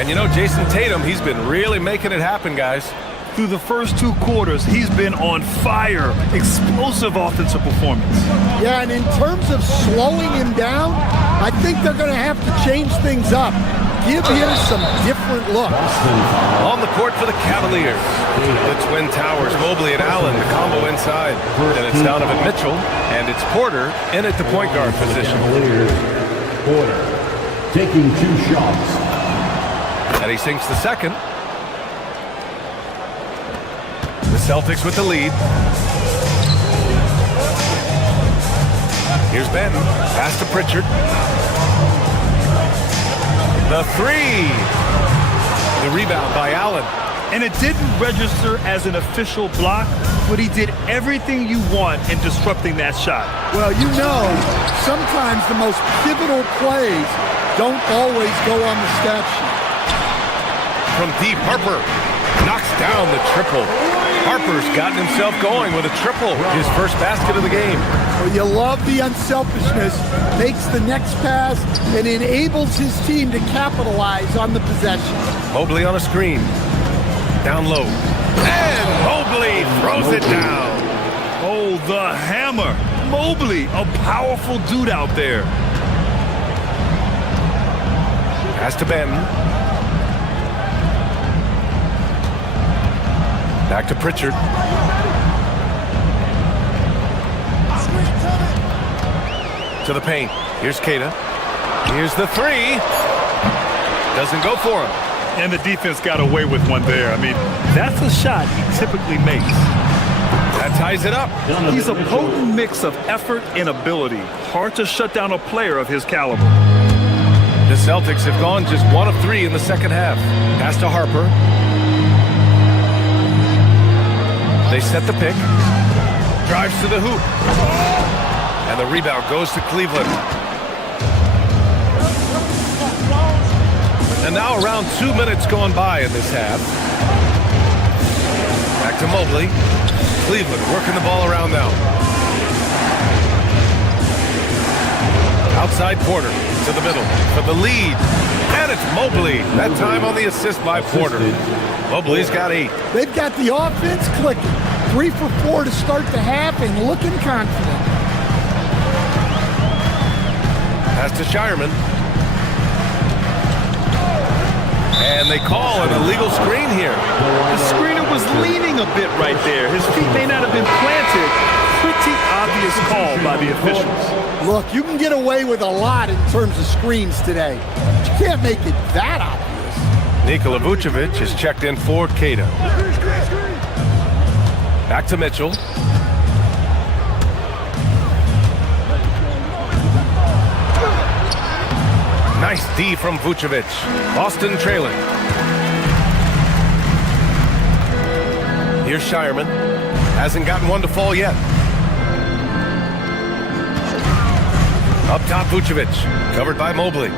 And you know, Jason Tatum, he's been really making it happen, guys. Through the first 2 quarters, he's been on fire. Explosive offensive performance. Yeah, and in terms of slowing him down, I think they're going to have to change things up. Give him some different looks. On the court for the Cavaliers. The Twin Towers, Mobley and Allen, the combo inside. Then it's Donovan Mitchell, and it's Porter in at the point guard position. Porter taking 2 shots. And he sinks the second. The Celtics with the lead. Here's Ben. Pass to Pritchard. The 3. The rebound by Allen. And it didn't register as an official block, but he did everything you want in disrupting that shot. Well, you know, sometimes the most pivotal plays don't always go on the stat sheet. From deep, Harper knocks down the triple. Harper's gotten himself going with a triple, his first basket of the game. Well, you love the unselfishness, makes the next pass, and enables his team to capitalize on the possession. Mobley on a screen. Down low. And Mobley throws it down. Oh, the hammer. Mobley, a powerful dude out there. Pass to Benton. Back to Pritchard. To the paint. Here's Keita. Here's the 3. Doesn't go for him. And the defense got away with one there. I mean, that's a shot he typically makes. That ties it up. He's a potent mix of effort and ability. Hard to shut down a player of his caliber. The Celtics have gone just 1 of 3 in the second half. Pass to Harper. They set the pick. Drives to the hoop. And the rebound goes to Cleveland. And now around 2 minutes gone by in this half. Back to Mobley. Cleveland working the ball around now. Outside Porter to the middle for the lead. And it's Mobley. That time on the assist by Porter. Mobley's got 8. They've got the offense clicking. 3 for 4 to start the half and looking confident. Pass to Shireman. And they call an illegal screen here. The screener was leaning a bit right there. His feet may not have been planted. Pretty obvious call by the officials. Look, you can get away with a lot in terms of screens today. But you can't make it that obvious. Nikola Vucevic is checked in for Keita. Back to Mitchell. Nice D from Vucevic. Boston trailing. Here's Shireman. Hasn't gotten one to fall yet. Up top, Vucevic. Covered by Mobley.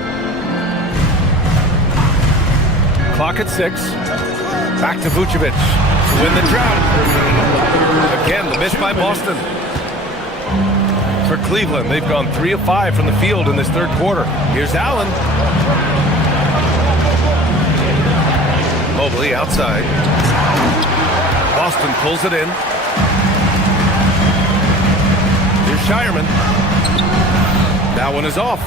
Clock at 6. Back to Vucevic to win the drought. Again, the miss by Boston. For Cleveland, they've gone 3 of 5 from the field in this third quarter. Here's Allen. Mobley outside. Boston pulls it in. Here's Shireman. That one is off.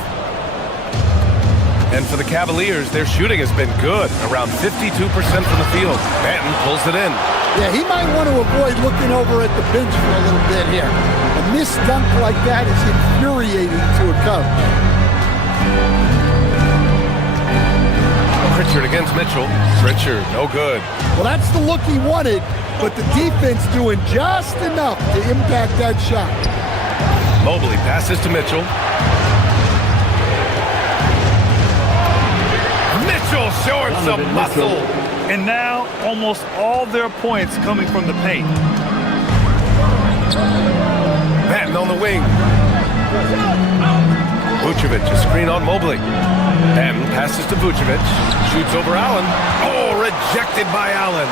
And for the Cavaliers, their shooting has been good, around 52% from the field. Banton pulls it in. Yeah, he might want to avoid looking over at the bench for a little bit here. A missed dunk like that is infuriating to a coach. Pritchard against Mitchell. Pritchard, no good. Well, that's the look he wanted, but the defense doing just enough to impact that shot. Mobley passes to Mitchell. Mitchell showing some muscle. And now, almost all their points coming from the paint. Banton on the wing. Vucevic, a screen on Mobley. Banton passes to Vucevic. Shoots over Allen. Oh, rejected by Allen.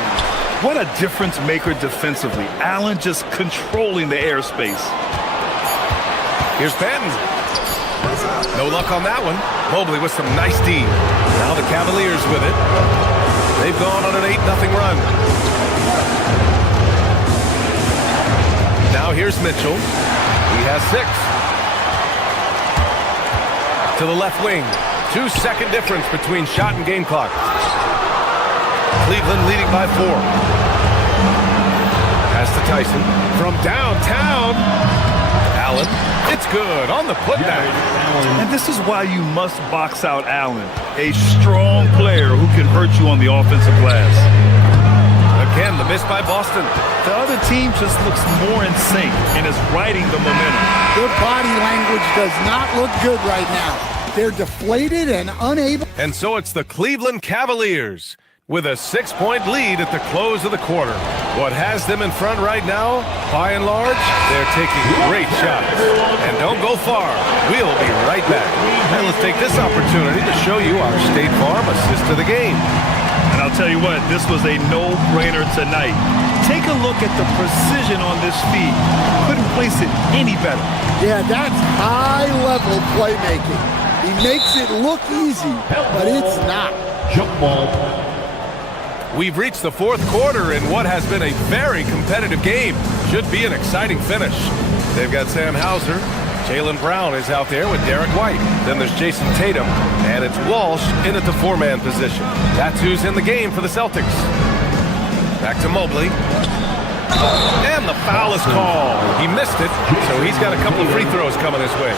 What a difference maker defensively. Allen just controlling the airspace. Here's Banton. No luck on that one. Mobley with some nice D. Now the Cavaliers with it. They've gone on an 8-0 run. Now here's Mitchell. He has 6. To the left wing. 2-second difference between shot and game clock. Cleveland leading by 4. Pass to Tyson. From downtown. Allen. It's good on the putback. And this is why you must box out Allen, a strong player who can hurt you on the offensive glass. Again, the miss by Boston. The other team just looks more in sync and is riding the momentum. Their body language does not look good right now. They're deflated and unable. And so it's the Cleveland Cavaliers with a 6-point lead at the close of the quarter. What has them in front right now, by and large, they're taking great shots. And don't go far. We'll be right back. And let's take this opportunity to show you our State Farm assist to the game. And I'll tell you what, this was a no-brainer tonight. Take a look at the precision on this feed. Couldn't place it any better. Yeah, that's high-level playmaking. He makes it look easy, but it's not. Jump ball. We've reached the fourth quarter in what has been a very competitive game. Should be an exciting finish. They've got Sam Hauser. Jaylen Brown is out there with Derek White. Then there's Jason Tatum. And it's Walsh in at the 4-man position. That's who's in the game for the Celtics. Back to Mobley. And the foul is called. He missed it, so he's got a couple of free throws coming his way.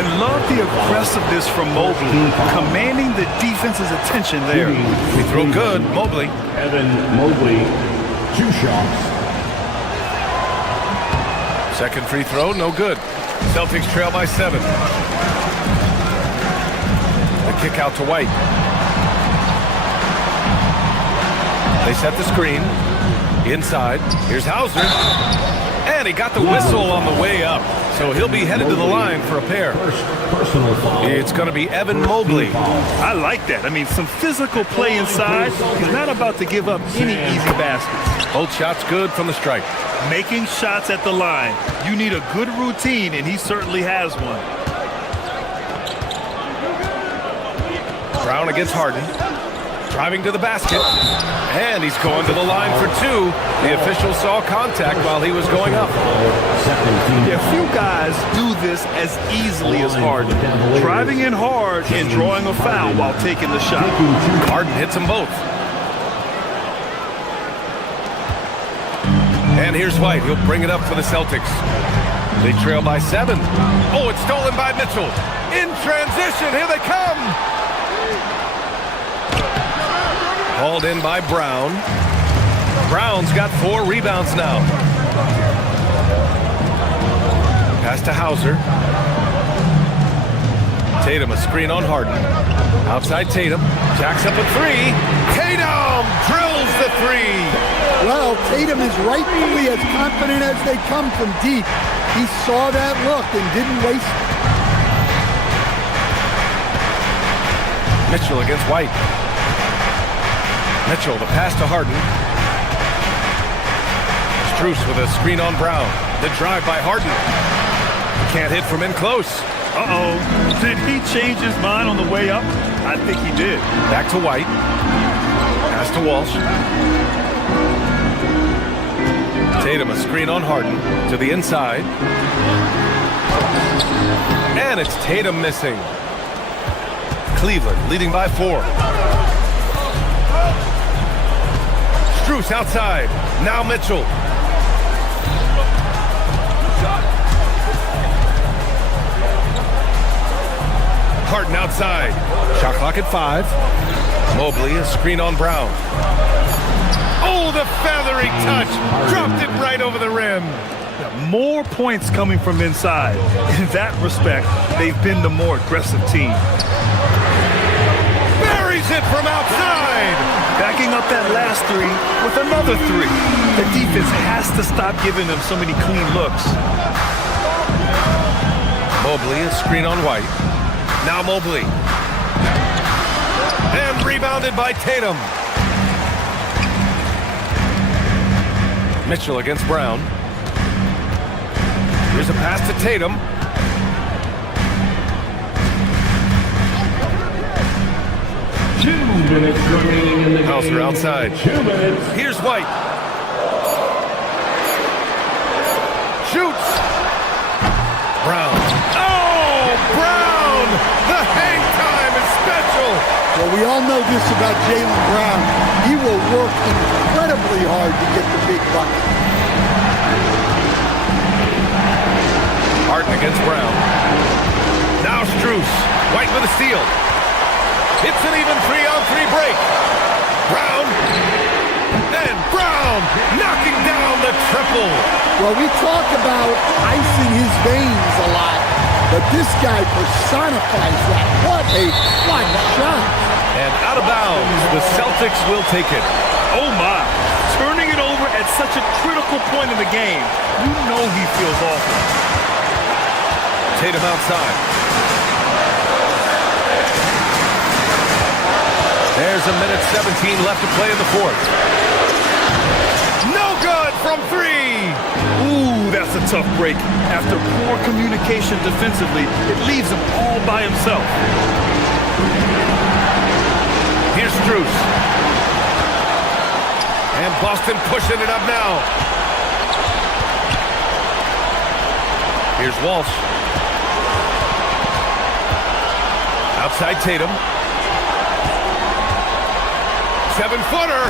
And love the aggressiveness from Mobley, commanding the defense's attention there. Free throw good, Mobley. Evan Mobley, 2 shots. Second free throw, no good. Celtics trail by 7. The kick out to White. They set the screen. Inside, here's Hauser. And he got the whistle on the way up. So he'll be headed to the line for a pair. It's going to be Evan Mobley. I like that. I mean, some physical play inside. He's not about to give up any easy baskets. Both shots good from the stripe. Making shots at the line. You need a good routine, and he certainly has one. Brown against Harden. Driving to the basket. And he's going to the line for two. The official saw contact while he was going up. Yeah, few guys do this as easily as Harden. Driving in hard and drawing a foul while taking the shot. Harden hits them both. And here's White. He'll bring it up for the Celtics. They trail by 7. Oh, it's stolen by Mitchell. In transition, here they come. Hauled in by Brown. Brown's got 4 rebounds now. Pass to Hauser. Tatum, a screen on Harden. Outside Tatum. Jacks up a 3. Tatum drills the 3. Well, Tatum is rightfully as confident as they come from deep. He saw that look and didn't waste it. Mitchell against White. Mitchell, the pass to Harden. Strus with a screen on Brown. The drive by Harden. Can't hit from in close. Uh-oh. Did he change his mind on the way up? I think he did. Back to White. Pass to Walsh. Tatum, a screen on Harden. To the inside. And it's Tatum missing. Cleveland leading by 4. Strus outside. Now Mitchell. Harden outside. Shot clock at 5. Mobley, a screen on Brown. Oh, the feathery touch. Dropped it right over the rim. More points coming from inside. In that respect, they've been the more aggressive team. Buries it from outside. Backing up that last 3 with another 3. The defense has to stop giving them so many clean looks. Mobley, a screen on White. Now Mobley. And rebounded by Tatum. Mitchell against Brown. Here's a pass to Tatum. Hauser outside. Here's White. Shoots. Brown. Oh, Brown! The hang time is special. Well, we all know this about Jaylen Brown. He will work incredibly hard to get the big bucket. Harden against Brown. Now Strus. White with a steal. It's an even 3-on-3 break. Brown. And Brown knocking down the triple. Well, we talk about ice in his veins a lot, but this guy personifies that. What a shot. And out of bounds, the Celtics will take it. Oh, my. Turning it over at such a critical point in the game. You know he feels awful. Tatum outside. There's a minute 17 left to play in the 4th. No good from 3. Ooh, that's a tough break. After poor communication defensively, it leaves him all by himself. Here's Strus. And Boston pushing it up now. Here's Walsh. Outside Tatum. 7-footer.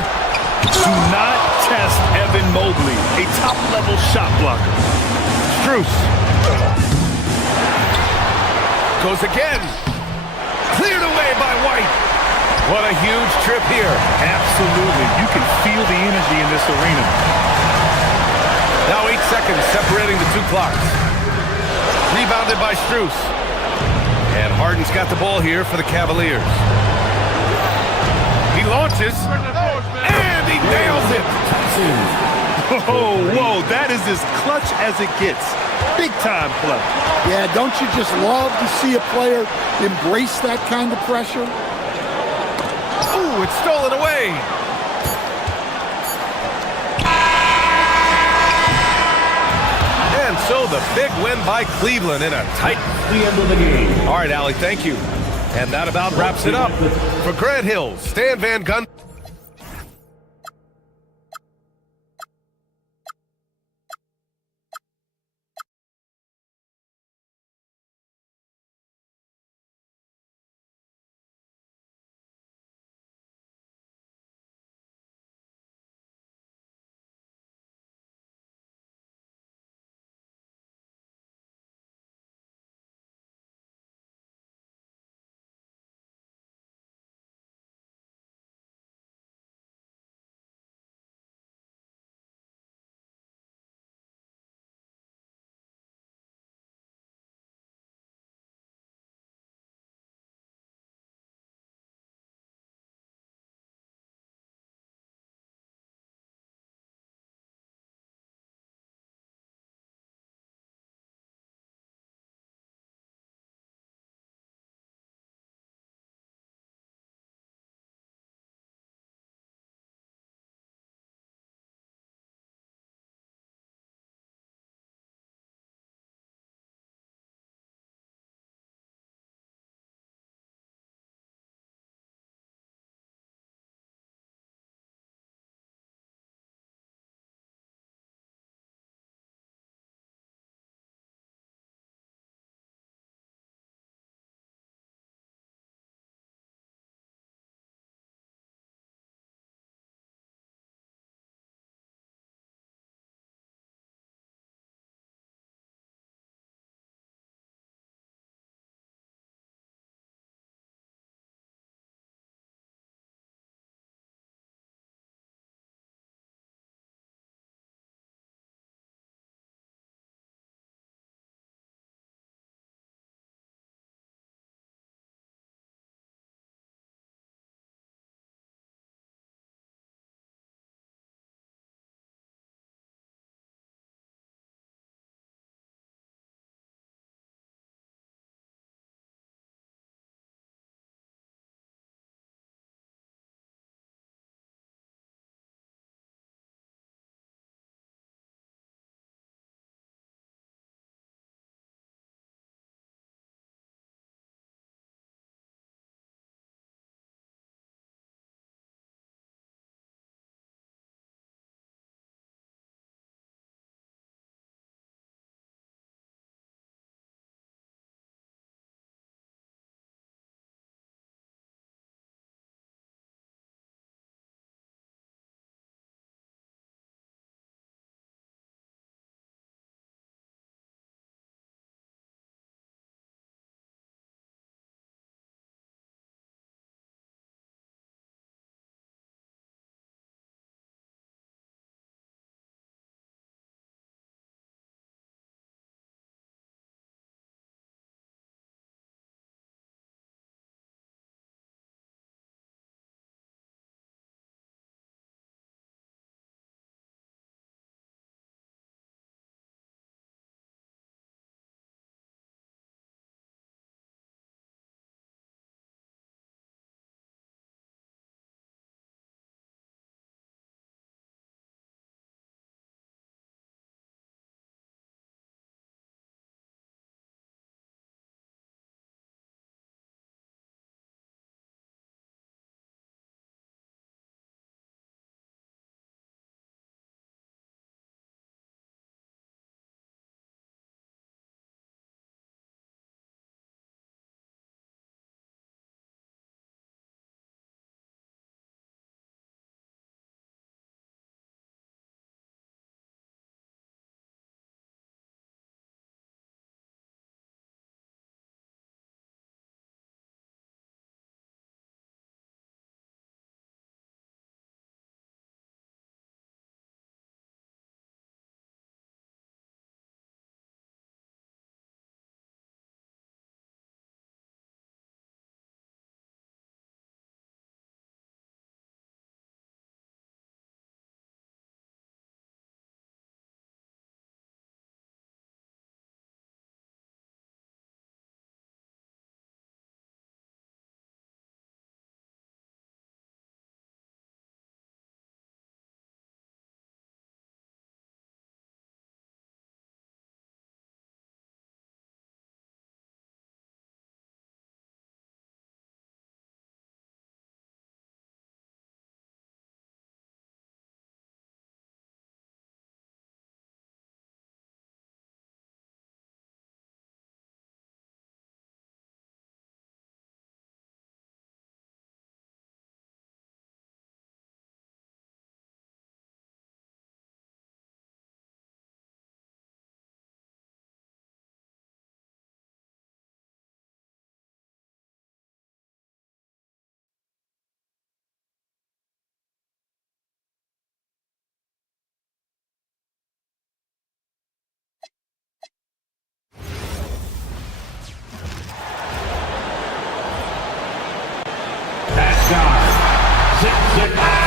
Do not test Evan Mobley, a top-level shot blocker. Strus. Goes again. Cleared away by White. What a huge trip here. Absolutely. You can feel the energy in this arena. Now 8 seconds separating the 2 clocks. Rebounded by Strus. And Harden's got the ball here for the Cavaliers. He launches, and he nails it. Oh, whoa, that is as clutch as it gets. Big time play. Yeah, don't you just love to see a player embrace that kind of pressure? Ooh, it's stolen away. And so the big win by Cleveland in a tight. The end of the game. All right, Allie, thank you. And that about wraps it up. For Grant Hill, Stan Van Gundy.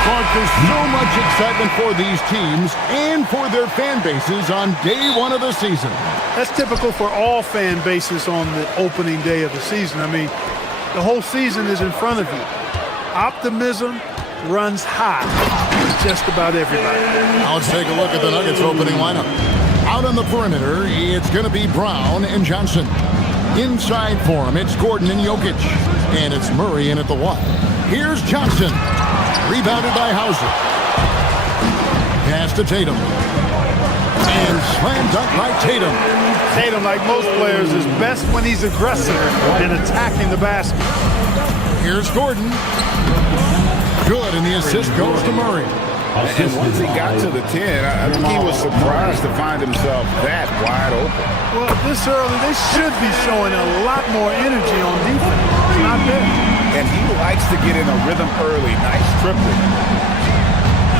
Clark, there's so much excitement for these teams and for their fan bases on day one of the season. That's typical for all fan bases on the opening day of the season. I mean, the whole season is in front of you. Optimism runs high for just about everybody. Now let's take a look at the Nuggets opening lineup. Out on the perimeter, it's going to be Brown and Johnson. Inside for him, it's Gordon and Jokic. And it's Murray in at the 1. Here's Johnson. Rebounded by Hauser. Pass to Tatum. And slam dunk by Tatum. Tatum, like most players, is best when he's aggressive and attacking the basket. Here's Gordon. Good, and the assist goes to Murray. And once he got to the 10, I think he was surprised to find himself that wide open. Well, this early, they should be showing a lot more energy on defense. It's not there. And he likes to get in a rhythm early. Nice triple.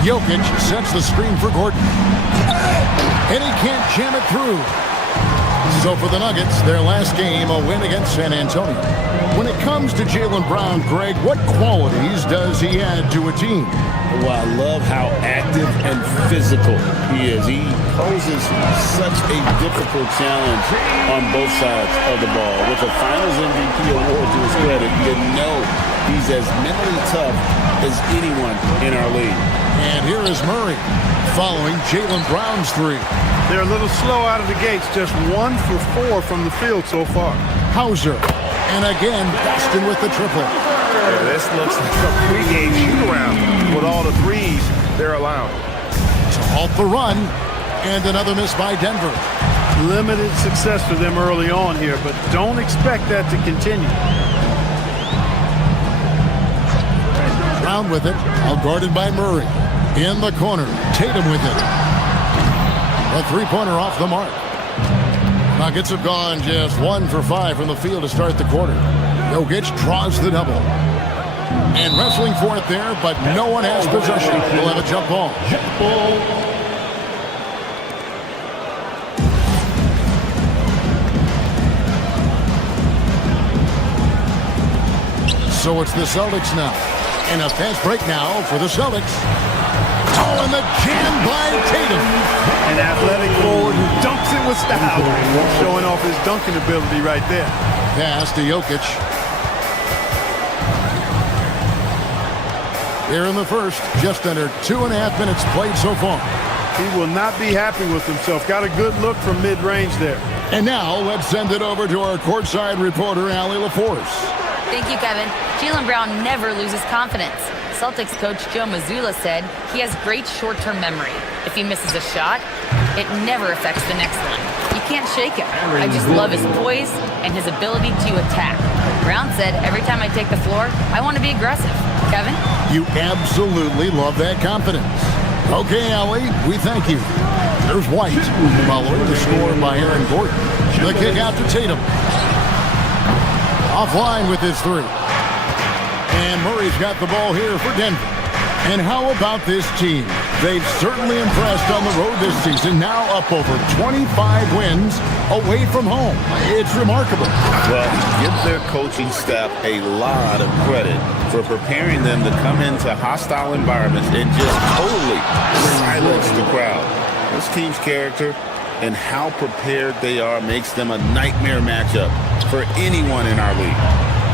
Jokic sets the screen for Gordon. And he can't jam it through. So for the Nuggets, their last game, a win against San Antonio. When it comes to Jaylen Brown, Greg, what qualities does he add to a team? Well, I love how active and physical he is. He poses such a difficult challenge on both sides of the ball. With a Finals MVP award to his credit, you know he's as mentally tough as anyone in our league. And here is Murray following Jaylen Brown's 3. They're a little slow out of the gates, just 1 for 4 from the field so far. Hauser, and again, Boston with the triple. Yeah, this looks like a pregame shoot-around with all the threes they're allowed. To halt the run, and another miss by Denver. Limited success for them early on here, but don't expect that to continue. Brown with it, all guarded by Murray. In the corner, Tatum with it. A three-pointer off the mark. Nuggets have gone just 1 for 5 from the field to start the quarter. Jokic draws the double. And wrestling for it there, but no one has possession. We'll have a jump ball. So it's the Celtics now. And a fast break now for the Celtics. Oh, and the jam by Tatum. An athletic forward who dunks it with style. Showing off his dunking ability right there. Pass to Jokic. Here in the first, just under 2.5 minutes played so far. He will not be happy with himself. Got a good look from mid-range there. And now let's send it over to our courtside reporter, Allie LaForce. Thank you, Kevin. Jaylen Brown never loses confidence. Celtics coach Joe Mazzulla said he has great short-term memory. If he misses a shot, it never affects the next one. You can't shake him. I just love his poise and his ability to attack. Brown said, every time I take the floor, I want to be aggressive. Kevin? You absolutely love that confidence. Okay, Allie, we thank you. There's White, following the score by Aaron Gordon. The kick out to Tatum. Offline with his 3. And Murray's got the ball here for Denver. And how about this team? They've certainly impressed on the road this season, now up over 25 wins away from home. It's remarkable. Well, give their coaching staff a lot of credit for preparing them to come into hostile environments and just totally silence the crowd. This team's character and how prepared they are makes them a nightmare matchup for anyone in our league.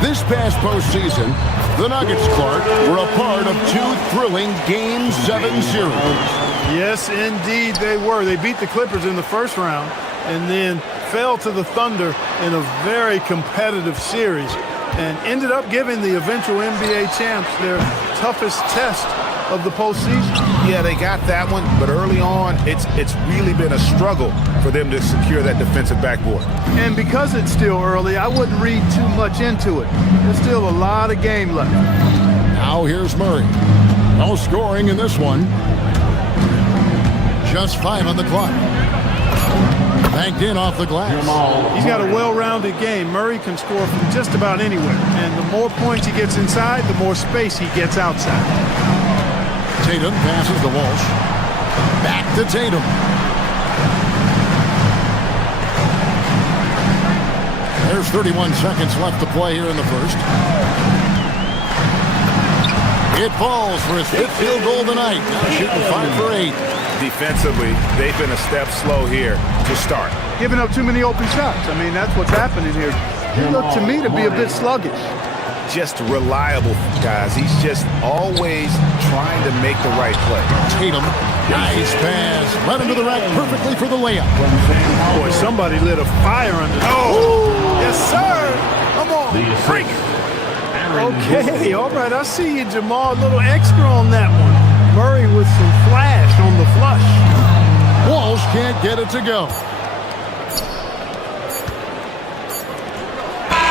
This past postseason, the Nuggets, Clark, were a part of 2 thrilling Game 7 series. Yes, indeed they were. They beat the Clippers in the first round and then fell to the Thunder in a very competitive series and ended up giving the eventual NBA champs their toughest test of the postseason. Yeah, they got that one, but early on, it's really been a struggle for them to secure that defensive backboard. And because it's still early, I wouldn't read too much into it. There's still a lot of game left. Now here's Murray. No scoring in this one. Just 5 on the clock. Banked in off the glass. He's got a well-rounded game. Murray can score from just about anywhere. And the more points he gets inside, the more space he gets outside. Tatum passes to Walsh. Back to Tatum. There's 31 seconds left to play here in the first. It falls for his 5th field goal tonight. Now shooting 5 for 8. Defensively, they've been a step slow here to start. Giving up too many open shots. I mean, that's what's happening here. He looked to me to be a bit sluggish. Just reliable, guys. He's just always trying to make the right play. Tatum, nice pass. Right into the rack perfectly for the layup. Boy, somebody lit a fire under there. Oh! Yes, sir. Come on. Break. Okay, all right. I see you, Jamal. A little extra on that one. Murray with some flash on the flush. Walsh can't get it to go.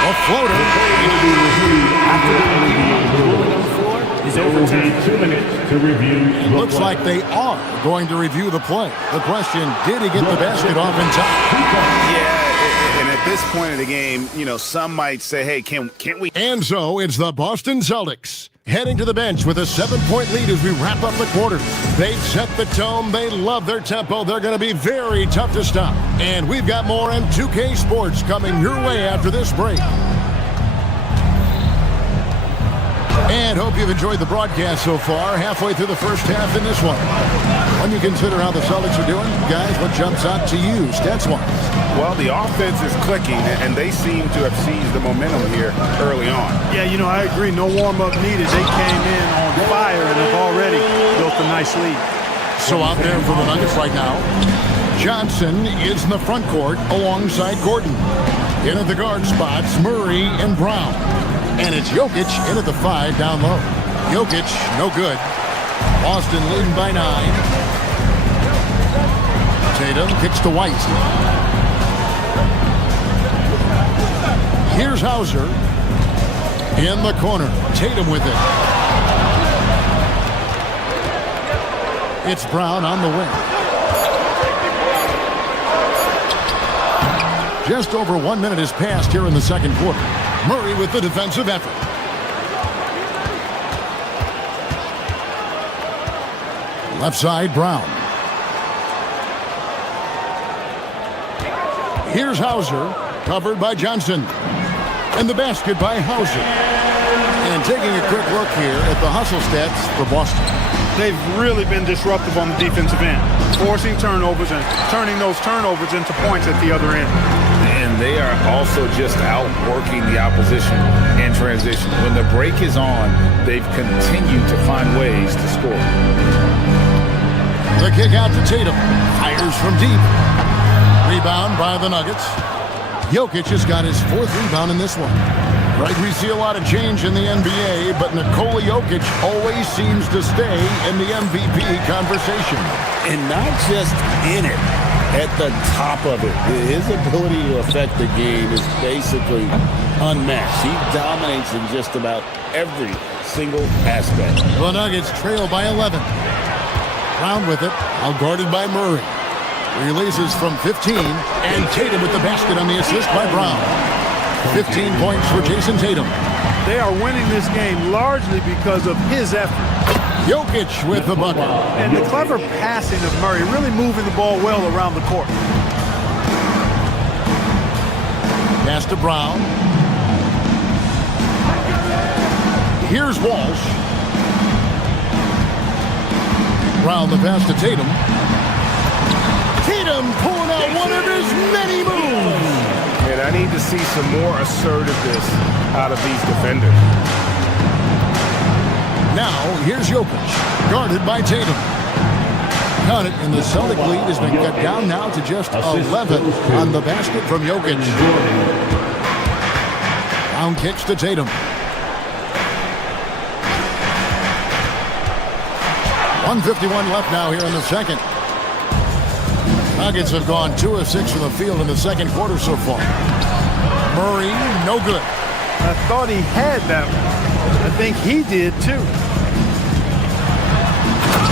A floater. Is overtime. 2 minutes to review. Looks like they are going to review the play. The question, did he get the basket off in time? Yeah, and at this point of the game, you know, some might say, hey, can't we? And so it's the Boston Celtics heading to the bench with a 7-point lead as we wrap up the quarter. They've set the tone. They love their tempo. They're going to be very tough to stop. And we've got more on 2K Sports coming your way after this break. And hope you've enjoyed the broadcast so far. Halfway through the first half in this one. When you consider how the Celtics are doing, guys, what jumps out to you stats-wise? Well, the offense is clicking, and they seem to have seized the momentum here early on. Yeah, you know, I agree. No warm-up needed. They came in on fire and have already built a nice lead. So out there for the Nuggets right now, Johnson is in the front court alongside Gordon. In at the guard spots, Murray and Brown. And it's Jokic in at the 5 down low. Jokic, no good. Boston leading by 9. Tatum kicks to White. Here's Hauser in the corner. Tatum with it. It's Brown on the wing. Just over 1 minute has passed here in the second quarter. Murray with the defensive effort. Left side, Brown. Here's Hauser, covered by Johnson. And the basket by Hauser. And taking a quick look here at the hustle stats for Boston. They've really been disruptive on the defensive end, forcing turnovers and turning those turnovers into points at the other end. And they are also just outworking the opposition in transition. When the break is on, they've continued to find ways to score. The kick out to Tatum. Fires from deep. Rebound by the Nuggets. Jokic has got his 4th rebound in this one. Right, we see a lot of change in the NBA, but Nikola Jokic always seems to stay in the MVP conversation. And not just in it, at the top of it. His ability to affect the game is basically unmatched. He dominates in just about every single aspect. The Nuggets trail by 11. Brown with it, out guarded by Murray. Releases from 15, and Tatum with the basket on the assist by Brown. 15 points for Jason Tatum. They are winning this game largely because of his effort. Jokic with the bucket. And the clever passing of Murray, really moving the ball well around the court. Pass to Brown. Here's Walsh. Brown the pass to Tatum. Tatum pulling out one of his many moves. And I need to see some more assertiveness out of these defenders. Now, here's Jokic, guarded by Tatum. Count it, and the Celtic lead has been cut down now to just 11 on the basket from Jokic. Brown kicks to Tatum. 1:51 left now here in the second. Nuggets have gone 2 of 6 from the field in the second quarter so far. Murray, no good. I thought he had that one. I think he did too.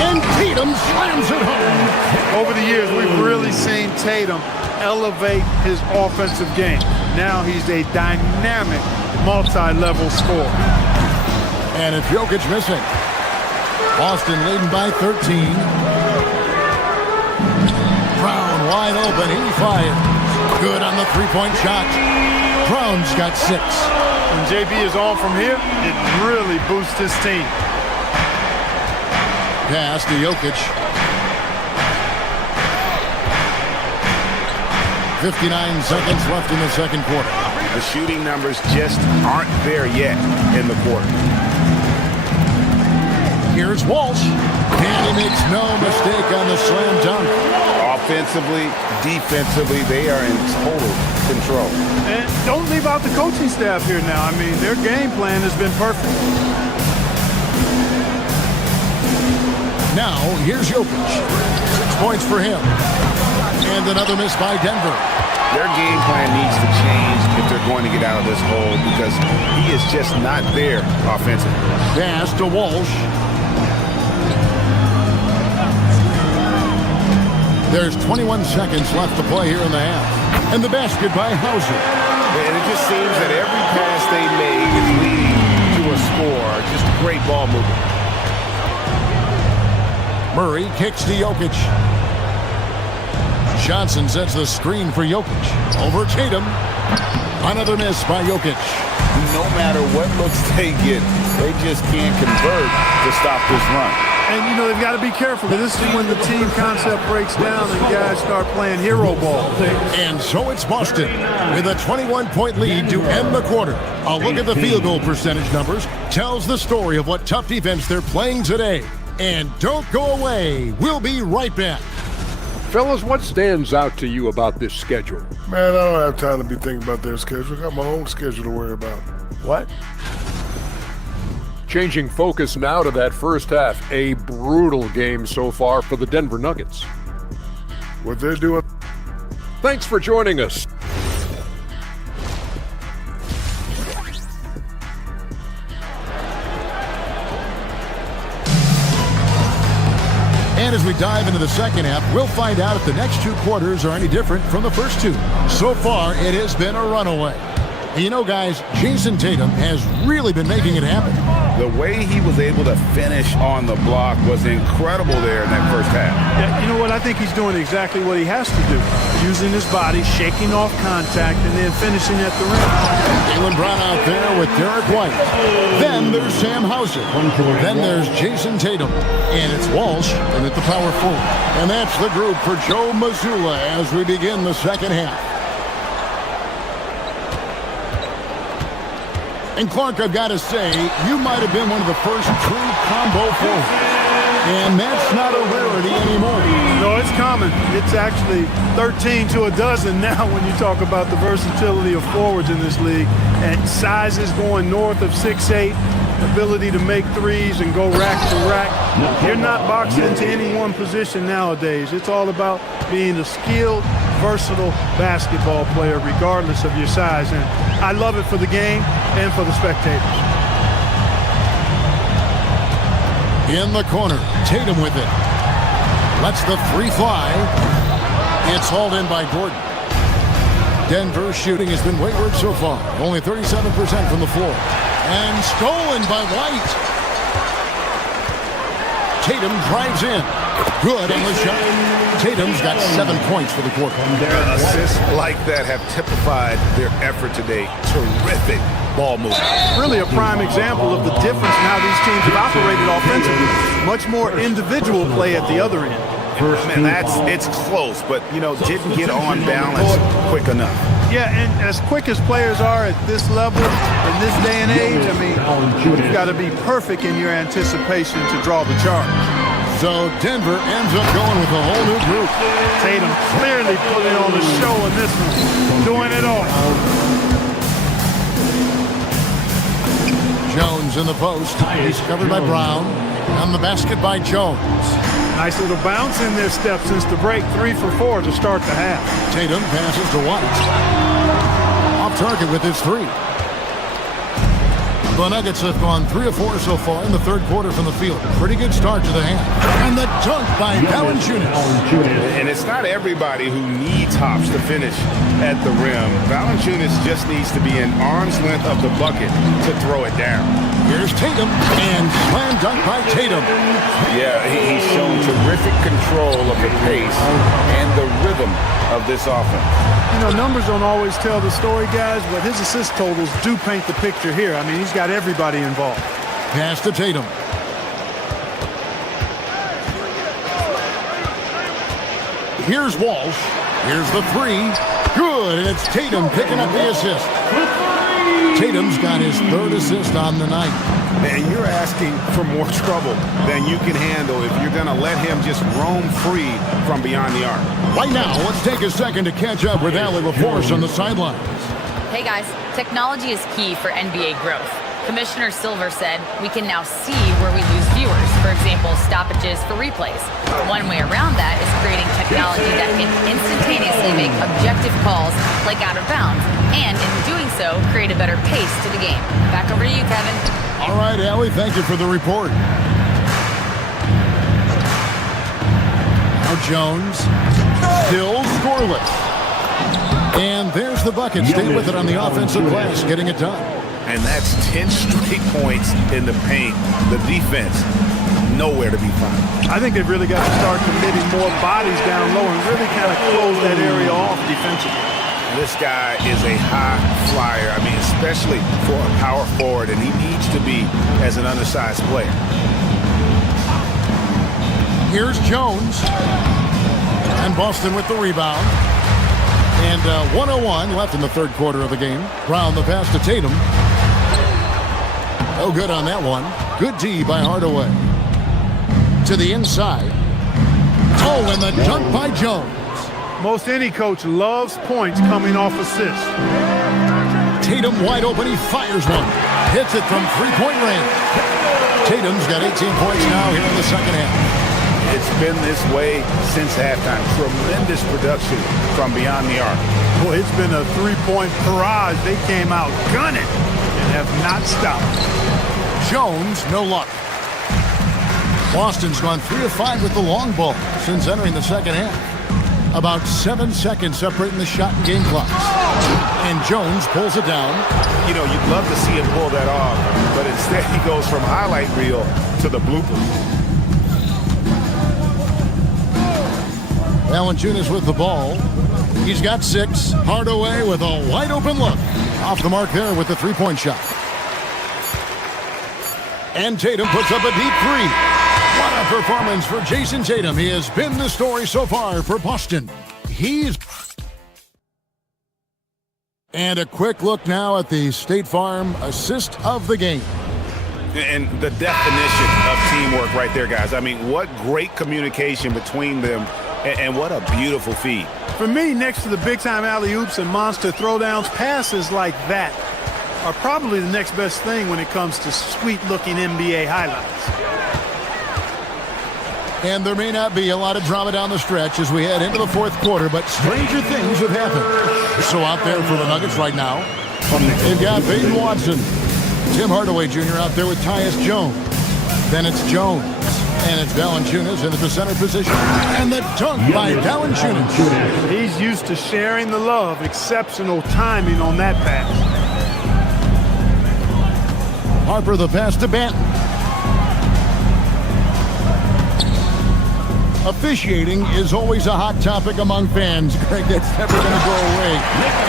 And Tatum slams it home. Over the years, we've really seen Tatum elevate his offensive game. Now he's a dynamic, multi-level scorer. And it's Jokic missing. Boston leading by 13. Brown wide open. He fires. Good on the three-point shot. Brown's got 6. When JB is on from here, it really boosts his team. pass to Jokic. 59 seconds left in the second quarter. The shooting numbers just aren't there yet in the quarter. Here's Walsh. And he makes no mistake on the slam dunk. Offensively, defensively, they are in total control. And don't leave out the coaching staff here now. I mean, their game plan has been perfect. Now, here's Jokic. 6 points for him. And another miss by Denver. Their game plan needs to change if they're going to get out of this hole because he is just not there offensively. Pass to Walsh. There's 21 seconds left to play here in the half. And the basket by Hauser. And it just seems that every pass they make is leading to a score. Just great ball movement. Murray kicks to Jokic. Johnson sets the screen for Jokic. Over Tatum. Another miss by Jokic. No matter what looks they get, they just can't convert to stop this run. And, you know, they've got to be careful. This is when the team concept breaks down and guys start playing hero ball. And so it's Boston with a 21-point lead to end the quarter. A look at the field goal percentage numbers tells the story of what tough defense they're playing today. And don't go away. We'll be right back. Fellas, what stands out to you about this schedule? Man, I don't have time to be thinking about their schedule. I got my own schedule to worry about. What? Changing focus now to that first half. A brutal game so far for the Denver Nuggets. What they're doing. Thanks for joining us. And as we dive into the second half, we'll find out if the next two quarters are any different from the first two. So far, it has been a runaway. And you know, guys, Jason Tatum has really been making it happen. The way he was able to finish on the block was incredible there in that first half. Yeah, you know what? I think he's doing exactly what he has to do. Using his body, shaking off contact, and then finishing at the rim. Jaylen Brown out there with Derek White. Then there's Sam Hauser. Then there's Jason Tatum. And it's Walsh and at the power forward. And that's the group for Joe Mazzulla as we begin the second half. And Clark, I've got to say, you might have been one of the first true combo forwards. And that's not a rarity anymore. No, it's common. It's actually 13 to a dozen now when you talk about the versatility of forwards in this league. And sizes going north of 6'8", ability to make threes and go rack to rack. You're not boxed into any one position nowadays. It's all about being a skilled, versatile basketball player regardless of your size. And I love it for the game and for the spectators. In the corner, Tatum with it. Lets the three fly. It's hauled in by Gordon. Denver's shooting has been wayward so far. Only 37% from the floor. And stolen by White. Tatum drives in. Good on the shot. Tatum's got 7 points for the quarter. Assists like that have typified their effort today. Terrific ball movement. Really a prime example of the difference in how these teams have operated offensively. Much more individual play at the other end. Man, it's close, but, you know, didn't get on balance quick enough. Yeah, and as quick as players are at this level, in this day and age, I mean, you've got to be perfect in your anticipation to draw the charge. So Denver ends up going with a whole new group. Tatum clearly putting on the show in this one, doing it all. Jones in the post. He's covered by Brown. On the basket by Jones. Nice little bounce in their step since the break. 3 for 4 to start the half. Tatum passes to White. Off target with his three. The Nuggets have gone 3 of 4 so far in the third quarter from the field. Pretty good start to the half. And the dunk by Valanciunas. And it's not everybody who needs hops to finish at the rim. Valanciunas just needs to be an arm's length of the bucket to throw it down. Here's Tatum, and slam dunk by Tatum. Yeah, he's shown terrific control of the pace and the rhythm of this offense. You know, numbers don't always tell the story, guys, but his assist totals do paint the picture here. I mean, he's got everybody involved. Pass to Tatum. Here's Walsh. Here's the three. Good, and it's Tatum picking up the assist. Tatum's got his third assist on the night. And you're asking for more trouble than you can handle if you're going to let him just roam free from beyond the arc. Right now, let's take a second to catch up with Allie LaForce on the sidelines. Hey guys, technology is key for NBA growth. Commissioner Silver said we can now see where we lose viewers, for example, stoppages for replays. One way around that is creating technology that can instantaneously make objective calls like out of bounds, and in doing so, create a better pace to the game. Back over to you, Kevin. All right, Allie, thank you for the report. Now Jones, still scoreless. And there's the bucket. Stay with it on the offensive glass, getting it done. And that's 10 straight points in the paint. The defense, nowhere to be found. I think they've really got to start committing more bodies down low and really kind of close that area off defensively. This guy is a high flyer. I mean, especially for a power forward, and he needs to be as an undersized player. Here's Jones. And Boston with the rebound. And 1:01 left in the third quarter of the game. Brown the pass to Tatum. Oh, good on that one. Good D by Hardaway. To the inside. Oh, and the dunk by Jones. Most any coach loves points coming off assists. Tatum wide open. He fires one. Hits it from three-point range. Tatum's got 18 points now here in the second half. It's been this way since halftime. Tremendous production from beyond the arc. Boy, it's been a three-point barrage. They came out gunning and have not stopped. Jones, no luck. Boston's gone 3 of 5 with the long ball since entering the second half. About 7 seconds separating the shot and game clocks. And Jones pulls it down. You know, you'd love to see him pull that off, but instead he goes from highlight reel to the bloopers. Valanciunas with the ball. He's got 6. Hardaway with a wide open look. Off the mark there with the three-point shot. And Tatum puts up a deep three. What a performance for Jason Tatum. He has been the story so far for Boston. And a quick look now at the State Farm assist of the game. And the definition of teamwork right there, guys. I mean, what great communication between them, and what a beautiful feed. For me, next to the big-time alley-oops and monster throwdowns, passes like that are probably the next best thing when it comes to sweet-looking NBA highlights. And there may not be a lot of drama down the stretch as we head into the fourth quarter, but stranger things have happened. So out there for the Nuggets right now, they've got Peyton Watson. Tim Hardaway Jr. out there with Tyus Jones. Then it's Jones. And it's Valanciunas into the center position. And the dunk by Valanciunas. He's used to sharing the love. Exceptional timing on that pass. Harper the pass to Banton. Officiating is always a hot topic among fans, Greg. That's never going to go away.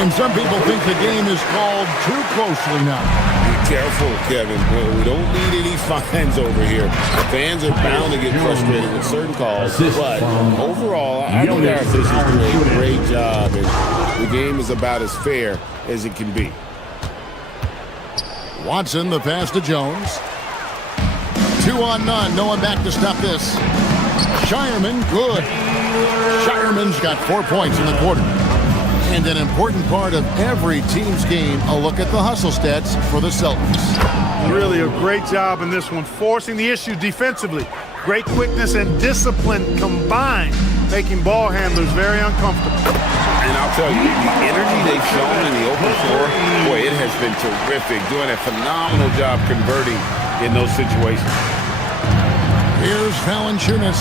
And some people think the game is called too closely now. Be careful, Kevin. We don't need any fines over here. Fans are bound to get frustrated with certain calls. But overall, I think our officials do a great job. And the game is about as fair as it can be. Watson, the pass to Jones. 2 on none. No one back to stop this. Shireman, good. Shireman's got 4 points in the quarter. And an important part of every team's game, a look at the hustle stats for the Celtics. Really a great job in this one, forcing the issue defensively. Great quickness and discipline combined, making ball handlers very uncomfortable. And I'll tell you, the energy they've shown in the open floor, boy, it has been terrific. Doing a phenomenal job converting in those situations. Here's Valanciunas.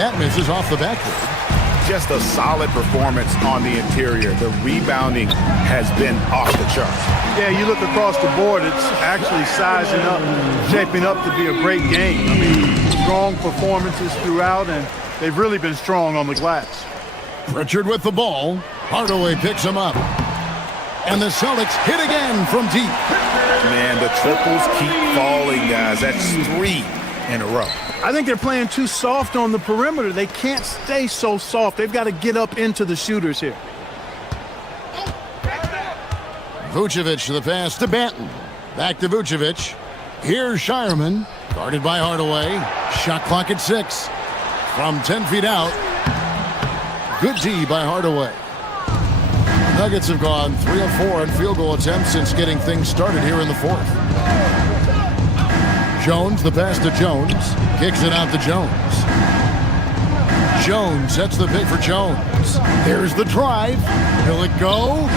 That misses off the backboard. Just a solid performance on the interior. The rebounding has been off the charts. Yeah, you look across the board, it's actually sizing up, shaping up to be a great game. I mean, strong performances throughout, and they've really been strong on the glass. Pritchard with the ball. Hardaway picks him up. And the Celtics hit again from deep. Man, the triples keep falling, guys. That's 3 in a row. I think they're playing too soft on the perimeter. They can't stay so soft. They've got to get up into the shooters here. Vucevic to the pass to Banton. Back to Vucevic. Here's Shireman, guarded by Hardaway. Shot clock at 6. From 10 feet out. Good D by Hardaway. Nuggets have gone 3 of 4 on field goal attempts since getting things started here in the fourth. Jones, the pass to Jones. Kicks it out to Jones. Jones sets the pick for Jones. Here's the drive. Will it go?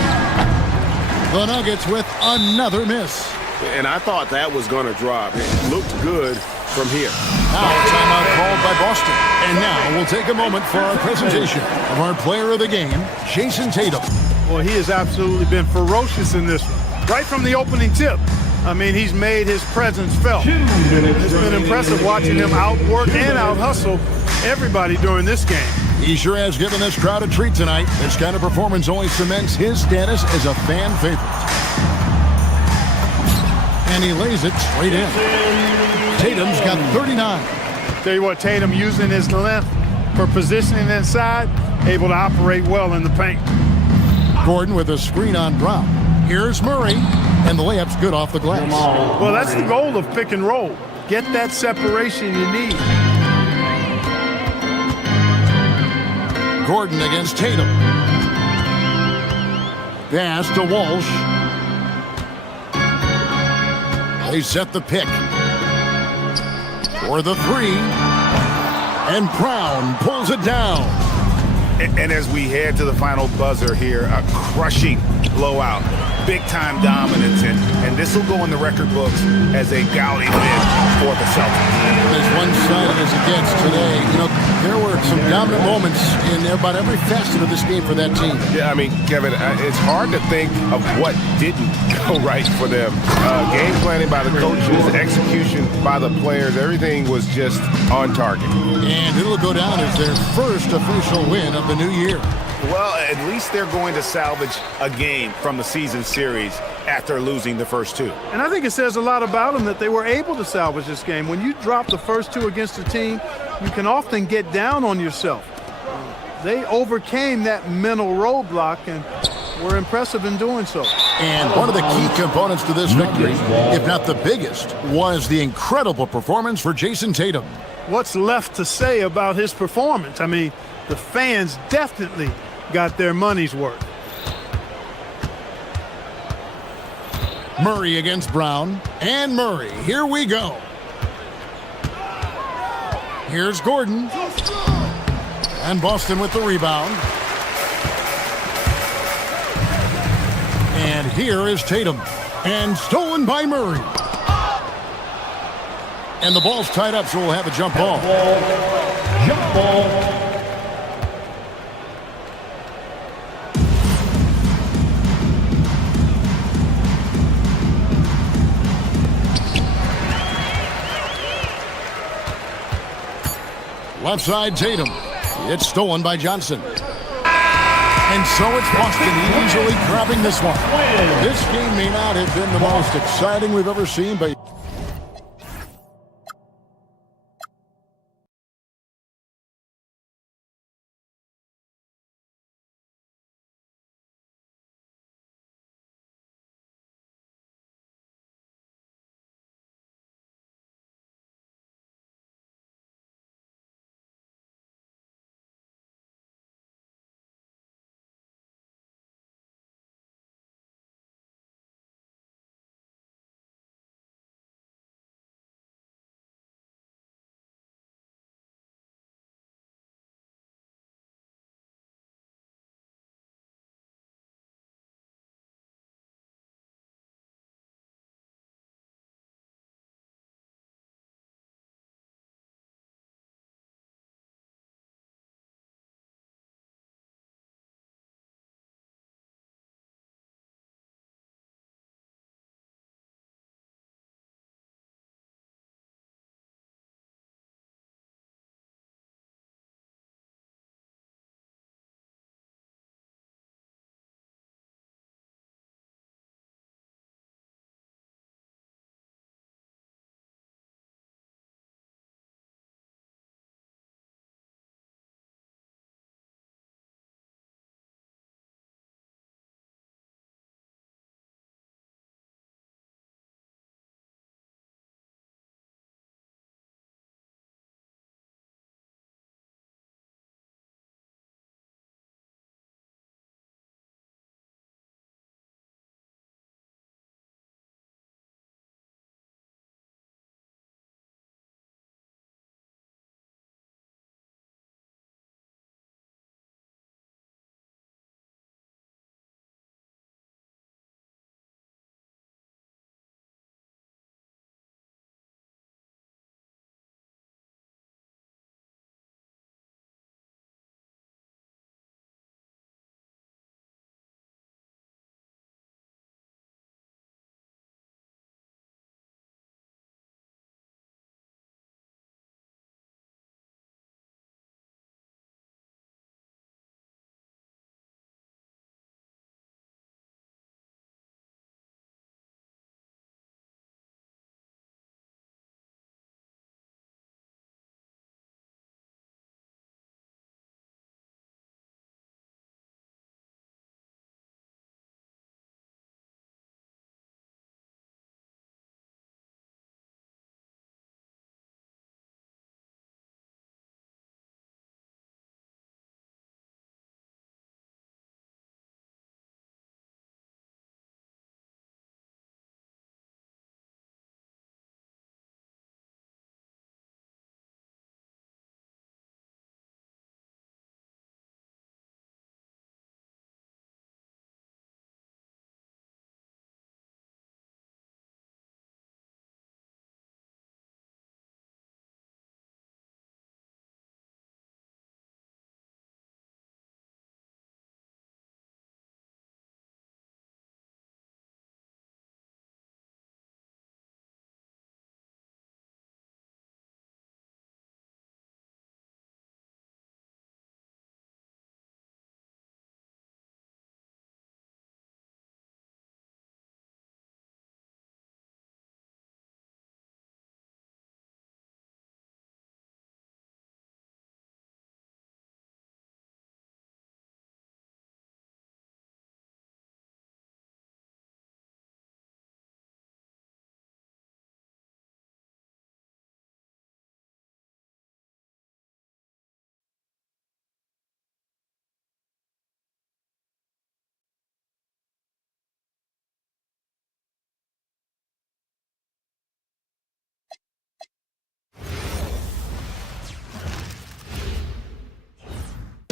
The Nuggets with another miss. And I thought that was going to drop. It looked good from here. Now a timeout called by Boston. And now we'll take a moment for our presentation of our player of the game, Jason Tatum. Well, he has absolutely been ferocious in this one. Right from the opening tip. I mean, he's made his presence felt. It's been impressive watching him outwork and out-hustle everybody during this game. He sure has given this crowd a treat tonight. This kind of performance only cements his status as a fan favorite. And he lays it straight in. Tatum's got 39. Tell you what, Tatum using his length for positioning inside, able to operate well in the paint. Gordon with a screen on Brown. Here's Murray, and the layup's good off the glass. Well, that's the goal of pick and roll. Get that separation you need. Gordon against Tatum. Pass to Walsh. They set the pick. For the 3. And Brown pulls it down. And as we head to the final buzzer here, a crushing blowout, big-time dominance, and this will go in the record books as a gaudy win for the Celtics. As one-sided as it gets today, you know, there were some dominant moments in about every facet of this game for that team. Yeah, I mean, Kevin, it's hard to think of what didn't go right for them. Game planning by the coaches, execution by the players, everything was just on target. And it'll go down as their first official win of the new year. Well, at least they're going to salvage a game from the season series after losing the first 2. And I think it says a lot about them that they were able to salvage this game. When you drop the first 2 against a team, you can often get down on yourself. They overcame that mental roadblock and were impressive in doing so. And one of the key components to this victory, if not the biggest, was the incredible performance for Jason Tatum. What's left to say about his performance? I mean, the fans definitely got their money's worth. Murray against Brown. And Murray, here we go. Here's Gordon. And Boston with the rebound. And here is Tatum. And stolen by Murray. And the ball's tied up, so we'll have a jump ball. Jump ball. Left side, Tatum. It's stolen by Johnson. And so it's Boston easily grabbing this one. This game may not have been the most exciting we've ever seen, but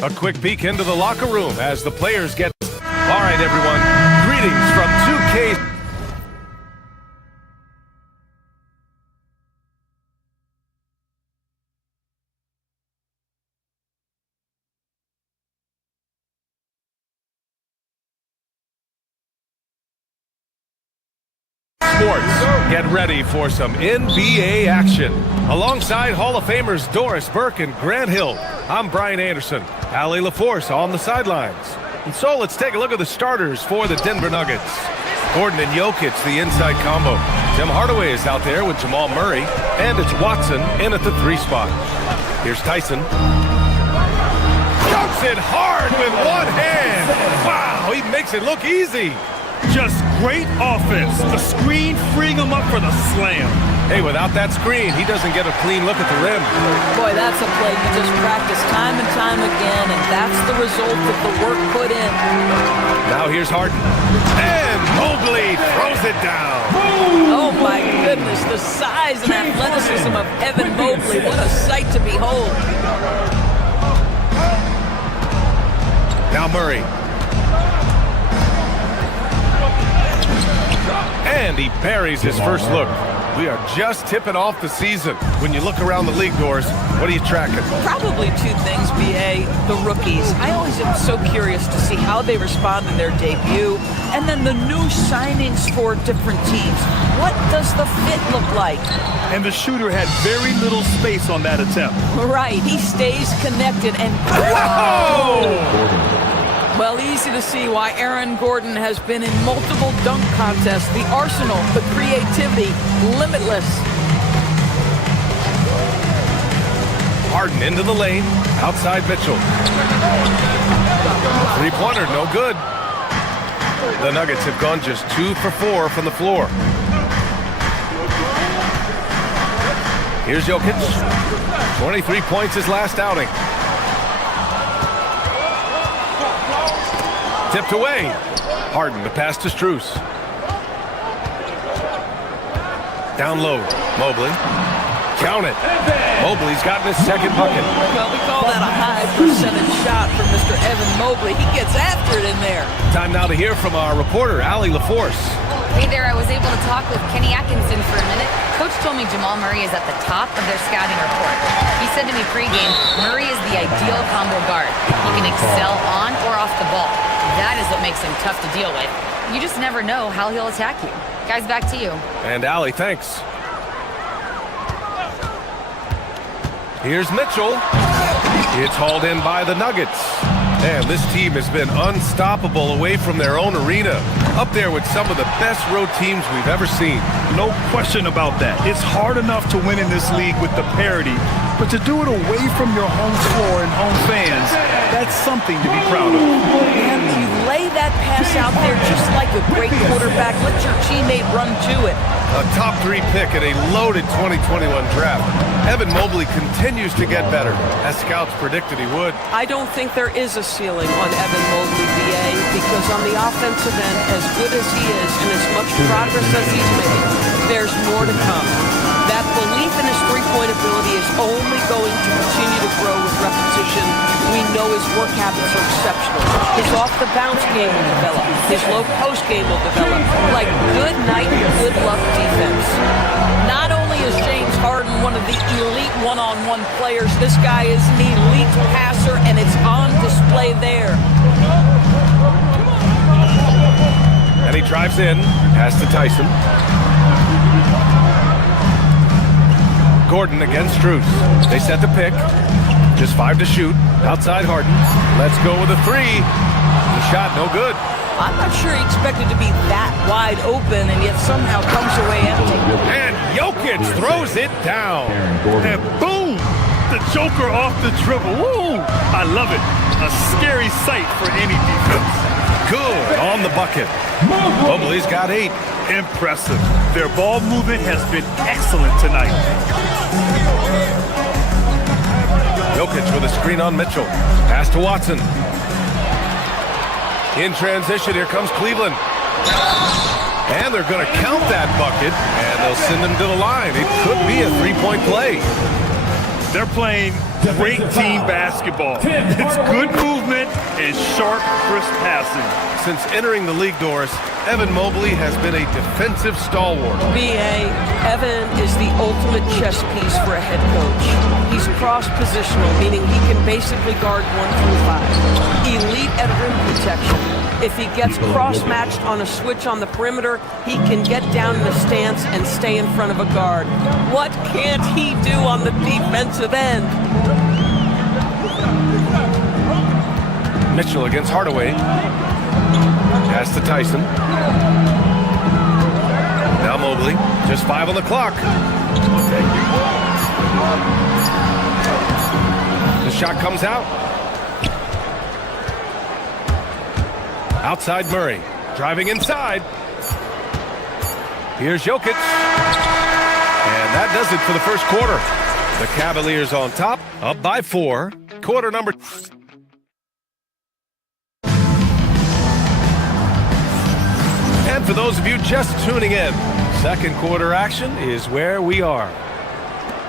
A quick peek into the locker room as the players get... All right, everyone. Greetings from 2K... Sports. Get ready for some NBA action. Alongside Hall of Famers Doris Burke and Grant Hill, I'm Brian Anderson. Allie LaForce on the sidelines. And so let's take a look at the starters for the Denver Nuggets. Gordon and Jokic, the inside combo. Tim Hardaway is out there with Jamal Murray. And it's Watson in at the 3 spot. Here's Tyson. Dunks it hard with one hand. Wow, he makes it look easy. Just great offense. The screen freeing him up for the slam. Hey, without that screen, he doesn't get a clean look at the rim. Boy, that's a play you just practice time and time again, and that's the result of the work put in. Now here's Harden. And Mobley throws it down. Oh, my goodness. The size and athleticism of Evan Mobley. What a sight to behold. Now Murray. And he buries his first look. We are just tipping off the season. When you look around the league, Doris, what are you tracking? Probably 2 things, B.A. The rookies. I always am so curious to see how they respond in their debut. And then the new signings for different teams. What does the fit look like? And the shooter had very little space on that attempt. Right. He stays connected and... Whoa! Well, easy to see why Aaron Gordon has been in multiple dunk contests. The arsenal, the creativity, limitless. Harden into the lane, outside Mitchell. 3-pointer, no good. The Nuggets have gone just 2 for 4 from the floor. Here's Jokic. 23 points his last outing. Tipped away. Harden, the pass to Strus. Down low. Mobley. Count it. Mobley's gotten his second bucket. Well, we call that a high percentage shot from Mr. Evan Mobley. He gets after it in there. Time now to hear from our reporter, Allie LaForce. Hey there, I was able to talk with Kenny Atkinson for a minute. Coach told me Jamal Murray is at the top of their scouting report. He said to me pregame, Murray is the ideal combo guard. He can excel on or off the ball. That is what makes him tough to deal with. You just never know how he'll attack you. Guys, back to you. And Allie, thanks. Here's Mitchell. It's hauled in by the Nuggets. And this team has been unstoppable away from their own arena. Up there with some of the best road teams we've ever seen. No question about that. It's hard enough to win in this league with the parity, but to do it away from your home floor and home fans, that's something to be proud of. And you lay that pass out there just like a great quarterback. Let your teammate run to it. A top 3 pick in a loaded 2021 draft. Evan Mobley continues to get better, as scouts predicted he would. I don't think there is a ceiling on Evan Mobley, B.A., because on the offensive end, as good as he is and as much progress as he's made, there's more to come. That belief in his three-point ability is only going to continue to grow with repetition. We know his work habits are exceptional. His off-the-bounce game will develop. His low-post game will develop. Like good night, good luck defense. Not only is James Harden one of the elite one-on-one players, this guy is an elite passer, and it's on display there. And he drives in, pass to Tyson. Gordon against Strus. They set the pick. Just 5 to shoot. Outside Harden. Let's go with a 3. The shot no good. I'm not sure he expected to be that wide open and yet somehow comes away empty. And Jokic throws it down. And boom! The Joker off the dribble. Woo! I love it. A scary sight for any defense. Good on the bucket. Mobley's got 8. Impressive. Their ball movement has been excellent tonight. Jokic with a screen on Mitchell. Pass to Watson. In transition, here comes Cleveland. And they're going to count that bucket, and they'll send him to the line. It could be a 3-point play. They're playing great team basketball. It's good movement and sharp, crisp passing. Since entering the league doors, Evan Mobley has been a defensive stalwart. B.A., Evan is the ultimate chess piece for a head coach. He's cross-positional, meaning he can basically guard 1 through 5. Elite at rim protection. If he gets cross-matched on a switch on the perimeter, he can get down in a stance and stay in front of a guard. What can't he do on the defensive end? Mitchell against Hardaway. Pass to Tyson. Now Mobley, just 5 on the clock. The shot comes out. Outside Murray, driving inside. Here's Jokic. And that does it for the first quarter. The Cavaliers on top, up by 4. Quarter number. And for those of you just tuning in, second quarter action is where we are.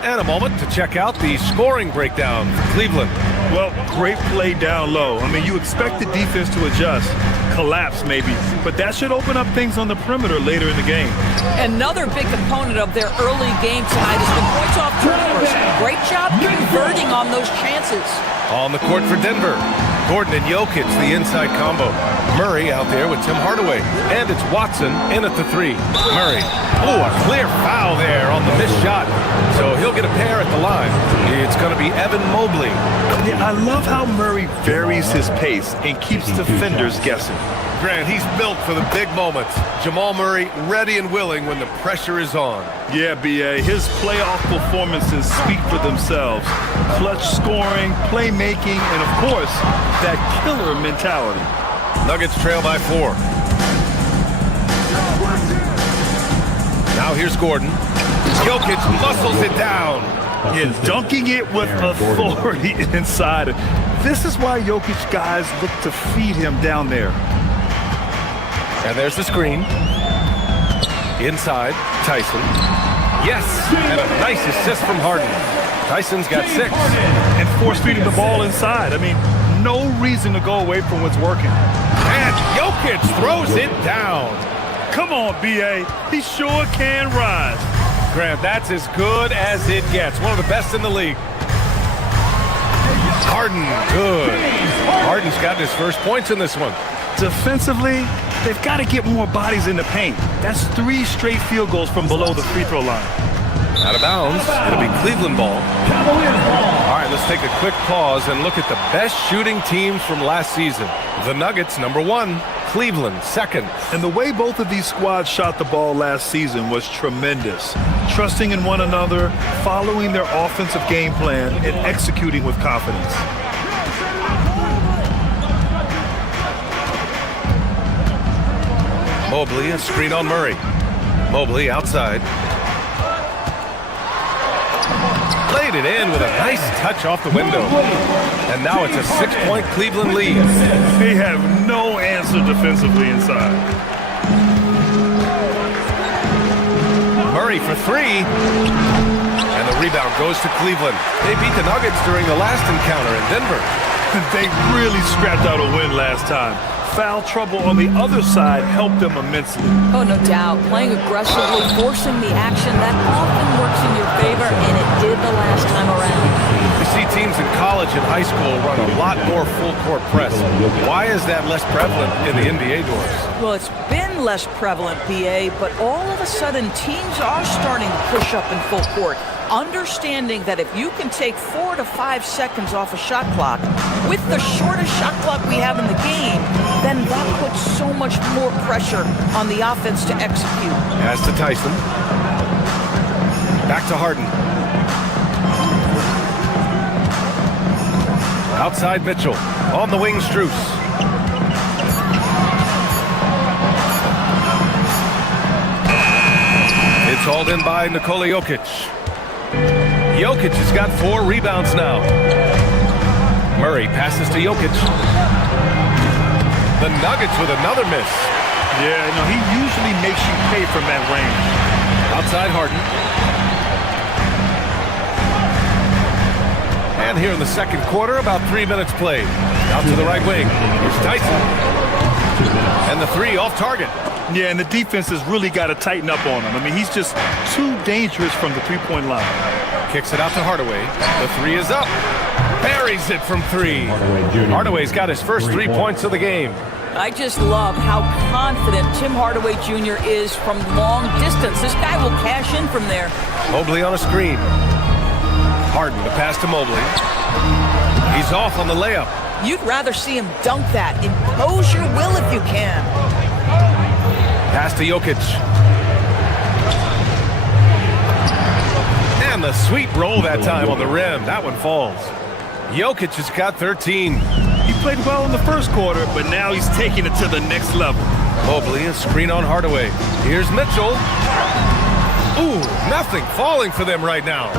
And a moment to check out the scoring breakdown for Cleveland. Well, great play down low. I mean, you expect the defense to adjust, collapse maybe, but that should open up things on the perimeter later in the game. Another big component of their early game tonight has been points off turnovers. Great job converting on those chances. On the court for Denver, Gordon and Jokic, the inside combo. Murray out there with Tim Hardaway. And it's Watson in at the 3. Murray. Oh, a clear foul there on the missed shot. So he'll get a pair at the line. It's going to be Evan Mobley. Yeah, I love how Murray varies his pace and keeps defenders guessing. Grant, he's built for the big moments. Jamal Murray ready and willing when the pressure is on. Yeah, B.A., his playoff performances speak for themselves. Clutch scoring, playmaking, and of course, that killer mentality. Nuggets trail by 4. Now here's Gordon. Jokic muscles it down. Yeah, dunking it with authority inside. This is why Jokic guys look to feed him down there. And there's the screen. Inside, Tyson. Yes, and a nice assist from Harden. Tyson's got 6. And force-feeding the ball inside. I mean, no reason to go away from what's working. And Jokic throws it down. Come on, B.A. He sure can rise. Grant, that's as good as it gets. One of the best in the league. Harden, good. Harden's gotten his first points in this one. Defensively, they've got to get more bodies in the paint. That's 3 straight field goals from below the free throw line. Out of bounds. It'll be Cleveland ball. All right, let's take a quick pause and look at the best shooting teams from last season. The Nuggets, number 1. Cleveland, 2nd. And the way both of these squads shot the ball last season was tremendous. Trusting in one another, following their offensive game plan, and executing with confidence. Mobley, a screen on Murray. Mobley outside. Laid it in with a nice touch off the window. And now it's a 6-point Cleveland lead. They have no answer defensively inside. Murray for 3. And the rebound goes to Cleveland. They beat the Nuggets during the last encounter in Denver. They really scrapped out a win last time. Foul trouble on the other side helped them immensely. Oh, no doubt. Playing aggressively, forcing the action, that often works in your favor, and it did the last time around. You see teams in college and high school run a lot more full-court press. Why is that less prevalent in the NBA doors? Well, it's been less prevalent, BA, but all of a sudden teams are starting to push up in full court, understanding that if you can take 4 to 5 seconds off a shot clock, with the shortest shot clock we have in the game, then that puts so much more pressure on the offense to execute. Pass to Tyson. Back to Harden. Outside Mitchell. On the wing, Strus. It's hauled in by Nikola Jokic. Jokic has got 4 rebounds now. Murray passes to Jokic. The Nuggets with another miss. Yeah, no, he usually makes you pay from that range. Outside Harden. And here in the second quarter, about 3 minutes played. Out to the right wing. Here's Tyson. And the three off target. Yeah, and the defense has really got to tighten up on him. I mean, he's just too dangerous from the three-point line. Kicks it out to Hardaway. The three is up. Buries it from three. Hardaway's got his first 3 points of the game. I just love how confident Tim Hardaway Jr. is from long distance. This guy will cash in from there. Mobley on a screen. Harden to pass to Mobley. He's off on the layup. You'd rather see him dunk that. Impose your will if you can. Pass to Jokic. And the sweet roll that time on the rim. That one falls. Jokic has got 13. He played well in the first quarter, but now he's taking it to the next level. Mobley, a screen on Hardaway. Here's Mitchell. Ooh, nothing falling for them right now.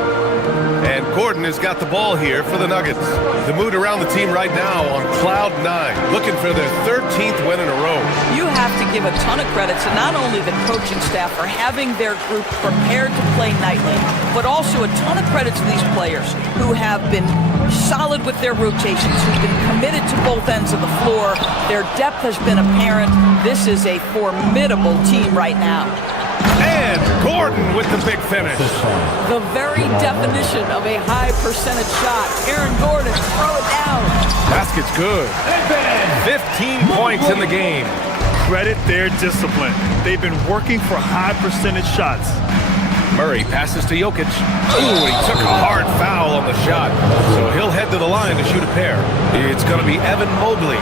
And Gordon has got the ball here for the Nuggets. The mood around the team right now on cloud 9, looking for their 13th win in a row. You have to give a ton of credit to not only the coaching staff for having their group prepared to play nightly, but also a ton of credit to these players who have been solid with their rotations, who've been committed to both ends of the floor. Their depth has been apparent. This is a formidable team right now. And Gordon with the big finish. The very definition of a high percentage shot. Aaron Gordon, throw it down. Basket's good. 15 points in the game. Credit their discipline. They've been working for high percentage shots. Murray passes to Jokic. Ooh, he took a hard foul on the shot. So he'll head to the line to shoot a pair. It's going to be Evan Mobley.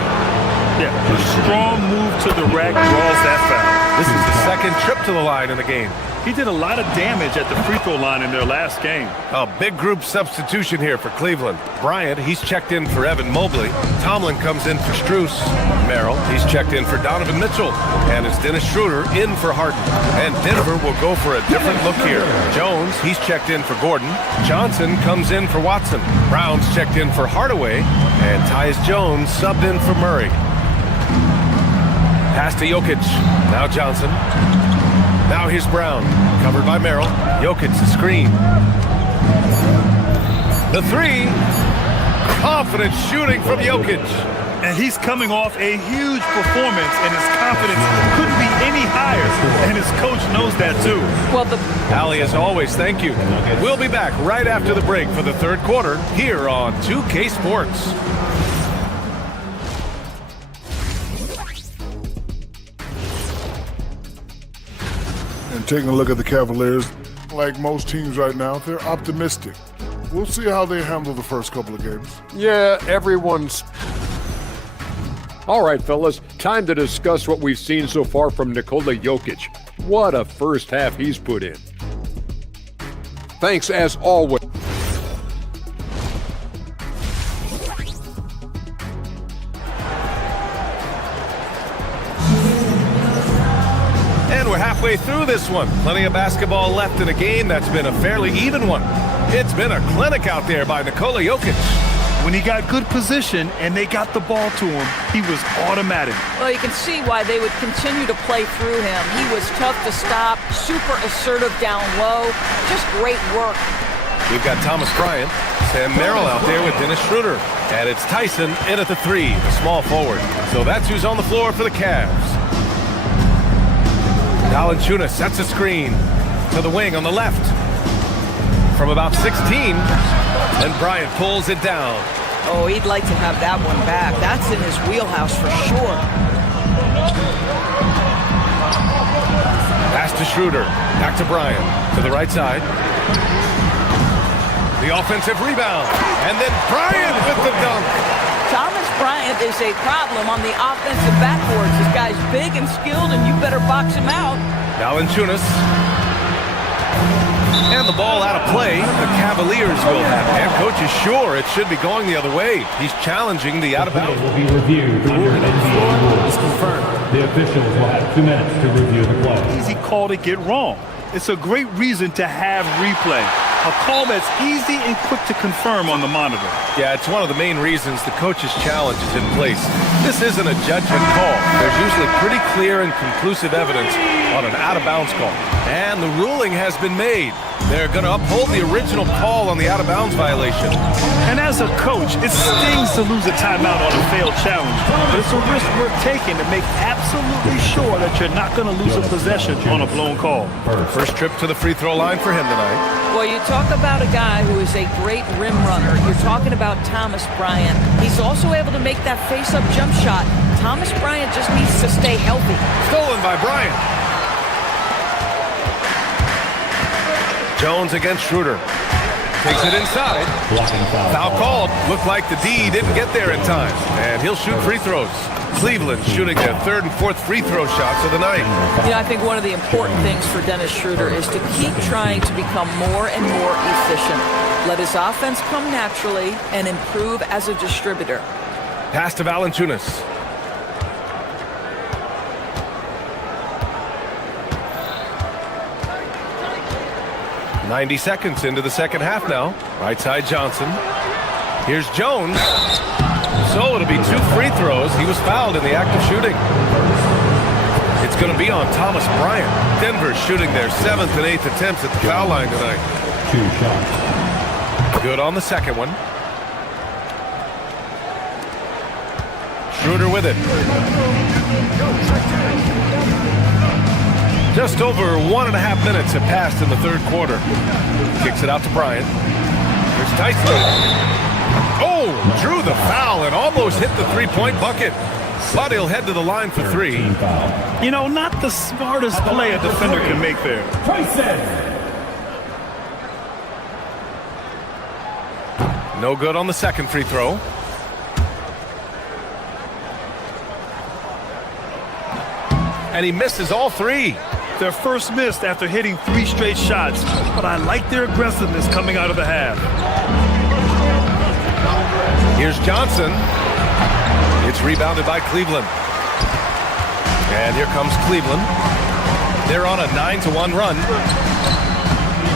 Yeah, a strong move to the rack draws that foul. This is the second trip to the line in the game. He did a lot of damage at the free throw line in their last game. A big group substitution here for Cleveland. Bryant, he's checked in for Evan Mobley. Tomlin comes in for Strus. Merrill, he's checked in for Donovan Mitchell. And it's Dennis Schroeder in for Harden. And Denver will go for a different look here. Jones, he's checked in for Gordon. Johnson comes in for Watson. Brown's checked in for Hardaway. And Tyus Jones subbed in for Murray. Pass to Jokic. Now Johnson. Now here's Brown. Covered by Merrill. Jokic the screen. The three. Confident shooting from Jokic. And he's coming off a huge performance, and his confidence couldn't be any higher. And his coach knows that too. Well, Allie, as always, thank you. We'll be back right after the break for the third quarter here on 2K Sports. And taking a look at the Cavaliers, like most teams right now, they're optimistic. We'll see how they handle the first couple of games. Yeah, everyone's... All right, fellas, time to discuss what we've seen so far from Nikola Jokic. What a first half he's put in. Thanks as always. And we're halfway through this one. Plenty of basketball left in a game that's been a fairly even one. It's been a clinic out there by Nikola Jokic. When he got good position and they got the ball to him, he was automatic. Well, you can see why they would continue to play through him. He was tough to stop, super assertive down low. Just great work. We've got Thomas Bryant, Sam Merrill out there with Dennis Schroeder. And it's Tyson in at the three, the small forward. So that's who's on the floor for the Cavs. Valanciunas sets a screen to the wing on the left. From about 16, and Bryant pulls it down. Oh, he'd like to have that one back. That's in his wheelhouse for sure. Pass to Schroeder, back to Bryant, to the right side. The offensive rebound, and then Bryant with the dunk. Thomas Bryant is a problem on the offensive backboards. This guy's big and skilled, and you better box him out. Valanciunas. And the ball out of play. The Cavaliers will have it. And coach is sure it should be going the other way. He's challenging the out of bounds. Will be reviewed under NBA rules. Confirmed. The officials will have 2 minutes to review the play. Easy call to get wrong. It's a great reason to have replay. A call that's easy and quick to confirm on the monitor. Yeah, it's one of the main reasons the coach's challenge is in place. This isn't a judgment call. There's usually pretty clear and conclusive evidence on an out-of-bounds call. And the ruling has been made. They're going to uphold the original call on the out-of-bounds violation. And as a coach, it stings to lose a timeout on a failed challenge. But it's a risk worth taking to make absolutely sure that you're not going to lose a possession on a blown call. First trip to the free throw line for him tonight. Well, you talk about a guy who is a great rim runner. You're talking about Thomas Bryant. He's also able to make that face-up jump shot. Thomas Bryant just needs to stay healthy. Stolen by Bryant. Jones against Schroeder. Takes it inside. Foul called. Looked like the D didn't get there in time. And he'll shoot free throws. Cleveland shooting their third and fourth free throw shots of the night. I think one of the important things for Dennis Schroeder is to keep trying to become more and more efficient. Let his offense come naturally and improve as a distributor. Pass to Valanciunas. 90 seconds into the second half now. Right side Johnson. Here's Jones. So it'll be 2 free throws. He was fouled in the act of shooting. It's going to be on Thomas Bryant. Denver shooting their 7th and 8th attempts at the foul line tonight. 2 shots. Good on the second one. Schroeder with it. Just over 1.5 minutes have passed in the third quarter. Kicks it out to Bryant. Here's Tyson. Oh, drew the foul and almost hit the three-point bucket. But he'll head to the line for 3. You know, not the smartest play a defender can make there. No good on the second free throw. And he misses all 3. Their first miss after hitting 3 straight shots, but I like their aggressiveness coming out of the half. Here's Johnson. It's rebounded by Cleveland. And here comes Cleveland. They're on a 9-1 run.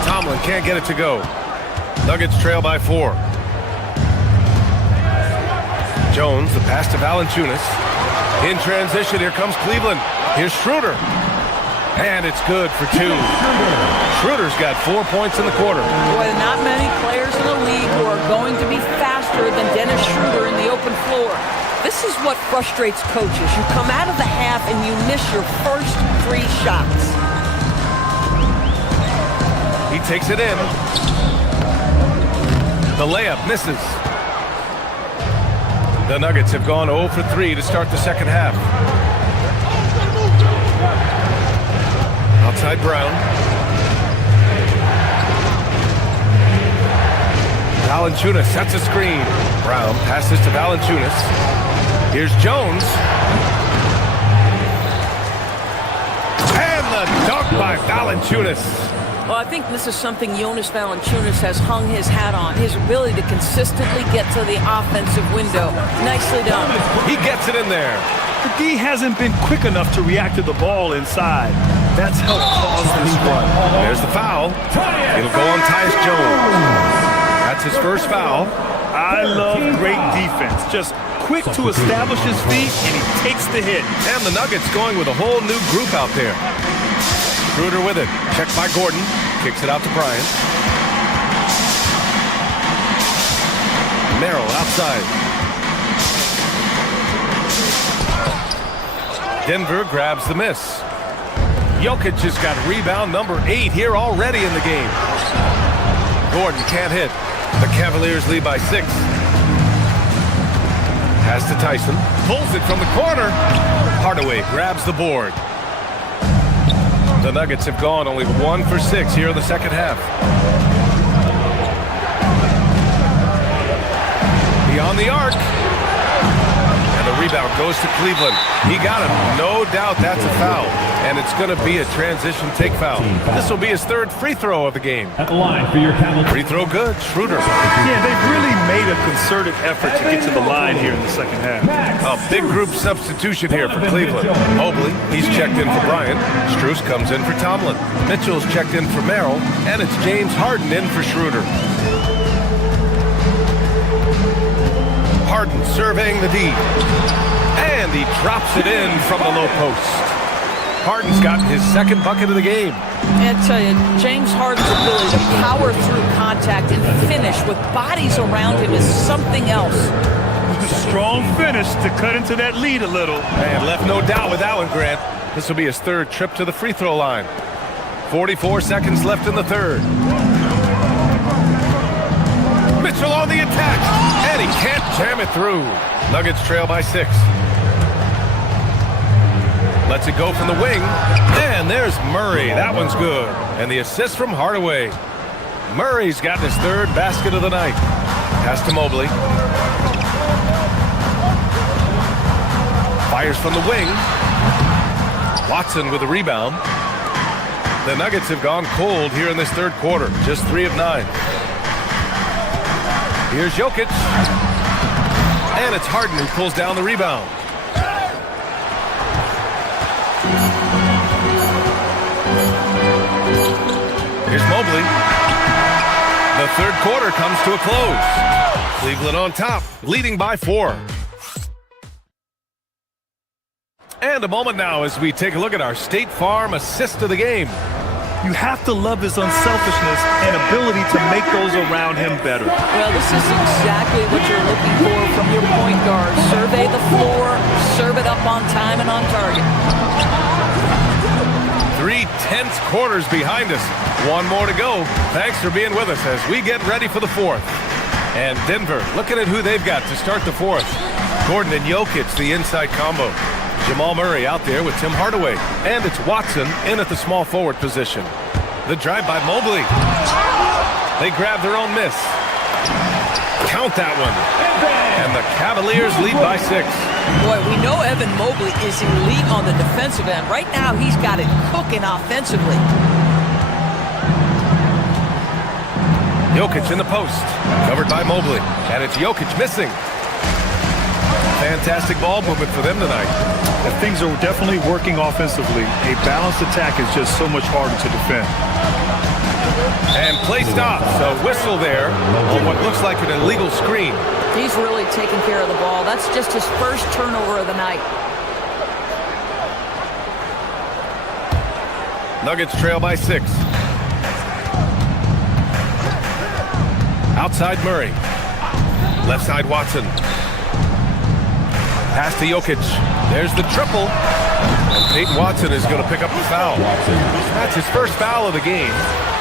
Tomlin can't get it to go. Nuggets trail by 4. Jones, the pass to Valanciunas. In transition, here comes Cleveland. Here's Schroeder. And it's good for 2. Schroeder's got 4 points in the quarter. Boy, not many players in the league who are going to be faster than Dennis Schroeder in the open floor. This is what frustrates coaches. You come out of the half and you miss your first 3 shots. He takes it in. The layup misses. The Nuggets have gone 0 for 3 to start the second half. Outside Brown. Valanciunas sets a screen. Brown passes to Valanciunas. Here's Jones. And the dunk by Valanciunas. Well, I think this is something Jonas Valanciunas has hung his hat on. His ability to consistently get to the offensive window. Nicely done. He gets it in there. The D hasn't been quick enough to react to the ball inside. That's helped cause this run. There's the foul. It'll go on Tyus Jones. That's his first foul. I love great defense. Just quick to establish his feet, and he takes the hit. And the Nuggets going with a whole new group out there. Schroeder with it. Checked by Gordon. Kicks it out to Bryant. Merrill outside. Denver grabs the miss. Jokic has got rebound number 8 here already in the game. Gordon can't hit. The Cavaliers lead by 6. Pass to Tyson. Pulls it from the corner. Hardaway grabs the board. The Nuggets have gone only 1 for 6 here in the second half. Beyond the arc. And the rebound goes to Cleveland. He got him. No doubt that's a foul. And it's going to be a transition take foul. This will be his 3rd free throw of the game. At the line for your Cavaliers. Free throw good. Schroeder. Yeah, they've really made a concerted effort to get to the line here in the second half. A big group substitution here for Cleveland. Mobley, he's checked in for Bryant. Strus comes in for Tomlin. Mitchell's checked in for Merrill. And it's James Harden in for Schroeder. Harden surveying the D. And he drops it in from the low post. Harden's got his 2nd bucket of the game. And I tell you, James Harden's ability to power through contact and finish with bodies around him is something else. Strong finish to cut into that lead a little. And left no doubt with that one, Grant. This will be his third trip to the free throw line. 44 seconds left in the third. Mitchell on the attack, and he can't jam it through. Nuggets trail by 6. Lets it go from the wing, and there's Murray. That one's good. And the assist from Hardaway. Murray's gotten his third basket of the night. Pass to Mobley. Fires from the wing. Watson with the rebound. The Nuggets have gone cold here in this third quarter. Just 3 of 9. Here's Jokic. And it's Harden who pulls down the rebound. Here's Mobley. The third quarter comes to a close. Cleveland on top, leading by 4. And a moment now as we take a look at our State Farm assist of the game. You have to love his unselfishness and ability to make those around him better. Well, this is exactly what you're looking for from your point guard. Survey the floor, serve it up on time and on target. 3 tense quarters behind us. One more to go. Thanks for being with us as we get ready for the fourth. And Denver, looking at who they've got to start the fourth. Gordon and Jokic, the inside combo. Jamal Murray out there with Tim Hardaway. And it's Watson in at the small forward position. The drive by Mobley. They grab their own miss. Count that one. And the Cavaliers lead by 6. Boy, we know Evan Mobley is elite on the defensive end. Right now, he's got it cooking offensively. Jokic in the post. Covered by Mobley. And it's Jokic missing. Fantastic ball movement for them tonight. And things are definitely working offensively. A balanced attack is just so much harder to defend. And play stops. A whistle there on what looks like an illegal screen. He's really taking care of the ball. That's just his first turnover of the night. Nuggets trail by 6. Outside Murray. Left side Watson. Pass to Jokic. There's the triple. And Peyton Watson is going to pick up the foul. That's his first foul of the game.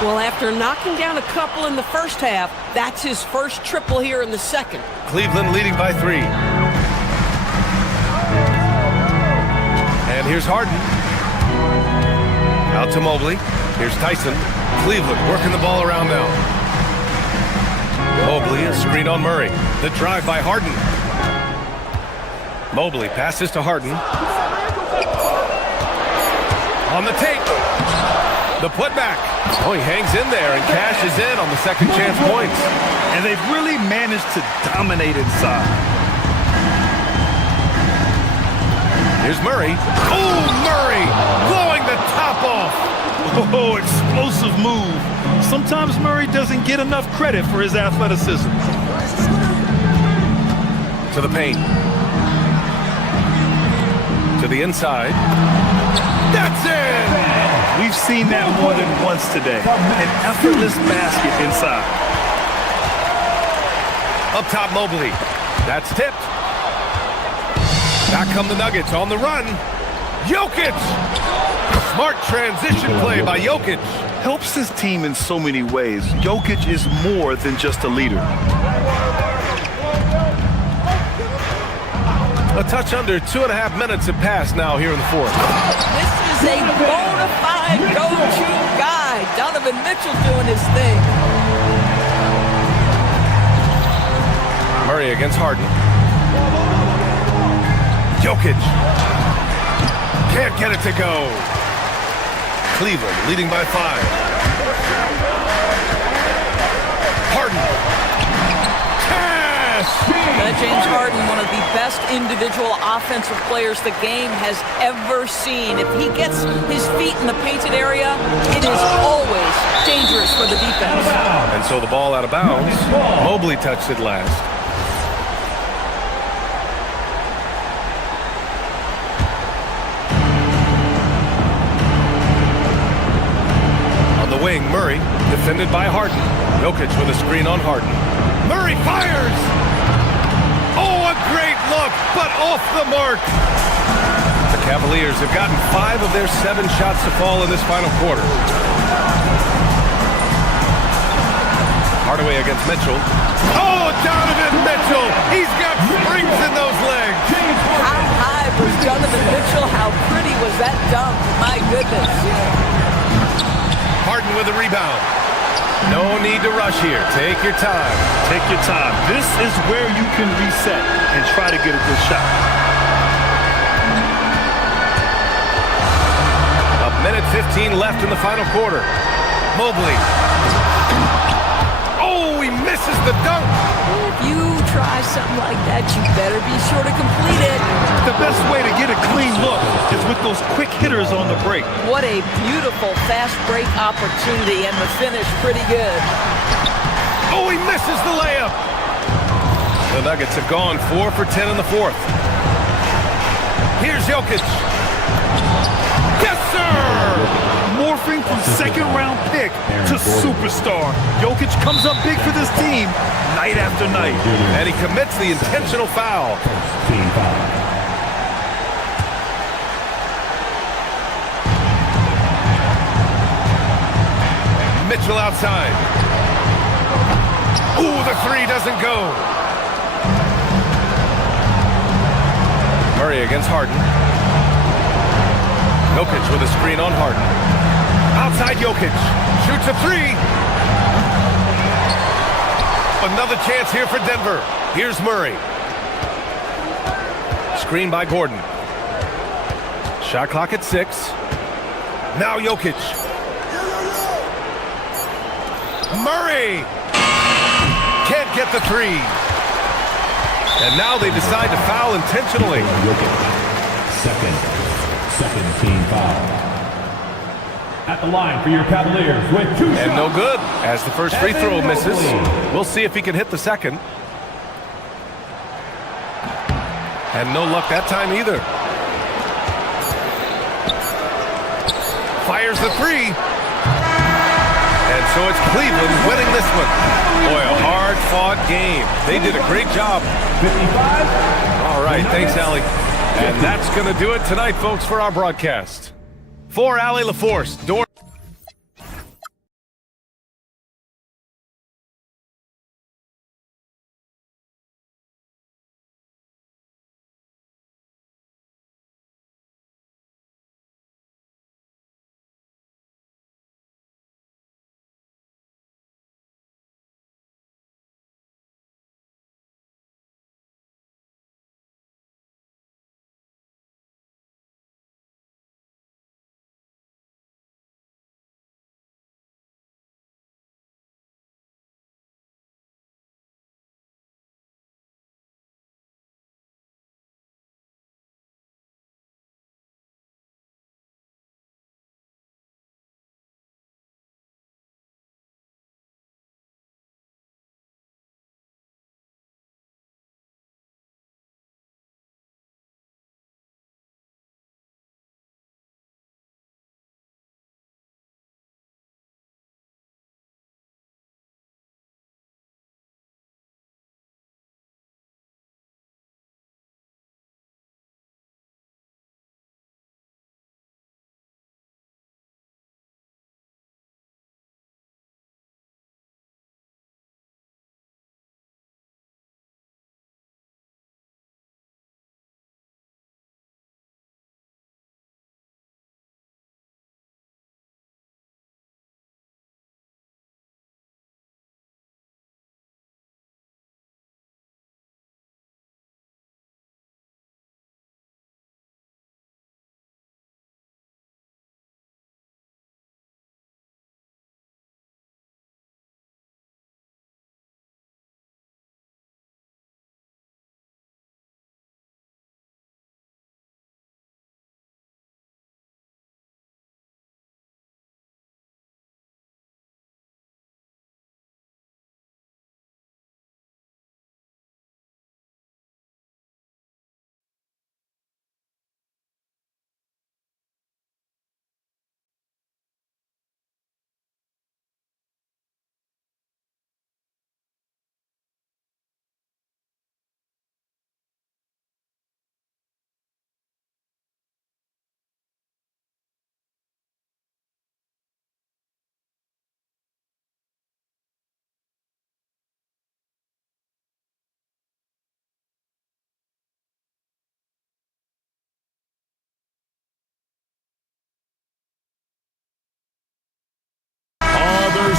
Well, after knocking down a couple in the first half, that's his first triple here in the second. Cleveland leading by 3. And here's Harden. Out to Mobley. Here's Tyson. Cleveland working the ball around now. Mobley, a screen on Murray. The drive by Harden. Mobley passes to Harden. On the tape. The putback. Oh, he hangs in there and cashes in on the second chance points. And they've really managed to dominate inside. Here's Murray. Oh, Murray blowing the top off. Oh, explosive move. Sometimes Murray doesn't get enough credit for his athleticism. To the paint. To the inside. That's it! We've seen that more than once today. An effortless basket inside. Up top, Mobley. That's tipped. Back come the Nuggets on the run. Jokic! Smart transition play by Jokic. Helps his team in so many ways. Jokic is more than just a leader. A touch under 2.5 minutes have passed now here in the fourth. This is a bona fide go-to guy. Donovan Mitchell doing his thing. Murray against Harden. Jokic. Can't get it to go. Cleveland leading by 5. Harden. James Harden, one of the best individual offensive players the game has ever seen. If he gets his feet in the painted area, it is always dangerous for the defense. And so the ball out of bounds. Mobley touched it last. wing, Murray, defended by Harden. Jokic with a screen on Harden. Murray fires! Oh, a great look, but off the mark. The Cavaliers have gotten 5 of their 7 shots to fall in this final quarter. Hardaway against Mitchell. Oh, Donovan Mitchell! He's got springs in those legs. How high was Donovan Mitchell? How pretty was that dunk? My goodness. Harden with a rebound. No need to rush here. Take your time. Take your time. This is where you can reset and try to get a good shot. A minute 15 left in the final quarter. Mobley. Oh, he misses the dunk. If you try something like that, you better be sure to complete it. The best way to get a clean look is with those quick hitters on the break. What a beautiful fast break opportunity, and the finish pretty good. Oh, he misses the layup. The Nuggets have gone 4 for 10 in the fourth. Here's Jokic. Yes, sir! Morphing from second-round pick to superstar. Jokic comes up big for this team night after night. And he commits the intentional foul. Team foul. Mitchell outside. Ooh, the 3 doesn't go. Murray against Harden. Jokic with a screen on Harden. Outside Jokic. Shoots a 3. Another chance here for Denver. Here's Murray. Screen by Gordon. Shot clock at 6. Now Jokic. Murray can't get the 3. And now they decide to foul intentionally. Second team foul. At the line for your Cavaliers with 2 shots. And no good as the first free throw misses. We'll see if he can hit the second. And no luck that time either. Fires the 3. And so it's Cleveland winning this one. Boy, a hard-fought game. They did a great job. 55. All right, thanks, Allie. And that's going to do it tonight, folks, for our broadcast. For Allie LaForce,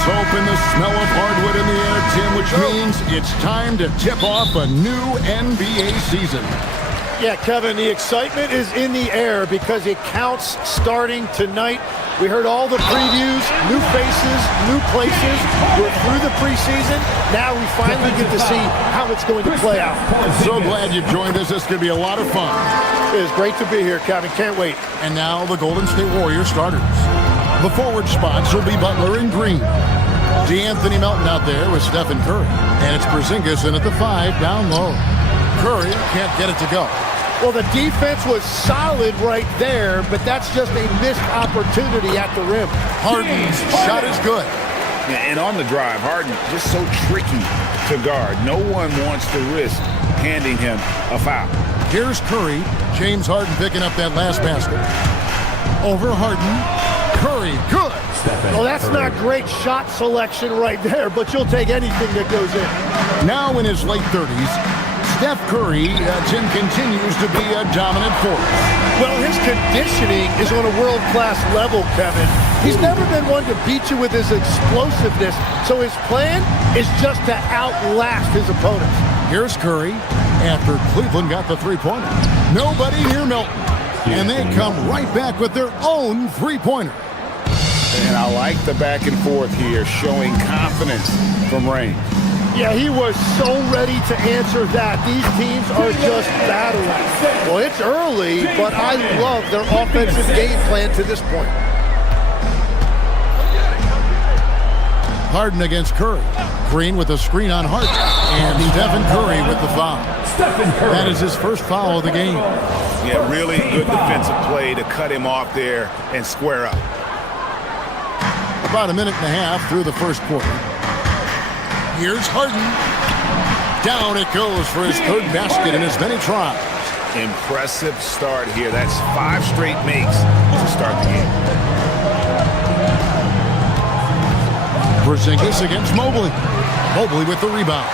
hope and the smell of hardwood in the air, Tim, which means it's time to tip off a new NBA season. Yeah, Kevin, the excitement is in the air because it counts starting tonight. We heard all the previews, new faces, new places. We're through the preseason. Now we finally get to see how it's going to play out. So glad you've joined us. This is going to be a lot of fun. It is great to be here, Kevin. Can't wait. And now the Golden State Warriors starters. The forward spots will be Butler and Green. DeAnthony Melton out there with Stephen Curry. And it's Porzingis in at the 5 down low. Curry can't get it to go. Well, the defense was solid right there, but that's just a missed opportunity at the rim. Harden's shot is good. And on the drive, Harden just so tricky to guard. No one wants to risk handing him a foul. Here's Curry. James Harden picking up that last basket. Over Harden. Curry, good. Well, that's not great shot selection right there, but you'll take anything that goes in. Now in his late 30s, Steph Curry, Tim, continues to be a dominant force. Well, his conditioning is on a world-class level, Kevin. He's never been one to beat you with his explosiveness, so his plan is just to outlast his opponents. Here's Curry after Cleveland got the three-pointer. Nobody near Melton. And they come right back with their own three-pointer. And I like the back and forth here, showing confidence from range. Yeah, he was so ready to answer that. These teams are just battling. Well, it's early, but I love their offensive game plan to this point. Harden against Curry. Green with a screen on Harden. And Stephen Curry with the foul. That is his first foul of the game. Yeah, really good defensive play to cut him off there and square up. About a minute and a half through the first quarter. Here's Harden. Down it goes for his third basket in as many tries. Impressive start here. That's 5 straight makes to start the game. Porzingis against Mobley. Mobley with the rebound.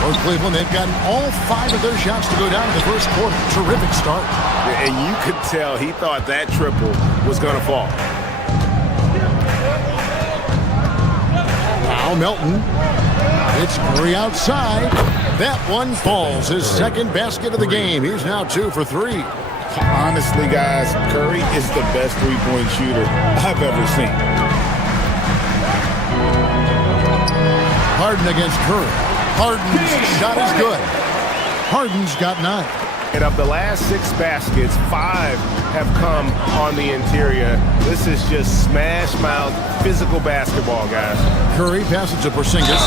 For Cleveland, they've gotten all 5 of their shots to go down in the first quarter. Terrific start. And you could tell he thought that triple was going to fall. Now Melton. It's Curry outside. That one falls. His second basket of the game. He's now 2 for 3. Honestly, guys, Curry is the best three-point shooter I've ever seen. Harden against Curry. Harden's shot is good. Harden's got 9. And of the last 6 baskets, 5 have come on the interior. This is just smash-mouth physical basketball, guys. Curry passes to Porzingis.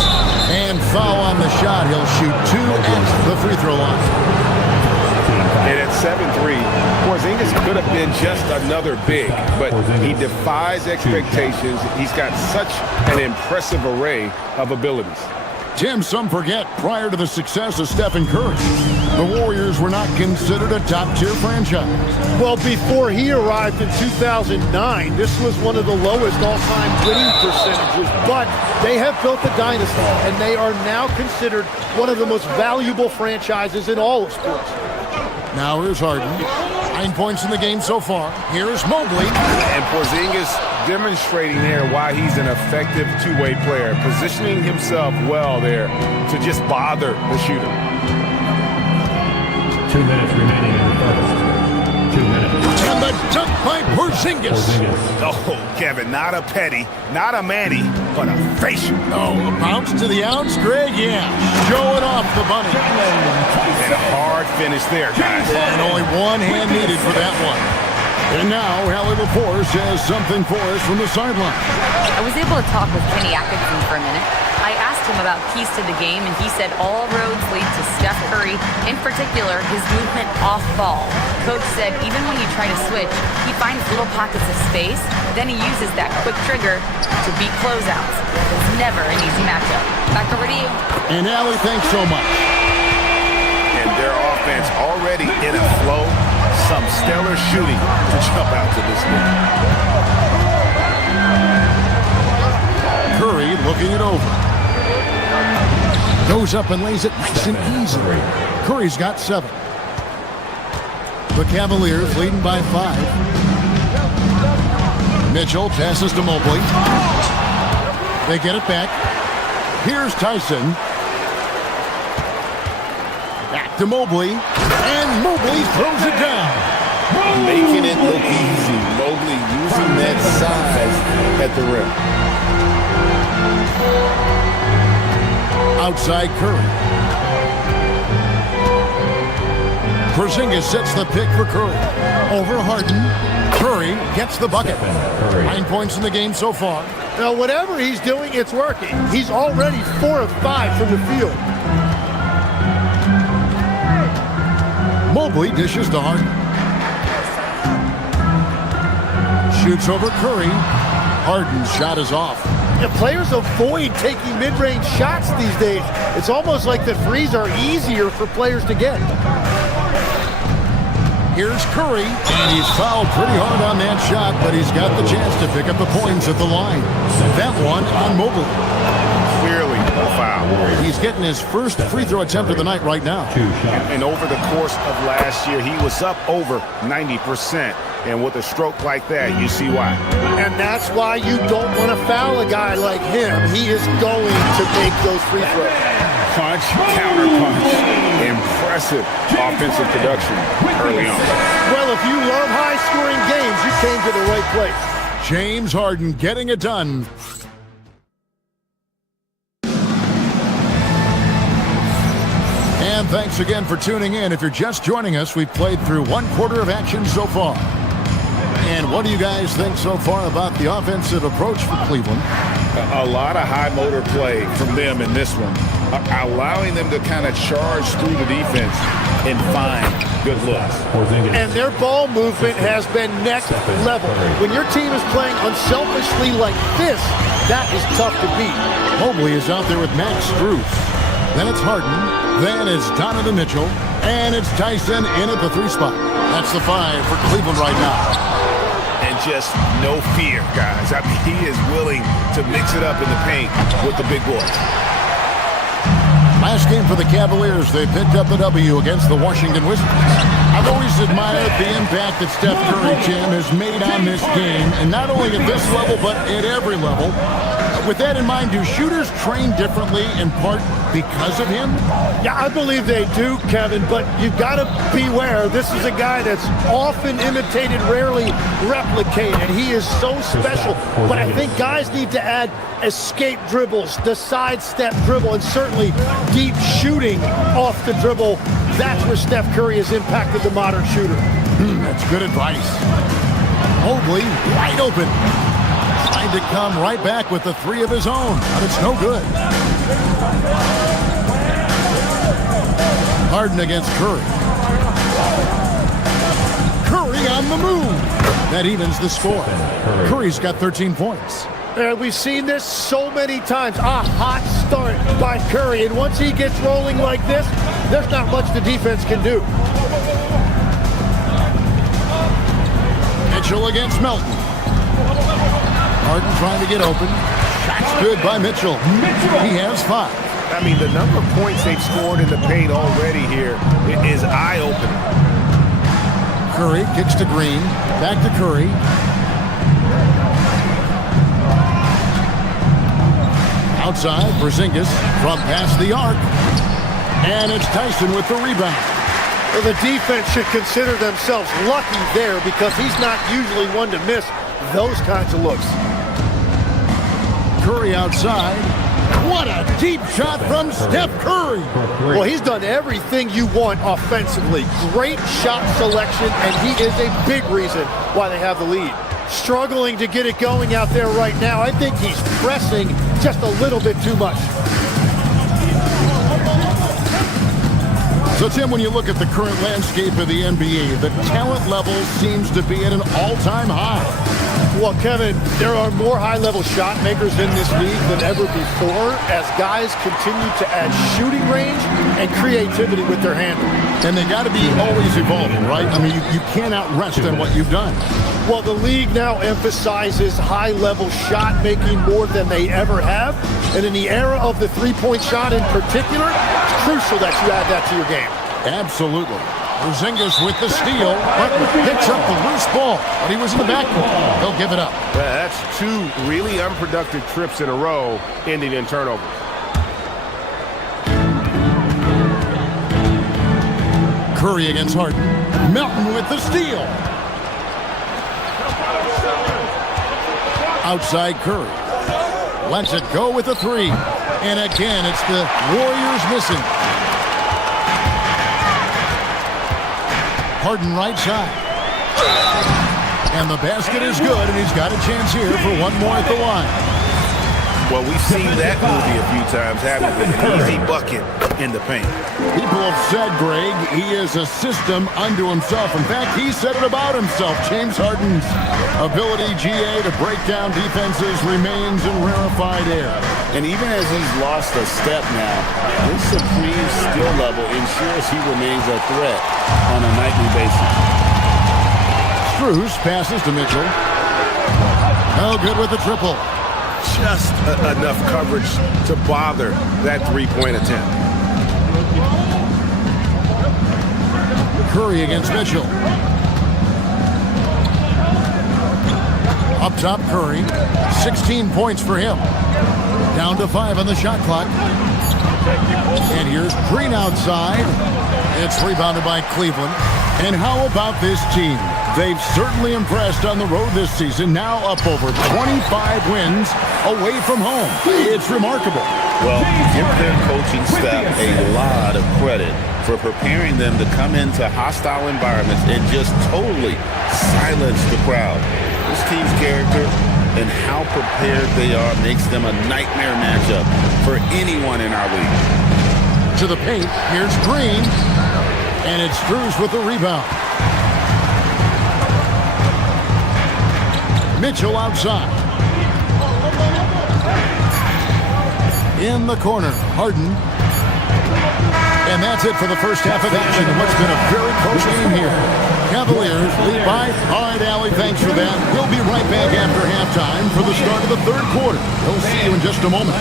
And foul on the shot. He'll shoot 2 at the free throw line. And at 7-3, Porzingis could have been just another big, but he defies expectations. He's got such an impressive array of abilities. Tim, some forget, prior to the success of Stephen Curry, the Warriors were not considered a top-tier franchise. Well, before he arrived in 2009, this was one of the lowest all-time winning percentages, but they have built a dynasty, and they are now considered one of the most valuable franchises in all of sports. Now here's Harden. 9 points in the game so far. Here's Mobley. And Porzingis demonstrating there why he's an effective two-way player, positioning himself well there to just bother the shooter. 2 minutes remaining in the first. 2 minutes. And the dunk by Porzingis. Oh, Kevin, not a petty, not a Manny, but a facial. Oh, a bounce to the outs, Greg, yeah. Showing off the bunny. And a hard finish there, guys. And only one hand needed for that one. And now, Hallie LaForce has something for us from the sideline. I was able to talk with Kenny Atkinson for a minute. I asked him about keys to the game, and he said all roads lead to Steph Curry, in particular, his movement off ball. Coach said even when you try to switch, he finds little pockets of space, then he uses that quick trigger to beat closeouts. It's never an easy matchup. Back over to you. And Allie, thanks so much. And their offense already in a flow. Some stellar shooting to jump out to this game. Curry looking it over. Goes up and lays it nice and easy. Curry's got 7. The Cavaliers leading by 5. Mitchell passes to Mobley. They get it back. Here's Tyson. Back to Mobley. And Mobley throws it down. Making it look easy. Mobley using that size at the rim. Outside Curry. Porzingis sets the pick for Curry. Over Harden. Curry gets the bucket. 9 points in the game so far. Now, whatever he's doing, it's working. He's already 4 of 5 from the field. Mobley dishes to Harden. Shoots over Curry. Harden's shot is off. Yeah, players avoid taking mid-range shots these days. It's almost like the threes are easier for players to get. Here's Curry, and he's fouled pretty hard on that shot, but he's got the chance to pick up the points at the line. That one on Mobley. Clearly a foul. He's getting his first free throw attempt of the night right now. And over the course of last year, he was up over 90%. And with a stroke like that, you see why. And that's why you don't want to foul a guy like him. He is going to make those free throws. Punch, counter punch. Impressive offensive production early on. Well, if you love high-scoring games, you came to the right place. James Harden getting it done. And thanks again for tuning in. If you're just joining us, we've played through 1/4 of action so far. And what do you guys think so far about the offensive approach for Cleveland? A lot of high motor play from them in this one, allowing them to kind of charge through the defense and find good looks. And their ball movement has been next level. When your team is playing unselfishly like this, that is tough to beat. Mobley is out there with Max Strus. Then it's Harden. Then it's Donovan Mitchell. And it's Tyson in at the 3 spot. That's the 5 for Cleveland right now. And just no fear, guys. I mean, he is willing to mix it up in the paint with the big boys. Last game for the Cavaliers, they picked up the W against the Washington Wizards. I've always admired the impact that Steph Curry, Jim, has made on this game, and not only at this level, but at every level. With that in mind, do shooters train differently in part because of him? Yeah, I believe they do, Kevin, but you've got to beware. This is a guy that's often imitated, rarely replicated. He is so special, but I think guys need to add escape dribbles, the sidestep dribble, and certainly deep shooting off the dribble. That's where Steph Curry has impacted the modern shooter. That's good advice. Mobley wide open. Trying to come right back with the 3 of his own, but it's no good. Harden against Curry. Curry on the move. That evens the score. Curry's got 13 points. And we've seen this so many times. A hot start by Curry, and once he gets rolling like this, there's not much the defense can do. Mitchell against Melton. Harden trying to get open. Shot's good by Mitchell. He has 5. I mean, the number of points they've scored in the paint already here is eye-opening. Curry kicks to Green. Back to Curry. Outside, Porzingis from past the arc. And it's Tyson with the rebound. Well, the defense should consider themselves lucky there because he's not usually one to miss those kinds of looks. Curry outside. What a deep shot from Steph Curry. Well, he's done everything you want offensively. Great shot selection, and he is a big reason why they have the lead. Struggling to get it going out there right now. I think he's pressing just a little bit too much. So, Tim, when you look at the current landscape of the NBA, the talent level seems to be at an all-time high. Well, Kevin, there are more high-level shot makers in this league than ever before as guys continue to add shooting range and creativity with their handle. And they got to be always evolving, right? I mean, you cannot rest on what you've done. Well, the league now emphasizes high-level shot making more than they ever have. And in the era of the three-point shot in particular, it's crucial that you add that to your game. Absolutely. Porzingis with the steal. Butler picks up the loose ball, but he was in the backcourt. He'll give it up. That's 2 really unproductive trips in a row, ending in turnovers. Curry against Harden. Melton with the steal. Outside Curry. Lets it go with a 3. And again, it's the Warriors missing. Harden right side. And the basket is good, and he's got a chance here for one more at the line. Well, we've seen that movie a few times, haven't we? An easy bucket in the paint. People have said, Greg, he is a system unto himself. In fact, he said it about himself. James Harden's ability, GA, to break down defenses remains in rarefied air. And even as he's lost a step now, his supreme skill level ensures he remains a threat on a nightly basis. Strus passes to Mitchell. No good with the triple. Just enough coverage to bother that three-point attempt. Curry against Mitchell. Up top, Curry. 16 points for him. Down to 5 on the shot clock. And here's Green outside. It's rebounded by Cleveland. And how about this team? They've certainly impressed on the road this season, now up over 25 wins away from home. It's remarkable. Well, give their coaching staff a lot of credit for preparing them to come into hostile environments and just totally silence the crowd. This team's character and how prepared they are makes them a nightmare matchup for anyone in our league. To the paint, here's Green, and it's Strus with the rebound. Mitchell outside. In the corner, Harden. And that's it for the first half of action in what's been a very close game here. Cavaliers lead by hard alley. Thanks for that. We'll be right back after halftime for the start of the third quarter. We'll see you in just a moment.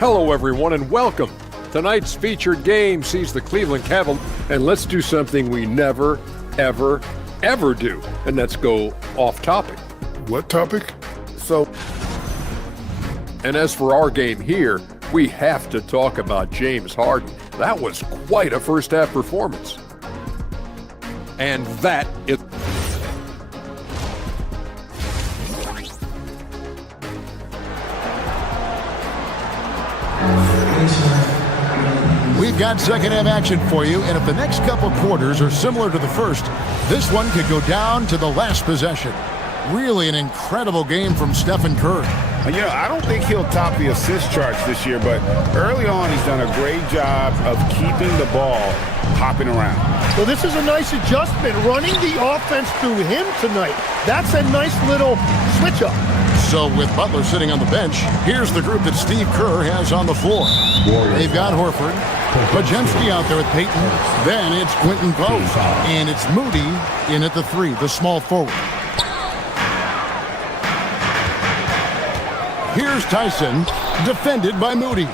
Hello, everyone, and welcome. Tonight's featured game sees the Cleveland Cavaliers, and let's do something we never, ever, ever do, and that's go off topic. What topic? And as for our game here, we have to talk about James Harden. That was quite a first half performance. And that is... We've got second half action for you, and if the next couple quarters are similar to the first, this one could go down to the last possession. Really an incredible game from Stephen Curry. You know, I don't think he'll top the assist charts this year, but early on he's done a great job of keeping the ball hopping around. Well, this is a nice adjustment, running the offense through him tonight. That's a nice little switch up. So with Butler sitting on the bench, here's the group that Steve Kerr has on the floor. They've got Horford, Podziemski out there with Peyton. Then it's Quentin Close, and it's Moody in at the 3, the small forward. Here's Tyson, defended by Moody.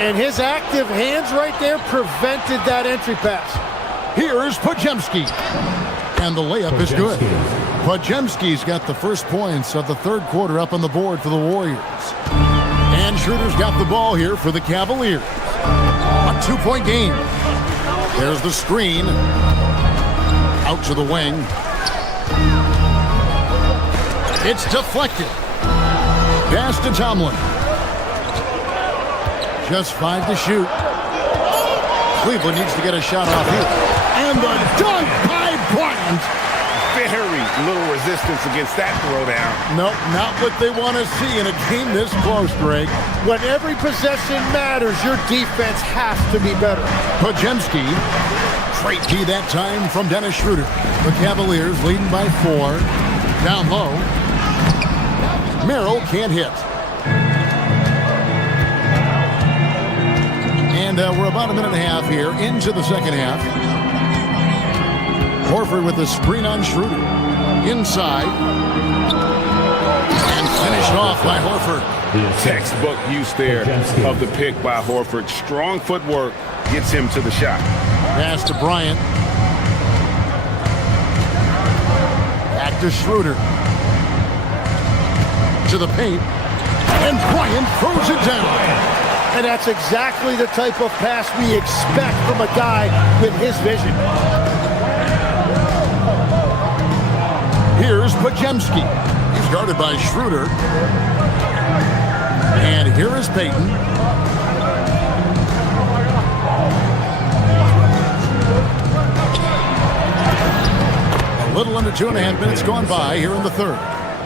And his active hands right there prevented that entry pass. Here's Podziemski. And the layup is good. Podziemski's got the first points of the third quarter up on the board for the Warriors. And Schroeder's got the ball here for the Cavaliers. A 2-point game. There's the screen. Out to the wing. It's deflected. Pass to Tomlin. Just 5 to shoot. Cleveland needs to get a shot off here. And the dunk by Bryant. Very little resistance against that throwdown. Nope, not what they want to see in a game this close, Greg. When every possession matters, your defense has to be better. Podziemski. Straight D that time from Dennis Schroeder. The Cavaliers leading by 4. Down low. Merrill can't hit. And we're about a minute and a half here into the second half. Horford with the screen on Schroeder. Inside. And finished off by Horford. Textbook use there of the pick by Horford. Strong footwork gets him to the shot. Pass to Bryant. Back to Schroeder. To the paint. And Bryant throws it down. And that's exactly the type of pass we expect from a guy with his vision. Here's Pajemski. He's guarded by Schroeder. And here is Payton. A little under 2.5 minutes gone by here in the third.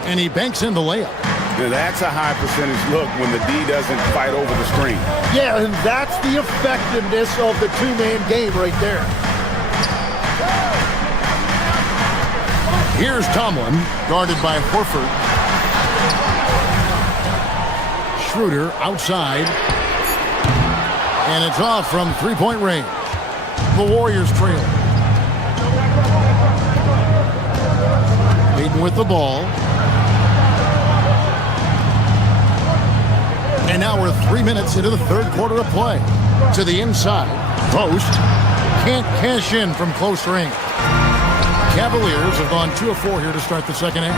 And he banks in the layup. Now that's a high percentage look when the D doesn't fight over the screen. Yeah, and that's the effectiveness of the two-man game right there. Here's Tomlin, guarded by Horford. Schroeder outside. And it's off from three-point range. The Warriors trail. Payton with the ball. And now we're 3 minutes into the third quarter of play. To the inside. Post. Can't cash in from close range. Cavaliers have gone 2 of 4 here to start the second half.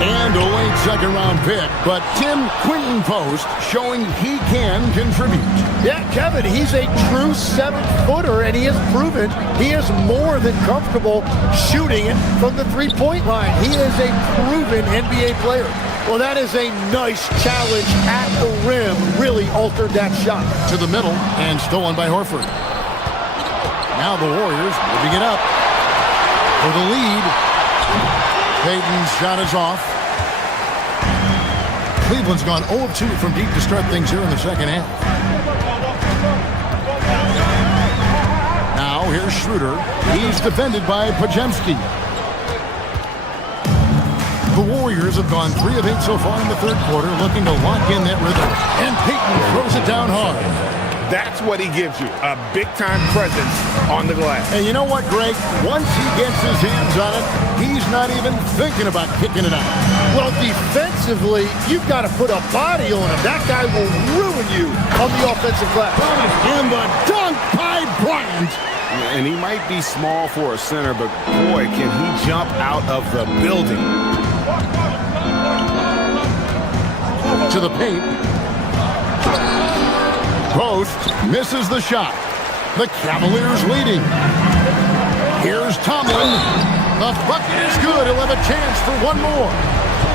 And a late second-round pick. But Tim Quinton Post showing he can contribute. Yeah, Kevin, he's a true 7-footer, and he has proven he is more than comfortable shooting it from the three-point line. He is a proven NBA player. Well, that is a nice challenge at the rim. Really altered that shot. To the middle and stolen by Horford. Now the Warriors moving it up for the lead. Payton's shot is off. Cleveland's gone 0 of 2 from deep to start things here in the second half. Now here's Schroeder. He's defended by Pajemski. The Warriors have gone 3 of 8 so far in the third quarter, looking to lock in that rhythm. And Payton throws it down hard. That's what he gives you, a big-time presence on the glass. And you know what, Greg? Once he gets his hands on it, he's not even thinking about kicking it out. Well, defensively, you've got to put a body on him. That guy will ruin you on the offensive glass. And the dunk by Bryant. And he might be small for a center, but boy, can he jump out of the building. To the paint. Post misses the shot. The Cavaliers leading. Here's Tomlin. The bucket is good. He'll have a chance for one more.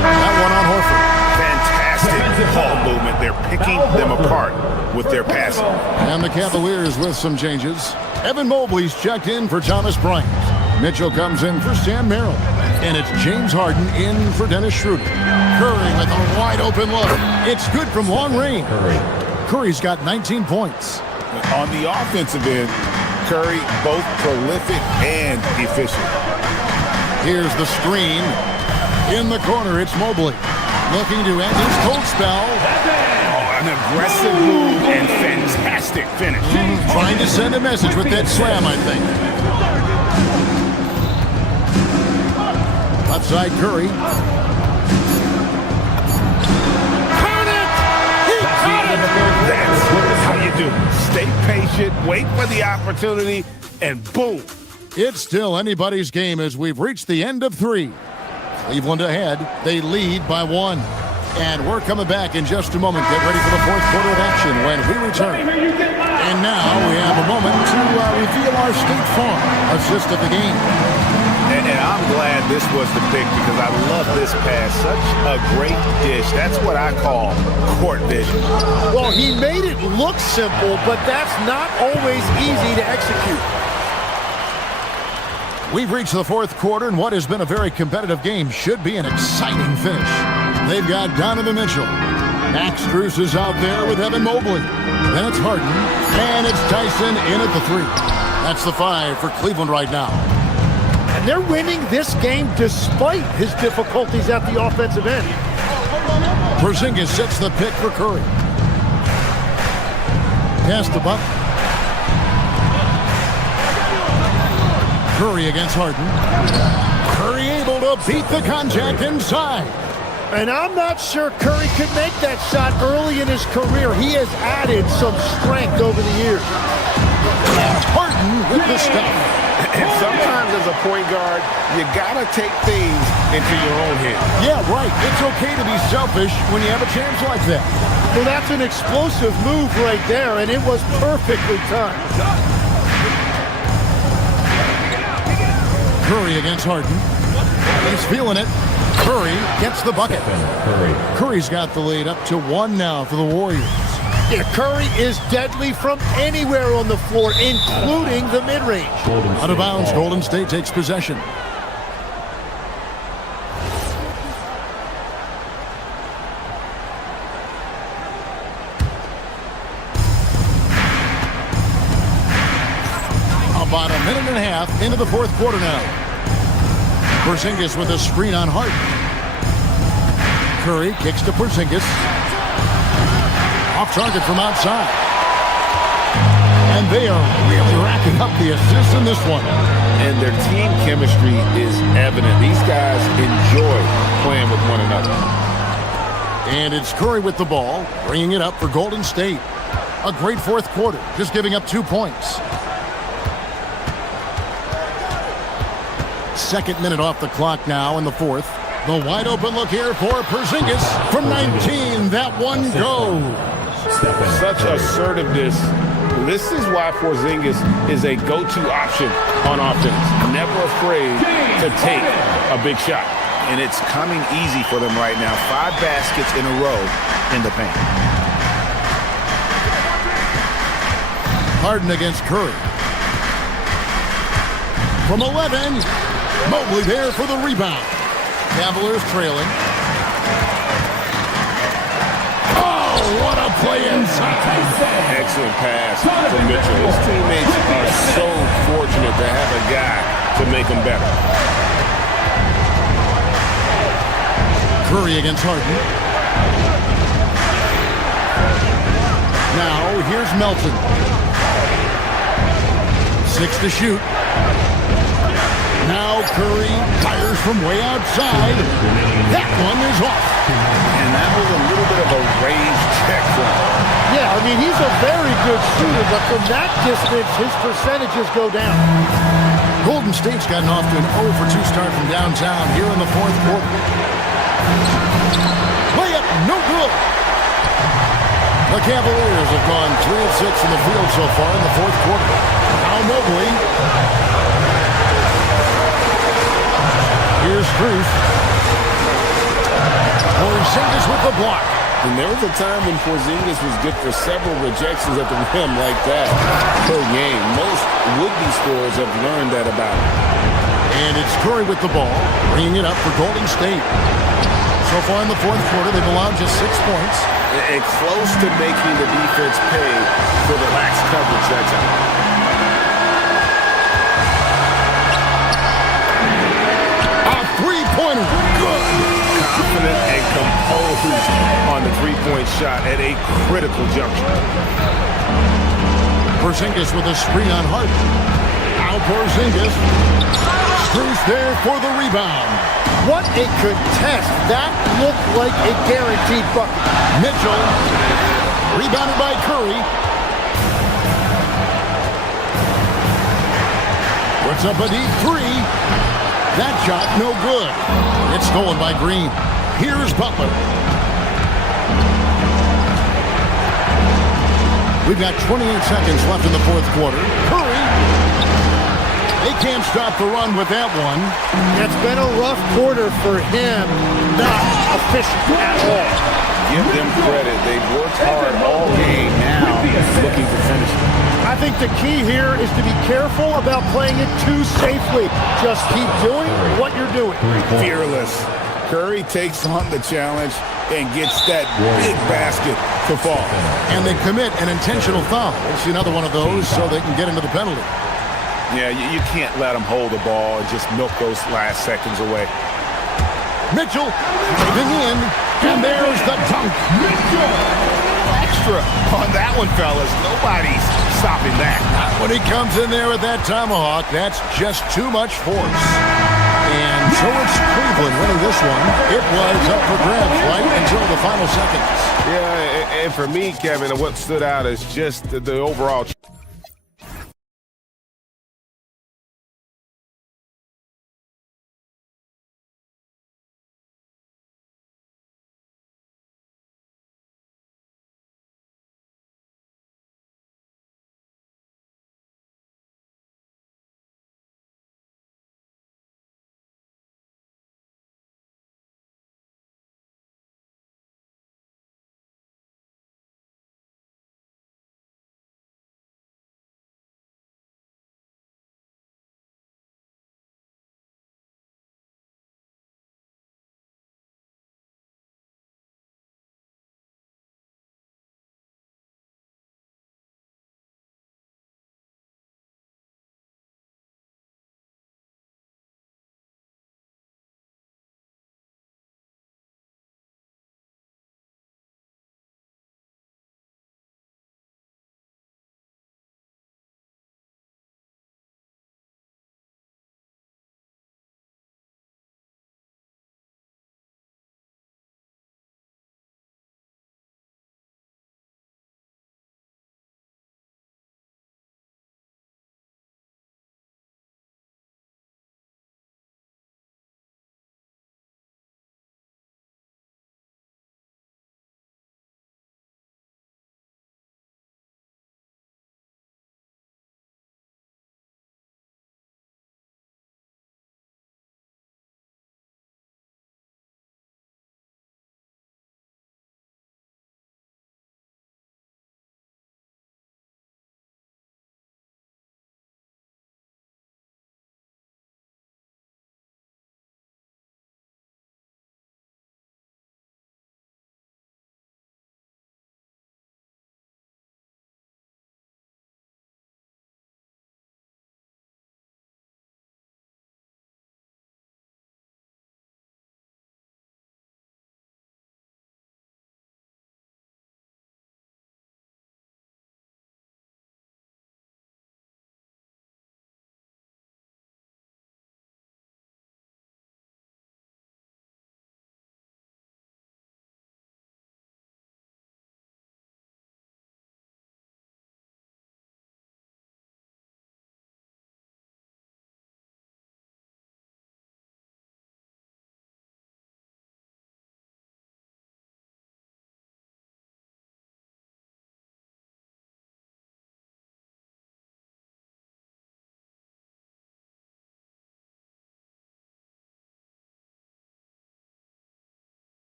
That one on Horford. Fantastic ball movement. They're picking them apart with their passing. And the Cavaliers with some changes. Evan Mobley's checked in for Thomas Bryant. Mitchell comes in for Sam Merrill. And it's James Harden in for Dennis Schroeder. Curry with a wide open look. It's good from long range. Curry's got 19 points. On the offensive end, Curry both prolific and efficient. Here's the screen. In the corner, it's Mobley. Looking to end his cold spell. Oh, an aggressive move and fantastic finish. Trying to send a message with that slam, I think. Left side, Curry. Count it! He caught it! That's how you do it. Stay patient, wait for the opportunity, and boom. It's still anybody's game as we've reached the end of 3. Cleveland ahead. They lead by 1. And we're coming back in just a moment. Get ready for the fourth quarter of action when we return. And now we have a moment to reveal our State Farm assist of the game. And I'm glad this was the pick because I love this pass. Such a great dish. That's what I call court vision. Well, he made it look simple, but that's not always easy to execute. We've reached the fourth quarter, and what has been a very competitive game should be an exciting finish. They've got Donovan Mitchell. Max Strus is out there with Evan Mobley. Then it's Harden, and it's Tyson in at the 3. That's the 5 for Cleveland right now. And they're winning this game despite his difficulties at the offensive end. Porzingis sets the pick for Curry. Pass to Butler. Curry against Harden. Curry able to beat the contact inside. And I'm not sure Curry could make that shot early in his career. He has added some strength over the years. Harden with the stuff. And sometimes as a point guard, you gotta take things into your own hands. Yeah, right. It's okay to be selfish when you have a chance like that. Well, that's an explosive move right there, and it was perfectly timed. Curry against Harden. He's feeling it. Curry gets the bucket. Curry's got the lead up to 1 now for the Warriors. Yeah, Curry is deadly from anywhere on the floor, including the mid-range. Out of bounds, Golden State takes possession. About a minute and a half into the fourth quarter now. Porzingis with a screen on Harden. Curry kicks to Porzingis. Off target from outside. And they are really racking up the assists in this one. And their team chemistry is evident. These guys enjoy playing with one another. And it's Curry with the ball, bringing it up for Golden State. A great fourth quarter, just giving up 2 points. Second minute off the clock now in the fourth. The wide open look here for Porzingis from 19. That one goes. Such assertiveness. This is why Porzingis is a go-to option on offense. Never afraid to take a big shot. And it's coming easy for them right now. 5 baskets in a row in the paint. Harden against Curry. From 11. Mobley there for the rebound. Cavaliers trailing. Oh, what a play inside. Excellent pass from Mitchell. His teammates are so fortunate to have a guy to make them better. Curry against Harden. Now, here's Melton. 6 to shoot. Now Curry fires from way outside. That one is off. And that was a little bit of a raised check for him. Yeah, I mean, he's a very good shooter, but from that distance, his percentages go down. Golden State's gotten off to an 0 for 2 start from downtown here in the fourth quarter. Layup, no good. The Cavaliers have gone 3 of 6 in the field so far in the fourth quarter. Now Mobley. Here's Cruz. Porzingis with the block. And there was a time when Porzingis was good for several rejections at the rim like that per game. Most would-be scorers have learned that about him. And it's Curry with the ball, bringing it up for Golden State. So far in the fourth quarter, they've allowed just 6 points. And close to making the defense pay for the lax coverage that time. Three-pointer, good. Confident and composed on the three-point shot at a critical juncture. Porzingis with a screen on Harden. Now Porzingis. Cruz there for the rebound. What a contest. That looked like a guaranteed bucket. Mitchell. Rebounded by Curry. Puts up a deep 3. That shot, no good. It's stolen by Green. Here's Butler. We've got 28 seconds left in the fourth quarter. Curry. They can't stop the run with that one. It's been a rough quarter for him. Not efficient at all. Give them credit. They've worked hard all game now, looking to finish it. I think the key here is to be careful about playing it too safely. Just keep doing what you're doing. Fearless. Curry takes on the challenge and gets that big basket to fall. And they commit an intentional foul. It's another one of those so they can get into the penalty. Yeah, you can't let them hold the ball and just milk those last seconds away. Mitchell driving in, and there's the dunk. Extra on that one, fellas. Nobody's stopping that. When he comes in there with that tomahawk, that's just too much force. And So it's Cleveland winning this one. It was up for grabs right until the final seconds. Yeah, and for me, Kevin, what stood out is just the overall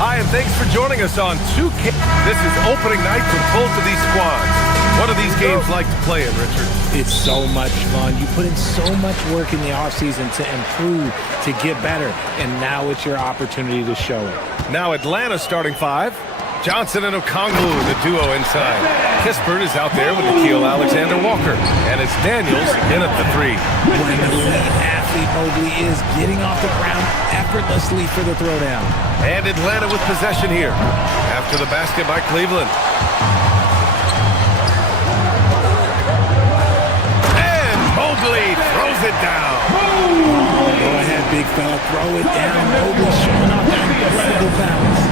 Hi, and thanks for joining us on 2K. This is opening night for both of these squads. What are these games like to play in, Richard? It's so much fun. You put in so much work in the offseason to improve, to get better, and now it's your opportunity to show it. Now Atlanta starting 5. Johnson and Okongwu, the duo inside. Kispert is out there with Nickeil Alexander-Walker. And it's Daniels in at the 3. When the elite athlete Mobley is getting off the ground effortlessly for the throwdown. And Atlanta with possession here after the basket by Cleveland. And Mobley throws it down. Go ahead, big fella. Throw it down. Mobley showing off that incredible balance.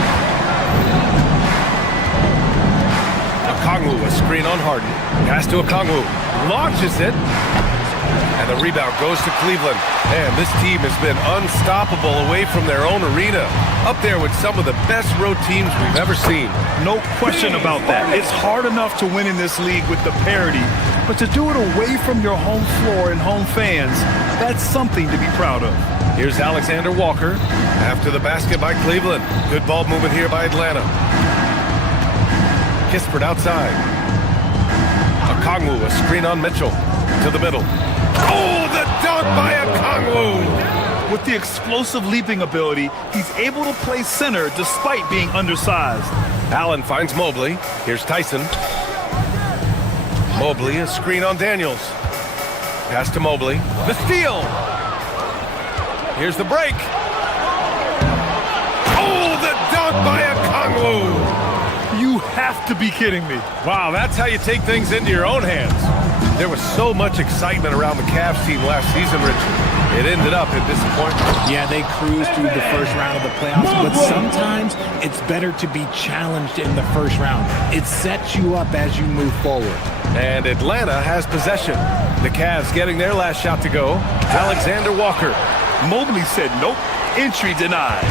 Okongwu, a screen on Harden. Pass to Okongwu. Launches it. And the rebound goes to Cleveland. And this team has been unstoppable away from their own arena. Up there with some of the best road teams we've ever seen. No question about that. It's hard enough to win in this league with the parity, but to do it away from your home floor and home fans, that's something to be proud of. Here's Alexander Walker after the basket by Cleveland. Good ball movement here by Atlanta. Kispert outside. Okongwu, a screen on Mitchell. To the middle. Oh, the dunk by Okongwu! With the explosive leaping ability, he's able to play center despite being undersized. Allen finds Mobley. Here's Tyson. Mobley, a screen on Daniels. Pass to Mobley. The steal! Here's the break. Oh, the dunk by Okongwu! You have to be kidding me. Wow, that's how you take things into your own hands. There was so much excitement around the Cavs team last season, Richard. It ended up in disappointment. Yeah, they cruised through the first round of the playoffs, but sometimes it's better to be challenged in the first round. It sets you up as you move forward. And Atlanta has possession. The Cavs getting their last shot to go. Alexander Walker. Mobley said nope. Entry denied.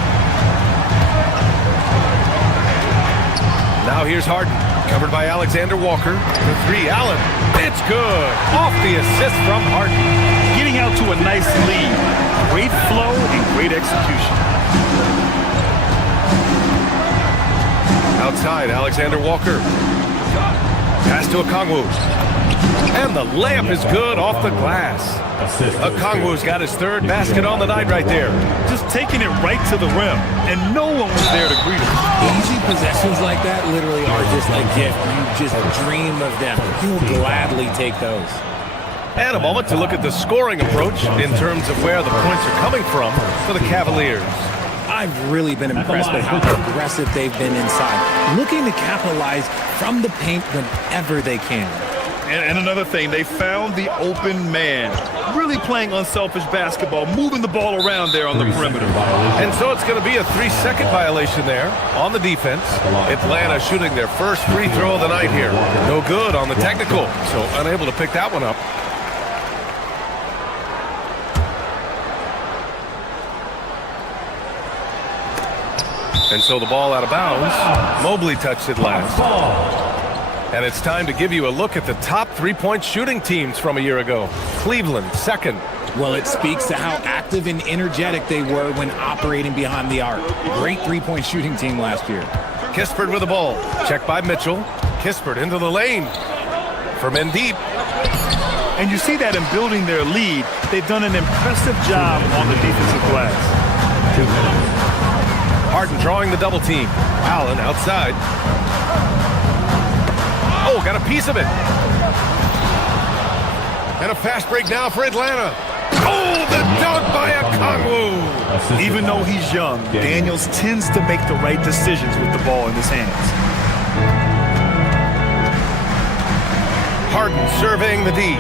Now here's Harden, covered by Alexander Walker. The 3, Allen. It's good. Off the assist from Harden. Getting out to a nice lead. Great flow and great execution. Outside, Alexander Walker. Pass to Okongwu. And the layup is good off the glass. Okongwu's got his 3rd basket on the night right there. Just taking it right to the rim, and no one was there to greet him. Easy possessions like that literally are just a gift. You just dream of them. You'll gladly take those. And a moment to look at the scoring approach in terms of where the points are coming from for the Cavaliers. I've really been impressed with how aggressive they've been inside, looking to capitalize from the paint whenever they can. And another thing, they found the open man. Really playing unselfish basketball, moving the ball around there on the perimeter. And so it's going to be a 3-second violation there on the defense. Atlanta shooting their first free throw of the night here. No good on the technical, so unable to pick that one up. And so the ball out of bounds. Mobley touched it last. And it's time to give you a look at the top 3-point shooting teams from a year ago. Cleveland, 2nd. Well, it speaks to how active and energetic they were when operating behind the arc. Great 3-point shooting team last year. Kispert with the ball. Checked by Mitchell. Kispert into the lane. From in deep. And you see that in building their lead, they've done an impressive job on the defensive glass. 2 minutes. Harden drawing the double team. Allen outside. Oh, got a piece of it. And a fast break now for Atlanta. Oh, the dunk by Okongwu. Even though he's young, Daniels tends to make the right decisions with the ball in his hands. Harden surveying the D.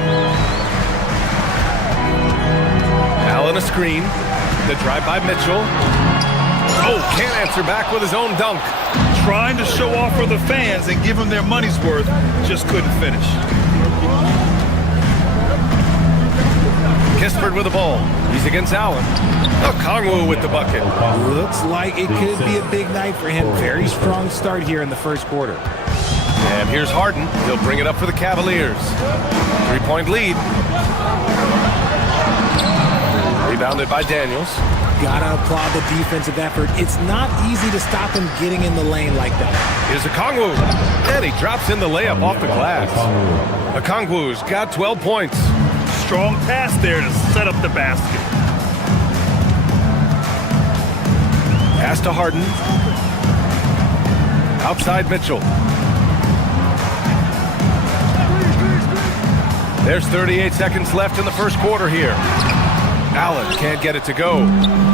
Allen a screen. The drive by Mitchell. Oh, can't answer back with his own dunk. Trying to show off for the fans and give them their money's worth, just couldn't finish. Kispert with the ball. He's against Allen. Okongwu with the bucket. Looks like it could be a big night for him. Very strong start here in the first quarter. And here's Harden. He'll bring it up for the Cavaliers. 3-point lead. Rebounded by Daniels. gotta applaud the defensive effort. It's not easy to stop him getting in the lane like that. Here's Okongwu, and he drops in the layup off the glass. Okongwu's got 12 points. Strong pass there to set up the basket. Pass to Harden. Outside Mitchell. There's 38 seconds left in the first quarter here. Allen can't get it to go.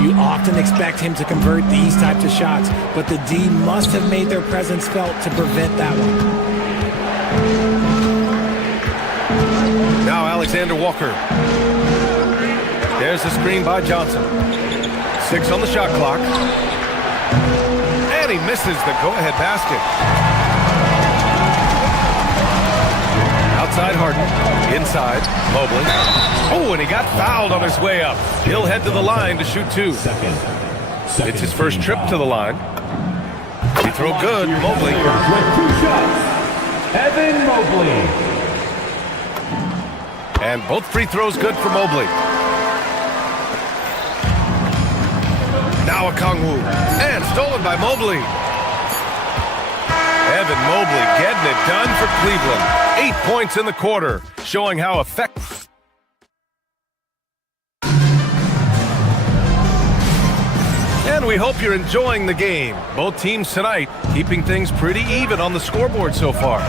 You often expect him to convert these types of shots, but the D must have made their presence felt to prevent that one. Now Alexander Walker. There's the screen by Johnson. 6 on the shot clock. And he misses the go-ahead basket. Outside Harden. Inside Mobley. Oh, and he got fouled on his way up. He'll head to the line to shoot 2. It's his first trip to the line. He throw good. Mobley. With 2 shots, Evan Mobley. And both free throws good for Mobley. Now Okongwu. And stolen by Mobley. Evan Mobley getting it done for Cleveland. 8 points in the quarter, showing how effective. And we hope you're enjoying the game. Both teams tonight keeping things pretty even on the scoreboard so far.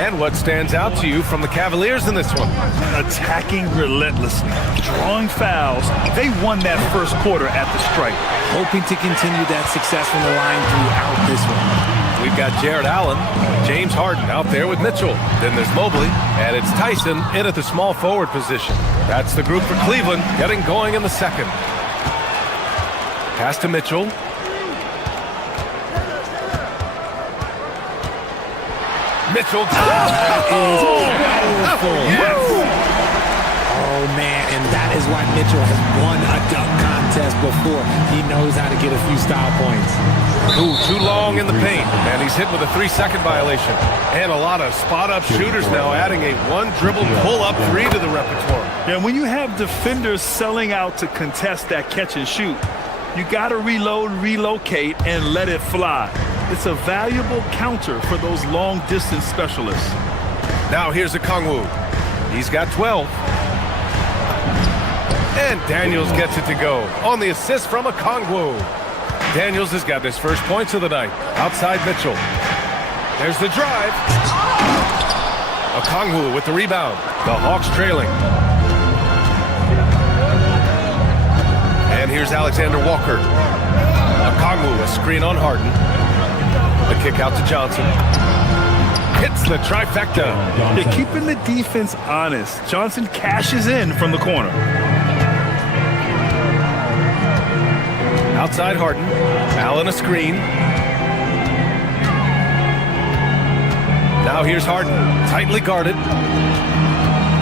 And what stands out to you from the Cavaliers in this one? Attacking relentlessly, drawing fouls. They won that first quarter at the stripe. Hoping to continue that success from the line throughout this one. We've got Jared Allen, James Harden out there with Mitchell. Then there's Mobley, and it's Tyson in at the small forward position. That's the group for Cleveland, getting going in the second. Pass to Mitchell. Mitchell. Yes! Oh, man, and that is why Mitchell has won a dunk contest before. He knows how to get a few style points. Ooh, too long in the paint, and he's hit with a 3-second violation. And a lot of spot-up shooters now, adding a one-dribble pull-up 3 to the repertoire. Yeah, when you have defenders selling out to contest that catch and shoot, you got to reload, relocate, and let it fly. It's a valuable counter for those long-distance specialists. Now here's Okongwu. He's got 12. And Daniels gets it to go on the assist from Okongwu. Daniels has got his first points of the night. Outside Mitchell. There's the drive. Okongwu with the rebound. The Hawks trailing. And here's Alexander Walker. Okongwu, a screen on Harden. The kick out to Johnson. Hits the trifecta. They're keeping the defense honest. Johnson cashes in from the corner. Outside Harden. Allen a screen. Now here's Harden. Tightly guarded.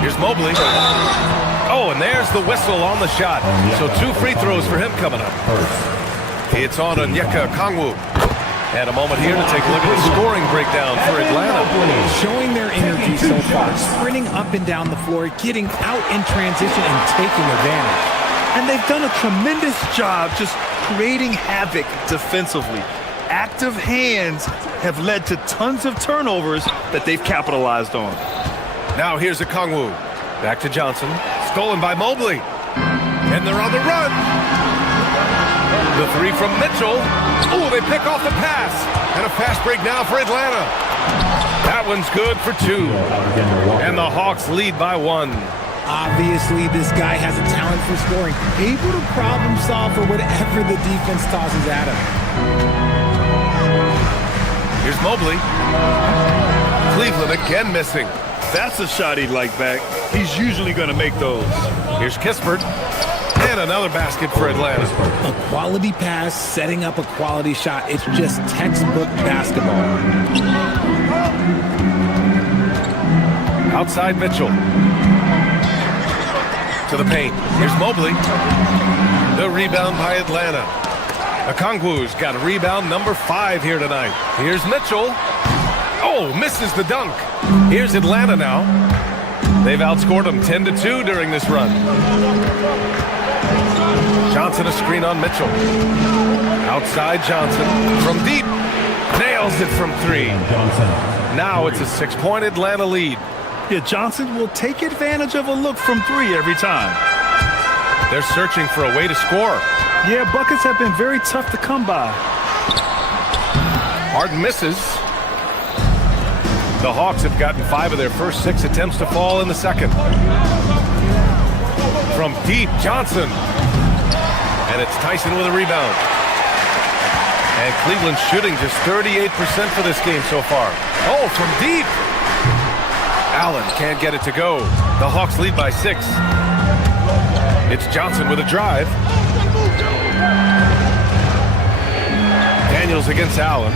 Here's Mobley. Oh, and there's the whistle on the shot. So 2 free throws for him coming up. It's on Onyeka Okongwu. And a moment here to take a look at the scoring breakdown for Atlanta. Showing their energy so far, sprinting up and down the floor, getting out in transition and taking advantage. And they've done a tremendous job just creating havoc defensively. Active hands have led to tons of turnovers that they've capitalized on. Now here's Okongwu. Back to Johnson. Stolen by Mobley. And they're on the run. The 3 from Mitchell. Oh, they pick off the pass. And a fast break now for Atlanta. That one's good for 2. And the Hawks lead by 1. Obviously, this guy has a talent for scoring. Able to problem solve for whatever the defense tosses at him. Here's Mobley. Cleveland again missing. That's a shot he'd like back. He's usually going to make those. Here's Kispert. And another basket for Atlanta. A quality pass, setting up a quality shot. It's just textbook basketball. Outside Mitchell. To the paint. Here's Mobley. The rebound by Atlanta. Okongwu's got rebound number 5 here tonight. Here's Mitchell. Oh, misses the dunk. Here's Atlanta now. They've outscored them 10-2 during this run. Johnson Johnson a screen on Mitchell. Outside Johnson from deep. Nails it from 3. Now it's a 6-point Atlanta lead. Yeah, Johnson will take advantage of a look from 3 every time. They're searching for a way to score. Yeah, buckets have been very tough to come by. Harden misses. The Hawks have gotten 5 of their first 6 attempts to fall in the second. From deep, Johnson. And it's Tyson with a rebound. And Cleveland shooting just 38% for this game so far. Oh, from deep. Allen can't get it to go. The Hawks lead by 6. It's Johnson with a drive. Daniels against Allen.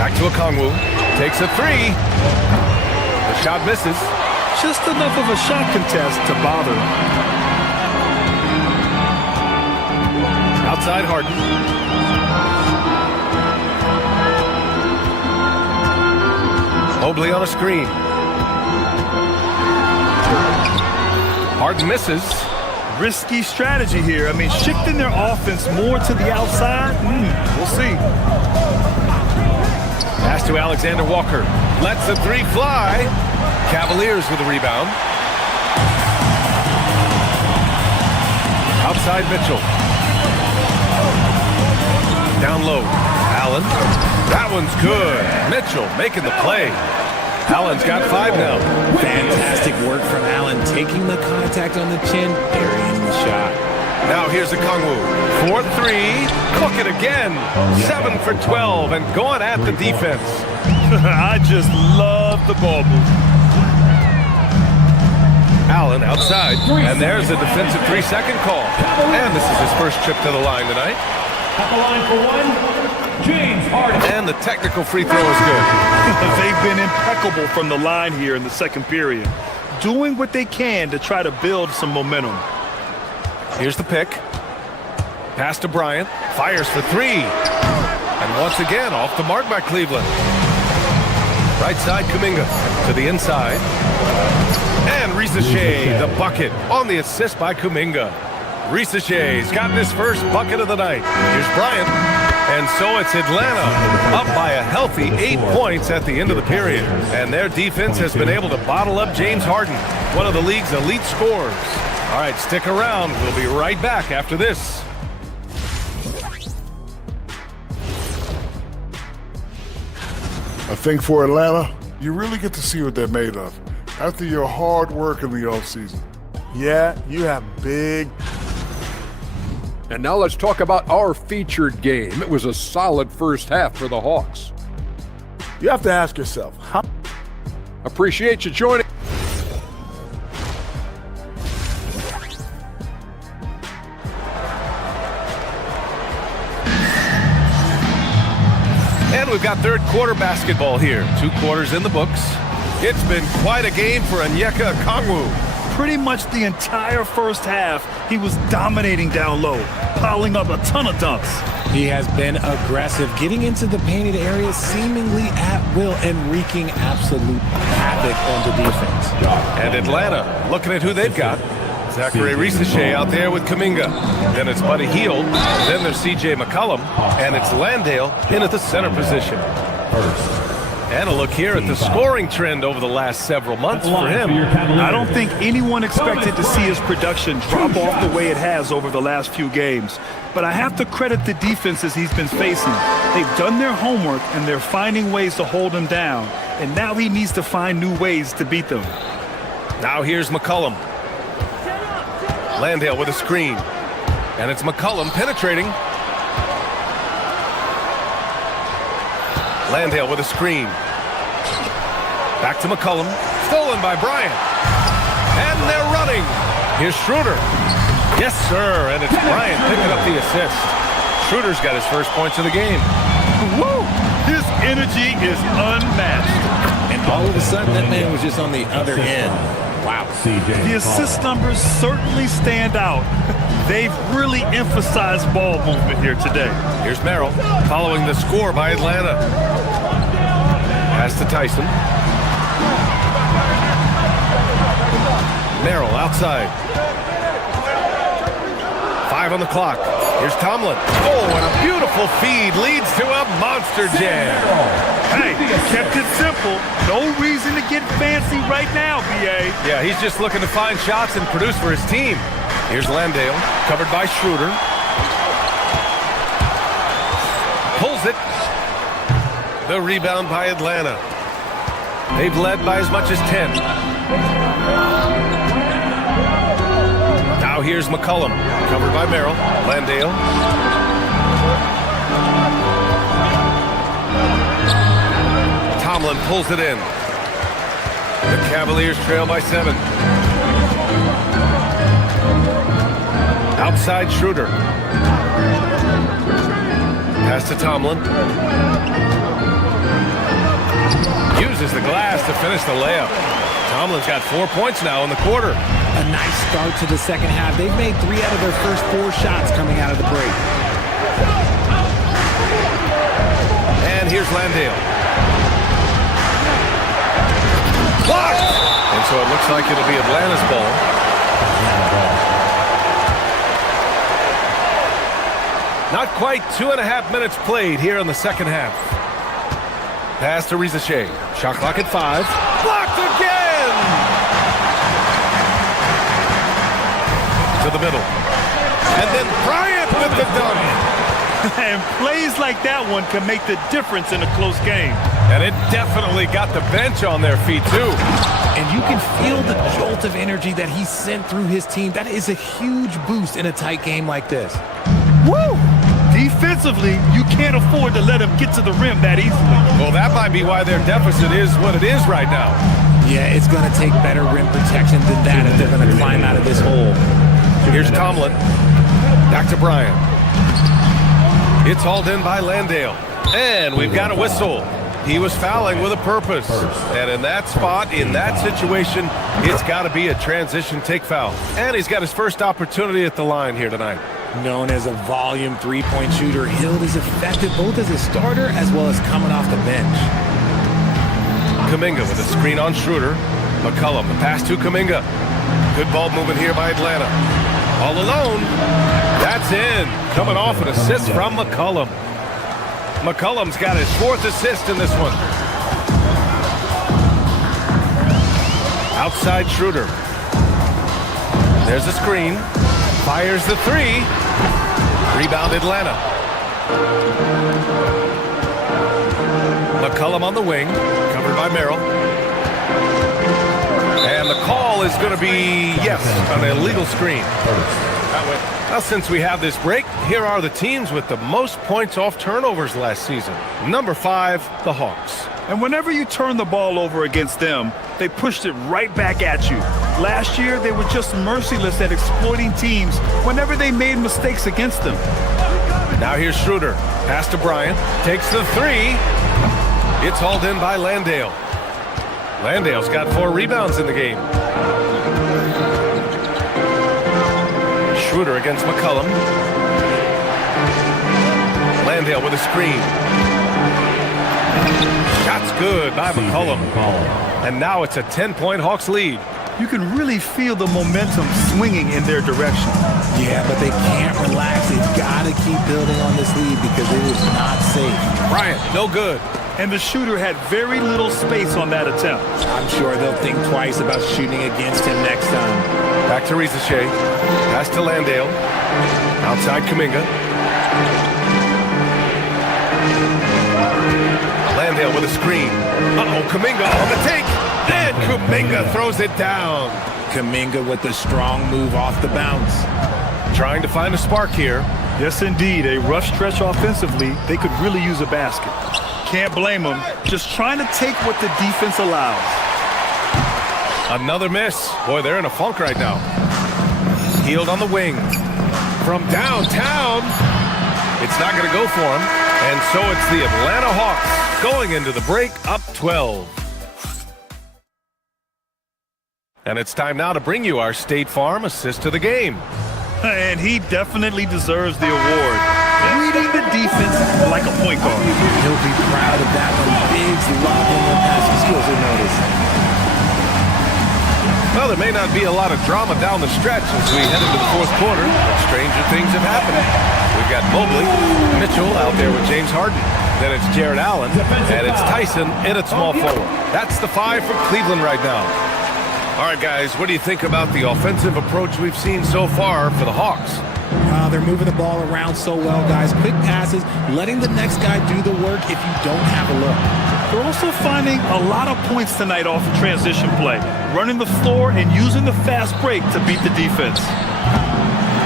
Back to Okongwu. Takes a 3. The shot misses. Just enough of a shot contest to bother. Outside Harden. Mobley on a screen. Harden misses. Risky strategy here. I mean, shifting their offense more to the outside. We'll see. Pass to Alexander Walker. Lets the 3 fly. Cavaliers with a rebound. Outside Mitchell. Down low. Allen. That one's good. Mitchell making the play. Allen's got 5 now. Fantastic work from Allen, taking the contact on the chin, burying the shot. Now here's Okongwu. 4-3. Cook it again. 7 for 12 and going at the defense. I just love the ball movement. Allen outside. And there's a defensive 3-second call. And this is his first trip to the line tonight. At the line for 1, James Harden. And the technical free throw is good. They've been impeccable from the line here in the second period, doing what they can to try to build some momentum. Here's the pick. Pass to Bryant. Fires for 3. And once again, off the mark by Cleveland. Right side, Kuminga to the inside. And Risache, the bucket on the assist by Kuminga. Risache's gotten his first bucket of the night. Here's Bryant. And so it's Atlanta up by a healthy 8 points at the end of the period. And their defense has been able to bottle up James Harden, one of the league's elite scorers. All right, stick around. We'll be right back after this. I think for Atlanta, you really get to see what they're made of after your hard work in the offseason. Yeah, you have big. And now let's talk about our featured game. It was a solid first half for the Hawks. You have to ask yourself, how? Appreciate you joining. And we've got third quarter basketball here. 2 quarters in the books. It's been quite a game for Onyeka Okongwu. Pretty much the entire first half, he was dominating down low, piling up a ton of dunks. He has been aggressive, getting into the painted area seemingly at will and wreaking absolute havoc on the defense. And Atlanta, looking at who they've got. Zachary Risache out there with Kuminga. Then it's Buddy Hield. Then there's C.J. McCollum. And it's Landale in at the center position. And a look here at the scoring trend over the last several months for him. I don't think anyone expected to see his production drop off the way it has over the last few games. But I have to credit the defenses he's been facing. They've done their homework, and they're finding ways to hold him down. And now he needs to find new ways to beat them. Now here's McCollum. Landale with a screen. And it's McCollum penetrating. Landale with a screen. Back to McCollum. Stolen by Bryant. And they're running. Here's Schroeder. Yes, sir. And it's Bryant picking up the assist. Schroeder's got his first points of the game. Woo! His energy is unmatched. And all of a sudden, that man was just on the other end. Wow. The assist numbers certainly stand out. They've really emphasized ball movement here today. Here's Merrill following the score by Atlanta. Pass to Tyson. Merrill outside. 5 on the clock. Here's Tomlin. Oh, and a beautiful feed leads to a monster jam. Hey, kept it simple. No reason to get fancy right now, B.A. Yeah, he's just looking to find shots and produce for his team. Here's Landale, covered by Schroeder. Pulls it. The rebound by Atlanta. They've led by as much as 10. Now here's McCollum, covered by Merrill. Landale. Tomlin pulls it in. The Cavaliers trail by 7. Outside Schroeder. Pass to Tomlin. Uses the glass to finish the layup. Tomlin's got 4 points now in the quarter. A nice start to the second half. They've made 3 out of their first 4 shots coming out of the break. And here's Landale. Blocked! And so it looks like it'll be Atlanta's ball. Not quite 2.5 minutes played here in the second half. Pass to Rizachet. Shot clock at 5. Blocked again! To the middle. And then Bryant with the dunk. And plays like that one can make the difference in a close game. And it definitely got the bench on their feet, too. And you can feel the jolt of energy that he sent through his team. That is a huge boost in a tight game like this. Woo! Defensively, you can't afford to let him get to the rim that easily. Well, that might be why their deficit is what it is right now. Yeah, it's going to take better rim protection than that if they're going to climb out of this hole. Here's Tomlin. Back to Bryant. It's hauled in by Landale. And we've got a whistle. He was fouling with a purpose. And in that spot, in that situation, it's got to be a transition take foul. And he's got his first opportunity at the line here tonight. Known as a volume three-point shooter, Hill is effective both as a starter as well as coming off the bench. Kuminga with a screen on Schroeder. McCollum, the pass to Kuminga. Good ball movement here by Atlanta. All alone. That's in. Coming off an assist from McCollum. McCollum's got his 4th assist in this one. Outside Schroeder. There's a screen. Fires the 3. Rebound Atlanta. McCollum on the wing. Covered by Merrill. And the call is going to be, yes, an illegal screen. Now, since we have this break, here are the teams with the most points off turnovers last season. Number 5, the Hawks. And whenever you turn the ball over against them, they pushed it right back at you. Last year, they were just merciless at exploiting teams whenever they made mistakes against them. Now here's Schroeder. Pass to Bryant. Takes the 3. It's hauled in by Landale. Landale's got 4 rebounds in the game. Schroeder against McCollum. Landale with a screen. Shot's good by McCollum. And now it's a 10-point Hawks lead. You can really feel the momentum swinging in their direction. Yeah, but they can't relax. They've got to keep building on this lead because it is not safe. Bryant, no good. And the shooter had very little space on that attempt. I'm sure they'll think twice about shooting against him next time. Back to Rizachet. Pass to Landale. Outside Kuminga. Landale with a screen. Uh-oh, Kuminga on the take. And Kuminga throws it down. Kuminga with a strong move off the bounce. Trying to find a spark here. Yes, indeed. A rough stretch offensively. They could really use a basket. Can't blame them. Just trying to take what the defense allows. Another miss. Boy, they're in a funk right now. Healed on the wing. From downtown. It's not going to go for him. And so it's the Atlanta Hawks going into the break up 12. And it's time now to bring you our State Farm assist to the game. And he definitely deserves the award. Reading the defense like a point guard. He'll be proud of that one. Biggs loving the passing skills, you'll notice. Well, there may not be a lot of drama down the stretch as we head into the fourth quarter, but stranger things have happened. We've got Mobley, Mitchell out there with James Harden. Then it's Jared Allen, and it's Tyson in at small forward. That's the 5 for Cleveland right now. All right, guys, what do you think about the offensive approach we've seen so far for the Hawks? They're moving the ball around so well, guys. Quick passes, letting the next guy do the work if you don't have a look. They're also finding a lot of points tonight off of transition play, running the floor and using the fast break to beat the defense.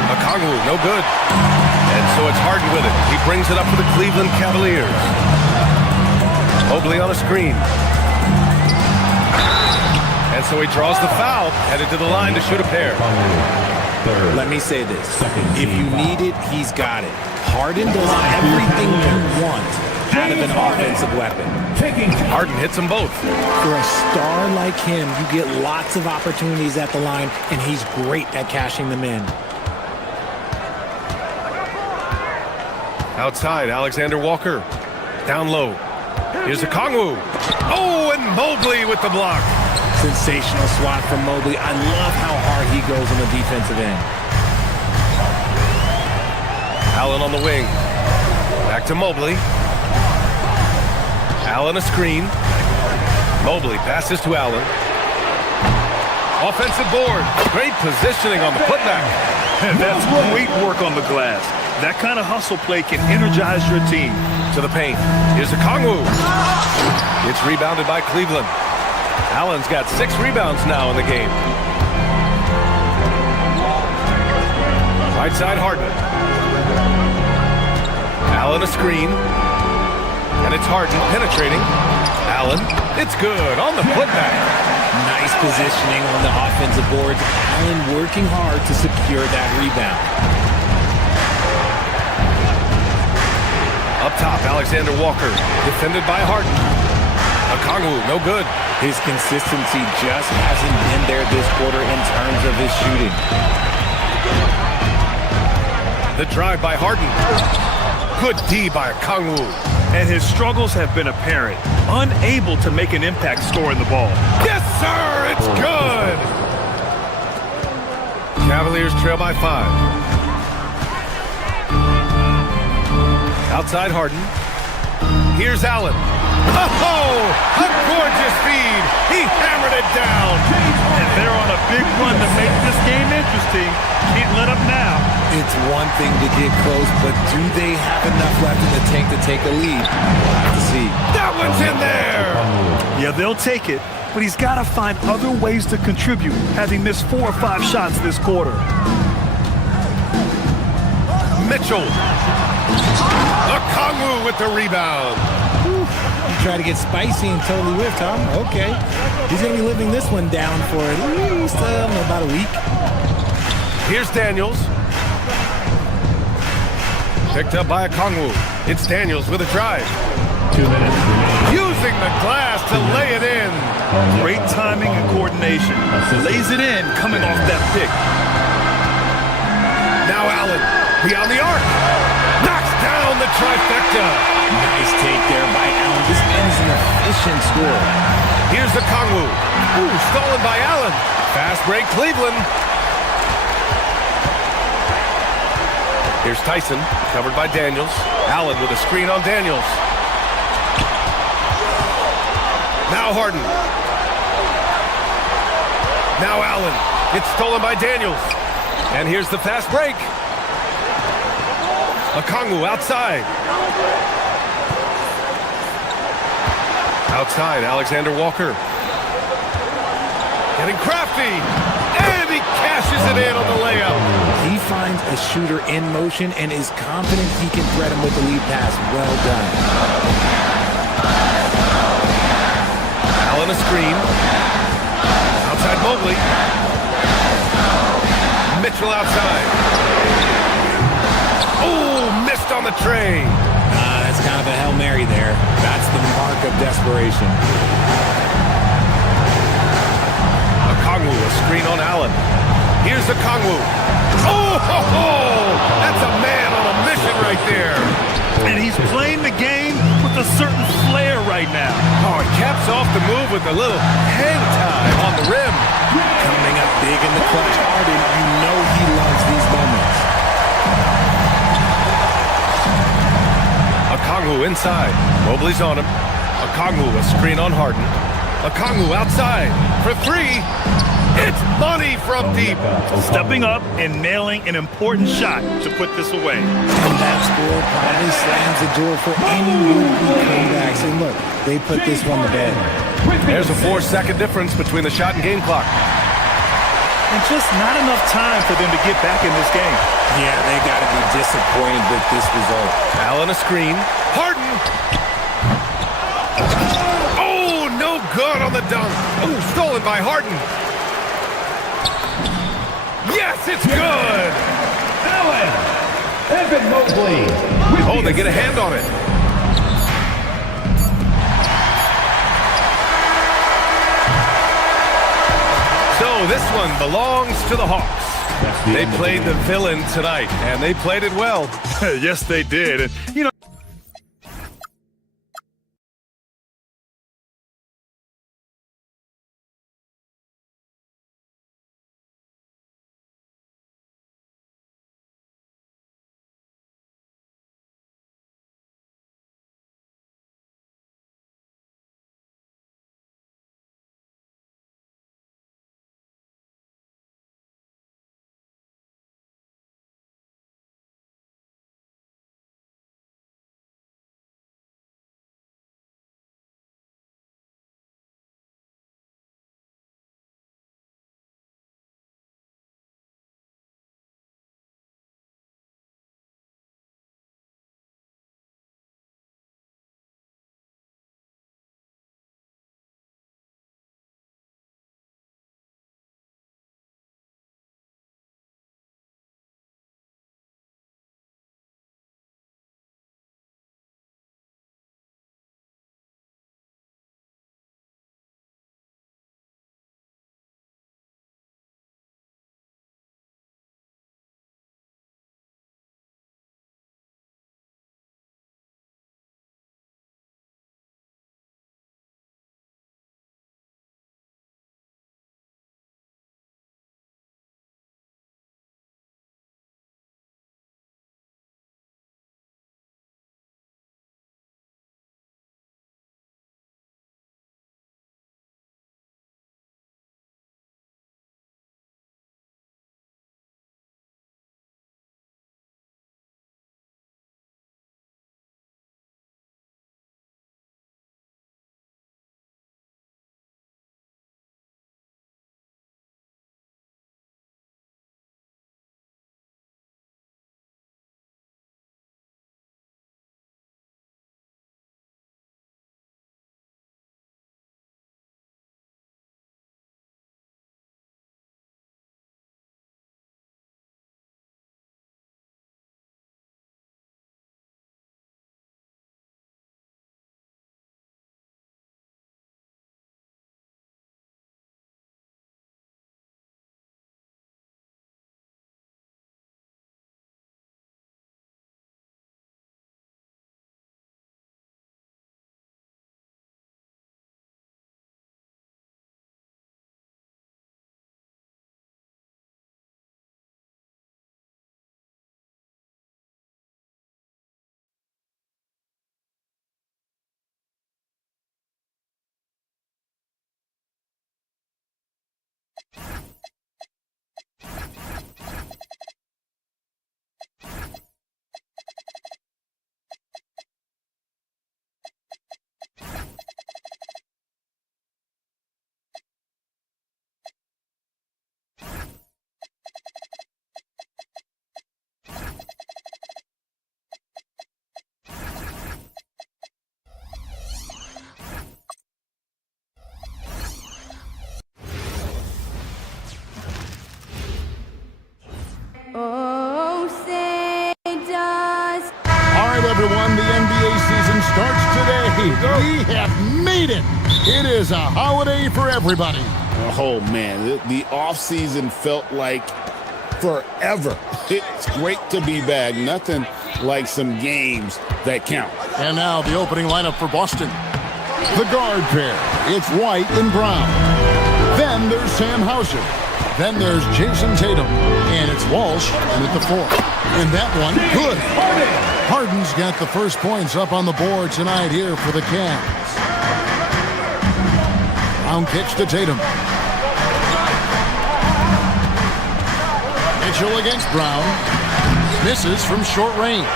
Okongwu, no good. And so it's Harden with it. He brings it up for the Cleveland Cavaliers. Mobley on a screen. And so he draws the foul, headed to the line to shoot a pair. Let me say this. If you need it, he's got it. Harden does everything you want out of an offensive weapon. Harden hits them both. For a star like him, you get lots of opportunities at the line, and he's great at cashing them in. Outside, Alexander Walker. Down low. Here's Okongwu. Oh, and Mobley with the block. Sensational swat from Mobley. I love how hard he goes on the defensive end. Allen on the wing. Back to Mobley. Allen a screen. Mobley passes to Allen. Offensive board. Great positioning on the putback. And that's great work on the glass. That kind of hustle play can energize your team. To the paint. Here's Okongwu. It's rebounded by Cleveland. Allen's got 6 rebounds now in the game. Right side Harden. Allen a screen. And it's Harden penetrating. Allen, it's good on the putback. Nice positioning on the offensive boards. Allen working hard to secure that rebound. Up top, Alexander Walker, defended by Harden. Okongwu, no good. His consistency just hasn't been there this quarter in terms of his shooting. The drive by Harden. Good D by Okongwu. And his struggles have been apparent. Unable to make an impact scoring the ball. Yes, sir! It's good! Cavaliers trail by 5. Outside Harden. Here's Allen. Oh, a gorgeous feed. He hammered it down. And they're on a big run to make this game interesting. Can't let up now. It's one thing to get close, but do they have enough left in the tank to take a lead? We'll have to see. That one's in there. Yeah, they'll take it, but he's got to find other ways to contribute, having missed 4 or 5 shots this quarter. Mitchell. Okongwu with the rebound. You try to get spicy and totally whiffed, huh? Okay. He's going to be living this one down for at least about a week. Here's Daniels. Picked up by Okongwu. It's Daniels with a drive. 2 minutes remaining. Using the glass to lay it in. Great timing and coordination. Lays it in coming off that pick. Now Allen beyond the arc. Knocks down the trifecta. Nice take there by Allen. This ends an efficient score. Here's Okongwu. Ooh, stolen by Allen. Fast break Cleveland. Here's Tyson, covered by Daniels. Allen with a screen on Daniels. Now Harden. Now Allen. It's stolen by Daniels. And here's the fast break. Okongwu outside. Outside, Alexander Walker. Getting crafty. And he cashes it in on the layup. He finds a shooter in motion and is confident he can thread him with the lead pass. Well done. Allen a screen. Outside Mobley. Mitchell outside. Oh, missed on the tray. That's kind of a Hail Mary there. That's the mark of desperation. Okongwu, a screen on Allen. Here's Okongwu. Oh, that's a man on a mission right there. And he's playing the game with a certain flair right now. Oh, he caps off the move with a little hang time on the rim. Coming up big in the clutch. Harden, you know he loves these moments. Okongwu inside. Mobley's on him. Okongwu, a screen on Harden. Okongwu outside for three. It's money from deep. Stepping up and nailing an important shot to put this away. And that score probably slams the door for any would-be comebacks. And look, they put this one to bed. There's a 4-second difference between the shot and game clock. And just not enough time for them to get back in this game. Yeah, they got to be disappointed with this result. Allen a screen. Harden. Oh, no good on the dunk. Oh, stolen by Harden. Yes, it's good. Allen. Evan Mobley. Oh, they get a hand on it. So this one belongs to the Hawks. They played the villain tonight, and they played it well. Yes, they did. And, you know, everyone, the NBA season starts today. We have made it. It is a holiday for everybody. Oh, man, the offseason felt like forever. It's great to be back. Nothing like some games that count. And now the opening lineup for Boston. The guard pair, it's White and Brown. Then there's Sam Hauser. Then there's Jason Tatum. And it's Walsh in at the 4. And that one, good. Harden's got the first points up on the board tonight here for the Cavs. Brown kicks to Tatum. Mitchell against Brown. Misses from short range.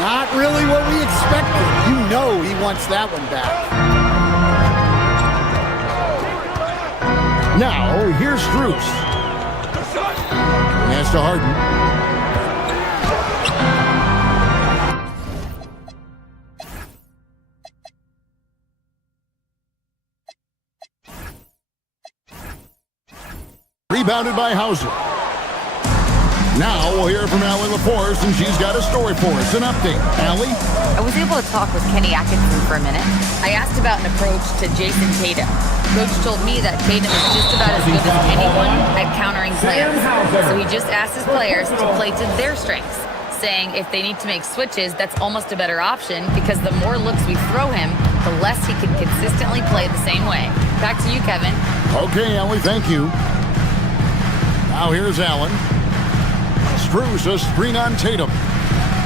Not really what we expected. You know he wants that one back. Now, here's Strus. Pass to Harden. Rebounded by Hauser. Now we'll hear from Allie LaForce, and she's got a story for us. An update. Allie? I was able to talk with Kenny Atkinson for a minute. I asked about an approach to Jason Tatum. Coach told me that Tatum is just about as good as anyone at countering players. So he just asked his players to play to their strengths, saying if they need to make switches, that's almost a better option because the more looks we throw him, the less he can consistently play the same way. Back to you, Kevin. Okay, Allie, thank you. Now here's Allen. Strus a screen on Tatum.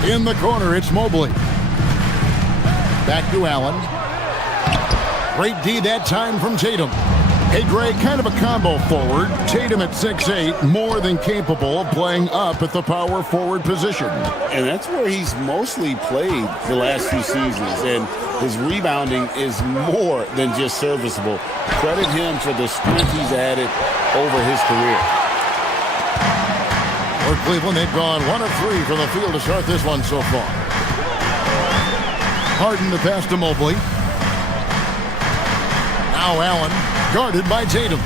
In the corner, it's Mobley. Back to Allen. Great D that time from Tatum. Hey, Greg, kind of a combo forward. Tatum at 6'8", more than capable of playing up at the power forward position. And that's where he's mostly played the last few seasons. And his rebounding is more than just serviceable. Credit him for the strength he's added over his career. For Cleveland, they've gone 1 of 3 from the field to start this one so far. Harden the pass to Mobley. Now Allen, guarded by Tatum.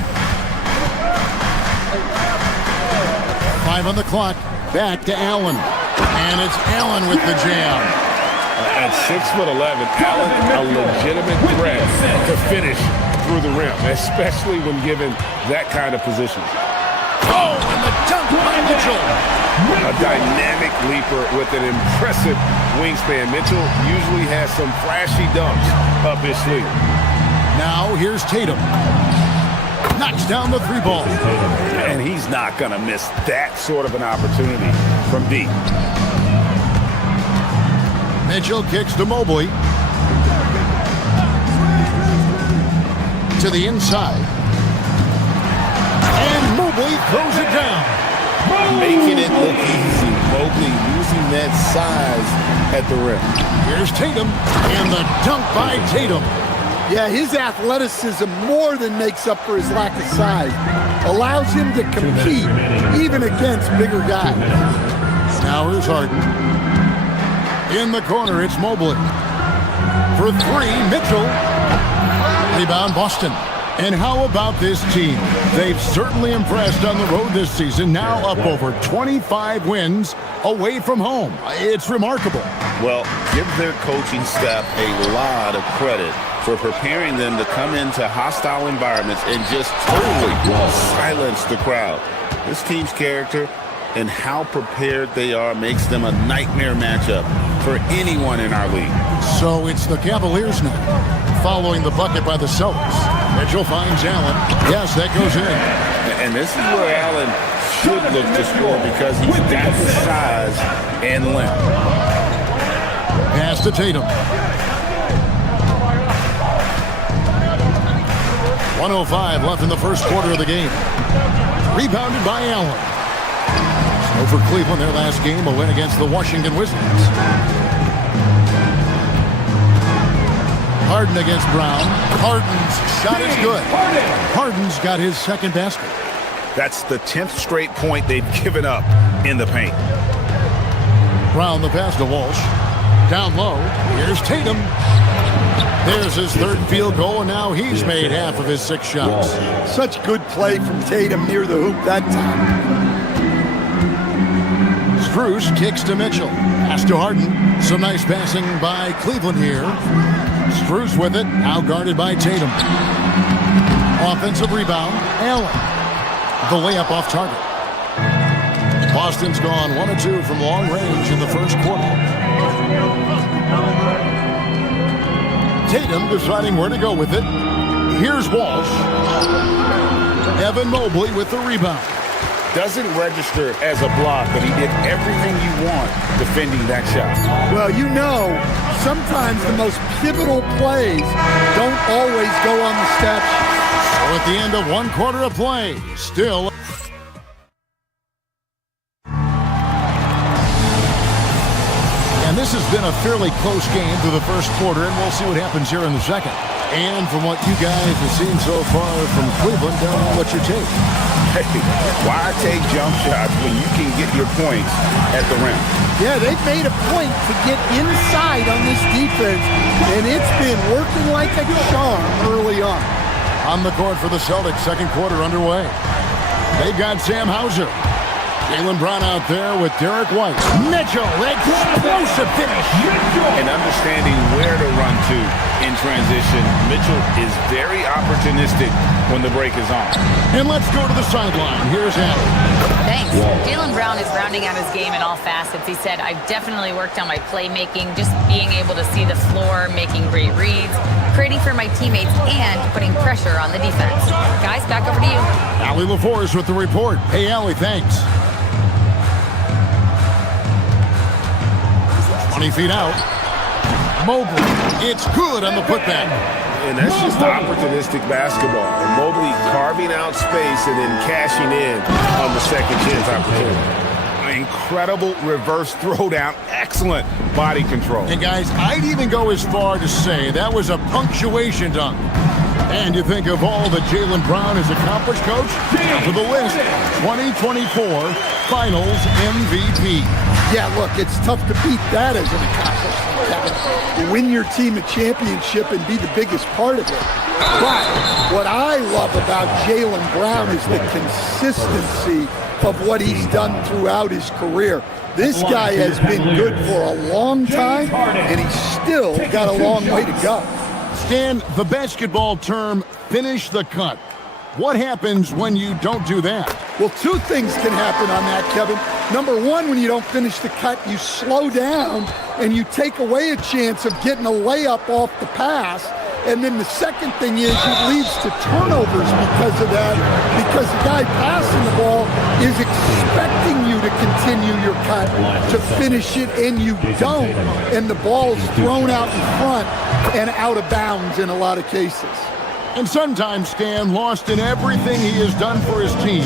5 on the clock. Back to Allen. And it's Allen with the jam. At 6'11", Allen a legitimate threat to finish through the rim, especially when given that kind of position. Oh, and the dunk by Mitchell. A dynamic leaper with an impressive wingspan. Mitchell usually has some flashy dunks up his sleeve. Now here's Tatum. Knocks down the 3 ball. And he's not going to miss that sort of an opportunity from deep. Mitchell kicks to Mobley. To the inside. And Mobley throws it down. Making it look easy. Mobley using that size at the rim. Here's Tatum. And the dunk by Tatum. Yeah, his athleticism more than makes up for his lack of size. Allows him to compete even against bigger guys. Now here's Harden. In the corner, it's Mobley. For 3, Mitchell. Rebound, Boston. And how about this team? They've certainly impressed on the road this season, now up over 25 wins away from home. It's remarkable. Well, give their coaching staff a lot of credit for preparing them to come into hostile environments and just totally silence the crowd. This team's character and how prepared they are makes them a nightmare matchup for anyone in our league. So it's the Cavaliers now, following the bucket by the Celtics. Mitchell finds Allen. Yes, that goes in. And this is where Allen should look to score because he's got the size and length. Pass to Tatum. 1:05 left in the first quarter of the game. Rebounded by Allen. So for Cleveland, their last game, a win against the Washington Wizards. Harden against Brown. Harden's shot is good. Harden's got his second basket. That's the 10th straight point they've given up in the paint. Brown the pass to Walsh. Down low. Here's Tatum. There's his 3rd field goal, and now he's made half of his 6 shots. Such good play from Tatum near the hoop that time. Strus kicks to Mitchell. Pass to Harden. Some nice passing by Cleveland here. Strus with it. Now guarded by Tatum. Offensive rebound. Allen. The layup off target. Boston's gone 1 of 2 from long range in the first quarter. Tatum deciding where to go with it. Here's Walsh. Evan Mobley with the rebound. Doesn't register as a block, but he did everything you want defending that shot. Well, you know, sometimes the most pivotal plays don't always go on the stat sheet. So at the end of one quarter of play, still. And this has been a fairly close game through the first quarter, and we'll see what happens here in the second. And from what you guys have seen so far from Cleveland, what's your take? Hey, why take jump shots when you can get your points at the rim? Yeah, they've made a point to get inside on this defense, and it's been working like a charm early on. On the court for the Celtics, second quarter underway. They've got Sam Hauser. Jaylen Brown out there with Derek White. Mitchell, explosive finish. And understanding where to run to in transition, Mitchell is very opportunistic when the break is on. And let's go to the sideline. Here's Allen. Thanks. Jaylen Brown is rounding out his game in all facets. He said, I've definitely worked on my playmaking, just being able to see the floor, making great reads, creating for my teammates, and putting pressure on the defense. Guys, back over to you. Allie LaForce with the report. Hey, Allie, thanks. 20 feet out. Mobley, it's good on the putback. And that's just opportunistic basketball. Mobley carving out space and then cashing in on the second chance opportunity. Incredible reverse throwdown. Excellent body control. And guys, I'd even go as far to say that was a punctuation dunk. And you think of all that Jaylen Brown has accomplished, Coach? Down to the list, 2024 Finals MVP. Yeah, look, it's tough to beat that as an accomplishment, Kevin. Win your team a championship and be the biggest part of it. But what I love about Jaylen Brown is the consistency of what he's done throughout his career. This guy has been good for a long time, and he's still got a long way to go. Stan, the basketball term, finish the cut. What happens when you don't do that? Well, two things can happen on that, Kevin. Number one, when you don't finish the cut, you slow down and you take away a chance of getting a layup off the pass. And then the second thing is it leads to turnovers because of that, because the guy passing the ball is expecting you to continue your cut, to finish it, and you don't. And the ball is thrown out in front and out of bounds in a lot of cases. And sometimes, Stan, lost in everything he has done for his team,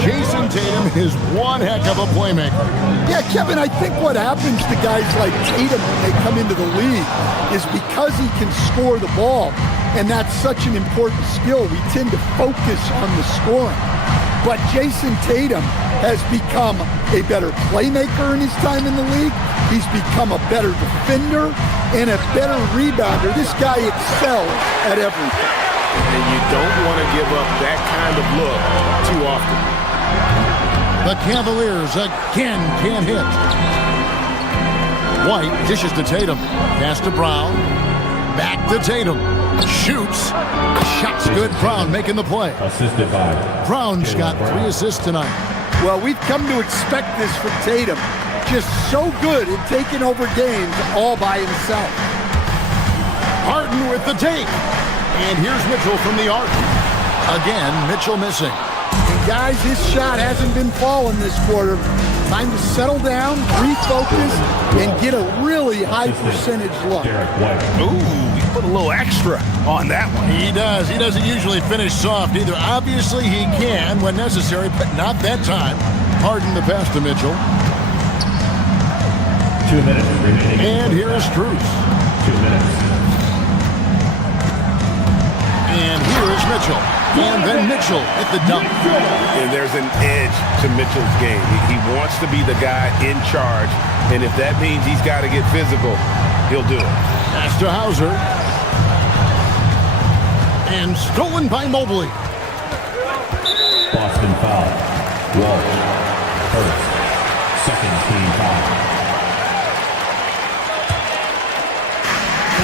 Jason Tatum is one heck of a playmaker. Yeah, Kevin, I think what happens to guys like Tatum when they come into the league is because he can score the ball, and that's such an important skill, we tend to focus on the scoring. But Jason Tatum has become a better playmaker in his time in the league. He's become a better defender and a better rebounder. This guy excels at everything. And you don't want to give up that kind of look too often. The Cavaliers again can't hit. White dishes to Tatum. Pass to Brown. Back to Tatum. Shoots. Shot's good. Brown making the play. Assisted by Brown's got 3 assists tonight. Well, we've come to expect this from Tatum. Just so good at taking over games all by himself. Harden with the take. And here's Mitchell from the arc. Again, Mitchell missing. And guys, his shot hasn't been falling this quarter. Time to settle down, refocus, and get a really high percentage look. Ooh, he put a little extra on that one. He does. He doesn't usually finish soft either. Obviously, he can when necessary, but not that time. Harden the pass to Mitchell. 2 minutes remaining. And here is Strus. 2 minutes. And here is Mitchell. And then Mitchell at the dunk. And there's an edge to Mitchell's game. He wants to be the guy in charge, and if that means he's got to get physical, he'll do it. Pass to Hauser. And stolen by Mobley. Boston foul. Walsh. First. Second team foul.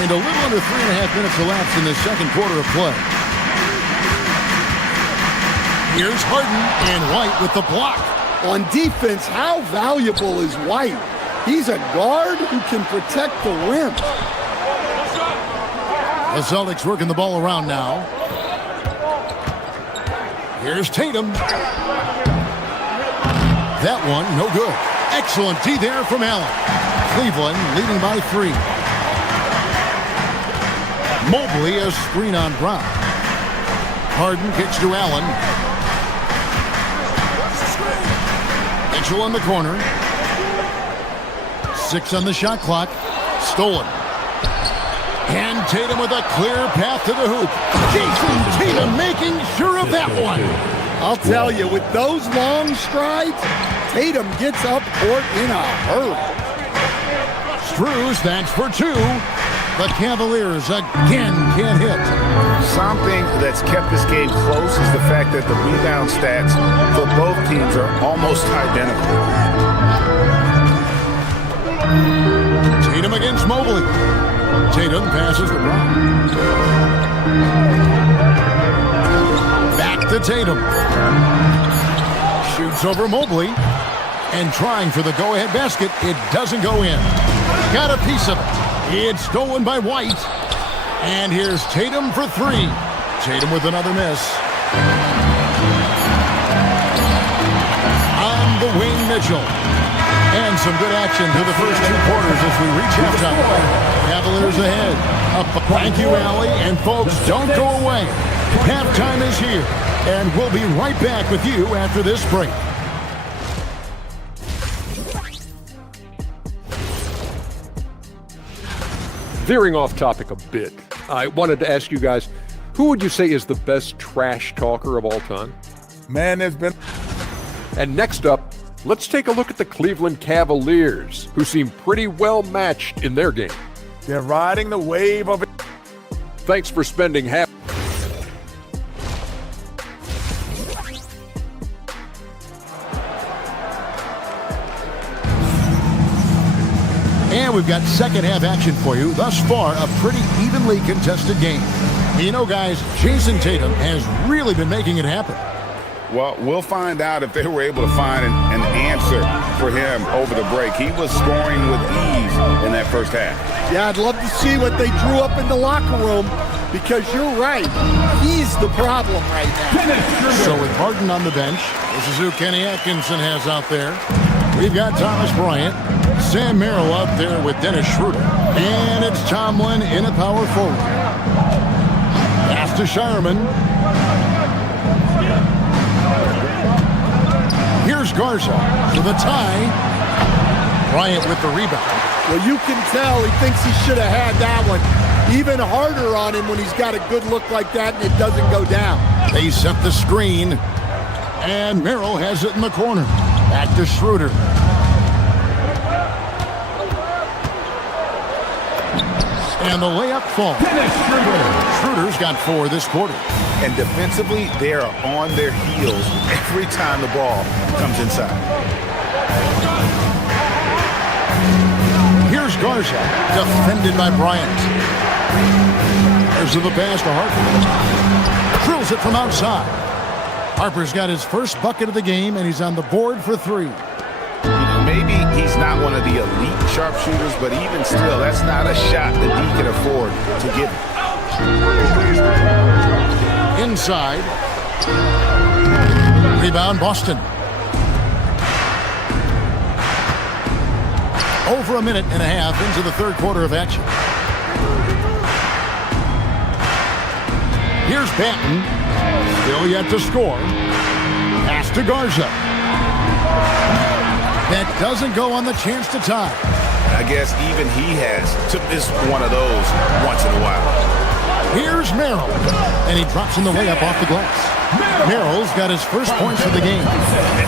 And a little under 3.5 minutes elapsed in the second quarter of play. Here's Harden and White with the block. On defense, how valuable is White? He's a guard who can protect the rim. The Celtics working the ball around now. Here's Tatum. That one, no good. Excellent D there from Allen. Cleveland leading by 3. Mobley a screen on Brown. Harden kicks to Allen. Mitchell in the corner. 6 on the shot clock. Stolen. And Tatum with a clear path to the hoop. Jason Tatum making sure of that one. I'll tell you, with those long strides, Tatum gets up court in a hurry. Struz, thanks for 2. The Cavaliers again can't hit. Something that's kept this game close is the fact that the rebound stats for both teams are almost identical. Tatum against Mobley. Tatum passes to Brown. Back to Tatum. Shoots over Mobley. And trying for the go-ahead basket. It doesn't go in. Got a piece of it. It's stolen by White. And here's Tatum for 3. Tatum with another miss. On the wing, Mitchell. And some good action through the first 2 quarters as we reach halftime. Cavaliers ahead. Thank you, Allie. And folks, don't go away. Halftime is here. And we'll be right back with you after this break. Veering off topic a bit, I wanted to ask you guys, who would you say is the best trash talker of all time? Man, there's been... And next up, let's take a look at the Cleveland Cavaliers, who seem pretty well matched in their game. They're riding the wave of it. Thanks for spending half... And we've got second half action for you. Thus far, a pretty evenly contested game. You know, guys, Jason Tatum has really been making it happen. Well, we'll find out if they were able to find an answer for him over the break. He was scoring with ease in that first half. Yeah, I'd love to see what they drew up in the locker room, because you're right. He's the problem right now. So with Harden on the bench, this is who Kenny Atkinson has out there. We've got Thomas Bryant, Sam Merrill out there with Dennis Schroeder. And it's Tomlin in a power forward. Pass to Shireman. Here's Garza for the tie. Bryant with the rebound. Well, you can tell he thinks he should have had that one. Even harder on him when he's got a good look like that and it doesn't go down. They set the screen. And Merrill has it in the corner. Back to Schroeder. And the layup falls. Schroeder's got 4 this quarter. And defensively, they are on their heels every time the ball comes inside. Here's Garza, defended by Bryant. There's the pass to Harper. Drills it from outside. Harper's got his first bucket of the game, and he's on the board for 3. Maybe he's not one of the elite sharpshooters, but even still, that's not a shot that he can afford to give him. Inside. Rebound, Boston. Over a minute and a half into the third quarter of action. Here's Banton. Still yet to score. Pass to Garza. That doesn't go on the chance to tie. I guess even he has to miss one of those once in a while. Here's Merrill. And he drops in the layup off the glass. Merrill's got his first points of the game.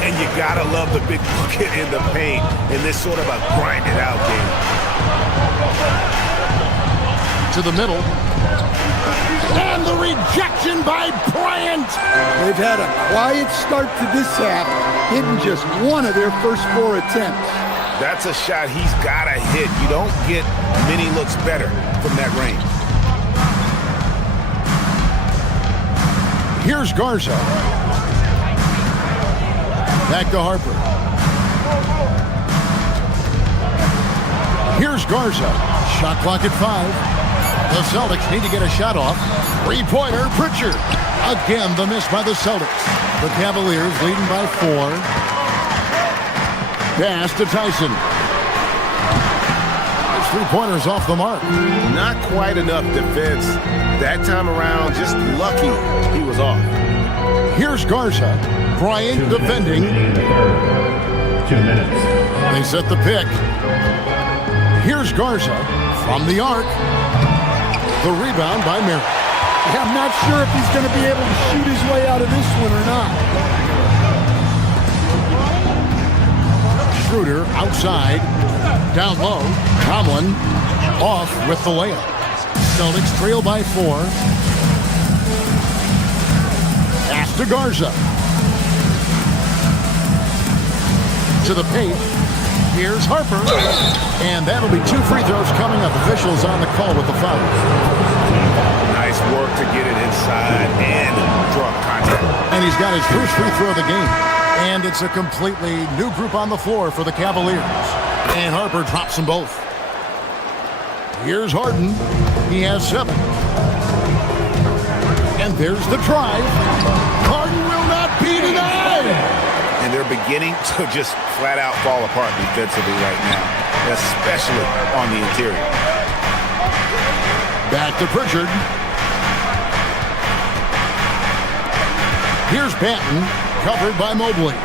And you gotta love the big bucket in the paint in this sort of a grinded out game. To the middle. And the rejection by Bryant. They've had a quiet start to this half, hitting just one of their first 4 attempts. That's a shot he's got to hit. You don't get many looks better from that range. Here's Garza. Back to Harper. Here's Garza. Shot clock at 5. The Celtics need to get a shot off. Three-pointer, Pritchard. Again, the miss by the Celtics. The Cavaliers leading by 4. Pass to Tyson. His three-pointer's off the mark. Not quite enough defense. That time around, just lucky he was off. Here's Garza. Bryant defending. 2 minutes. They set the pick. Here's Garza from the arc. The rebound by Merritt. Yeah, I'm not sure if he's going to be able to shoot his way out of this one or not. Schroeder outside. Down low. Tomlin off with the layup. Celtics trail by 4. Pass to Garza. To the paint. Here's Harper. And that'll be 2 free throws coming up. Officials on the call with the foul. Nice work to get it inside and draw contact. And he's got his first free throw of the game. And it's a completely new group on the floor for the Cavaliers. And Harper drops them both. Here's Harden. He has 7. And there's the drive. Harden will not be denied. And they're beginning to just flat out fall apart defensively right now, especially on the interior. Back to Pritchard. Here's Banton, covered by Mobley.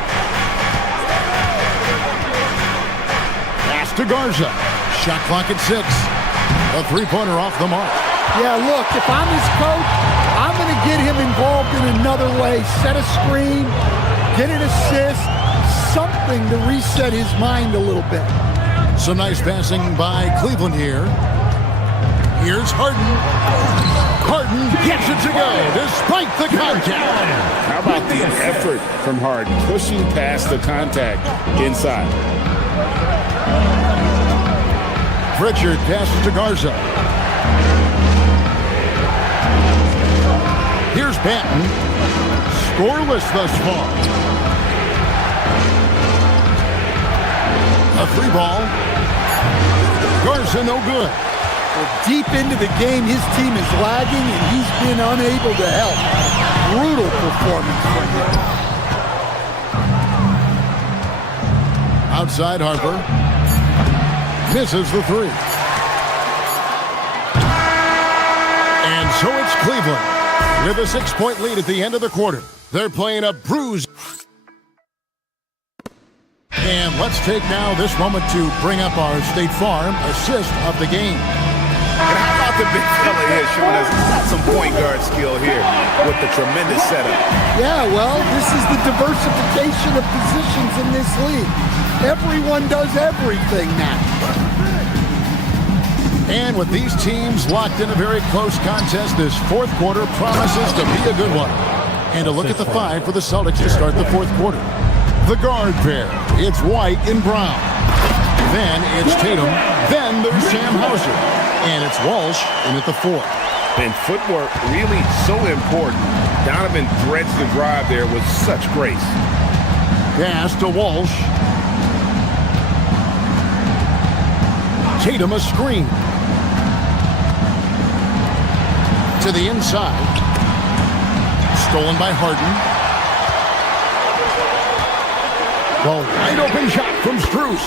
Pass to Garza. Shot clock at 6. A three-pointer off the mark. Yeah, look, if I'm his coach, I'm going to get him involved in another way. Set a screen, get an assist, something to reset his mind a little bit. Some nice passing by Cleveland here. Here's Harden. Harden gets it to go despite the contact. How about the effort from Harden, pushing past the contact inside. Pritchard passes to Garza. Here's Banton. Scoreless thus far. A free ball. Garza no good. Well, deep into the game, his team is lagging, and he's been unable to help. Brutal performance from him. Outside Harper. Misses the 3. And so it's Cleveland with a 6-point lead at the end of the quarter. They're playing a bruise. And let's take now this moment to bring up our State Farm assist of the game. And how about the big fella here showing us some point guard skill here with the tremendous setup. Yeah, well, this is the diversification of positions in this league. Everyone does everything now. And with these teams locked in a very close contest, this fourth quarter promises to be a good one. And a look at the 5 for the Celtics to start the fourth quarter. The guard pair, it's White and Brown. Then it's Tatum. Then there's Sam Hauser. And it's Walsh in at the 4. And footwork really so important. Donovan threads the drive there with such grace. Pass to Walsh. Tatum a screen. To the inside. Stolen by Harden. Well, wide open shot from Strus.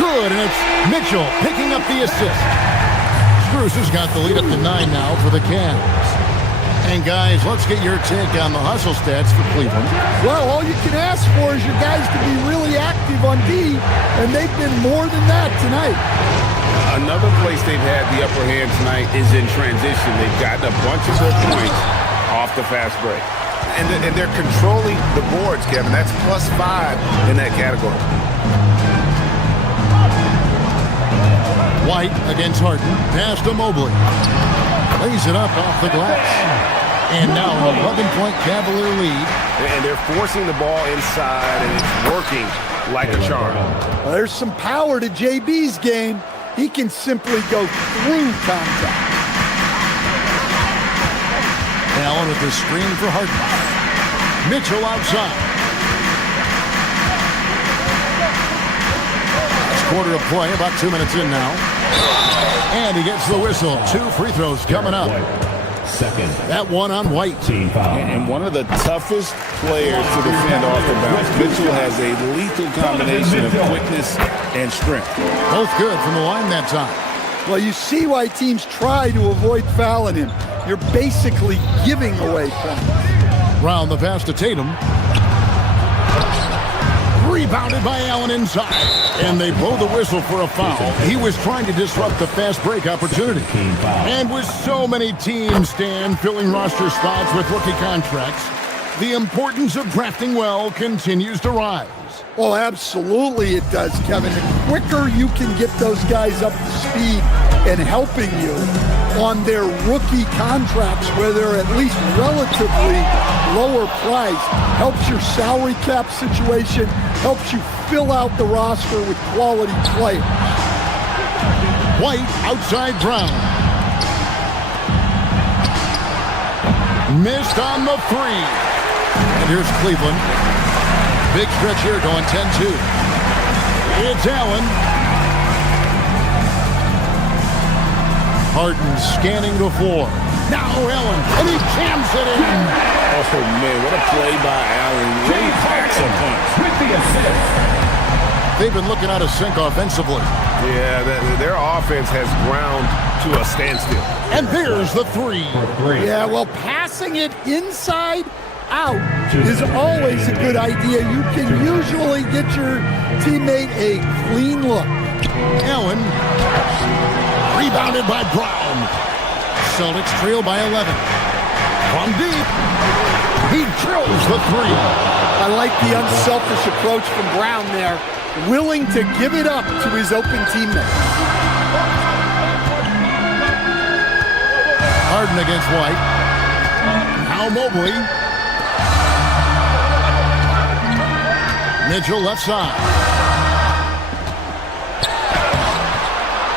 Good, and it's Mitchell picking up the assist. Strus has got the lead up to 9 now for the Cavs. And guys, let's get your take on the hustle stats for Cleveland. Well, all you can ask for is your guys to be really active on D, and they've been more than that tonight. Another place they've had the upper hand tonight is in transition. They've gotten a bunch of their points off the fast break. And they're controlling the boards, Kevin. That's +5 in that category. White against Harden. Pass to Mobley. Lays it up off the glass. And now an 11-point Cavalier lead. And they're forcing the ball inside, and it's working like a charm. Well, there's some power to JB's game. He can simply go through contact. Allen with the screen for Harden. Mitchell outside. Last quarter of play, about 2 minutes in now. And he gets the whistle. 2 free throws coming up. That one on White. And one of the toughest players to defend off the bounce. Mitchell has a lethal combination of quickness and strength. Both good from the line that time. Well, you see why teams try to avoid fouling him. You're basically giving away points. Round the pass to Tatum. Rebounded by Allen inside. And they blow the whistle for a foul. He was trying to disrupt the fast break opportunity. And with so many teams, Stan, filling roster spots with rookie contracts, the importance of drafting well continues to rise. Well, absolutely it does, Kevin. The quicker you can get those guys up to speed and helping you on their rookie contracts where they're at least relatively lower priced, helps your salary cap situation, helps you fill out the roster with quality players. White outside Brown. Missed on the 3. And here's Cleveland. Big stretch here going 10-2. It's Allen. Harden scanning the floor. Now Allen, and he jams it in. Oh, man, what a play by Allen. Really packs a punch. With the assist. They've been looking out of sync offensively. Yeah, their offense has ground to a standstill. And there's the 3. Yeah, well, passing it inside out is always a good idea. You can usually get your teammate a clean look. Allen, rebounded by Brown. Celtics trail by 11. From deep, he drills the 3. I like the unselfish approach from Brown there, willing to give it up to his open teammate. Harden against White. Now Mobley. Mitchell left side.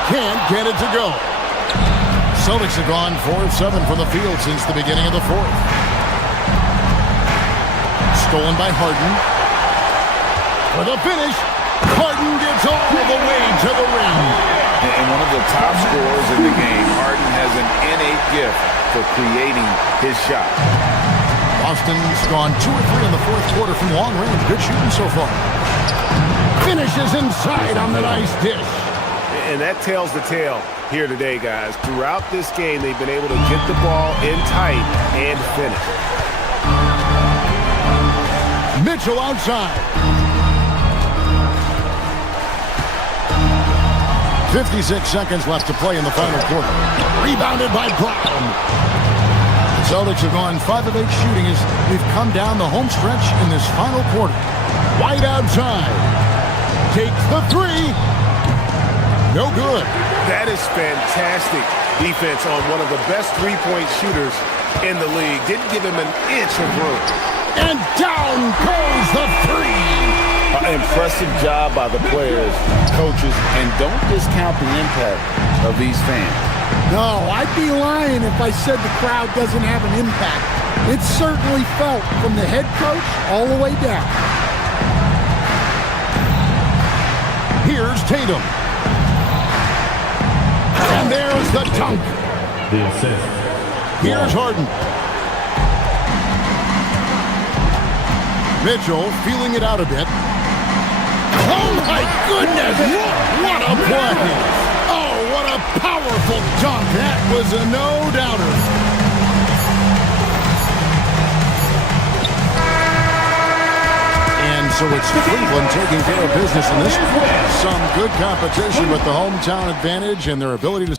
Can't get it to go. Celtics have gone 4 of 7 from the field since the beginning of the 4th. Stolen by Harden. For the finish, Harden gets all the way to the rim. And one of the top scorers in the game, Harden has an innate gift for creating his shot. Boston's gone 2 or 3 in the 4th quarter from long range. Good shooting so far. Finishes inside on the nice dish. And that tells the tale here today, guys. Throughout this game, they've been able to get the ball in tight and finish. Mitchell outside. 56 seconds left to play in the final quarter. Rebounded by Brown. The Celtics have gone 5 of 8 shooting as we've come down the home stretch in this final quarter. White outside. Takes the 3. No good. That is fantastic defense on one of the best three-point shooters in the league. Didn't give him an inch of room. And down goes the 3. Impressive job by the players, coaches, and don't discount the impact of these fans. No, I'd be lying if I said the crowd doesn't have an impact. It's certainly felt from the head coach all the way down. Here's Tatum. And there's the dunk. The assist. Here's Harden. Mitchell feeling it out a bit. Oh my goodness! What a play! Oh, what a powerful dunk! That was a no-doubter. And so it's Cleveland taking care of business in this one. Some good competition with the hometown advantage and their ability to